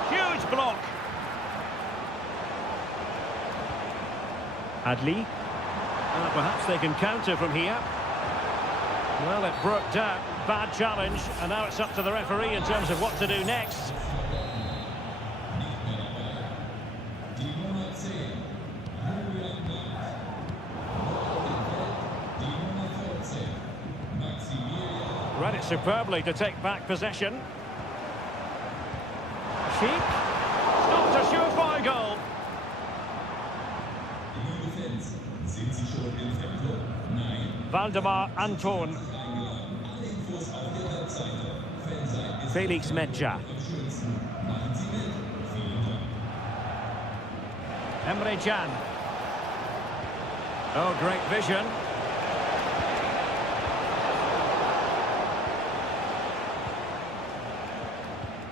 Huge block. Adli. Perhaps they can counter from here. Well, it broke down. Bad challenge. And now it's up to the referee in terms of what to do next. Read it superbly to take back possession. Sheik. Not a surefire goal. Valdemar Anton. Felix Medja. Emre Can. Oh, great vision.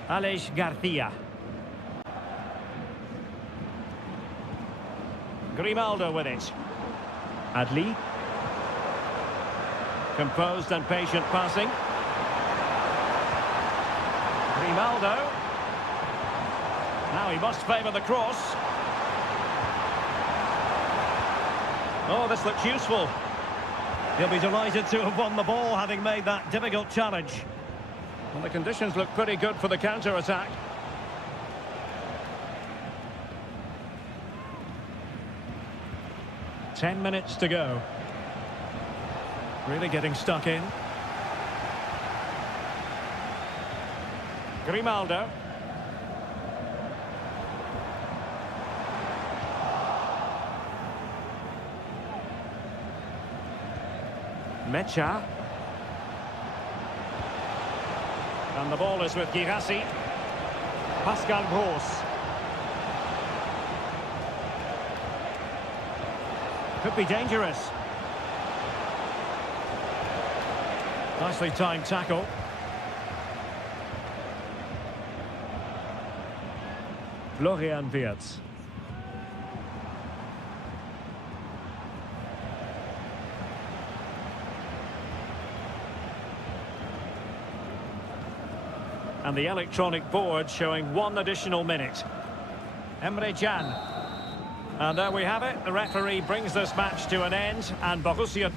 Aleix Garcia. Grimaldo with it. Adli. Composed and patient passing. Grimaldo. Now he must favour the cross. Oh, this looks useful. He'll be delighted to have won the ball, having made that difficult challenge. Well, the conditions look pretty good for the counter-attack. Ten minutes to go. Really getting stuck in. Grimaldo. Mecha. And the ball is with Girassi. Pascal Gross. Could be dangerous. Nicely timed tackle. Florian Wirtz. And the electronic board showing one additional minute. Emre Can. And there we have it. The referee brings this match to an end, and Borussia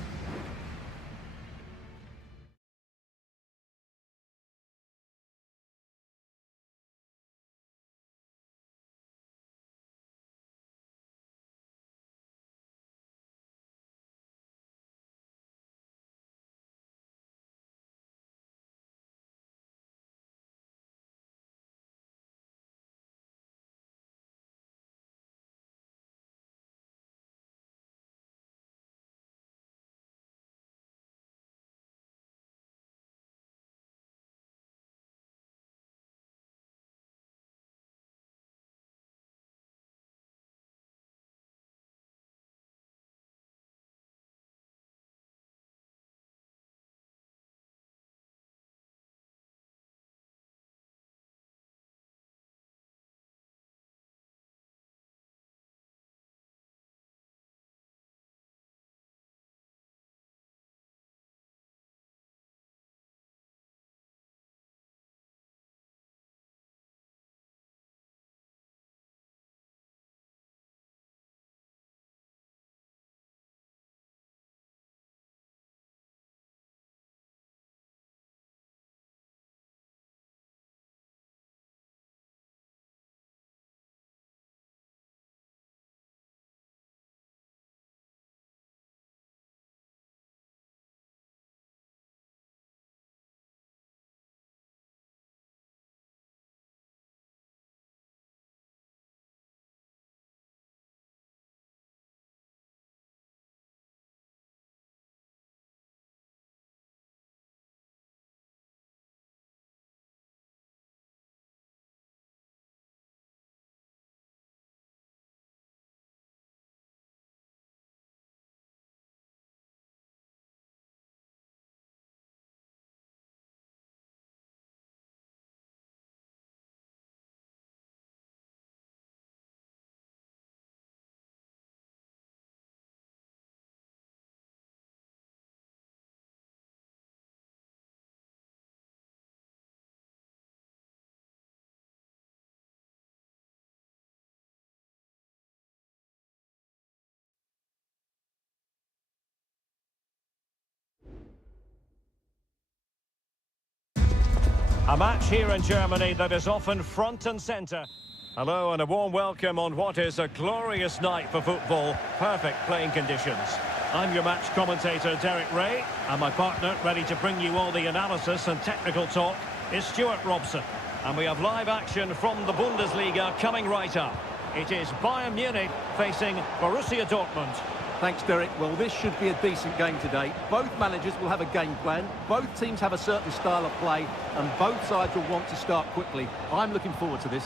A match here in Germany that is often front and centre. Hello and a warm welcome on what is a glorious night for football. Perfect playing conditions. I'm your match commentator, Derek Ray, and my partner, ready to bring you all the analysis and technical talk, is Stuart Robson. And we have live action from the Bundesliga coming right up. It is Bayern Munich facing Borussia Dortmund. Thanks, Derek. Well, this should be a decent game today. Both managers will have a game plan. Both teams have a certain style of play, and both sides will want to start quickly. I'm looking forward to this.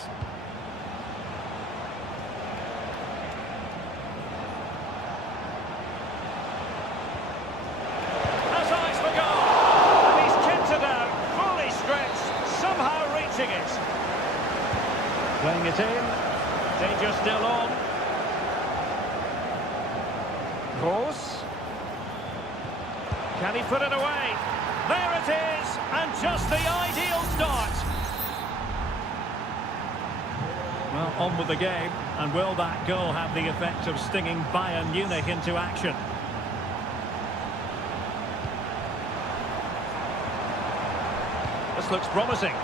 Has eyes for goal. And he's kept it out, fully stretched, somehow reaching it. Playing it in. Danger still on. Gross. Can he put it away? There it is, and just the ideal start. Well, on with the game, and will that goal have the effect of stinging Bayern Munich into action? This looks promising.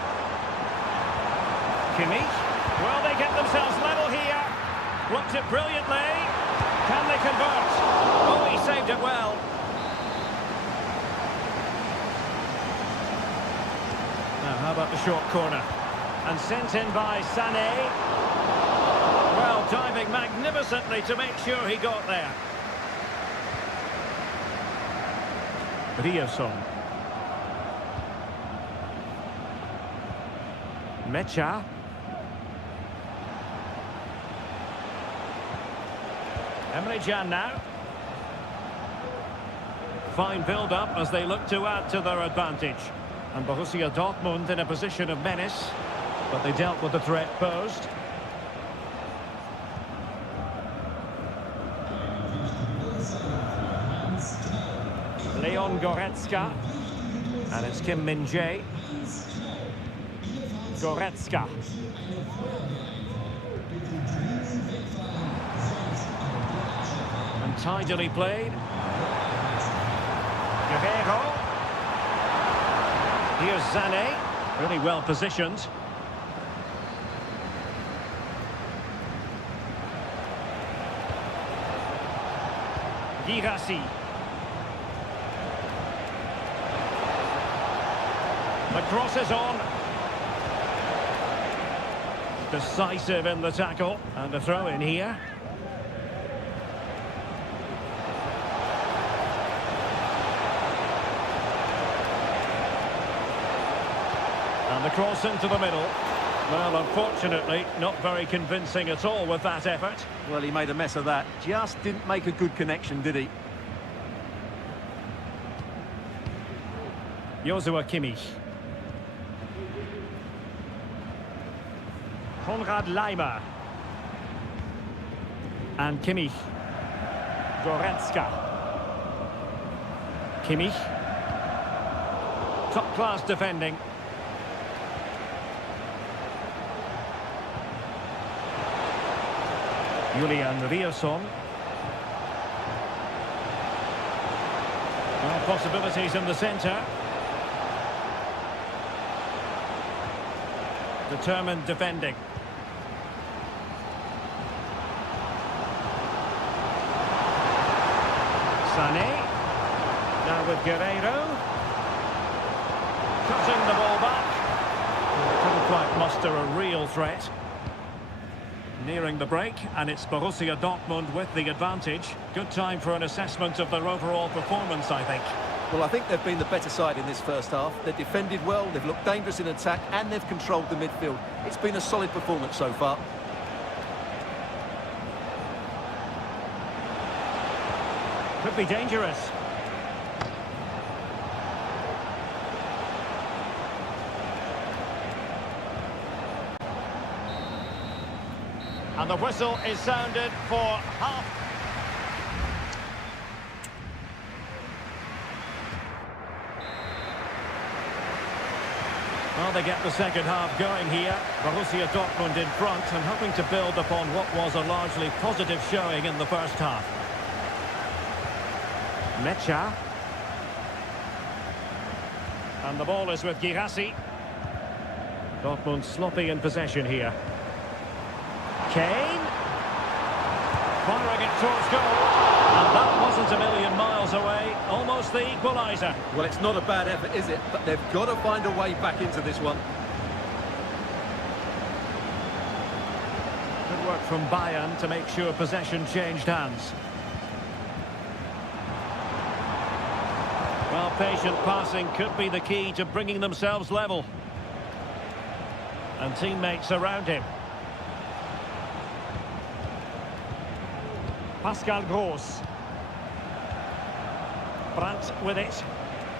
Kimmich. Well, they get themselves level here. Blocked it brilliantly. Can they convert? Oh, he saved it well. Now, how about the short corner? And sent in by Sané. Well, diving magnificently to make sure he got there. Ryerson. Mecha. Emre Can now. Fine build-up as they look to add to their advantage. And Borussia Dortmund in a position of menace, but they dealt with the threat posed. Leon Goretzka. And it's Kim Min-jae. Goretzka. And tidily played. Guerrero. Here's Sané. Really well positioned. Girassi. The cross is on. Decisive in the tackle. And a throw in here. And the cross into the middle. Well, unfortunately, not very convincing at all with that effort. Well, he made a mess of that. Just didn't make a good connection, did he? Joshua Kimmich. Konrad Laimer. And Kimmich. Goretzka. Kimmich. Top-class defending. Julian Ryerson. Well, possibilities in the centre. Determined defending. Sané. Now with Guerrero. Cutting the ball back. Couldn't quite muster a real threat. Nearing the break, and it's Borussia Dortmund with the advantage. Good time for an assessment of their overall performance, I think. Well, I think they've been the better side in this first half. They've defended well, they've looked dangerous in attack, and they've controlled the midfield. It's been a solid performance so far. Could be dangerous. And the whistle is sounded for half. Well, they get the second half going here. Borussia Dortmund in front and hoping to build upon what was a largely positive showing in the first half. Mecha. And the ball is with Girassi. Dortmund sloppy in possession here. Kane. Firing it towards goal. And that wasn't a million miles away. Almost the equaliser. Well, it's not a bad effort, is it? But they've got to find a way back into this one. Good work from Bayern to make sure possession changed hands. Well, patient passing could be the key to bringing themselves level. And teammates around him. Pascal Gross. Brandt with it.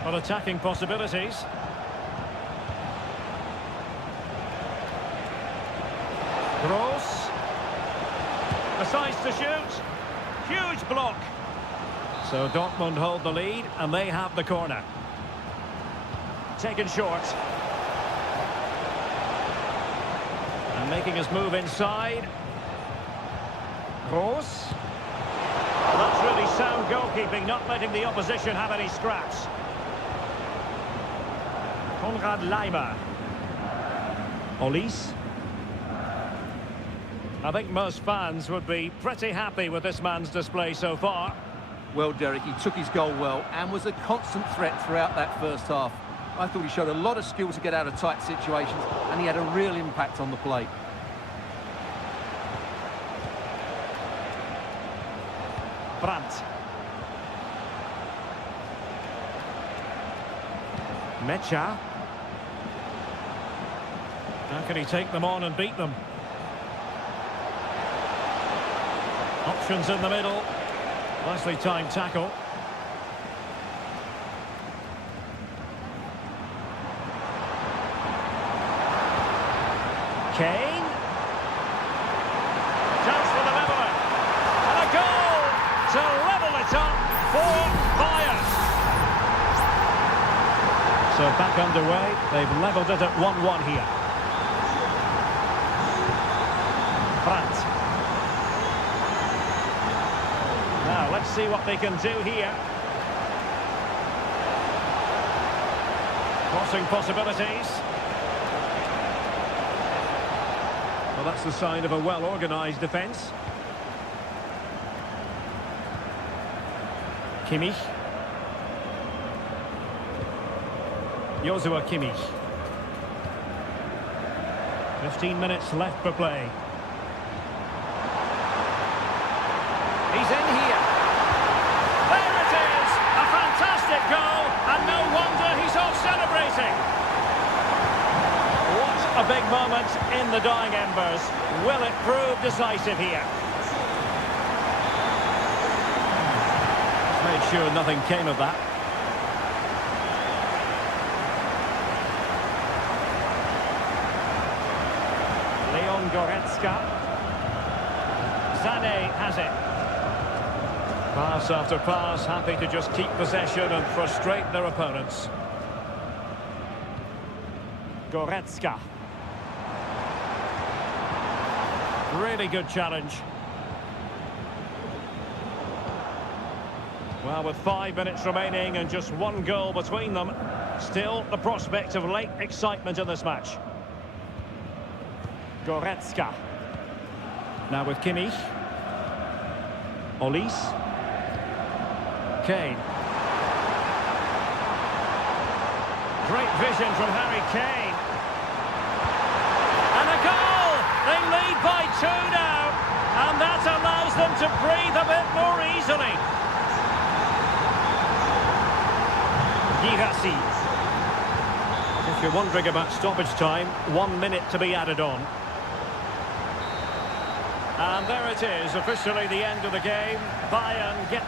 For attacking possibilities. Gross. Decides to shoot. Huge block. So Dortmund hold the lead and they have the corner. Taken short. And making his move inside. Gross. Well, that's really sound goalkeeping, not letting the opposition have any scraps. Konrad Leimer. Olise. I think most fans would be pretty happy with this man's display so far. Well, Derek, he took his goal well and was a constant threat throughout that first half. I thought he showed a lot of skill to get out of tight situations, and he had a real impact on the plate. Brandt. Mecha. How can he take them on and beat them? Options in the middle. Nicely timed tackle. Kane. Chance for the leveller. And a goal to level it up for Bayern. So back underway. They've levelled it at 1-1 here. Brandt. Now, let's see what they can do here. Crossing possibilities. Well, that's the sign of a well-organised defence. Kimmich. Joshua Kimmich. 15 minutes left for play. He's in here. There it is! A fantastic goal, and no wonder he's off celebrating. What a big moment in the dying embers. Will it prove decisive here? He's made sure nothing came of that. Leon Goretzka. Sané has it. Pass after pass, happy to just keep possession and frustrate their opponents. Goretzka. Really good challenge. Well, with 5 minutes remaining and just one goal between them, still the prospect of late excitement in this match. Goretzka. Now with Kimmich. Olise. Kane. Great vision from Harry Kane. And a goal! They lead by 2 now. And that allows them to breathe a bit more easily. Girassi. If you're wondering about stoppage time, 1 minute to be added on. And there it is, officially the end of the game. Bayern get